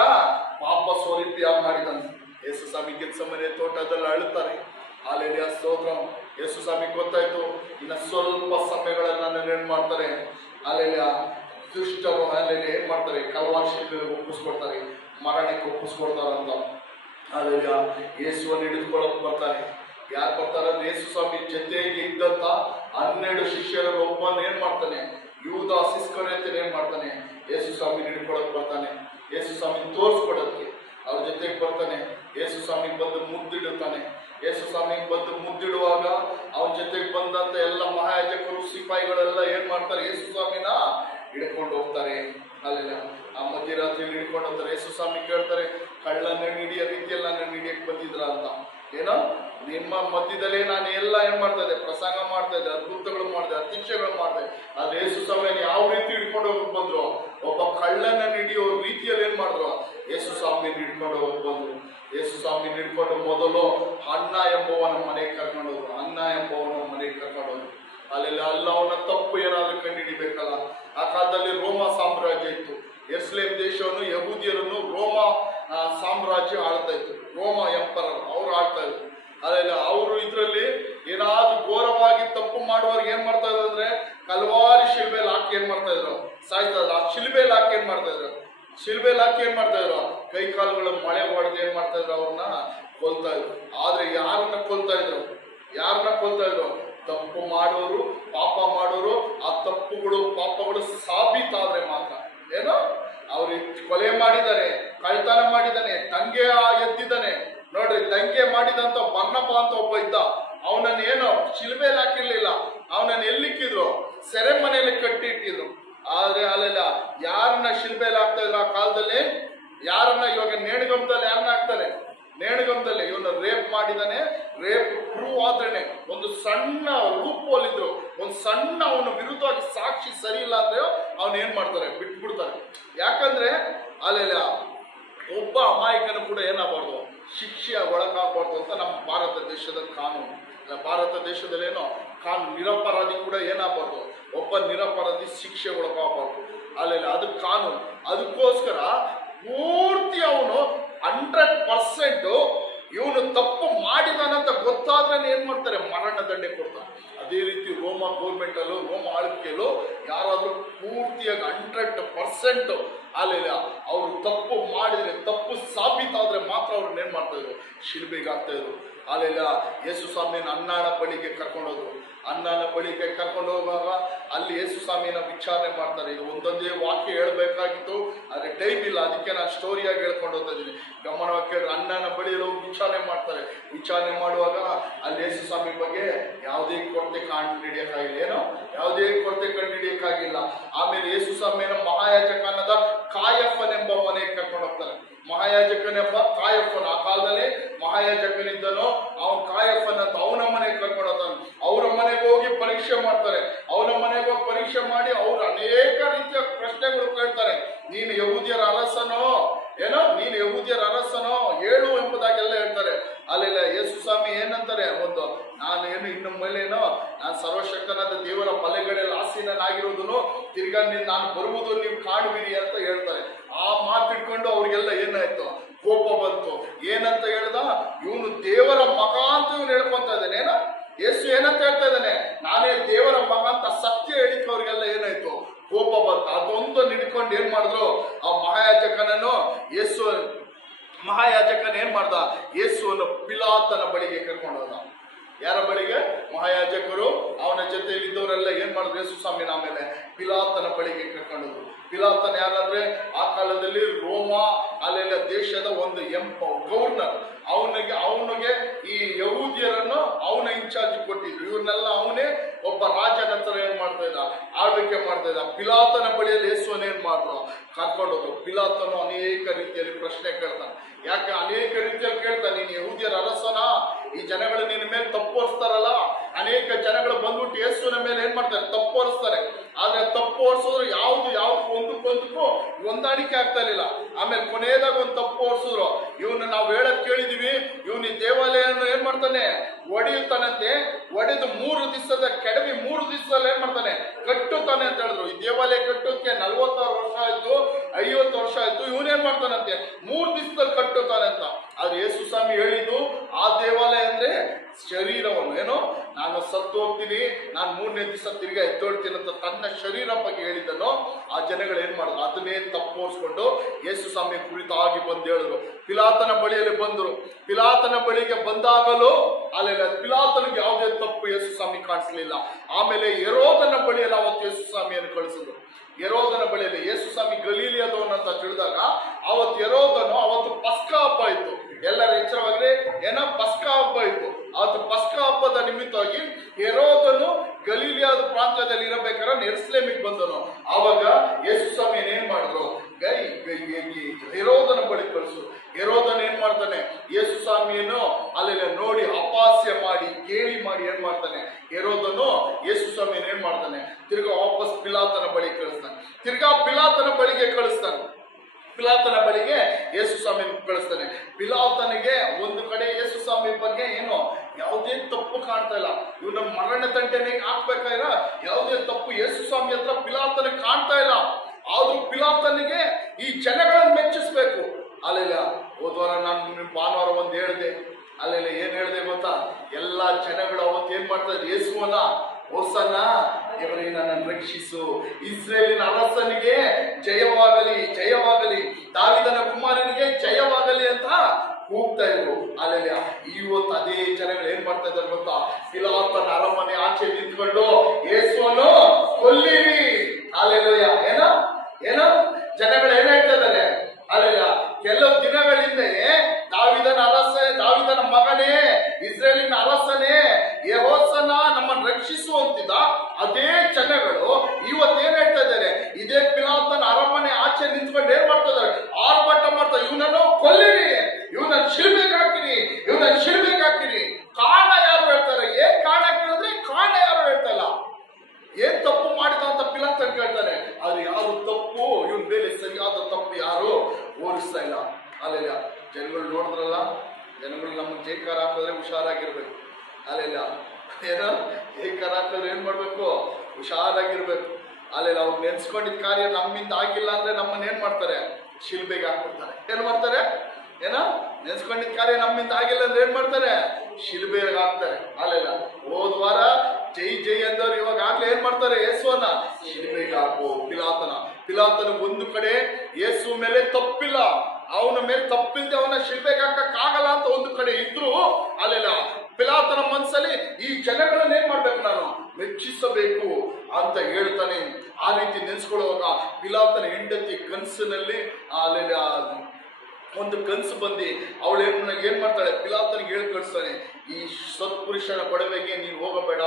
ಪಾಪ ಸ್ವರೂಪಿಯಾಗಿ ಮಾಡಿದನು. ಯೇಸು ಸ್ವಾಮಿ ಗೆತ್ಸೆಮನೆ ತೋಟದಲ್ಲಿ ಅಳುತ್ತಾರೆ. ಹಲ್ಲೆಲೂಯಾ, ಸ್ತೋತ್ರ. ಯೇಸು ಸ್ವಾಮಿ ಗೊತ್ತಾಯ್ತು, ಇನ್ನ ಸ್ವಲ್ಪ ಸಮಯಗಳಲ್ಲಿ ನನ್ನ ಏನ್ ಮಾಡ್ತಾರೆ? ಹಲ್ಲೆಲೂಯಾ, ದುಷ್ಟರು ಹಲ್ಲೆಲೂಯಾ ಏನ್ ಮಾಡ್ತಾರೆ? ಕಲ್ವಾರಿ ಶಿಲುಬೆಗೆ ಒಪ್ಪಿಸ್ಕೊಡ್ತಾರೆ, ಮರಣಕ್ಕೆ ಒಪ್ಪಿಸ್ಕೊಡ್ತಾರಂತ. ಹಲ್ಲೆಲೂಯಾ, ಯೇಸುವನ್ನು ಹಿಡಿದುಕೊಳ್ಳೋಕೆ ಬರ್ತಾರೆ. ಯಾರು ಬರ್ತಾರೆ? ಯೇಸು ಸ್ವಾಮಿ ಜೊತೆಗೆ ಇದ್ದಂತ 12 ಶಿಷ್ಯರಲ್ಲಿ ಒಬ್ಬನ ಏನ್ ಮಾಡ್ತಾನೆ? ಯೂದಾಸ್ ಇಸ್ಕರಿಯೋತನ ಏನ್ ಮಾಡ್ತಾನೆ? ಯೇಸು ಸ್ವಾಮಿ ಹಿಡ್ಕೊಳಕ್ ಬರ್ತಾನೆ. ಯೇಸು ಸ್ವಾಮಿ ತೋರಿಸ್ಕೊಡೋದಕ್ಕೆ ಅವ್ರ ಜೊತೆಗೆ ಬರ್ತಾನೆ. ಯೇಸು ಸ್ವಾಮಿ ಬಂದು ಮುದ್ದಿಡುತ್ತಾನೆ. ಯೇಸು ಸ್ವಾಮಿ ಬಂದು ಮುದ್ದಿಡುವಾಗ ಅವನ ಜೊತೆಗೆ ಬಂದಂತ ಎಲ್ಲ ಮಹಾಯಾಜಕರು, ಸಿಪಾಯಿಗಳೆಲ್ಲ ಏನ್ ಮಾಡ್ತಾರೆ? ಯೇಸು ಸ್ವಾಮಿನ ಹಿಡ್ಕೊಂಡು ಹೋಗ್ತಾರೆ. ಅಲ್ಲೆಲ್ಲ ಆ ಮಧ್ಯರಾತ್ರಿಯಲ್ಲಿ ಹಿಡ್ಕೊಂಡು ಹೋಗ್ತಾರೆ. ಯೇಸು ಸ್ವಾಮಿ ಕೇಳ್ತಾರೆ, ಕಳ್ಳನ್ನ ಹಿಡಿಯೋ ರೀತಿಯಲ್ಲಿ ನನ್ನ ಹಿಡಿಯಕ್ಕೆ ಬಂದಿದ್ರ ಅಂತ. ಏನೋ ನಿಮ್ಮ ಮಧ್ಯದಲ್ಲೇ ನಾನು ಎಲ್ಲ ಏನ್ ಮಾಡ್ತಾ ಇದ್ದೆ? ಪ್ರಸಂಗ ಮಾಡ್ತಾ ಇದ್ದೆ, ಅದ್ಭುತಗಳು ಮಾಡಿದೆ, ಅತಿಶಯಗಳು ಮಾಡಿದೆ. ಆದ್ರೆ ಯೇಸು ಸ್ವಾಮಿಯನ್ನು ಯಾವ ರೀತಿ ಹಿಡ್ಕೊಂಡು ಹೋಗಕ್ ಬಂದ್ರು? ಒಬ್ಬ ಕಳ್ಳನ ಹಿಡಿಯೋ ರೀತಿಯಲ್ಲಿ ಏನ್ ಮಾಡಿದ್ರು? ಯೇಸು ಸ್ವಾಮಿ ಹಿಡ್ಕೊಂಡು ಬಂದ್ರು. ಯೇಸು ಸ್ವಾಮಿ ಹಿಡ್ಕೊಂಡು ಮೊದಲು ಅಣ್ಣ ಎಂಬವನ ಮನೆಗೆ ಕರ್ಕೊಂಡು ಹೋದ್ರು. ಅಣ್ಣ ಎಂಬವನ ಮನೆಗೆ ಕರ್ಕೊಂಡು ಹೋದ್ರು. ಅಲ್ಲಿ ಅವನ ತಪ್ಪು ಏನಾದ್ರೂ ಕಂಡುಹಿಡಿಬೇಕಲ್ಲ. ಆ ಕಾಲದಲ್ಲಿ ರೋಮ ಸಾಮ್ರಾಜ್ಯ ಇತ್ತು. ಯೆರೂಸಲೇಮ್ ದೇಶವನ್ನು ಯಹೂದಿಯರನ್ನು ರೋಮ ಸಾಮ್ರಾಜ್ಯ ಆಳ್ತಾ ಇತ್ತು. ರೋಮ ಎಂಪರರ್ ಅವ್ರು ಆಳ್ತಾ ಇದ್ರು. ಅಲ್ಲ ಅವರು ಇದ್ರಲ್ಲಿ ಏನಾದ್ರೂ ಘೋರವಾಗಿ ತಪ್ಪು ಮಾಡುವವ್ರಿಗೆ ಏನ್ ಮಾಡ್ತಾ ಇದ್ರು ಅಂದ್ರೆ ಕಲ್ವಾರಿ ಶಿಲ್ಬೆಲ್ ಹಾಕಿ ಏನ್ ಮಾಡ್ತಾ ಇದ್ರು, ಸಾಯ್ತಾ ಇದ್ರು. ಆ ಶಿಲ್ಬೆಲ್ ಹಾಕಿ ಏನ್ ಮಾಡ್ತಾ ಇದ್ರು, ಶಿಲ್ಬೆಲ್ ಹಾಕಿ ಏನ್ ಮಾಡ್ತಾ ಇದ್ರು, ಕೈ ಕಾಲುಗಳು ಮಳೆ ಹೊಡೆದು ಏನ್ ಮಾಡ್ತಾ ಇದ್ರು, ಅವ್ರನ್ನ ಕೊಲ್ತಾ ಇದ್ರು. ಆದ್ರೆ ಯಾರನ್ನ ಕೊಲ್ತಾ ಇದ್ರು, ಯಾರನ್ನ ಕೊಲ್ತಾ ಇದ್ರು, ತಪ್ಪು ಮಾಡೋರು, ಪಾಪ ಮಾಡೋರು. ಆ ತಪ್ಪುಗಳು ಪಾಪಗಳು ಸಾಬೀತಾದ್ರೆ ಮಾತ್ರ ಏನೋ ಅವ್ರು ಕೊಲೆ ಮಾಡಿದಾನೆ, ಕಳ್ತನ ಮಾಡಿದಾನೆ, ದಂಗೆ ಎದ್ದಿದ್ದಾನೆ. ನೋಡ್ರಿ, ದಂಗೆ ಮಾಡಿದಂತ ಬರ್ನಪ್ಪ ಅಂತ ಒಬ್ಬ ಇದ್ದ. ಅವನನ್ನ ಏನೋ ಶಿಲ್ಬೆಯಲ್ಲಿ ಹಾಕಿರ್ಲಿಲ್ಲ, ಅವನನ್ನ ಎಲ್ಲಿಕ್ಕಿದ್ರು, ಸೆರೆಮನೆಯಲ್ಲಿ ಕಟ್ಟಿ ಇಟ್ಟಿದ್ರು. ಆದ್ರೆ ಅಲ್ಲೆಲ್ಲ ಯಾರನ್ನ ಶಿಲ್ಬೆಯಲ್ಲಿ ಹಾಕ್ತಾ ಇದ್ರು ಆ ಕಾಲದಲ್ಲಿ, ಯಾರನ್ನ ಇವಾಗ ನೇಣಿಗಂಬದಲ್ಲಿ ಯಾರನ್ನ ಹಾಕ್ತಾರೆ, ನೇಣಿಗಂಬದಲ್ಲಿ ಇವನು ರೇಪ್ ಮಾಡಿದಾನೆ, ರೇಪ್ ಪ್ರೂವ್ ಆದ್ರೇನೆ ಒಂದು ಸಣ್ಣ ಲೂಪ್ ಹೋಲ್ ಇದ್ರು, ಒಂದು ಸಣ್ಣ ಅವನ ವಿರುದ್ಧವಾಗಿ ಸಾಕ್ಷಿ ಸರಿ ಇಲ್ಲ ಅಂದ್ರೆ ಅವನ್ ಏನ್ ಮಾಡ್ತಾರೆ, ಬಿಟ್ಬಿಡ್ತಾರೆ. ಯಾಕಂದ್ರೆ ಅಲ್ಲೆಲ್ಲ ಒಬ್ಬ ಅಮಾಯಕನು ಕೂಡ ಏನಾಗಬಾರ್ದು, ಶಿಕ್ಷೆ ಒಳಗಾಗಬಾರ್ದು ಅಂತ ನಮ್ಮ ಭಾರತ ದೇಶದ ಕಾನೂನು. ಭಾರತ ದೇಶದಲ್ಲಿ ಏನೋ ಕಾನೂನು, ನಿರಪರಾಧಿ ಕೂಡ ಏನಾಗಬಾರ್ದು, ಒಬ್ಬ ನಿರಪರಾಧಿ ಶಿಕ್ಷೆ ಒಳಗಾಗಬಾರ್ದು. ಅಲ್ಲೆಲ್ಲ ಅದು ಕಾನೂನು. ಅದಕ್ಕೋಸ್ಕರ ಪೂರ್ತಿ ಅವನು 100% ಇವನು ತಪ್ಪು ಮಾಡಿದಾನಂತ ಗೊತ್ತಾದ್ರೆ ಏನ್ ಮಾಡ್ತಾರೆ, ಮರಣ ದಂಡೆ ಕೊಡ್ತಾರೆ. ಅದೇ ರೀತಿ ರೋಮ ಗೌರ್ಮೆಂಟ್ ಅಲ್ಲೂ, ರೋಮ ಆಳ್ವಿಕೆಯಲ್ಲೂ ಯಾರಾದ್ರೂ ಪೂರ್ತಿಯಾಗಿ 100% ಅಲ್ಲೆಲ್ಲ ಅವರು ತಪ್ಪು ಮಾಡಿದ್ರೆ, ತಪ್ಪು ಸಾಬೀತಾದ್ರೆ ಮಾತ್ರ ಅವ್ರನ್ನ ಏನ್ ಮಾಡ್ತಾ ಇದ್ರು, ಶಿಲ್ಬೆಗೆ ಆಗ್ತಾ ಇದ್ರು. ಅಲ್ಲೆಲ್ಲ ಯೇಸು ಸ್ವಾಮಿನ ಅಣ್ಣನ ಬಳಿಗೆ ಕರ್ಕೊಂಡೋದ್ರು. ಅಣ್ಣನ ಬಳಿಗೆ ಕರ್ಕೊಂಡು ಹೋಗುವಾಗ ಅಲ್ಲಿ ಯೇಸು ಸ್ವಾಮಿನ ವಿಚಾರಣೆ ಮಾಡ್ತಾರೆ. ಇದು ಒಂದೊಂದೇ ವಾಕ್ಯ ಹೇಳ್ಬೇಕಾಗಿತ್ತು, ಆದ್ರೆ ಟೈಮ್ ಇಲ್ಲ, ಅದಕ್ಕೆ ನಾನು ಸ್ಟೋರಿಯಾಗಿ ಹೇಳ್ಕೊಂಡು ಹೋಗ್ತಾ ಇದ್ದೀನಿ. ಗಮನವಾಗಿ ಕೇಳಿದ್ರೆ ಅಣ್ಣನ ಬಳಿಯಲ್ಲಿ ಹೋಗಿ ವಿಚಾರಣೆ ಮಾಡ್ತಾರೆ. ವಿಚಾರಣೆ ಮಾಡುವಾಗ ಅಲ್ಲಿ ಯೇಸು ಸ್ವಾಮಿ ಬಗ್ಗೆ ಯಾವುದೇ ಕೊರತೆ ಕಂಡು ಹಿಡಿಯಕ್ಕಾಗಿಲ್ಲ, ಏನೋ ಯಾವುದೇ ಕೊರತೆ ಕಂಡು ಹಿಡಿಯಕ್ಕಾಗಿಲ್ಲ. ಆಮೇಲೆ ಯೇಸು ಸ್ವಾಮಿನ ಮಹಾಯಾಜಕನಾದ ಕಾಯಫನೆಂಬ ಮನೆಗೆ ಕರ್ಕೊಂಡು ಹೋಗ್ತಾರೆ. ಮಹಾಯಾಜಕನೆಂಬ ಕಾಯಫನ, ಆ ಕಾಲದಲ್ಲಿ ಮಹಾಯಾಜಕನಿದ್ದನೋ ಅವನ್ ಕಾಯಫನ್ ಅಂತ ಅವನ ಮನೆಗೆ ಕರ್ಕೊಂಡು ಹೋಗ್ತಾನೆ. ಅವರ ಮನೆಗೆ ಹೋಗಿ ಪರೀಕ್ಷೆ ಮಾಡ್ತಾರೆ. ಅವನ ಮನೆಗೆ ಹೋಗಿ ಪರೀಕ್ಷೆ ಮಾಡಿ ಅವ್ರು ಅನೇಕ ರೀತಿಯ ಪ್ರಶ್ನೆಗಳು ಕೇಳ್ತಾರೆ. ನೀನು ಯಹೂದ್ಯರ ಅರಸನೋ, ಏನೋ ನೀನು ಯಹೂದ್ಯರ ಅರಸನೋ ಹೇಳು ಎಂಬುದಾಗೆಲ್ಲ ಹೇಳ್ತಾರೆ. ಅಲ್ಲೆಲ್ಲ ಯೇಸು ಸ್ವಾಮಿ ಏನಂತಾರೆ, ಒಂದು ನಾನು ಏನು ಇನ್ನು ಮೇಲೇನೋ ನಾನು ಸರ್ವಶಕ್ತನಾದ ದೇವರ ಬಲೆಗಡೆಯಲ್ಲಿ ಆಸೀನನಾಗಿರುವುದನ್ನು ತಿರ್ಗಾ ನಾನು ಬರುವುದು ನೀವು ಕಾಣುವಿರಿ ಅಂತ ಹೇಳ್ತಾರೆ. ಆ ಮಾತಿಟ್ಕೊಂಡು ಅವ್ರಿಗೆಲ್ಲ ಏನಾಯ್ತು, ಕೋಪ ಬಂತು. ಏನಂತ ಹೇಳ್ದ, ಇವನು ದೇವರ ಮಗ ಅಂತ ಇವನು ಹೇಳ್ಕೊಂತ ಇದ್ದಾನೆ. ಏನೋ ಯೇಸು ಏನಂತ ಹೇಳ್ತಾ ಇದ್ದಾನೆ, ನಾನೇ ದೇವರ ಮಗ ಅಂತ ಸತ್ಯ ಹೇಳಿಕ್ಕೆ ಅವ್ರಿಗೆಲ್ಲ ಏನಾಯ್ತು, ಕೋಪ ಬಂತು. ಅದೊಂದು ನಿಡ್ಕೊಂಡು ಏನ್ ಮಾಡಿದ್ರು, ಆ ಮಹಾಯಾಜಕನನ್ನು ಯೇಸು ಮಹಾಯಾಜಕನ ಏನ್ ಮಾಡ್ದ, ಯೇಸುವನ್ನು ಪಿಲಾತನ ಬಳಿಗೆ ಕರ್ಕೊಂಡು ಹೋದ. ಯಾರ ಬಳಿಗೆ, ಮಹಾಯಾಜಕರು ಅವನ ಜೊತೆಯಲ್ಲಿ ಇದ್ದವರೆಲ್ಲ ಏನ್ ಮಾಡಿದ್ರು, ಯೇಸು ಸ್ವಾಮಿನ ಆಮೇಲೆ ಪಿಲಾತನ ಬಳಿಗೆ ಕರ್ಕೊಂಡೋದ್ರು. ಪಿಲಾತನ ಯಾರಂದ್ರೆ ಆ ಕಾಲದಲ್ಲಿ ರೋಮ ಅಲ್ಲೆಲ್ಲ ದೇಶದ ಒಂದು ಗವರ್ನರ್. ಅವನಿಗೆ ಈ ಯಹೂದಿಯರನ್ನು ಅವನ ಇನ್ಚಾರ್ಜ್ ಕೊಟ್ಟಿದ್ರು. ಇವ್ರನ್ನೆಲ್ಲ ಅವನೇ ಒಬ್ಬ ರಾಜನ ಹತ್ರ ಏನ್ ಮಾಡ್ತಾ ಇದ್ದ, ಆಳ್ವಿಕೆ ಮಾಡ್ತಾ ಇದ್ದ. ಪಿಲಾತನ ಬಳಿಯಲ್ಲಿ ಯೇಸುವನ್ನ ಏನ್ ಮಾಡಿದ್ರು, ಕರ್ಕೊಂಡೋದ್ರು. ಪಿಲಾತನು ಅನೇಕ ರೀತಿಯಲ್ಲಿ ಪ್ರಶ್ನೆ ಕೇಳ್ತಾನೆ. ಯಾಕೆ ಅನೇಕ ರೀತಿಯಲ್ಲಿ ಕೇಳ್ತಾನೆ, ನೀನು ಯಹೂದಿಯರ ಅರಸನ, ಈ ಜನಗಳು ನಿನ್ನ ಮೇಲೆ ತಪ್ಪೋರಿಸ್ತಾರಲ್ಲ. ಅನೇಕ ಜನಗಳು ಬಂದ್ಬಿಟ್ಟು ಯೇಸುವಿನ ಮೇಲೆ ಏನ್ ಮಾಡ್ತಾರೆ, ತಪ್ಪೋರಿಸ್ತಾರೆ. ಆದ್ರೆ ತಪ್ಪು ಓಡಿಸಿದ್ರು ಯಾವ್ದು ಒಂದಕ್ಕೂ ಹೊಂದಾಣಿಕೆ ಆಗ್ತಾ ಇರಲಿಲ್ಲ. ಆಮೇಲೆ ಕೊನೆಯದಾಗ ಒಂದು ತಪ್ಪು ಓಡಿಸಿದ್ರು. ಇವನು ನಾವು ಹೇಳಕ್ ಕೇಳಿದೀವಿ, ಇವನು ಈ ದೇವಾಲಯವನ್ನು ಏನ್ ಮಾಡ್ತಾನೆ, ಒಡೆಯುತ್ತಾನಂತೆ. ಒಡೆದು 3 ದಿವಸದ ಕೆಡವಿ 3 ದಿವಸದಲ್ಲಿ ಏನ್ ಮಾಡ್ತಾನೆ, ಕಟ್ಟುತ್ತಾನೆ ಅಂತ ಹೇಳಿದ್ರು. ಈ ದೇವಾಲಯ ಕಟ್ಟೋದಕ್ಕೆ 46 ವರ್ಷ ಆಯ್ತು, 50 ವರ್ಷ ಆಯ್ತು. ಇವನೇನ್ ಮಾಡ್ತಾನಂತೆ, 3 ದಿವಸದಲ್ಲಿ ಕಟ್ಟುತ್ತಾನೆ ಅಂತ. ಆದ್ರೆ ಯೇಸು ಸ್ವಾಮಿ ಹೇಳಿದ್ದು, ಆ ದೇವಾಲಯ ಅಂದ್ರೆ ಶರೀರವನ್ನು, ಏನೋ ನಾನು ಸತ್ತು ಹೋಗ್ತೀನಿ, ನಾನು 3ನೇ ದಿವಸ ತಿರ್ಗಾ ಎದ್ದೊಳ್ತೀನಿ ಅಂತ ತನ್ನ ಶರೀರ ಬಗ್ಗೆ ಹೇಳಿದ್ದನು. ಆ ಜನಗಳು ಏನ್ ಮಾಡಿದ್ರು, ಅದನ್ನೇ ತಪ್ಪೋರ್ಸ್ಕೊಂಡು ಯೇಸು ಸ್ವಾಮಿ ಕುರಿತಾಗಿ ಬಂದು ಹೇಳಿದ್ರು. ಪಿಲಾತನ ಬಳಿಯಲ್ಲಿ ಬಂದರು. ಪಿಲಾತನ ಬಳಿಗೆ ಬಂದಾಗಲೂ ಅಲ್ಲೆಲ್ಲ ಪಿಲಾತನಿಗೆ ಯಾವುದೇ ತಪ್ಪು ಯೇಸು ಸ್ವಾಮಿ ಕಾಣಿಸ್ಲಿಲ್ಲ. ಆಮೇಲೆ ಹೆರೋದನ ಬಳಿಯಲ್ಲಿ ಅವತ್ತು ಯೇಸು ಸ್ವಾಮಿಯನ್ನು ಕಳಿಸಿದ್ರು. ಹೆರೋದನ ಬಳಿಯಲ್ಲಿ ಯೇಸು ಸ್ವಾಮಿ ಗಲೀಲಿಯದವನು ಅಂತ ತಿಳಿದಾಗ ಅವತ್ತು ಹೆರೋದನು, ಅವತ್ತು ಪಸ್ಕಾ ಹಬ್ಬ ಇತ್ತು. ಎಲ್ಲರ ಎಚ್ಚರವಾಗ್ಲಿ, ಏನೋ ಪಸ್ಕಾ ಹಬ್ಬ ಇತ್ತು. ಅವತ್ತು ಪಸ್ಕಾ ಹಬ್ಬದ ನಿಮಿತ್ತವಾಗಿ ಹೆರೋದನು ಗಲೀಲಿಯಾದ ಪ್ರಾಂತ್ಯದಲ್ಲಿ ಇರಬೇಕಾದ್ರೆ ಯೆರೂಸಲೇಮಿಗೆ ಬಂದನು. ಆವಾಗ ಯೇಸು ಸ್ವಾಮಿ ಏನ್ ಮಾಡಿದ್ರು, ಹೆರೋದನ ಬಳಿ ಕಳಿಸು. ಹೆರೋದನ್ ಏನ್ ಮಾಡ್ತಾನೆ, ಯೇಸು ಸ್ವಾಮಿಯನ್ನು ಅಲ್ಲೆಲ್ಲ ನೋಡಿ ಅಪಹಾಸ್ಯ ಮಾಡಿ, ಗೇಲಿ ಮಾಡಿ ಏನ್ ಮಾಡ್ತಾನೆ, ಹೆರೋದನು ಯೇಸು ಸ್ವಾಮಿಯನ್ನು ಏನ್ ಮಾಡ್ತಾನೆ, ತಿರ್ಗಾ ವಾಪಸ್ ಪಿಲಾತನ ಬಳಿ ಕಳಿಸ್ತಾನೆ. ತಿರ್ಗಾ ಪಿಲಾತನ ಬಳಿಗೆ ಕಳಿಸ್ತಾನೆ. ಪಿಲಾತನ ಬಳಿಗೆ ಯೇಸು ಸ್ವಾಮಿ ಕಳಿಸ್ತಾನೆ. ಪಿಲಾತನಿಗೆ ಒಂದು ಕಡೆ ಯೇಸು ಸ್ವಾಮಿ ಬಗ್ಗೆ ಏನು ಯಾವುದೇ ತಪ್ಪು ಕಾಣ್ತಾ ಇಲ್ಲ. ಇವನ ಮರಣ ದಂಡನೆ ಹಾಕ್ಬೇಕಾಗಿರ ಯಾವುದೇ ತಪ್ಪು ಯೇಸು ಸ್ವಾಮಿ ಹತ್ರ ಪಿಲಾತನ ಕಾಣ್ತಾ ಇಲ್ಲ. ಆದ್ರೂ ಪಿಲಾತನಿಗೆ ಈ ಜನಗಳನ್ನು ಮೆಚ್ಚಿಸ್ಬೇಕು. ಅಲ್ಲೆಲ್ಲ ಹೋದ್ವಾರ ನಾನು ಭಾನುವಾರ ಒಂದು ಹೇಳಿದೆ, ಅಲ್ಲೆಲ್ಲ ಏನ್ ಹೇಳಿದೆ ಗೊತ್ತಾ? ಎಲ್ಲಾ ಜನಗಳು ಅವತ್ತು ಏನ್ ಮಾಡ್ತಾರೆ, ಯೇಸುವನ್ನ ಹೊಸನ ಇವರಿಗೆ ನನ್ನನ್ನು ರಕ್ಷಿಸು, ಇಸ್ರೇಲಿನ ಅರಸನಿಗೆ ಜಯವಾಗಲಿ, ಜಯವಾಗಲಿ, ದಾವಿದನ ಕುಮಾರನಿಗೆ ಜಯವಾಗಲಿ ಅಂತ ಕೂಗ್ತಾ ಇದ್ರು. ಅಲ್ಲೆಲ್ಲ ಇವತ್ತು ಅದೇ ಜನಗಳು ಏನ್ ಮಾಡ್ತಾ ಇದ್ದಾರೆ ಗೊತ್ತಾ? ಪಿಲಾತನ ಅರಮನೆ ಆಚೆ ನಿಂತ್ಕೊಂಡು ಯೇಸುವನ್ನು ಕೊಲ್ಲಿರಿ. ಅಲ್ಲೆಲ್ಲ ಏನೋ ಜನಗಳು ಏನ್ ಹೇಳ್ತಾ ಇದ್ದಾರೆ? ಅಲ್ಲೆಲ್ಲ ಕೆಲವು ದಿನಗಳ ಹಿಂದೆ ದಾವಿದನ ಮಗನೇ, ಇಸ್ರೇಲಿನ ಅರಸನೇ, ಯೆಹೋವನ ನಮ್ಮನ್ನು ರಕ್ಷಿಸುವಂತಿದ್ದ ಅದೇ ಜನಗಳು ಇವತ್ತೇನ್ ಹೇಳ್ತಾ ಇದ್ದಾರೆ? ಇದೇ ಪಿಲಾತನ ಅರಮನೆ ಆಚೆ ನಿಂತ್ಕೊಂಡು ಏನ್ ಮಾಡ್ತಾ ಇದ್ದಾರೆ? ಆರ್ಭಟ ಮಾಡ್ತಾ, ಇವನನ್ನು ಕೊಲ್ಲಿರಿ, ಇವನನ್ನ ಶಿಲ್ಬೆಗೆ ಹಾಕಿರಿ. ಕಾರಣ ಯಾರು ಹೇಳ್ತಾರೆ? ಏನ್ ಕಾರಣ ಕೇಳಿದ್ರೆ ಕಾರಣ ಯಾರು ಹೇಳ್ತಾ ಇಲ್ಲ. ಏನ್ ತಪ್ಪು ಮಾಡಿದ ಅಂತ ಪಿಲಾತನ್ ಕೇಳ್ತಾನೆ. ಆದ್ರೆ ಯಾರು ತಪ್ಪು, ಇವನ್ ಮೇಲೆ ಸರಿಯಾದ ತಪ್ಪು ಯಾರು ಹೋಲಿಸ್ತಾ ಇಲ್ಲ. ಅಲ್ಲೆಲ್ಲ ಜನಗಳು ನೋಡಿದ್ರಲ್ಲ, ಜನಗಳು ನಮ್ಗೆ ಜೈಕಾರ ಹಾಕಿದ್ರೆ ಹುಷಾರಾಗಿರ್ಬೇಕು. ಅಲ್ಲೆಲ್ಲ ಜೈಕಾರ ಹಾಕಿದ್ರೆ ಏನ್ ಮಾಡ್ಬೇಕು? ಹುಷಾರಾಗಿರ್ಬೇಕು. ಅಲ್ಲೆಲ್ಲ ಅವ್ರು ನೆನ್ಸ್ಕೊಂಡಿದ್ ಕಾರ್ಯ ನಮ್ಮಿಂದ ಆಗಿಲ್ಲ ಅಂದ್ರೆ ನಮ್ಮನ್ನ ಏನ್ ಮಾಡ್ತಾರೆ? ಶಿಲ್ಬೆಗೆ ಹಾಕ್ಬಿಡ್ತಾರೆ. ಏನ್ ಮಾಡ್ತಾರೆ? ನೆನ್ಸ್ಕೊಂಡಿದ್ ಕಾರ್ಯ ನಮ್ಮಿಂದ ಆಗಿಲ್ಲ ಅಂದ್ರೆ ಏನ್ ಮಾಡ್ತಾರೆ? ಶಿಲ್ಬೆಗೆ ಹಾಕ್ತಾರೆ. ಅಲ್ಲೆಲ್ಲ ಹೋದ್ವಾರ ಜೈ ಜೈ ಅಂದವ್ರು ಇವಾಗ ಆಗ್ಲೇ ಏನ್ ಮಾಡ್ತಾರೆ? ಯೇಸುವನ್ನ ಶಿಲ್ಬೆಗೆ ಹಾಕು. ಪಿಲಾತನ ಒಂದು ಕಡೆ ಯೇಸು ಮೇಲೆ ತಪ್ಪಿಲ್ಲ, ಅವನ ಮೇಲೆ ತಪ್ಪಿಲ್ದೆ ಅವನ ಶಿಲ್ಬೆಗೆ ಹಾಕಕ್ಕಾಗಲ್ಲ ಅಂತ ಒಂದು ಕಡೆ ಇದ್ರು, ಅಲ್ಲೆಲ್ಲ ಪಿಲಾತನ ಮನಸ್ಸಲ್ಲಿ ಈ ಜನಗಳನ್ನ ಏನ್ ಮಾಡ್ಬೇಕು? ನಾನು ಮೆಚ್ಚಿಸಬೇಕು ಅಂತ ಹೇಳ್ತಾನೆ. ಆ ರೀತಿ ನೆನ್ಸ್ಕೊಳ್ಳುವಾಗ ಪಿಲಾತನ ಹೆಂಡತಿ ಕನಸಿನಲ್ಲಿ ಅಲ್ಲೆಲ್ಲ ಒಂದು ಕನಸು ಬಂದು ಅವಳು ಏನ್ ಮಾಡ್ತಾಳೆ? ಪಿಲಾತನಿಗೆ ಹೇಳಿ ಕಳಿಸ್ತಾನೆ, ಈ ಸತ್ಪುರುಷನ ಕೊಡವೆಗೆ ನೀನು ಹೋಗಬೇಡ.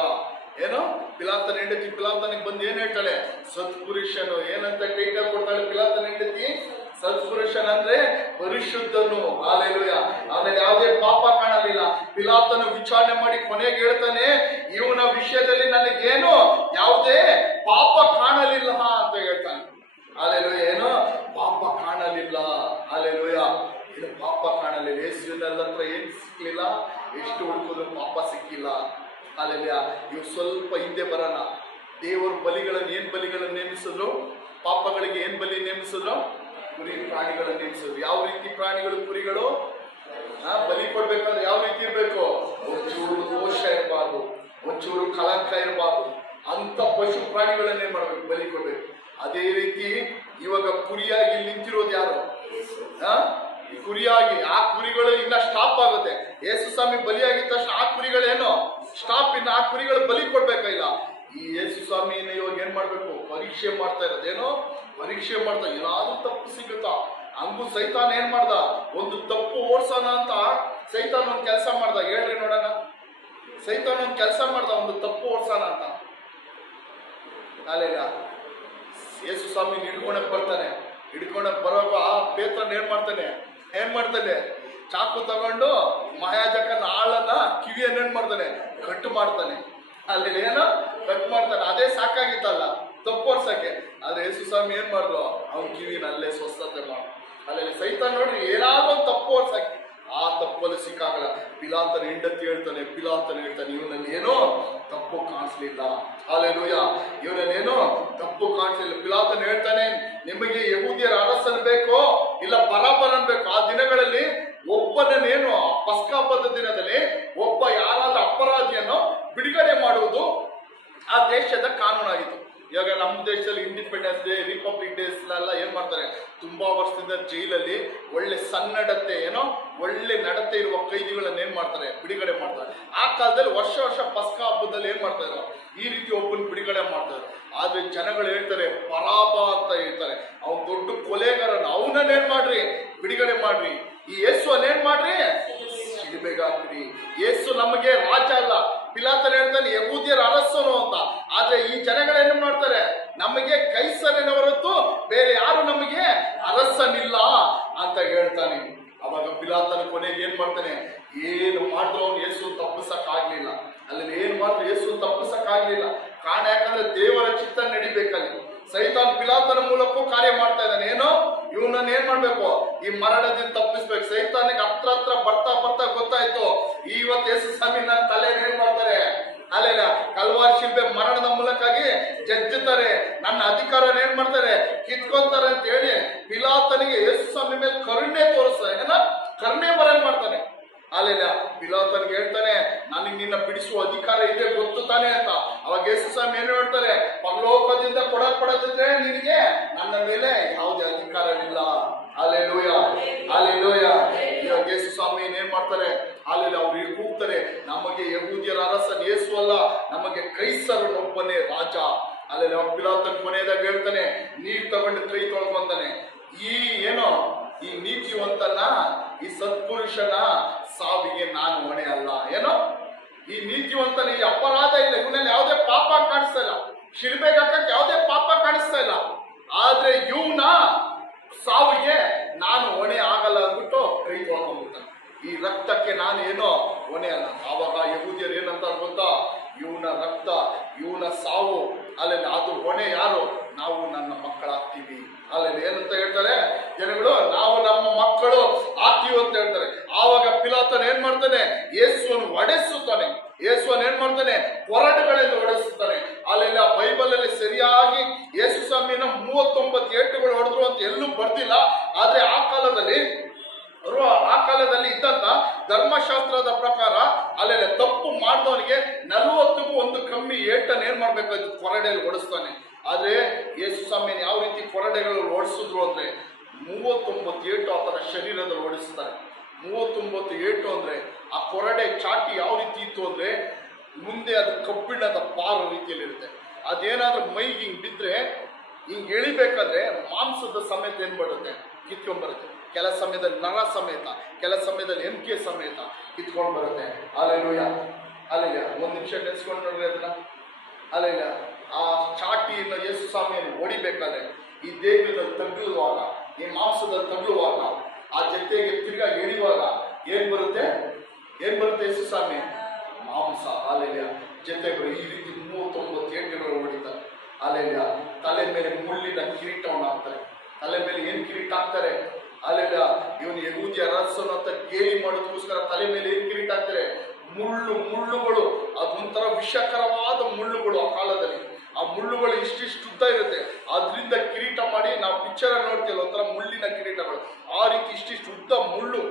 ಪಿಲಾತನ ಹೆಂಡತಿ ಪಿಲಾತನಿಗೆ ಬಂದು ಏನ್ ಹೇಳ್ತಾಳೆ? ಸತ್ಪುರುಷನು ಏನಂತ ಟೈಟಲ್ ಕೊಡ್ತಾಳೆ ಪಿಲಾತನ ಹೆಂಡತಿ? ಸತ್ಪುರುಷನ್ ಅಂದ್ರೆ ಪರಿಶುದ್ಧನು. ಹಾಲೆಲೂಯ. ಆಮೇಲೆ ಯಾವುದೇ ಪಾಪ ಕಾಣಲಿಲ್ಲ. ಪಿಲಾತನು ವಿಚಾರಣೆ ಮಾಡಿ ಕೊನೆಗೆ ಹೇಳ್ತಾನೆ, ಇವನ ವಿಷಯದಲ್ಲಿ ನನಗೇನು ಯಾವುದೇ ಪಾಪ ಕಾಣಲಿಲ್ಲ ಅಂತ ಹೇಳ್ತಾನೆ. ಹಾಲೆಲೂಯ. ಪಾಪ ಕಾಣಲಿಲ್ಲ. ಹಾಲೆಲೂಯ. ಇದು ಪಾಪ ಕಾಣಲಿಲ್ಲ. ಯೇಸುವಿನ ಹತ್ರ ಏನ್ ಸಿಕ್ಲಿಲ್ಲ, ಎಷ್ಟು ಹುಡುಕಿದ್ರು ಪಾಪ ಸಿಕ್ಕಿಲ್ಲ. ಅಲ್ಲೆಲ್ಲ ಇವ್ ಸ್ವಲ್ಪ ಹಿಂದೆ ಬರೋಣ. ದೇವರು ಏನ್ ಬಲಿಗಳನ್ನು ನೇಮಿಸಿದ್ರು? ಪಾಪಗಳಿಗೆ ಏನ್ ಬಲಿ ನೇಮಿಸಿದ್ರು? ಕುರಿ ಪ್ರಾಣಿಗಳನ್ನು ನೇಮಿಸಿದ್ರು. ಯಾವ ರೀತಿ ಪ್ರಾಣಿಗಳು, ಕುರಿಗಳು ಬಲಿ ಕೊಡ್ಬೇಕಾದ್ರೆ ಯಾವ ರೀತಿ ಇರ್ಬೇಕು? ಒಂಚೂರು ದೋಷ ಇರಬಾರ್ದು, ಒಂಚೂರು ಕಳಂಕ ಇರಬಾರ್ದು ಅಂತ ಪಶು ಪ್ರಾಣಿಗಳನ್ನೇ ಮಾಡ್ಬೇಕು, ಬಲಿ ಕೊಡ್ಬೇಕು. ಅದೇ ರೀತಿ ಇವಾಗ ಕುರಿಯಾಗಿ ನಿಂತಿರೋದು ಯಾರು? ಈ ಕುರಿಯಾಗಿ ಆ ಕುರಿಗಳು ಇನ್ನ ಸ್ಟಾಪ್ ಆಗುತ್ತೆ. ಯೇಸು ಸ್ವಾಮಿ ಬಲಿಯಾಗಿದ್ದ ತಕ್ಷಣ ಆ ಕುರಿಗಳೇನು ಸ್ಟಾಪ್, ಇನ್ನು ಆ ಕುರಿಗಳು ಬಲಿ ಕೊಡ್ಬೇಕಾಗಿಲ್ಲ. ಈ ಯೇಸು ಸ್ವಾಮಿನ ಇವಾಗ ಏನ್ ಮಾಡ್ಬೇಕು? ಪರೀಕ್ಷೆ ಮಾಡ್ತಾ ಇರೋದೇನೋ, ಪರೀಕ್ಷೆ ಮಾಡ್ತಾ ಏನಾದ್ರೂ ತಪ್ಪು ಸಿಗುತ್ತಾ? ಹಂಗೂ ಸೈತಾನ ಏನ್ ಮಾಡ್ದ? ಒಂದು ತಪ್ಪು ಓಡ್ಸೋಣ ಅಂತ ಸೈತಾನ ಒಂದ್ ಕೆಲಸ ಮಾಡ್ದ. ಹೇಳ್ರಿ ನೋಡೋಣ. ಸೈತಾನ ಒಂದ್ ಕೆಲಸ ಮಾಡ್ದ, ಒಂದು ತಪ್ಪು ಓಡ್ಸೋಣ ಅಂತ. ಅಲ್ಲೆಲ್ಲ ಯೇಸು ಸ್ವಾಮಿ ಹಿಡ್ಕೊಳಕ್ ಬರ್ತಾನೆ. ಹಿಡ್ಕೊಳಕ್ ಬರೋವಾಗ ಆ ಪೇತ್ರನ್ ಏನ್ ಮಾಡ್ತಾನೆ? ಚಾಕು ತಗೊಂಡು ಮಹಾಯಾಜಕನ ಆಳನ್ನ ಕಿವಿಯನ್ನೇನ್ ಮಾಡ್ತಾನೆ? ಕಟ್ ಮಾಡ್ತಾನೆ. ಅಲ್ಲಿ ಕಟ್ ಮಾಡ್ತಾನೆ. ಅದೇ ಸಾಕಾಗಿತ್ತಲ್ಲ ತಪ್ಪೋರ್ಸಕ್ಕೆ. ಆದ್ರೆ ಯೇಸು ಸ್ವಾಮಿ ಏನ್ ಮಾಡಿದ್ರು? ಅವ್ನ ಕಿವಿನ ಅಲ್ಲೇ ಸ್ವಸ್ಥತೆ ಮಾಡ. ಅಲ್ಲಿ ಸೈತಾನ್ ನೋಡ್ರಿ ಏನಾದ್ರು ಒಂದು ತಪ್ಪು ಓಡ್ಸಕ್ಕೆ, ಆ ತಪ್ಪಲ್ಲಿ ಸಿಕ್ಕಾಗಲ್ಲ. ಪಿಲಾತನ ಹೆಂಡತಿ ಹೇಳ್ತಾನೆ, ಇವನಲ್ಲಿ ಏನೋ ತಪ್ಪು ಕಾಣಿಸ್ಲಿಲ್ಲ. ಹಾಲೆಲೂಯ. ಇವನಲ್ಲೇನೋ ತಪ್ಪು ಕಾಣಿಸ್ಲಿಲ್ಲ. ಪಿಲಾತನ ಹೇಳ್ತಾನೆ, ನಿಮಗೆ ಯಹೂದ್ಯರ ಅರಸನ್ ಬೇಕೋ ಇಲ್ಲ ಬರಾಬರನ್ ಬೇಕು? ಆ ದಿನಗಳಲ್ಲಿ ಒಬ್ಬನೇನು ಪಸ್ಕ ಹಬ್ಬದ ದಿನದಲ್ಲಿ ಒಬ್ಬ ಯಾರಾದ್ರೂ ಅಪರಾಧಿಯನ್ನು ಬಿಡುಗಡೆ ಮಾಡುವುದು ಆ ದೇಶದ ಕಾನೂನಾಗಿತ್ತು. ಇವಾಗ ನಮ್ಮ ದೇಶದಲ್ಲಿ ಇಂಡಿಪೆಂಡೆನ್ಸ್ ಡೇ, ರಿಪಬ್ಲಿಕ್ ಡೇಸ್ ಎಲ್ಲ ಏನ್ ಮಾಡ್ತಾರೆ? ತುಂಬಾ ವರ್ಷದಿಂದ ಜೈಲಲ್ಲಿ ಒಳ್ಳೆ ಸನ್ನಡತೆ ಒಳ್ಳೆ ನಡತೆ ಇರುವ ಕೈದಿಗಳನ್ನ ಏನ್ ಮಾಡ್ತಾರೆ? ಬಿಡುಗಡೆ ಮಾಡ್ತಾರೆ. ಆ ಕಾಲದಲ್ಲಿ ವರ್ಷ ಪಸ್ಕ ಹಬ್ಬದಲ್ಲಿ ಏನ್ ಮಾಡ್ತಾರೆ? ಈ ರೀತಿ ಒಬ್ಬನ ಬಿಡುಗಡೆ ಮಾಡ್ತಾರೆ. ಆದ್ರೆ ಜನಗಳು ಹೇಳ್ತಾರೆ, ಪರಾಬ ಅಂತ ಹೇಳ್ತಾರೆ, ಅವ್ನ್ ದೊಡ್ಡ ಕೊಲೆಗಾರನ, ಅವನನ್ನೇನ್ ಮಾಡ್ರಿ? ಬಿಡುಗಡೆ ಮಾಡ್ರಿ. ಈ ಯೇಸುವನ್ನ ಏನ್ ಮಾಡ್ರಿ? ಶಿಲುಬೆಗೆ ಹಾಕ್ರಿ. ಯೇಸು ನಮಗೆ ರಾಜ ಅಲ್ಲ. ಪಿಲಾತನ ಹೇಳ್ತಾನೆ ಯಹೂದ್ಯರ ಅರಸನು ಅಂತ. ಆದ್ರೆ ಈ ಜನಗಳೇನು ಮಾಡ್ತಾರೆ? ನಮಗೆ ಕೈಸರನ ಹೊರತು ಬೇರೆ ಯಾರು ನಮಗೆ ಅರಸನಿಲ್ಲ ಅಂತ ಹೇಳ್ತಾನೆ. ಅವಾಗ ಪಿಲಾತನ ಕೊನೆಗೆ ಏನ್ ಮಾಡ್ತಾನೆ? ಏನು ಮಾಡಿದ್ರು ಅವ್ನು ಯೇಸು ತಪ್ಪಿಸಕ್ ಆಗ್ಲಿಲ್ಲ. ಅಲ್ಲಿ ಏನ್ ಮಾಡಿದ್ರು ಯೇಸು ತಪ್ಪಿಸಕ್ ಆಗ್ಲಿಲ್ಲ. ಕಾರಣ ಯಾಕಂದ್ರೆ ದೇವರ ಚಿತ್ತ ನಡಿಬೇಕಲ್ಲಿ. ಸೈತಾನ್ ಪಿಲಾತನ ಮೂಲಕ ಕಾರ್ಯ ಮಾಡ್ತಾ ಇದ್ದಾನೆ. ಏನೋ ಇವನನ್ನ ಏನ್ ಮಾಡ್ಬೇಕು, ಈ ಮರಣದಿಂದ ತಪ್ಪಿಸ್ಬೇಕು. ಸೈತಾನಿಗೆ ಹತ್ರ ಬರ್ತಾ ಬರ್ತಾ ಗೊತ್ತಾಯ್ತು, ಇವತ್ತು ಯೇಸು ಸ್ವಾಮಿ ನನ್ನ ತಲೆ ಏನ್ ಮಾಡ್ತಾರೆ, ಅಲ್ಲೆಲ್ಲ ಕಲ್ವಾರಿ ಶಿಲ್ಬೆ ಮರಣದ ಮೂಲಕಾಗಿ ಜಜ್ಜುತ್ತಾರೆ, ನನ್ನ ಅಧಿಕಾರ ಏನ್ ಮಾಡ್ತಾರೆ, ಕಿತ್ಕೊಂತಾರೆ ಅಂತ ಹೇಳಿ ಪಿಲಾತನಿಗೆ ಯೇಸು ಸ್ವಾಮಿ ಮೇಲೆ ಕರುಣೆ ತೋರಿಸ್ತಾರೆ. ಏನ ಕರುಣೆ ಬರಂಗ್ ಮಾಡ್ತಾನೆ. ಅಲ್ಲೆಲ್ಲ ಪಿಲಾತನಿಗೆ ಹೇಳ್ತಾನೆ, ನನಗೆ ನಿನ್ನ ಬಿಡಿಸುವ ಅಧಿಕಾರ ಇದೆ ಗೊತ್ತು ತಾನೆ ಅಂತ. ಅವಾಗ ಯೇಸು ಸ್ವಾಮಿ ಏನು ಹೇಳ್ತಾರೆ, ಪರಲೋಕದಿಂದ ಕೊಡಲ್ಪಡದಿದ್ರೆ ನಿನಗೆ ನನ್ನ ಮೇಲೆ ಯಾವುದೇ ಅಧಿಕಾರವಿಲ್ಲ. Alleluia, alleluia. ಇವಾಗ ಯೇಸು ಸ್ವಾಮಿ ಏನ್ ಮಾಡ್ತಾರೆ, ಅಲ್ಲೆಲ್ಲ ಅವ್ರಿಗೆ ಕೂಗ್ತಾರೆ, ನಮಗೆ ಯಹೂದ್ಯರ ಅರಸನ್ ಯೇಸು ಅಲ್ಲ, ನಮಗೆ ಕೈಸರನೊಬ್ಬನೇ ರಾಜ. ಅಲ್ಲೆಲ್ಲ ಪಿಲಾತನ ಕೊನೆಯದಾಗ ಹೇಳ್ತಾನೆ, ನೀರ್ ತಗೊಂಡು ಕೈ ತೊಳ್ಕೊಂತಾನೆ, ಈ ಏನೋ ಈ ನೀತಿವಂತನ, ಈ ಸತ್ಪುರುಷನ ಸಾವಿಗೆ ನಾನು ಹೊಣೆ ಅಲ್ಲ. ಏನೋ ಈ ನೀತಿವಂತನ ಈ ಅಪರಾಧ ಇಲ್ಲ, ಇವನಲ್ಲಿ ಯಾವುದೇ ಪಾಪ ಕಾಣಿಸ್ತಾ ಇಲ್ಲ, ಶಿಲ್ಬೆಗೆ ಹಾಕಕ್ಕೆ ಯಾವುದೇ ಪಾಪ ಕಾಣಿಸ್ತಾ ಇಲ್ಲ, ಆದ್ರೆ ಇವನ ಸಾವಿಗೆ ನಾನು ಹೊಣೆ ಆಗಲ್ಲ ಅಂದ್ಬಿಟ್ಟು ಕೈ ತೊಳ್ಕೊಂಡ್ಬಿಡ್ತಾನೆ. ಈ ರಕ್ತಕ್ಕೆ ನಾನು ಏನೋ ಹೊಣೆ ಅಲ್ಲ. ಆವಾಗ ಯಹೂದ್ಯರು ಏನಂತ ಗೊತ್ತಾ, ಇವನ ರಕ್ತ, ಇವನ ಸಾವು, ಅಲ್ಲೆಲ್ಲ ಅದು ಹೊಣೆ ಯಾರು, ನಾವು ನನ್ನ ಮಕ್ಕಳಾಗ್ತೀವಿ. ಅಲ್ಲೆಲ್ಲ ಏನಂತ ಹೇಳ್ತಾರೆ ಜನಗಳು, ನಾವು ನಮ್ಮ ಮಕ್ಕಳು ಆಗ್ತೀವಿ ಅಂತ ಹೇಳ್ತಾರೆ. ಆವಾಗ ಪಿಲಾತನ ಏನ್ ಮಾಡ್ತಾನೆ, ಯೇಸುವನ್ನು ಒಡೆಸುತ್ತಾನೆ. ಯೇಸುವನ್ನು ಏನ್ ಮಾಡ್ತಾನೆ, ಕೊರಡುಗಳಲ್ಲಿ ಹೊಡೆಸುತ್ತಾನೆ. ಅಲ್ಲೆಲ್ಲ ಬೈಬಲ್ ಅಲ್ಲಿ ಸರಿಯಾಗಿ ಯೇಸು ಸ್ವಾಮಿನ 39 ಏಟುಗಳು ಹೊಡೆದ್ರು ಅಂತ ಎಲ್ಲೂ ಬರ್ದಿಲ್ಲ. ಆದ್ರೆ ಆ ಕಾಲದಲ್ಲಿ ಇದ್ದಂತ ಧರ್ಮಶಾಸ್ತ್ರದ ಪ್ರಕಾರ ಅಲ್ಲೆಲ್ಲ ತಪ್ಪು ಮಾಡಿದವನಿಗೆ 40ಗೂ ಒಂದು ಕಮ್ಮಿ ಏಟನ್ನು ಏನ್ ಮಾಡ್ಬೇಕಾಯ್ತು, ಕೊರಡೆಯಲ್ಲಿ ಹೊಡೆಸ್ತಾನೆ. ಆದ್ರೆ ಯೇಸು ಸ್ವಾಮಿನ ಯಾವ ರೀತಿ ಕೊರಡೆಗಳು ಓಡಿಸಿದ್ರು ಅಂದ್ರೆ 39 ಏಟು ಆತನ ಶರೀರದಲ್ಲಿ ಓಡಿಸ್ತಾರೆ. 39 ಏಟು ಅಂದ್ರೆ ಆ ಕೊರಡೆ ಚಾಟಿ ಯಾವ ರೀತಿ ಇತ್ತು ಅಂದ್ರೆ, ಮುಂದೆ ಅದು ಕಬ್ಬಿಣದ ಪಾರ ರೀತಿಯಲ್ಲಿ ಇರುತ್ತೆ. ಅದೇನಾದ್ರೂ ಮೈಗೆ ಹಿಂಗ್ ಬಿದ್ರೆ ಹಿಂಗ್ ಎಳಿಬೇಕಾದ್ರೆ ಮಾಂಸದ ಸಮೇತ ಏನ್ ಮಾಡುತ್ತೆ, ಕಿತ್ಕೊಂಡ್ಬರುತ್ತೆ. ಕೆಲ ಸಮಯದಲ್ಲಿ ನರ ಸಮೇತ, ಕೆಲ ಸಮಯದಲ್ಲಿ ಎಮ್ಕೆ ಸಮೇತ ಕಿತ್ಕೊಂಡು ಬರುತ್ತೆ. ಅಲ್ಲೆಲೂಯ, ಅಲ್ಲೆಲ್ಲ ಒಂದ್ ನಿಮಿಷ ನೆನೆಸ್ಕೊಂಡು ನೋಡ್ರಿ ಅದನ್ನ. ಅಲ್ಲೆಲ್ಲ ಆ ಚಾಟಿಯನ್ನು ಯೇಸು ಸ್ವಾಮಿಯನ್ನು ಹೊಡಿಬೇಕಾದ್ರೆ ಈ ದೇಹದಲ್ಲಿ ತಗ್ಲುವಾಗ, ಈ ಮಾಂಸದಲ್ಲಿ ತಗ್ಲುವಾಗ, ಆ ಜೊತೆಗೆ ತಿರ್ಗಾ ಎಳಿಯುವಾಗ ಏನ್ ಬರುತ್ತೆ ಯೇಸು ಸ್ವಾಮಿ, ಮಾಂಸ. ಅಲ್ಲೆಲ್ಲ ಜೊತೆಗಳು ಈ ರೀತಿ 39 ಏಟುಗಳು ಹೊಡಿತಾರೆ. ಅಲ್ಲೆಲ್ಲ ತಲೆ ಮೇಲೆ ಮುಳ್ಳಿನ ಕಿರೀಟವನ್ನು ಹಾಕ್ತಾರೆ. ತಲೆ ಮೇಲೆ ಏನ್ ಕಿರೀಟ ಹಾಕ್ತಾರೆ, ಅಲ್ಲೆಲ್ಲ ಇವನು ಯಹೂದ್ಯ ಅರಸನು ಅಂತ ಗೇಲಿ ಮಾಡೋದಕ್ಕೋಸ್ಕರ ತಲೆ ಮೇಲೆ ಏನ್ ಕಿರೀಟ ಹಾಕ್ತಾರೆ, ಮುಳ್ಳುಗಳು. ಅದೊಂಥರ ವಿಷಕರವಾದ ಮುಳ್ಳುಗಳು. ಆ ಕಾಲದಲ್ಲಿ ಆ ಮುಳ್ಳುಗಳು ಇಷ್ಟಿಷ್ಟು ಉದ್ದ ಇರುತ್ತೆ. ಅದರಿಂದ ಕಿರೀಟ ಮಾಡಿ ನಾವು ಪಿಕ್ಚರ್ ನೋಡ್ತೀವಿ, ಒಂಥರ ಮುಳ್ಳಿನ ಕಿರೀಟಗಳು. ಆ ರೀತಿ ಇಷ್ಟಿಷ್ಟು ಉದ್ದ ಮುಳ್ಳು.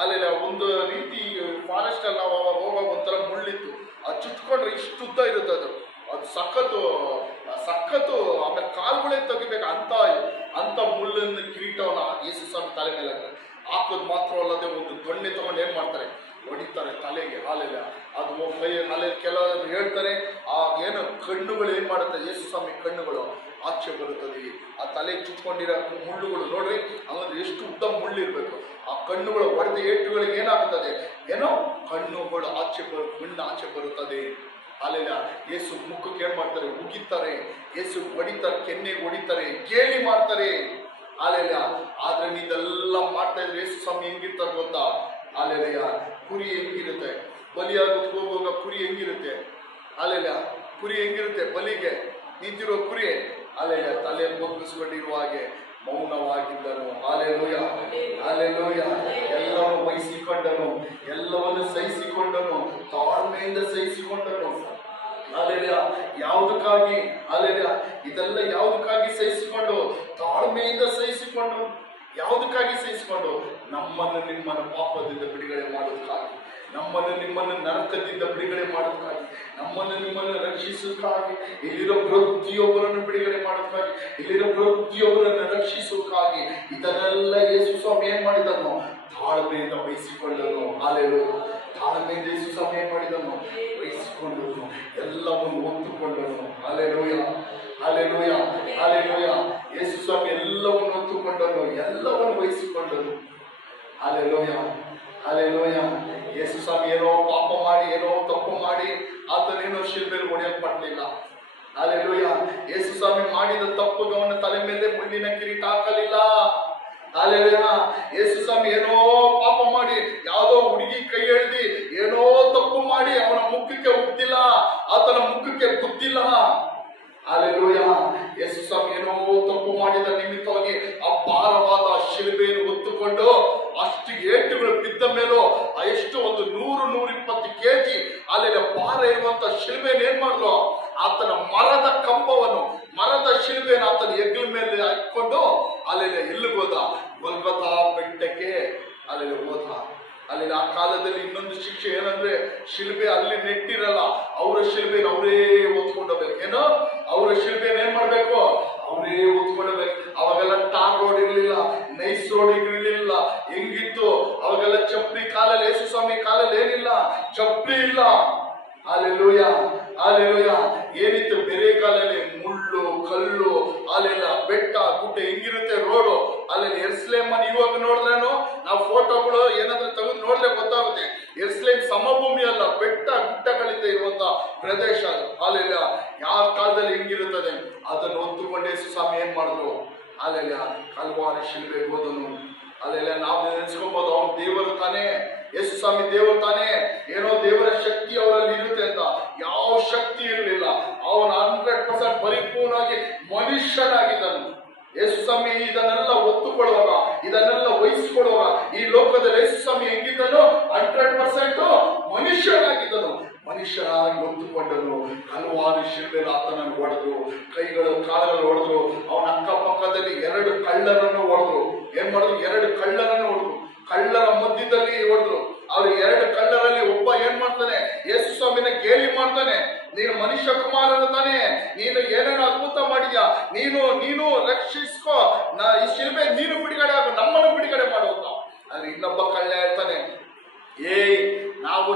ಅಲ್ಲೆಲ್ಲ ಒಂದು ರೀತಿ ಫಾರೆಸ್ಟ್ ಅಲ್ಲಿ ನಾವು ಅವಾಗ ಹೋಗುವಾಗ ಒಂಥರ ಮುಳ್ಳಿತ್ತು, ಅದು ಚುತ್ಕೊಂಡ್ರೆ ಇಷ್ಟು ಉದ್ದ ಇರುತ್ತೆ. ಅದು ಸಖತ್ತು. ಆಮೇಲೆ ಕಾಲುಗಳೇ ತೆಗಿಬೇಕು ಅಂತ ಮುಳ್ಳಿನ ಕಿರೀಟವನ್ನ ಯೇಸು ಸ್ವಾಮಿ ತಲೆ ಮೇಲೆ ಹಾಕೋದು ಮಾತ್ರ ಅಲ್ಲದೆ ಒಂದು ದೊಣ್ಣೆ ತಗೊಂಡು ಏನ್ ಮಾಡ್ತಾರೆ, ಹೊಡಿತಾರೆ ತಲೆಗೆ. ಹಾಲೆಲ್ಲ ಅದು ಅಲ್ಲಿ ಕೆಲವರು ಹೇಳ್ತಾರೆ, ಆ ಏನು ಕಣ್ಣುಗಳು ಏನ್ ಮಾಡುತ್ತೆ, ಯೇಸು ಸ್ವಾಮಿ ಕಣ್ಣುಗಳು ಆಚೆ ಬರುತ್ತದೆ. ಆ ತಲೆ ಚುಚ್ಕೊಂಡಿರೋ ಮುಳ್ಳುಗಳು ನೋಡ್ರಿ, ಹಂಗಂದ್ರೆ ಎಷ್ಟು ಉದ್ದ ಮುಳ್ಳಿರ್ಬೇಕು. ಆ ಕಣ್ಣುಗಳು ಹೊಡೆದ ಏಟುಗಳಿಗೆ ಏನಾಗುತ್ತದೆ, ಏನೋ ಕಣ್ಣುಗಳು ಮಣ್ಣು ಆಚೆ ಬರುತ್ತದೆ. ಅಲ್ಲೆಲ್ಲ ಯೇಸು ಮುಖಕ್ಕೆ ಏನ್ ಮಾಡ್ತಾರೆ, ಉಗಿತಾರೆ. ಯೇಸು ಹೊಡಿತಾರೆ, ಕೆನ್ನೆಗೆ ಹೊಡಿತಾರೆ, ಗೇಲಿ ಮಾಡ್ತಾರೆ. ಅಲ್ಲೆಲ್ಲ ಆದ್ರೆ ನೀವೆಲ್ಲ ಮಾಡ್ತಾ ಇದ್ರೆ ಯೇಸು ಸ್ವಾಮಿ ಹೆಂಗಿರ್ತಾರೆ ಗೊತ್ತಾ, ಅಲ್ಲೆಲ್ಲ ಕುರಿ ಹೆಂಗಿರುತ್ತೆ, ಬಲಿಯಾಗೋದಕ್ಕೆ ಹೋಗುವಾಗ ಕುರಿ ಹೆಂಗಿರುತ್ತೆ, ಅಲ್ಲೆಲ್ಲ ಕುರಿ ಹೆಂಗಿರುತ್ತೆ, ಬಲಿಗೆ ನಿಂತಿರೋ ಕುರಿ ಅಲ್ಲೆಲ್ಲ ತಲೆ ಬಗ್ಗಿಸ್ಕೊಂಡಿರುವ ಹಾಗೆ ಮೌನವಾಗಿದ್ದನು. Alleluia, alleluia. ಎಲ್ಲವನ್ನು ವಹಿಸಿಕೊಂಡನು, ಎಲ್ಲವನ್ನು ಸಹಿಸಿಕೊಂಡನು, ತಾಳ್ಮೆಯಿಂದ ಸಹಿಸಿಕೊಂಡನು. ಅಲ್ಲೆಲ್ಲ ಯಾವುದಕ್ಕಾಗಿ, ಅಲ್ಲೆಲ್ಲ ಇದೆಲ್ಲ ಯಾವುದಕ್ಕಾಗಿ ಸಹಿಸಿಕೊಂಡು, ತಾಳ್ಮೆಯಿಂದ ಸಹಿಸಿಕೊಂಡು, ಯಾವುದಕ್ಕಾಗಿ ಸಹಿಸಿಕೊಂಡು, ನಮ್ಮನ್ನು ನಿಮ್ಮನ್ನು ಪಾಪದಿಂದ ಬಿಡುಗಡೆ ಮಾಡೋದಕ್ಕಾಗಿ, ನಮ್ಮನ್ನು ನಿಮ್ಮನ್ನು ನರಕದಿಂದ ಬಿಡುಗಡೆ ಮಾಡೋದಕ್ಕಾಗಿ, ನಮ್ಮನ್ನು ನಿಮ್ಮನ್ನು ರಕ್ಷಿಸೋದಕ್ಕಾಗಿ, ಇಲ್ಲಿರೋ ಪ್ರತಿಯೊಬ್ಬರನ್ನು ಬಿಡುಗಡೆ ಮಾಡೋದಕ್ಕಾಗಿ, ಇಲ್ಲಿರೋ ಪ್ರತಿಯೊಬ್ಬರನ್ನು ರಕ್ಷಿಸೋದಕ್ಕಾಗಿ ಇದನ್ನೆಲ್ಲ ಯೇಸು ಸ್ವಾಮಿ ಏನ್ ಮಾಡಿದನು, ತಾಳ್ಮೆಯಿಂದ ವಹಿಸಿಕೊಂಡನು. ಅಲ್ಲೆಲೂಯ, ತಾಳ್ಮೆಯಿಂದ ಯೇಸು ಸ್ವಾಮಿ ಏನ್ ಮಾಡಿದನು, ವಹಿಸಿಕೊಂಡನು, ಎಲ್ಲವನ್ನು ಹೊತ್ತುಕೊಂಡನು. Hallelujah, hallelujah, hallelujah. Yesu Swami ಎಲ್ಲವನ್ನು ಹೊತ್ತುಕೊಂಡನು, ಎಲ್ಲವನ್ನು ವಹಿಸಿಕೊಂಡನು. Alleluia, hallelujah. ಯೇಸು ಸ್ವಾಮಿ ಏನೋ ಪಾಪ ಮಾಡಿ, ಏನೋ ತಪ್ಪು ಮಾಡಿ ಆತನೇನೋ ಶಿಲ್ಬೆಯಲ್ಲಿ ಹೊಡೆಯಲ್ಪಡಲಿಲ್ಲ. ಅಲ್ಲೆಲೂಯ. ಯೇಸು ಸ್ವಾಮಿ ಮಾಡಿದ ತಪ್ಪು ಅವನ ತಲೆ ಮೇಲೆ ಮುಳ್ಳಿನ ಕಿರೀಟ ಹಾಕಲಿಲ್ಲ. ಅಲ್ಲೆಲೂಯ. ಯೇಸು ಸ್ವಾಮಿ ಏನೋ ಪಾಪ ಮಾಡಿ, ಯಾವುದೋ ಹುಡುಗಿ ಕೈ ಎಳ್ದಿ ಏನೋ ತಪ್ಪು ಮಾಡಿ ಅವನ ಮುಖಕ್ಕೆ ಉಗ್ದಿಲ್ಲ, ಆತನ ಮುಖಕ್ಕೆ ಗುದ್ದಿಲ್ಲ. ಅಲ್ಲೆಲೂಯ. ಯೇಸು ಸ್ವಾಮಿ ಏನೋ ತಪ್ಪು ಮಾಡಿದ ನಿಮಿತ್ತವಾಗಿ ಆ ಭಾರವಾದ ಮೇಲೂ ಎಷ್ಟು ಒಂದು 100-120 kg ಅಲ್ಲೆಲ್ಲ ಭಾರ ಇರುವಂತ ಶಿಲ್ಬೆಯನ್ನು ಏನ್ ಮಾಡಿದ್ರು, ಆತನ ಮರದ ಕಂಬವನ್ನು, ಮರದ ಶಿಲ್ಬೆಯನ್ನು ಆತನ ಹೆಗ್ಲ ಮೇಲೆ ಹಾಕೊಂಡು ಅಲ್ಲೆಲ್ಲ ಎಲ್ಲಿಗೆ ಹೋದ, ಗೊಲ್ಗೊಥಾ ಬೆಟ್ಟಕ್ಕೆ ಅಲ್ಲೆಲ್ಲ ಹೋದ. ಅಲ್ಲಿ ಆ ಕಾಲದಲ್ಲಿ ಇನ್ನೊಂದು ಶಿಕ್ಷೆ ಏನಂದ್ರೆ, ಶಿಲ್ಬೆ ಅಲ್ಲಿ ನೆಟ್ಟಿರಲ್ಲ, ಅವರ ಶಿಲ್ಬೆನ ಅವರೇ ಓದ್ಕೊಂಡೋಗ್ಬೇಕು. ಏನೋ ಅವರ ಶಿಲ್ಬೆನ ಏನ್ ಮಾಡ್ಬೇಕು, ಅವರೇ ಓದ್ಕೊಂಡೋಗ್ಬೇಕು. ಅವಾಗೆಲ್ಲ ಟಾರ್ ರೋಡ್ ಇರ್ಲಿಲ್ಲ, ನೈಸ್ ರೋಡ್ ಇರ್ಲಿಲ್ಲ. ಹೆಂಗಿತ್ತು ಅವಾಗೆಲ್ಲ ಚಪ್ಪಲಿ ಕಾಲಲ್ಲಿ, ಯೇಸು ಸ್ವಾಮಿ ಕಾಲಲ್ಲಿ ಏನಿಲ್ಲ, ಚಪ್ಪಲಿ ಇಲ್ಲ. Alleluia, alleluia. ಏನಿತ್ತು ಬೇರೆ ಕಾಲಲ್ಲಿ, ಮುಳ್ಳು ಕಲ್ಲು, ಅಲ್ಲೆಲ್ಲ ಬೆಟ್ಟ ಗುಡ್ಡ, ಹೆಂಗಿರುತ್ತೆ ರೋಡು. ಅಲ್ಲಿ ಯೆರೂಸಲೇಮ್ ಇವಾಗ ನೋಡಿದ್ರೇನು, ನಾವು ಫೋಟೋಗಳು ಏನಾದ್ರೂ ತೆಗೆದು ನೋಡಿದ್ರೆ ಗೊತ್ತಾಗುತ್ತೆ, ಯೆರೂಸಲೇಮ್ ಸಮಭೂಮಿ ಅಲ್ಲ, ಬೆಟ್ಟ ಗುಡ್ಡಗಳಿಂದ ಇರುವಂತ ಪ್ರದೇಶ ಅದು. ಅಲ್ಲೆಲ್ಲ ಯಾವ ಕಾಲದಲ್ಲಿ ಹೆಂಗಿರುತ್ತದೆ ಅದನ್ನು ಹೊತ್ತುಕೊಂಡು ಯೇಸು ಸ್ವಾಮಿ ಏನ್ ಮಾಡಿದ್ರು, ಅಲ್ಲೆಲ್ಲ ಕಲ್ವಾರಿ ಶಿಲ್ಬೆ ಹೋದನು. ಅಲ್ಲೆಲ್ಲ ನಾವು ನೆನೆಸ್ಕೊಬಹುದು, ಅವನು ದೇವರು ತಾನೇ, ಯೇಸು ಸ್ವಾಮಿ ದೇವರು ತಾನೇ, ಏನೋ ದೇವರ ಶಕ್ತಿ ಅವರಲ್ಲಿ ಇರುತ್ತೆ ಅಂತ. ಯಾವ ಶಕ್ತಿ ಇರಲಿಲ್ಲ, ಅವನು 100% ಪರಿಪೂರ್ಣವಾಗಿ ಮನುಷ್ಯನಾಗಿದ್ದನು. ಯೇಸು ಸ್ವಾಮಿ ಇದನ್ನೆಲ್ಲ ಒತ್ತುಕೊಳ್ಳುವಾಗ, ಇದನ್ನೆಲ್ಲ ವಹಿಸಿಕೊಳ್ಳುವಾಗ, ಈ ಲೋಕದಲ್ಲಿ ಯೇಸು ಸ್ವಾಮಿ ಹೆಂಗಿದ್ದನು, 100% ಮನುಷ್ಯನಾಗಿದ್ದನು. ಮನುಷ್ಯನಾಗಿ ಒತ್ತುಕೊಂಡನು. ಹಲವಾರು ಶಿಲ್ಬೆಯಲ್ಲಿ ಆತನನ್ನು ಹೊಡೆದ್ರು, ಕೈಗಳು ಕಾಲುಗಳು ಹೊಡೆದ್ರು. ಅವನ ಅಕ್ಕಪಕ್ಕದಲ್ಲಿ 2 ಕಳ್ಳರನ್ನು ಹೊಡೆದ್ರು. ಏನ್ ಮಾಡಿದ್ರು, 2 ಕಳ್ಳರನ್ನು ಹೊಡೆದ್ರು. ಕಳ್ಳರ ಮಧ್ಯದಲ್ಲಿ ಹೊಡೆದ್ರು. ಅವ್ರು 2 ಕಳ್ಳರಲ್ಲಿ ಒಬ್ಬ ಏನ್ ಮಾಡ್ತಾನೆ, ಯೇಸು ಸ್ವಾಮಿನ ಗೇಲಿ ಮಾಡ್ತಾನೆ, ನೀನು ಮನುಷ್ಯ ಕುಮಾರನ ತಾನೇ, ನೀನು ಏನೇನೋ ಅದ್ಭುತ ಮಾಡಿದ್ಯಾ, ನೀನು ರಕ್ಷಿಸ್ಕೋ, ಈ ಶಿಲ್ಬೆ ನೀನು ಬಿಡುಗಡೆ ಆಗು, ನಮ್ಮನ್ನು ಬಿಡುಗಡೆ ಮಾಡುವಂತ. ಆದ್ರೆ ಇನ್ನೊಬ್ಬ ಕಳ್ಳ ಹೇಳ್ತಾನೆ,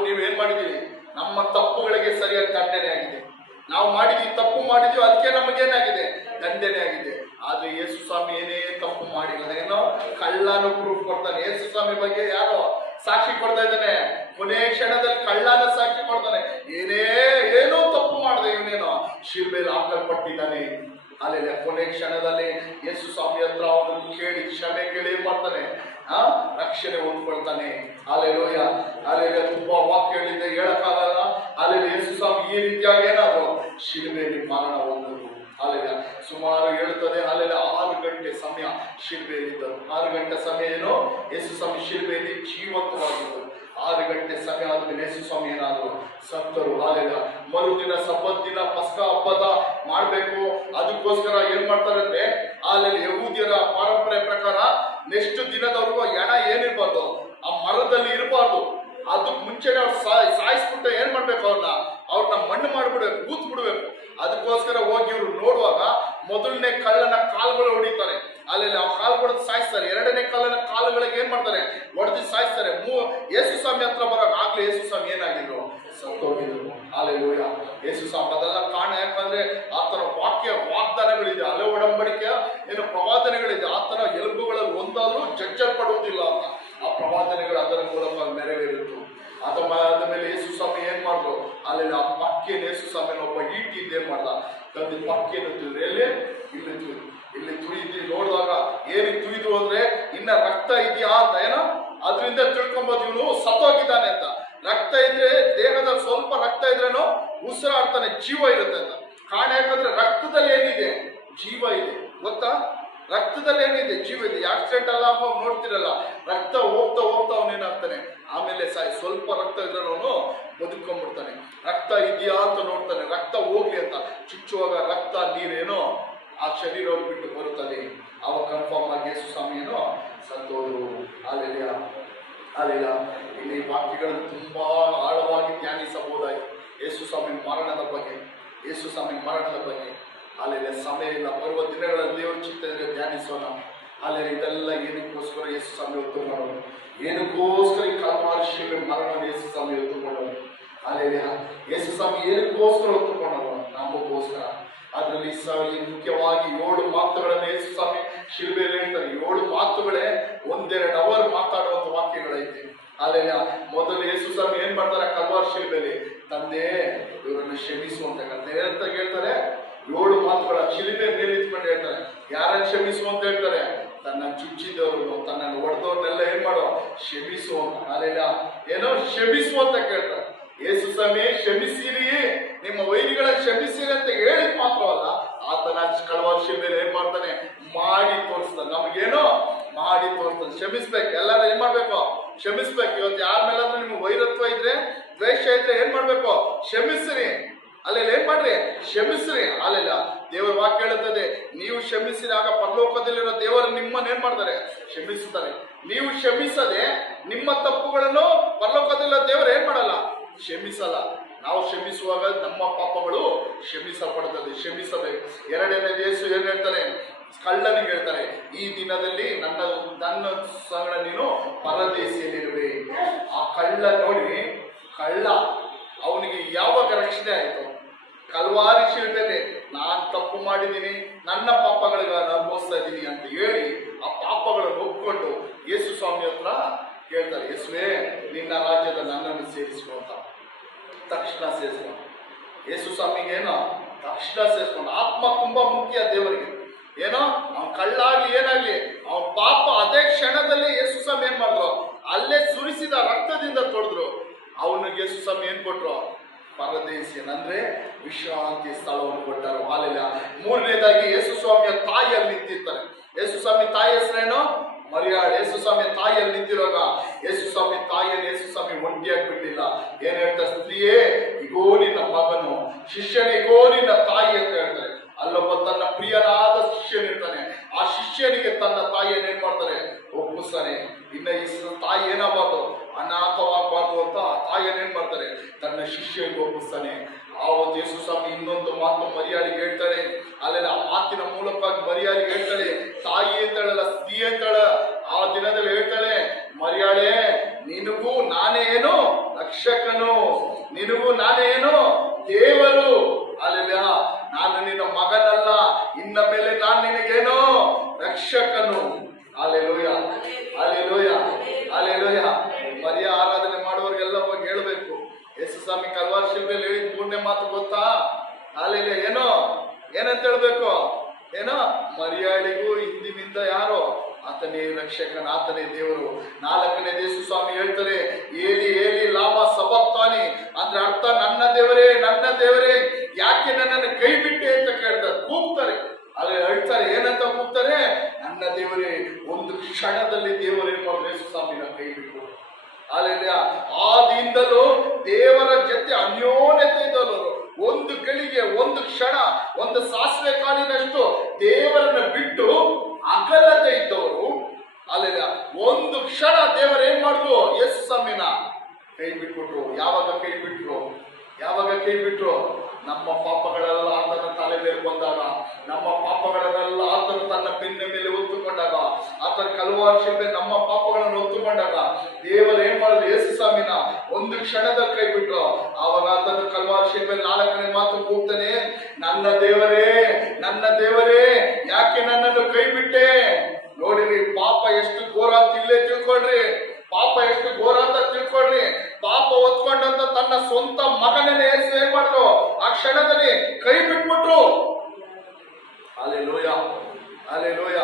ನೀವೇನ್ ಮಾಡಿದೀವಿ, ನಮ್ಮ ತಪ್ಪುಗಳಿಗೆ ಸರಿಯಾಗಿ ದಂಡನೆ ಆಗಿದೆ. ನಾವು ಮಾಡಿದ್ವಿ, ತಪ್ಪು ಮಾಡಿದ್ವಿ, ಅದಕ್ಕೆ ನಮಗೇನಾಗಿದೆ, ದಂಡನೆ ಆಗಿದೆ. ಆದ್ರೆ ಯೇಸು ಸ್ವಾಮಿ ಏನೇ ತಪ್ಪು ಮಾಡಿಲ್ಲ. ಏನೋ ಕಳ್ಳನು ಪ್ರೂಫ್ ಕೊಡ್ತಾನೆ. ಯೇಸು ಸ್ವಾಮಿ ಬಗ್ಗೆ ಯಾರೋ ಸಾಕ್ಷಿ ಕೊಡ್ತಾ ಇದ್ದಾನೆ. ಕೊನೆ ಕ್ಷಣದಲ್ಲಿ ಕಳ್ಳನ ಸಾಕ್ಷಿ ಕೊಡ್ತಾನೆ. ಏನೋ ತಪ್ಪು ಮಾಡಿದೆ, ಇವನೇನೋ ಶಿಲ್ಬೆಯಲ್ಲಿ ಹಾಕಲ್ಪಟ್ಟಿದ್ದಾನೆ. ಅಲ್ಲೆಲ್ಲ ಕೊನೆ ಕ್ಷಣದಲ್ಲಿ ಯೇಸು ಸ್ವಾಮಿ ಹತ್ರ ಅವನು ಕೇಳಿ ಕ್ಷಮೆ ಕೇಳಿ ಏನ್ ಮಾಡ್ತಾನೆ, ರಕ್ಷಣೆ ಹೊಂದ್ಕೊಳ್ತಾನೆ. ಅಲ್ಲೆಲೂಯ, ಅಲ್ಲೆಲ್ಲ ತುಂಬಾ ವಾಕ್ಯಗಳಿಂದ ಹೇಳಕ್ಕಾಗಲ್ಲ. ಅಲ್ಲೆಲ್ಲ ಯೇಸು ಸ್ವಾಮಿ ಈ ರೀತಿಯಾಗಿ ಏನಾದ್ರು ಶಿಲ್ಬೆಯಲ್ಲಿ ಮರಣ ಹೊಂದರು. ಅಲ್ಲೆಲ್ಲ ಸುಮಾರು ಹೇಳುತ್ತದೆ, ಅಲ್ಲೆಲ್ಲ 6 ಗಂಟೆ ಸಮಯ ಶಿಲ್ಬೆಯಲ್ಲಿದ್ದರು. 6 ಗಂಟೆ ಸಮಯ ಏನೋ ಯೇಸು ಸ್ವಾಮಿ ಶಿಲ್ಬೆಯಲ್ಲಿ ಜೀವಂತವಾಗಿದ್ದರು. 6 ಗಂಟೆ ಸಮಯ ಆದ್ಮೇಲೆ ಯೇಸು ಸ್ವಾಮಿ ಏನಾದ್ರು ಸತ್ತರು. ಅಲ್ಲೆಲ್ಲ ಮರುದಿನ ಸಬ್ಬತ್ ದಿನ ಪಸ್ಕಾ ಹಬ್ಬದ ಮಾಡ್ಬೇಕು. ಅದಕ್ಕೋಸ್ಕರ ಏನ್ ಮಾಡ್ತಾರೆ ಅಂದ್ರೆ, ಅಲ್ಲೆಲ್ಲ ಯಹೂದ್ಯರ ಪರಂಪರೆ ಪ್ರಕಾರ ನೆಕ್ಸ್ಟ್ ದಿನದವರೆಗೂ ಎಣ ಏನಿರ್ಬಾರ್ದು, ಆ ಮರದಲ್ಲಿ ಇರಬಾರ್ದು. ಅದಕ್ಕೆ ಮುಂಚೆನೆ ಅವ್ರು ಸಾಯಿಸ್ಬಿಟ್ಟು ಏನ್ ಮಾಡ್ಬೇಕು, ಅವ್ರನ್ನ ಮಣ್ಣು ಮಾಡ್ಬಿಡ್ಬೇಕು, ಊತ್ ಬಿಡ್ಬೇಕು. ಅದಕ್ಕೋಸ್ಕರ ಹೋಗಿ ಇವ್ರು ನೋಡುವಾಗ ಮೊದಲನೇ ಕಳ್ಳನ ಕಾಲುಗಳು ಹೊಡಿತಾರೆ. ಅಲ್ಲೆಲ್ಲ ಕಾಲು ಹೊಡೆದು ಸಾಯಿಸ್ತಾರೆ. 2ನೇ ಕಳ್ಳನ ಕಾಲುಗಳಿಗೆ ಏನ್ ಮಾಡ್ತಾರೆ, ಹೊಡೆದು ಸಾಯಿಸ್ತಾರೆ. ಯೇಸು ಸ್ವಾಮಿ ಹತ್ರ ಬರೋವಾಗ ಆಗ್ಲೇ ಯೇಸು ಸ್ವಾಮಿ ಏನಾಗಿದ್ರು, ಸತ್ತೋಗಿದ್ರು. ಅಲ್ಲೆಲೂಯ. ಯೇಸು ಸ್ವಾಮಿ ಅದೆಲ್ಲ ಕಾರಣ ಯಾಕಂದ್ರೆ ಆತನ ವಾಗ್ದಾನಗಳಿದೆ, ಹಳೆ ಒಡಂಬಡಿಕೆ ಏನು ಪ್ರವಾದನೆಗಳಿದೆ. ಆತನ ಎಲುಬುಗಳಲ್ಲಿ ಒಂದಾದ್ರೂ ಜಜ್ಜಲ್ಪಡುವುದಿಲ್ಲ ಅಂತ ಆ ಪ್ರವಾದನೆಗಳು ಅದರ ಮೂಲಕ ನೆರವೇರಿತ್ತು. ಅದಾದ ಮೇಲೆ ಯೇಸು ಸ್ವಾಮಿ ಏನ್ ಮಾಡಿದ್ರು, ಅಲ್ಲೆಲ್ಲ ಆ ಪಕ್ಕೆಯನ್ನು ಯೇಸು ಸ್ವಾಮಿನ ಒಬ್ಬ ಈಟಿಯಿಂದ ಏನ್ ಮಾಡ್ದ, ತಂದು ಪಕ್ಕೆಯನ್ನು ತುಳಿದ್ರು. ಇಲ್ಲಿ ತುಳಿದು ನೋಡಿದಾಗ ಏನಕ್ಕೆ ತುಳಿದು ಅಂದ್ರೆ, ಇನ್ನ ರಕ್ತ ಇದೆಯಾ ಅಂತ ಏನೋ ಅದರಿಂದ ತಿಳ್ಕೊಂಬೋದು ಇವನು ಸತ್ತೋಗಿದ್ದಾನೆ ಅಂತ. ರಕ್ತ ಇದ್ರೆ ದೇಹದಲ್ಲಿ ಸ್ವಲ್ಪ ರಕ್ತ ಇದ್ರೇನೋ ಉಸಿರಾಡ್ತಾನೆ, ಜೀವ ಇರುತ್ತೆ ಅಂತ ಕಾರಣ. ಯಾಕಂದ್ರೆ ರಕ್ತದಲ್ಲಿ ಏನಿದೆ, ಜೀವ ಇದೆ. ಗೊತ್ತಾ, ರಕ್ತದಲ್ಲಿ ಏನಿದೆ, ಜೀವ ಇದೆ. ಆಕ್ಸಿಡೆಂಟ್ ಎಲ್ಲ ನೋಡ್ತಿರಲ್ಲ, ರಕ್ತ ಹೋಗ್ತಾ ಅವನೇನಾಗ್ತಾನೆ, ಆಮೇಲೆ ಸ್ವಲ್ಪ ರಕ್ತ ಇದ್ರೆ ಅವನು ಬದುಕೊಂಡ್ಬಿಡ್ತಾನೆ. ರಕ್ತ ಇದೆಯಾ ಅಂತ ನೋಡ್ತಾನೆ, ರಕ್ತ ಹೋಗ್ಲಿ ಅಂತ ಚುಚ್ಚುವಾಗ ರಕ್ತ ನೀರೇನೋ ಆ ಶರೀರವನ್ನು ಬಿಟ್ಟು ಬರುತ್ತದೆ. ಅವ ಕನ್ಫರ್ಮ್ ಆಗಿ ಯೇಸು ಸ್ವಾಮಿಯೇನೋ ಸತ್ತೋದ್ರು. ಅಲ್ಲೆಲ್ಲ ಇಲ್ಲಿ ವಾಕ್ಯಗಳನ್ನು ತುಂಬಾ ಆಳವಾಗಿ ಧ್ಯಾನಿಸಬಹುದಾಗಿ ಯೇಸು ಸ್ವಾಮಿ ಮರಣದ ಬಗ್ಗೆ, ಯೇಸು ಸ್ವಾಮಿ ಮರಣದ ಬಗ್ಗೆ ಅಲ್ಲೆಲ್ಲ ಸಮಯ ಇಲ್ಲ, ಬರುವ ದಿನಗಳಲ್ಲಿ ದೇವರ ಚಿತ್ತದಲ್ಲಿ ಧ್ಯಾನಿಸೋಣ. ಅಲ್ಲೆಲ್ಲ ಇದೆಲ್ಲ ಏನಕ್ಕೋಸ್ಕರ ಯೇಸು ಸ್ವಾಮಿ ಹೊತ್ತು ಮಾಡೋದು, ಏನಕ್ಕೋಸ್ಕರ ಈ ಕಲ್ವಾರಿ ಶಿಲುಬೆ ಮರಣ ಯೇಸು ಸ್ವಾಮಿ ಹೊತ್ತುಕೊಳ್ಳೋದು. ಅಲ್ಲೆಲ್ಲ ಯೇಸು ಸ್ವಾಮಿ ಏನಕ್ಕೋಸ್ಕರ ಹೊತ್ತುಕೊಳ್ಳೋದು, ನಮಗೋಸ್ಕರ. ಅದರಲ್ಲಿ ಮುಖ್ಯವಾಗಿ 7 ಮಾತುಗಳನ್ನು ಯೇಸು ಸ್ವಾಮಿ ಶಿಲುಬೆಯಲ್ಲಿ ಹೇಳ್ತಾರೆ. 7 ಮಾತುಗಳೇ 1-2 ಅವರ್ ಮಾತಾಡುವಂತ ವಾಕ್ಯಗಳೈತೆ. ಅಲ್ಲೆಲ್ಲ ಮೊದಲು ಯೇಸು ಸ್ವಾಮಿ ಏನ್ ಮಾಡ್ತಾರೆ, ಕಲ್ವಾರಿ ಶಿಲುಬೆಯಲ್ಲಿ, ತಂದೆ ಇವರನ್ನು ಕ್ಷಮಿಸು ಅಂತ ಹೇಳ್ತಾರೆ. 7 ಮಾತುಗಳ ಶಿಲುಬೆ ಮೇಲೆ ಇಟ್ಕೊಂಡು ಹೇಳ್ತಾರೆ. ಯಾರನ್ನು ಕ್ಷಮಿಸು ಅಂತ ಹೇಳ್ತಾರೆ, ತನ್ನ ಚುಚ್ಚಿದವ್ರನ್ನು, ತನ್ನನ್ನು ಹೊಡೆದವ್ರನ್ನೆಲ್ಲ ಏನ್ ಮಾಡೋ, ಕ್ಷಮಿಸು ಅಂತ. ಅಲ್ಲೆಲ್ಲ ಏನೋ ಕ್ಷಮಿಸು ಅಂತ ಕೇಳ್ತಾರೆ. ಯೇಸು ಸ್ವಾಮಿ ಕ್ಷಮಿಸಿರಿ, ನಿಮ್ಮ ವೈರಿಗಳನ್ನು ಕ್ಷಮಿಸಿರಿ ಅಂತ ಹೇಳಿದ್ ಮಾತ್ರವಲ್ಲ, ಆತನ ಕಲ್ವಾರಿ ಶಿಲುಬೆಯಲ್ಲಿ ಏನ್ ಮಾಡ್ತಾನೆ, ಮಾಡಿ ತೋರಿಸ್ತಾನೆ. ನಮಗೇನೋ ಮಾಡಿ ತೋರಿಸ್ತಾನೆ. ಕ್ಷಮಿಸ್ಬೇಕು, ಎಲ್ಲರೂ ಏನ್ ಮಾಡ್ಬೇಕು, ಕ್ಷಮಿಸ್ಬೇಕು. ಇವತ್ತು ಯಾರ ಮೇಲಾದ್ರೂ ನಿಮ್ಗೆ ವೈರತ್ವ ಇದ್ರೆ, ದ್ವೇಷ ಇದ್ರೆ ಏನ್ ಮಾಡ್ಬೇಕು? ಕ್ಷಮಿಸ್ರಿ. ಅಲ್ಲೆಲ್ಲ ಏನ್ ಮಾಡ್ರಿ? ಕ್ಷಮಿಸ್ರಿ. ಅಲ್ಲೆಲ್ಲ ದೇವರ ವಾಕ್ಯ ಹೇಳುತ್ತದೆ, ನೀವು ಕ್ಷಮಿಸಿದಾಗ ಪರಲೋಕದಲ್ಲಿರೋ ದೇವರು ನಿಮ್ಮನ್ನ ಏನ್ ಮಾಡ್ತಾರೆ? ಕ್ಷಮಿಸುತ್ತಾರೆ. ನೀವು ಕ್ಷಮಿಸದೆ ನಿಮ್ಮ ತಪ್ಪುಗಳನ್ನು ಪರಲೋಕದಲ್ಲಿರೋ ದೇವರು ಏನ್ ಮಾಡಲ್ಲ? ಕ್ಷಮಿಸಲ್ಲ. ನಾವು ಕ್ಷಮಿಸುವಾಗ ನಮ್ಮ ಪಾಪಗಳು ಕ್ಷಮಿಸಲ್ಪಡುತ್ತದೆ. ಕ್ಷಮಿಸಬೇಕು. ಎರಡನೇ ಯೇಸು ಏನ್ ಹೇಳ್ತಾರೆ? ಕಳ್ಳನಿಗೆ ಹೇಳ್ತಾರೆ, ಈ ದಿನದಲ್ಲಿ ನನ್ನ ಸಂಗಡ ನೀನು ಪರದೇಶಿಯಲ್ಲಿರುವೆ. ಆ ಕಳ್ಳ ನೋಡಿ, ಕಳ್ಳ ಅವನಿಗೆ ಯಾವಾಗ ರಕ್ಷಣೆ ಆಯ್ತು? ಕಲ್ವಾರಿ ಶಿಲ್ಪೆಲೆ ನಾನ್ ತಪ್ಪು ಮಾಡಿದ್ದೀನಿ, ನನ್ನ ಪಾಪಗಳಿಗೆ ಅನುಭವಿಸ್ತಾ ಇದ್ದೀನಿ ಅಂತ ಹೇಳಿ ಆ ಪಾಪಗಳನ್ನು ಒಪ್ಕೊಂಡು ಯೇಸು ಸ್ವಾಮಿ ಹತ್ರ ಕೇಳ್ತಾರೆ, ಯೇಸುವೆ ನಿನ್ನ ರಾಜ್ಯದ ನನ್ನನ್ನು ಸೇರಿಸ್ಕೊ ಅಂತ. ತಕ್ಷಣ ಸೇರಿಸ್ಕೊಂಡು ಯೇಸು ಸ್ವಾಮಿಗೆ ಏನೋ ತಕ್ಷಣ ಸೇರಿಸ್ಕೊಂಡು. ಆತ್ಮ ತುಂಬಾ ಮುಖ್ಯ ದೇವರಿಗೆ. ಏನೋ ಅವ್ನ ಕಳ್ಳಾಗ್ಲಿ ಏನಾಗ್ಲಿ ಅವನ ಪಾಪ ಅದೇ ಕ್ಷಣದಲ್ಲಿ ಯೇಸು ಸ್ವಾಮಿ ಏನ್ ಮಾಡಿದ್ರು? ಅಲ್ಲೇ ಸುರಿಸಿದ ರಕ್ತದಿಂದ ತೊಳೆದ್ರು. ಅವನಿಗೆ ಯೇಸು ಸ್ವಾಮಿ ಏನ್ ಕೊಟ್ರು? ಪರದೇಶಿಯನ್ ಅಂದ್ರೆ ವಿಶ್ರಾಂತಿ ಸ್ಥಳವನ್ನು ಕೊಟ್ಟರು. ಹಾಲೆಲ್ಲ. ಮೂರನೇದಾಗಿ ಯೇಸು ಸ್ವಾಮಿಯ ತಾಯಿಯಲ್ಲಿ ನಿಂತಿರ್ತಾರೆ. ಯೇಸು ಸ್ವಾಮಿ ತಾಯಿ ಹೆಸರೇನು? ಮರಿಯಾಳು. ಯೇಸು ಸ್ವಾಮಿ ತಾಯಿಯಲ್ಲಿ ನಿಂತಿರುವಾಗ ಯೇಸು ಸ್ವಾಮಿ ತಾಯಿಯಲ್ಲಿ ಯೇಸು ಸ್ವಾಮಿ ಒಂಟಿಯಾಗಿ ಬಿಡ್ಲಿಲ್ಲ. ಏನ್ ಹೇಳ್ತಾರೆ? ಸ್ತ್ರೀಯೇ ಇಗೋ ನಿನ್ನ ಮಗನು, ಶಿಷ್ಯನಿಗೋ ನಿನ್ನ ತಾಯಿ ಅಂತ ಹೇಳ್ತಾರೆ. ಅಲ್ಲೊಬ್ಬ ತನ್ನ ಪ್ರಿಯನಾದ ಶಿಷ್ಯನಿರ್ತಾನೆ. ಆ ಶಿಷ್ಯನಿಗೆ ತನ್ನ ತಾಯಿಯನ್ನು ಏನ್ ಮಾಡ್ತಾರೆ? ಒಪ್ಪಿಸ್ತಾನೆ. ಇನ್ನ ಈ ತಾಯಿ ಏನಾಗಬಾರ್ದು? ಅನಾಥವಾಗಬಾರ್ದು ಅಂತ ಆ ತಾಯಿಯನ್ನು ಏನ್ ಮಾಡ್ತಾರೆ? ತನ್ನ ಶಿಷ್ಯನಿಗೆ ಒಪ್ಪಿಸ್ತಾನೆ. ಆವತ್ತು ಯೇಸು ಸ್ವಾಮಿ ಇನ್ನೊಂದು ಮಾತು ಮರಿಯಾಳಿಗೆ ಹೇಳ್ತಾಳೆ. ಅಲ್ಲೆಲ್ಲ ಆ ಮಾತಿನ ಮೂಲಕವಾಗಿ ಮರಿಯಾಳಿಗೆ ಹೇಳ್ತಾಳೆ, ತಾಯಿ ಅಂತೇಳಲ್ಲ, ಸ್ತ್ರೀ ಅಂತೇಳ. ಆ ದಿನದಲ್ಲಿ ಹೇಳ್ತಾಳೆ, ಮರಿಯಾಳೆ ನಿನಗೂ ನಾನೇ ಏನು ರಕ್ಷಕನು, ನಿನಗೂ ನಾನೇ ಏನು ದೇವರು. ಅಲ್ಲೆಲ್ಲ ನಾನು ನಿನ್ನ ಮಗನಲ್ಲ, ಇನ್ನ ಮೇಲೆ ನಾನು ನಿನಗೇನೋ ರಕ್ಷಕನು. Alleluia, hallelujah, alleluia. ಮರಿಯ ಆರಾಧನೆ ಮಾಡುವವರಿಗೆಲ್ಲ ಹೋಗಿ ಹೇಳ್ಬೇಕು. ಯೇಸು ಸ್ವಾಮಿ ಕಲ್ವಾರಿ ಶಿಲ್ಪೆಯಲ್ಲಿ ಹೇಳಿದ ಮೂರನೇ ಮಾತು ಗೊತ್ತಾ? ಅಲ್ಲೆಲ್ಲ ಏನಂತ ಹೇಳ್ಬೇಕು? ಏನೋ ಮರಿಯಾಳಿಗೂ ಹಿಂದಿನಿಂದ ಯಾರೋ ಆತನೇ ರಕ್ಷಕನ, ಆತನೇ ದೇವರು. ನಾಲ್ಕನೇ ಯೇಸು ಸ್ವಾಮಿ ಹೇಳ್ತಾರೆ, ಏಲಿ ಏಲಿ ಲಾಮ ಸಬಕ್ತಾನಿ ಅಂದ್ರೆ ಅರ್ಥ ನನ್ನ ದೇವರೇ, ನನ್ನ ದೇವರೇ ಯಾಕೆ ನನ್ನನ್ನು ಕೈ ಬಿಟ್ಟೆ ಅಂತ ಕೇಳ್ತಾರೆ, ಕೂಗ್ತಾರೆ. ಅದೇ ಹೇಳ್ತಾರೆ, ಏನಂತ ಕೂಗ್ತಾರೆ? ನನ್ನ ದೇವರೇ. ಒಂದು ಕ್ಷಣದಲ್ಲಿ ದೇವರು ಏನ್ ಮಾಡಿದ್ರು? ಯೇಸು ಸ್ವಾಮಿನ ಕೈ ಬಿಟ್ಟು. ಅಲ್ಲೆಲ್ಲ ಆದಿಂದಲೂ ದೇವರ ಜೊತೆ ಅನ್ಯೋನ್ಯತೆ ಇದ್ದವರು. ಒಂದು ಗಳಿಗೆ, ಒಂದು ಕ್ಷಣ, ಒಂದು ಸಾಸಿವೆ ಕಾಲಿನಷ್ಟು ದೇವರನ್ನ ಬಿಟ್ಟು ಅಗಲದೆ ಇದ್ದವರು. ಅಲ್ಲೆಲ್ಲ ಒಂದು ಕ್ಷಣ ದೇವರು ಏನ್ ಮಾಡಿದ್ರು? ಯೇಸು ಸ್ವಾಮಿನ ಕೈ ಬಿಟ್ಬಿಟ್ರು. ಯಾವಾಗ ಕೈ ಬಿಟ್ರು? ಯಾವಾಗ ಕೈ ಬಿಟ್ರು? ನಮ್ಮ ಪಾಪಗಳೆಲ್ಲ ಆತನ ತಲೆ ಮೇಲೆ ಬಂದಾಗ, ನಮ್ಮ ಪಾಪಗಳನ್ನೆಲ್ಲ ಆತನು ತನ್ನ ಬೆನ್ನ ಮೇಲೆ ಹೊತ್ತುಕೊಂಡಾಗ, ಆತನ ಕಲ್ವಾರಿ ಶಿಲ್ಪೆ ನಮ್ಮ ಪಾಪಗಳನ್ನು ಹೊತ್ತುಕೊಂಡಾಗ ದೇವರು ಏನ್ ಮಾಡಿದ್ರು? ಯೇಸು ಸ್ವಾಮಿನ ಒಂದು ಕ್ಷಣದಲ್ಲಿ ಕೈ ಬಿಟ್ರು. ಆವಾಗ ಆತನ ಕಲ್ವಾರಿ ಶಿಲ್ಪೆ ನಾಲ್ಕನೇ ಮಾತು ಕೂಗ್ತಾನೆ, ನನ್ನ ದೇವರೇ, ನನ್ನ ದೇವರೇ ಯಾಕೆ ನನ್ನನ್ನು ಕೈ ಬಿಟ್ಟೆ? ನೋಡಿರಿ, ಪಾಪ ಎಷ್ಟು ಘೋರ ಅಂತ ಇಲ್ಲೇ ತಿಳ್ಕೊಳ್ರಿ. ಪಾಪ ಎಷ್ಟು ಘೋರ ಅಂತ ತಿಳ್ಕೊಳ್ರಿ. ಪಾಪ ಹೊತ್ಕೊಂಡಂತ ತನ್ನ ಸ್ವಂತ ಮಗನೇ ಏನ್ ಮಾಡಿದ್ರು? ಆ ಕ್ಷಣದಲ್ಲಿ ಕೈ ಬಿಟ್ಬಿಟ್ರು. Alleluia, alleluia.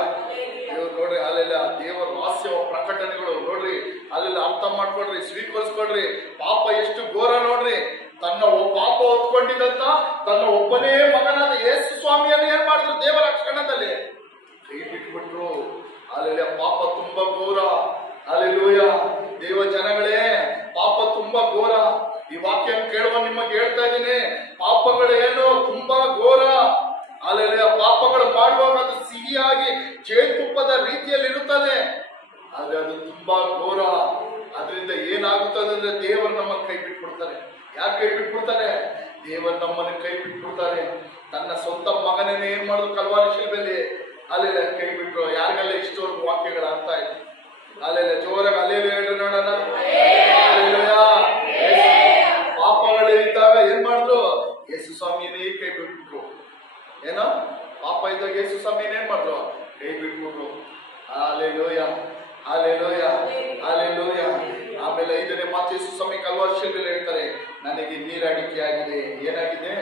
ಇವ್ರು ನೋಡ್ರಿ, ಅಲ್ಲೆಲ್ಲ ದೇವರ ರಹಸ್ಯ ಪ್ರಕಟಣೆಗಳು ನೋಡ್ರಿ. ಅಲ್ಲೆಲ್ಲ ಅರ್ಥ ಮಾಡ್ಕೊಳ್ರಿ, ಸ್ವೀಕರಿಸ್ಕೊಳ್ರಿ. ಪಾಪ ಎಷ್ಟು ಘೋರ ನೋಡ್ರಿ. ತನ್ನ ಪಾಪ ಹೊತ್ಕೊಂಡಿದ್ದಂತ ತನ್ನ ಒಬ್ಬನೇ ಮಗನಾದ ಯೇಸು ಸ್ವಾಮಿಯನ್ನು ಏನ್ ಮಾಡಿದ್ರು? ದೇವರ ಕ್ಷಣದಲ್ಲಿ ಕೈ ಬಿಟ್ಬಿಟ್ರು. ಅಲ್ಲೆಲ್ಲ ಪಾಪ ತುಂಬಾ ಘೋರ. ಅಲ್ಲೆಲೂಯ. ದೇವ ಜನಗಳೇ, ಪಾಪ ತುಂಬಾ ಘೋರ. ಈ ವಾಕ್ಯ ಕೇಳುವ ನಿಮಗೆ ಹೇಳ್ತಾ ಇದ್ದೀನಿ, ಪಾಪಗಳೇನು ತುಂಬಾ ಘೋರ. ಅಲ್ಲೆಲ್ಲ ಪಾಪಗಳು ಮಾಡುವಾಗ ಅದು ಸಿಹಿಯಾಗಿ ಜೇನುತುಪ್ಪದ ರೀತಿಯಲ್ಲಿ ಇರುತ್ತದೆ, ಆದ್ರೆ ಅದು ತುಂಬಾ ಘೋರ. ಅದರಿಂದ ಏನಾಗುತ್ತದೆ ಅಂದ್ರೆ ದೇವರು ನಮ್ಮನ್ನು ಕೈ ಬಿಟ್ಬಿಡ್ತಾರೆ. ಯಾಕೆ ಕೈ ಬಿಟ್ಬಿಡ್ತಾರೆ? ದೇವರು ನಮ್ಮನ್ನು ಕೈ ಬಿಟ್ಬಿಡ್ತಾರೆ. ತನ್ನ ಸ್ವಂತ ಮಗನೇ ಏನ್ ಮಾಡುದು? ಕಲ್ವಾರಿ ಶಿಲ್ಪೆಯಲ್ಲಿ ಅಲ್ಲೆಲ್ಲ ಕೈ ಬಿಟ್ರು. ಯಾರಿಗೆಲ್ಲ ಇಷ್ಟವರೆಗೂ ವಾಕ್ಯಗಳ ಅರ್ಥ ಆಯ್ತು? ಅಲ್ಲೆಲ್ಲ ಜೋರಾಗಿ ಅಲ್ಲೆಲ್ಲ ಹೇಳ್ರಿ ನೋಡೋಣ. ಪಾಪಗಳಿದ್ದಾಗ ಏನ್ ಮಾಡಿದ್ರು? ಯೇಸು ಸ್ವಾಮಿಯೇ ಕೈ ಬಿಟ್ಬಿಟ್ರು. ಏನೋ ಪಾಪ ಇದ್ದಾಗ ಯೇಸು ಸ್ವಾಮಿಯೇ ಏನ್ ಮಾಡಿದ್ರು? ಕೈ ಬಿಟ್ಬಿಟ್ರು. Alleluia, hallelujah, alleluia. ಆಮೇಲೆ ಐದನೇ ಮಾತು ಯೇಸು ಸ್ವಾಮಿ ಕಲ್ವಾರಿ ಶಿಲ್ಪೆಯಲ್ಲಿ ಹೇಳ್ತಾರೆ, ನನಗೆ ನೀರಡಿಕೆ ಆಗಿದೆ. ಏನಾಗಿದೆ?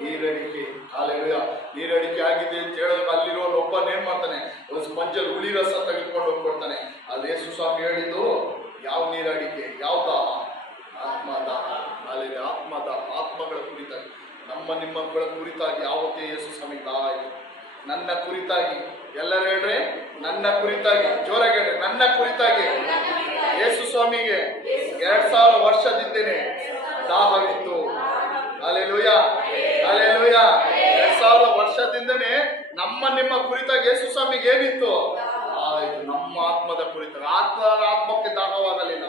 ನೀರಡಿಕೆ. ಅಲ್ಲೆಲೂಯ. ನೀರಡಿಕೆ ಆಗಿದೆ ಅಂತ ಹೇಳಿದಾಗ ಅಲ್ಲಿರೋ ಒಬ್ಬನ ಏನ್ ಮಾಡ್ತಾನೆ? ಒಂದು ಸ್ಪಂಜಲ್ಲಿ ಹುಳಿ ರಸ ತೆಗೆದುಕೊಂಡು ಹೋಗ್ಕೊಡ್ತಾನೆ. ಅಲ್ಲಿ ಯೇಸು ಸ್ವಾಮಿ ಹೇಳಿದ್ದು ಯಾವ ನೀರಡಿಕೆ? ಯಾವ್ದ? ಆತ್ಮದಾಹ. ಅಲ್ಲಿ ಆತ್ಮದಾಹ, ಆತ್ಮಗಳ ಕುರಿತಾಗಿ, ನಮ್ಮ ನಿಮ್ಮಗಳ ಕುರಿತಾಗಿ ಯಾವತ್ತೇ ಯೇಸು ಸ್ವಾಮಿ ದಾಹ ಆಯ್ತು. ನನ್ನ ಕುರಿತಾಗಿ. ಎಲ್ಲರೂ ಹೇಳ್ರಿ, ನನ್ನ ಕುರಿತಾಗಿ. ಜೋರಾಗಿ ಹೇಳ್ರಿ, ನನ್ನ ಕುರಿತಾಗಿ. ಯೇಸು ಸ್ವಾಮಿಗೆ 2000 ವರ್ಷದಿಂದನೇ ದಾಹವಿತ್ತು. Hallelujah, hallelujah. 2000 ವರ್ಷದಿಂದನೇ ನಿಮ್ಮ ಕುರಿತಾಗಿ ಯೇಸು ಸ್ವಾಮಿಗೆ ಏನಿತ್ತು? ನಮ್ಮ ಆತ್ಮದ ಕುರಿತ ಆತನ ಆತ್ಮಕ್ಕೆ ದಾಹವಾಗಲಿಲ್ಲ,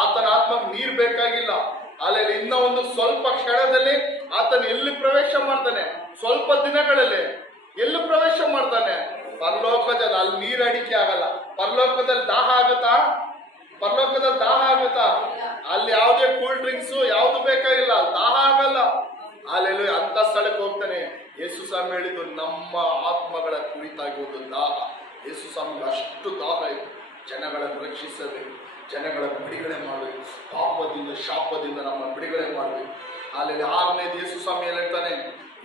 ಆತನ ಆತ್ಮಕ್ಕೆ ನೀರು ಬೇಕಾಗಿಲ್ಲ. ಅಲ್ಲಿ ಇನ್ನ ಒಂದು ಸ್ವಲ್ಪ ಕ್ಷಣದಲ್ಲಿ ಆತನ ಎಲ್ಲಿ ಪ್ರವೇಶ ಮಾಡ್ತಾನೆ? ಸ್ವಲ್ಪ ದಿನಗಳಲ್ಲಿ ಎಲ್ಲಿ ಪ್ರವೇಶ ಮಾಡ್ತಾನೆ? ಪರಲೋಕದಲ್ಲಿ. ಅಲ್ಲಿ ನೀರು ಅಡಿಕೆ ಆಗಲ್ಲ. ಪರಲೋಕದಲ್ಲಿ ದಾಹ ಆಗುತ್ತಾ? ಪರಲೋಕದಲ್ಲಿ ದಾಹ ಆಗುತ್ತಾ? ಅಲ್ಲಿ ಯಾವುದೇ ಕೂಲ್ ಡ್ರಿಂಕ್ಸ್ ಯಾವ್ದು ಬೇಕಾಗಿಲ್ಲ, ದಾಹ ಆಗಲ್ಲ. ಅಲ್ಲಿ ಅಂತ ಸ್ಥಳಕ್ಕೆ ಹೋಗ್ತಾನೆ. ಯೇಸು ಸ್ವಾಮಿ ಹೇಳಿದ್ದು ನಮ್ಮ ಆತ್ಮಗಳ ಕುರಿತಾಗಿ ಒಂದು ದಾಹ. ಯೇಸು ಸ್ವಾಮಿಗೆ ಅಷ್ಟು ದಾಹ ಇತ್ತು. ಜನಗಳನ್ನು ರಕ್ಷಿಸಬೇಕು, ಜನಗಳನ್ನು ಬಿಡುಗಡೆ ಮಾಡಬೇಕು, ಪಾಪದಿಂದ ಶಾಪದಿಂದ ನಮ್ಮ ಬಿಡುಗಡೆ ಮಾಡಬೇಕು. ಅಲ್ಲಿ 6ನೇದು ಯೇಸು ಸ್ವಾಮಿ ಹೇಳ್ತಾನೆ,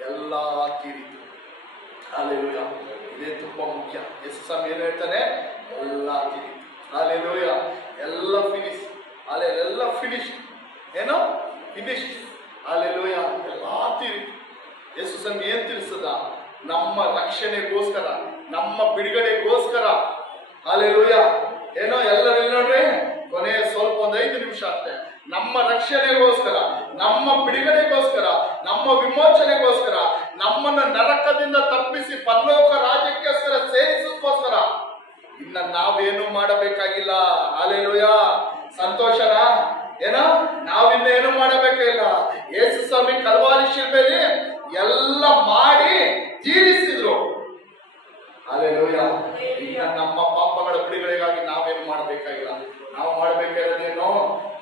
ಎಲ್ಲ ತೀರಿತು. ಹಲ್ಲೆಲೂಯಾ. ಇದೇ ತುಂಬಾ ಮುಖ್ಯ. ಯೇಸು ಸ್ವಾಮಿ ಏನು ಹೇಳ್ತಾನೆ? ಎಲ್ಲ ತೀರಿತು. ಹಲ್ಲೆಲೂಯಾ. ಎಲ್ಲ ಫಿನಿಶ್. ಎಲ್ಲ ಫಿನಿಶ್. ಏನು ಫಿನಿಶ್? ಹಲ್ಲೆಲೂಯಾ. ಎಲ್ಲ ತೀರಿತು. ಯೇಸು ಸ್ವಾಮಿ ಏನ್ ತಿಳಿಸದ? ನಮ್ಮ ರಕ್ಷಣೆಗೋಸ್ಕರ, ನಮ್ಮ ಬಿಡುಗಡೆಗೋಸ್ಕರ. ಹಲ್ಲೆಲೂಯಾ. ಏನೋ ಎಲ್ಲರೂ ನೋಡ್ರಿ, ಕೊನೆಯ ಸ್ವಲ್ಪ 5 ನಿಮಿಷ ಆಗ್ತದೆ. ನಮ್ಮ ರಕ್ಷಣೆಗೋಸ್ಕರ, ನಮ್ಮ ಬಿಡುಗಡೆಗೋಸ್ಕರ, ನಮ್ಮ ವಿಮೋಚನೆಗೋಸ್ಕರ, ನಮ್ಮನ್ನು ನರಕದಿಂದ ತಪ್ಪಿಸಿ ಪರಲೋಕ ರಾಜ್ಯಕ್ಕೋಸ್ಕರ ಸೇರಿಸೋಸ್ಕರ ಇನ್ನ ನಾವೇನು ಮಾಡಬೇಕಾಗಿಲ್ಲ. ಹಲ್ಲೆಲೂಯಾ. ಸಂತೋಷನಾ? ಏನೋ ನಾವಿನ್ನ ಏನು ಮಾಡಬೇಕಾಗಿಲ್ಲ. ಯೇಸು ಸ್ವಾಮಿ ಕಲ್ವಾರಿ ಶಿಲ್ಬೆಯಲ್ಲಿ ಎಲ್ಲ ಮಾಡಿ ತೀರಿಸಿದ್ರು. ಹಲ್ಲೆಲೂಯಾ. ಈಗ ನಮ್ಮ ಪಾಪಗಳ ಬಿಡುಗಡೆಗಾಗಿ ನಾವೇನು ಮಾಡಬೇಕಾಗಿಲ್ಲ. ನಾವು ಮಾಡಬೇಕಾಗಿರೋದೇನು?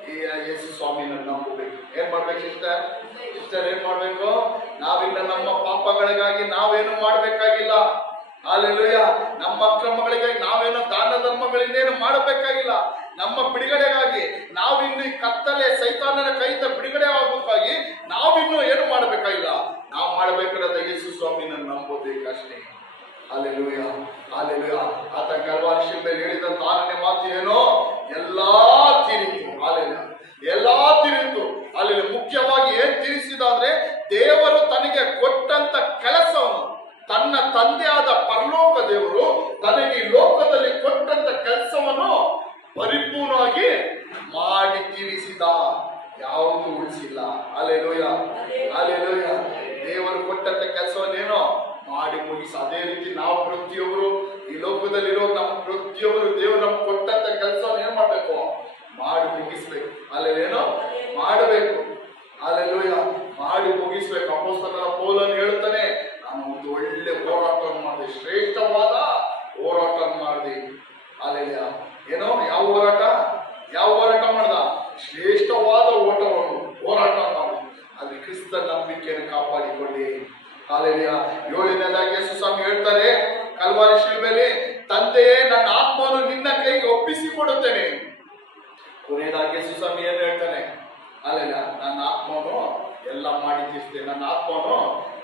ಈ ಯೇಸು ಸ್ವಾಮಿನ ನಂಬಬೇಕು. ಏನ್ ಮಾಡ್ಬೇಕು ಸಿಸ್ಟರ್? ಏನ್ ಮಾಡ್ಬೇಕು? ನಾವಿನ್ನ ನಮ್ಮ ಪಾಪಗಳಿಗಾಗಿ ನಾವೇನು ಮಾಡಬೇಕಾಗಿಲ್ಲ. ಹಲ್ಲೆಲೂಯಾ. ನಮ್ಮ ಅಕ್ರಮಗಳಿಗಾಗಿ ನಾವೇನೋ ದಾನ ಧರ್ಮಗಳಿಂದೇನು ಮಾಡಬೇಕಾಗಿಲ್ಲ. ನಮ್ಮ ಬಿಡುಗಡೆಗಾಗಿ ನಾವಿನ್ನು ಈ ಕತ್ತಲೆ ಸೈತಾನನ ಕೈಯಿಂದ ಬಿಡುಗಡೆ ಆಗೋಕ್ಕಾಗಿ ನಾವಿನ್ನು ಏನು ಮಾಡಬೇಕಾಗಿಲ್ಲ. ನಾವು ಮಾಡಬೇಕಾದ ಯೇಸು ಸ್ವಾಮಿನ ನಂಬೋಬೇಕಷ್ಟೇ. Hallelujah, hallelujah. ಆತ ಕಲ್ವಾರಿ ಶಿಲುಬೆಯಲ್ಲಿ ಹೇಳಿದಂತ 6ನೇ ಮಾತು ಏನೋ? ಎಲ್ಲಾ ತೀರಿತು. ಹಲ್ಲೆಲೂಯಾ. ಎಲ್ಲಾ ತೀರಿತು. ಅಲ್ಲಿ ಮುಖ್ಯವಾಗಿ ಏನ್ ತೀರಿಸಿದ ಅಂದ್ರೆ, ದೇವರು ತನಗೆ ಕೊಟ್ಟಂತ ಕೆಲಸವನ್ನು, ತನ್ನ ತಂದೆಯಾದ ಪರಲೋಕ ದೇವರು ತನಗೆ ಈ ಲೋಕದಲ್ಲಿ ಕೊಟ್ಟಂತ ಕೆಲಸವನ್ನು ಪರಿಪೂರ್ಣವಾಗಿ ಮಾಡಿ ತೀರಿಸಿದ. ಯಾವುದು ಉಳಿಸಿಲ್ಲ. Hallelujah, hallelujah. ದೇವರು ಕೊಟ್ಟಂತ ಕೆಲಸವನ್ನೇನೋ ಮಾಡಿ ಮುಗಿಸ. ಅದೇ ರೀತಿ ನಾವು ಪ್ರತಿಯೊಬ್ಬರು ಈ ಲೋಕದಲ್ಲಿರೋ ನಮ್ಮ ಪ್ರತಿಯೊಬ್ಬರು ದೇವರು ನಮ್ಗೆ ಕೊಟ್ಟಂತ ಕೆಲಸವನ್ನು ಏನ್ ಮಾಡ್ಬೇಕು? ಮಾಡಿ ಮುಗಿಸ್ಬೇಕು. ಅಲ್ಲೇನೋ ಮಾಡಬೇಕು. ಹಲ್ಲೆಲೂಯಾ. ಮಾಡಿ ಮುಗಿಸ್ಬೇಕು. ಅಪೊಸ್ತಲನಾದ ಪೌಲನು ಹೇಳ್ತಾನೆ, ನಾನು ಒಂದು ಒಳ್ಳೆ ಹೋರಾಟವನ್ನು ಮಾಡಿದೆ, ಶ್ರೇಷ್ಠವಾದ ಹೋರಾಟವನ್ನು ಮಾಡಿದೆ. ಹಲ್ಲೆಲೂಯಾ. ಏನೋ ಯಾವ ಹೋರಾಟ? ಯಾವ ಹೋರಾಟ ಮಾಡ್ದ? ಶ್ರೇಷ್ಠವಾದ ಹೋರಾಟ ಮಾಡಿ ಅದು ಕ್ರಿಸ್ತ ನಂಬಿಕೆಯನ್ನು ಕಾಪಾಡಿಕೊಳ್ಳಿ. ಹಲ್ಲೆಲೂಯಾ. 7ನೇದಾಗಿ ಯೇಸು ಸ್ವಾಮಿ ಹೇಳ್ತಾರೆ ಕಲ್ವಾರಿ ಶಿಲುಬೆಯಲ್ಲಿ, ತಂದೆಯೇ ನನ್ನ ಆತ್ಮವನ್ನು ನಿನ್ನ ಕೈಗೆ ಒಪ್ಪಿಸಿಕೊಡುತ್ತೇನೆ. ಕೊನೆಯದಾಗಿ ಯೇಸು ಸ್ವಾಮಿ ಏನು ಹೇಳ್ತಾನೆ? ಹಲ್ಲೆಲೂಯಾ. ನನ್ನ ಆತ್ಮವನ್ನು ಎಲ್ಲ ಮಾಡಿ ತೀರಿಸ್ತೇನೆ, ನನ್ನ ಆತ್ಮವನ್ನು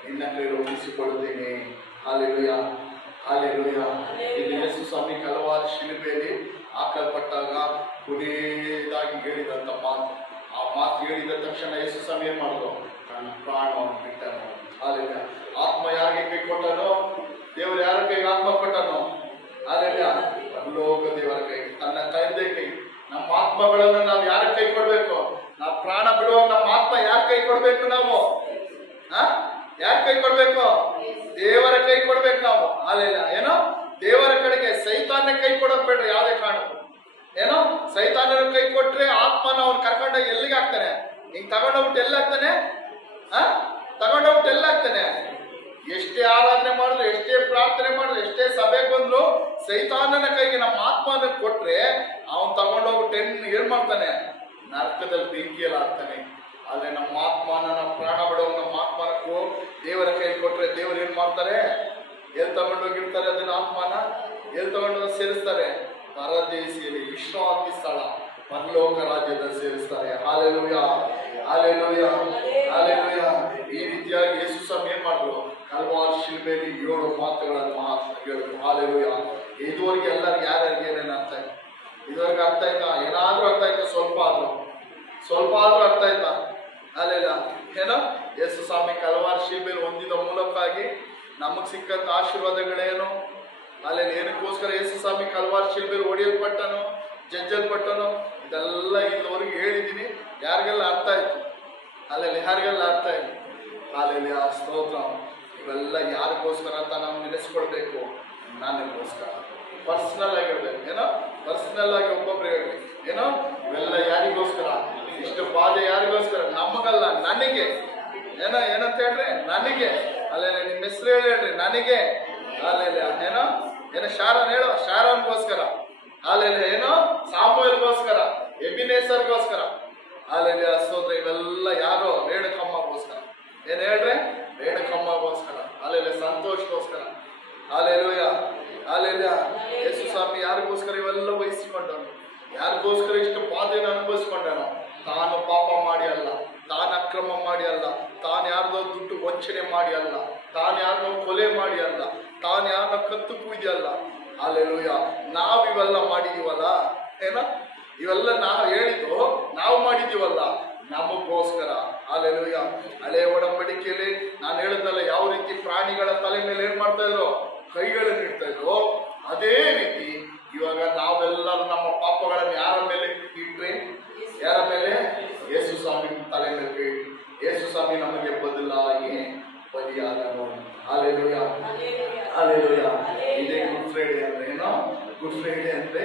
ನಿನ್ನ ಕೈಗೆ ಒಪ್ಪಿಸಿಕೊಡುತ್ತೇನೆ. Hallelujah, hallelujah. ಇದು ಯೇಸು ಸ್ವಾಮಿ ಕಲ್ವಾರಿ ಶಿಲುಬೆಯಲ್ಲಿ ಹಾಕಲ್ಪಟ್ಟಾಗ ಕೊನೆಯದಾಗಿ ಹೇಳಿದಂತ ಮಾತು. ಆ ಮಾತು ಹೇಳಿದ ತಕ್ಷಣ ಯೇಸು ಸ್ವಾಮಿ ಏನ್ ಮಾಡಿದ್ರು? ನನ್ನ ಪ್ರಾಣವನ್ನು ಬಿಟ್ಟನು. ಹಲ್ಲೆಲೂಯಾ. ಆತ್ಮ ಯಾರಿಗೆ ಕೈ ಕೊಟ್ಟನು? ದೇವರು ಯಾರ ಕೈಗೆ ಆತ್ಮ ಕೊಟ್ಟನು? ಹಲ್ಲೆಲೂಯಾ. ಪರಲೋಕ ದೇವರ ಕೈ, ತನ್ನ ತಂದೆ ಕೈ. ನಮ್ಮ ಆತ್ಮಗಳನ್ನು ನಾವು ಯಾರ ಕೈ ಕೊಡ್ಬೇಕು? ನಾವು ಪ್ರಾಣ ಬಿಡುವಾಗ ನಮ್ಮ ಆತ್ಮ ಯಾರ ಕೈ ಕೊಡ್ಬೇಕು? ನಾವು ಯಾರ ಕೈ ಕೊಡ್ಬೇಕು? ದೇವರ ಕೈ ಕೊಡ್ಬೇಕು ನಾವು. ಹಲ್ಲೆಲೂಯಾ. ಏನೋ ದೇವರ ಕಡೆಗೆ. ಸೈತಾನ ಕೈ ಕೊಡೋಕ್ ಬೇಡ್ರಿ ಯಾವುದೇ ಕಾರಣಕ್ಕೂ. ಏನೋ ಸೈತಾನನ ಕೈ ಕೊಟ್ರೆ ಆತ್ಮನ ಅವ್ನು ಕರ್ಕೊಂಡೋಗಿ ಎಲ್ಲಿಗೆ ಹಾಕ್ತಾನೆ? ಹಿಂಗ್ ತಗೊಂಡೋಗ್ಬಿಟ್ಟು ಎಲ್ಲಾಗ್ತಾನೆ? ತಗೊಂಡೋಗ್ಬಿಟ್ಟು ಎಲ್ಲಾಗ್ತಾನೆ? ಎಷ್ಟೇ ಆರಾಧನೆ ಮಾಡಿದ್ರು, ಎಷ್ಟೇ ಪ್ರಾರ್ಥನೆ ಮಾಡಿದ್ರು, ಎಷ್ಟೇ ಸಭೆಗೆ ಬಂದ್ರು, ಸೈತಾನನ ಕೈಗೆ ನಮ್ಮ ಆತ್ಮನ ಕೊಟ್ರೆ ಅವನ್ ತಗೊಂಡೋಗ್ಬಿಟ್ಟು ಏನ್ ಮಾಡ್ತಾನೆ? ನರಕದಲ್ಲಿ ಬೆಂಕಿಯಲ್ಲಿ ಹಾಕ್ತಾನೆ. ಆದ್ರೆ ನಮ್ಮ ಆತ್ಮನ, ನಮ್ಮ ಪ್ರಾಣ ಬಿಡೋ ನಮ್ಮ ಆತ್ಮನಕ್ಕೂ ದೇವರ ಕೈ ಕೊಟ್ರೆ ದೇವರು ಏನ್ ಮಾಡ್ತಾರೆ? ಎಲ್ಲಿ ತಗೊಂಡೋಗಿರ್ತಾರೆ ಅದನ್ನ? ಆತ್ಮನ ಎಲ್ಲಿ ತಗೊಂಡೋಗಿ ಸೇರಿಸ್ತಾರೆ? ಪರದೇಶಿಯಲ್ಲಿ, ವಿಶ್ರಾಂತಿ ಸ್ಥಳ, ಪರಲೋಕ ರಾಜ್ಯದಲ್ಲಿ ಸೇರಿಸ್ತಾರೆ. Hallelujah, hallelujah, hallelujah. ಈ ರೀತಿಯಾಗಿ ಯೇಸು ಸ್ವಾಮಿ ಏನ್ ಮಾಡಿದ್ರು? ಕಲ್ವಾರಿ ಶಿಲುಬೆಯಲ್ಲಿ 7 ಮಾತುಗಳನ್ನು ಹೇಳಿದ್ರು. ಹಲ್ಲೆಲೂಯಾ. ಇದುವರೆಗೆ ಎಲ್ಲರಿಗೂ ಯಾರ್ಯಾರಿಗೆ ಏನೇನು ಅರ್ಥ ಆಯ್ತು? ಇದುವರೆಗೆ ಅರ್ಥ ಆಯ್ತಾ? ಏನಾದ್ರೂ ಅರ್ಥ ಆಯ್ತಾ? ಸ್ವಲ್ಪ ಆದ್ರೂ ಅರ್ಥ ಆಯ್ತಾ? ಹಲ್ಲೆಲೂಯಾ. ಏನೋ ಯೇಸು ಸ್ವಾಮಿ ಕಲ್ವಾರಿ ಶಿಲುಬೆಯಲ್ಲಿ ಹೊಂದಿದ ಮೂಲಕವಾಗಿ ನಮಗ್ ಸಿಕ್ಕಂತ ಆಶೀರ್ವಾದಗಳೇನು? ಅಲ್ಲಿ ಏನಕ್ಕೋಸ್ಕರ ಯೇಸು ಸ್ವಾಮಿ ಕಲ್ವಾರಿ ಶಿಲುಬೆಯಲ್ಲಿ ಹೊಡೆಯಲ್ಪಟ್ಟನು, ಜಜ್ಜಲ್ಪಟ್ಟನು? ಇದೆಲ್ಲ ಇಲ್ಲಿವರೆಗೂ ಹೇಳಿದ್ದೀನಿ. ಯಾರಿಗೆಲ್ಲ ಅರ್ಥ ಆಯ್ತು? ಅಲ್ಲೆಲ್ಲ ಯಾರಿಗೆಲ್ಲ ಅರ್ಥ ಆಯ್ತು? ಅಲ್ಲೆಲ್ಲಿ ಆ ಸ್ತೋತ್ರ. ಇವೆಲ್ಲ ಯಾರಿಗೋಸ್ಕರ ಅಂತ ನಾವು ನೆನೆಸ್ಕೊಳ್ಬೇಕು? ನನಗೋಸ್ಕರ ಪರ್ಸನಲ್ ಆಗಿರ್ಬೇಕು. ಏನೋ ಪರ್ಸನಲ್ ಆಗಿ ಒಬ್ಬೊಬ್ರು ಹೇಳ್ಬೇಕು. ಏನೋ ಇವೆಲ್ಲ ಯಾರಿಗೋಸ್ಕರ? ಇಷ್ಟು ಬಾಧೆ ಯಾರಿಗೋಸ್ಕರ? ನಮಗಲ್ಲ, ನನಗೆ. ಏನಂತ ಹೇಳ್ರಿ? ನನಗೆ. ಅಲ್ಲೆಲ್ಲ ನಿಮ್ಮ ಹೆಸರು ಹೇಳ್ರಿ, ನನಗೆ. ಅಲ್ಲೆಲ್ಲ ಏನೋ ಶಾರನ್ ಹೇಳೋ, ಶಾರನ್ಗೋಸ್ಕರ. ಅಲ್ಲೆಲ್ಲ ಏನೋ ಸಾಮೂಯಲ್ಗೋಸ್ಕರ, ಎಬಿನೇಸರ್ಗೋಸ್ಕರ. ಅಲ್ಲೆಲ್ಲ ಸ್ತೋತ್ರ. ಇವೆಲ್ಲ ಯಾರೋ ರೇಣುಕಮ್ಮಗೋಸ್ಕರ. ಏನ್ ಹೇಳ್ರಿ? ರೇಣುಕಮ್ಮಗೋಸ್ಕರ. ಅಲ್ಲೆಲ್ಲ ಸಂತೋಷಗೋಸ್ಕರ. ಅಲ್ಲೆಲೂಯ, ಅಲ್ಲೆಲ್ಲ ಯೇಸು ಸ್ವಾಮಿ ಯಾರಿಗೋಸ್ಕರ ಇವೆಲ್ಲ ವಹಿಸಿಕೊಂಡನು? ಯಾರಿಗೋಸ್ಕರ ಇಷ್ಟು ಬಾಧೆಯನ್ನು ಅನುಭವಿಸ್ಕೊಂಡನು? ತಾನು ಪಾಪ ಮಾಡಿ ಅಲ್ಲ, ತಾನು ಅಕ್ರಮ ಮಾಡಿ ಅಲ್ಲ, ತಾನು ಯಾರ್ದೋ ದುಡ್ಡು ವಂಚನೆ ಮಾಡಿ ಅಲ್ಲ, ತಾನು ಯಾರನ್ನೋ ಕೊಲೆ ಮಾಡಿ ಅಲ್ಲ, ತಾನು ಯಾರನ್ನ ಕತ್ತು ಕುಯ್ದಿ ಅಲ್ಲ. ಅಲ್ಲೆಲೂಯ. ನಾವಿವೆಲ್ಲ ಮಾಡಿದೀವಲ್ಲ, ಇವೆಲ್ಲ ನಾವು ಹೇಳಿದ್ದು ನಾವು ಮಾಡಿದೀವಲ್ಲ ನಮಗೋಸ್ಕರ. ಅಲ್ಲೆಲೂಯ. ಹಳೆ ಒಡಂಬಡಿಕೆಯಲ್ಲಿ ನಾನು ಹೇಳಿದ್ನಲ್ಲ, ಯಾವ ರೀತಿ ಪ್ರಾಣಿಗಳ ತಲೆ ಮೇಲೆ ಏನ್ ಮಾಡ್ತಾ ಇದ್ರು? ಕೈಗಳನ್ನು ಇಡ್ತಾ ಇದ್ರು. ಅದೇ ರೀತಿ ಇವಾಗ ನಾವೆಲ್ಲರೂ ನಮ್ಮ ಪಾಪಗಳನ್ನು ಯಾರ ಮೇಲೆ ಇಟ್ರಿ? ಯಾರ ಮೇಲೆ? ಯೇಸು ಸ್ವಾಮಿ ತಲೆ ಮೇಲೆ ಇಟ್ರಿ. ಯೇಸು ಸ್ವಾಮಿ ನಮಗೆ ಬದಲಾಗಿ ಬಲಿಯಾದನು. Hallelujah, hallelujah. ಇದೇ ಗುಡ್ ಫ್ರೈಡೆ ಅಂದ್ರೆ ಏನೋ? ಗುಡ್ ಫ್ರೈಡೆ ಅಂದ್ರೆ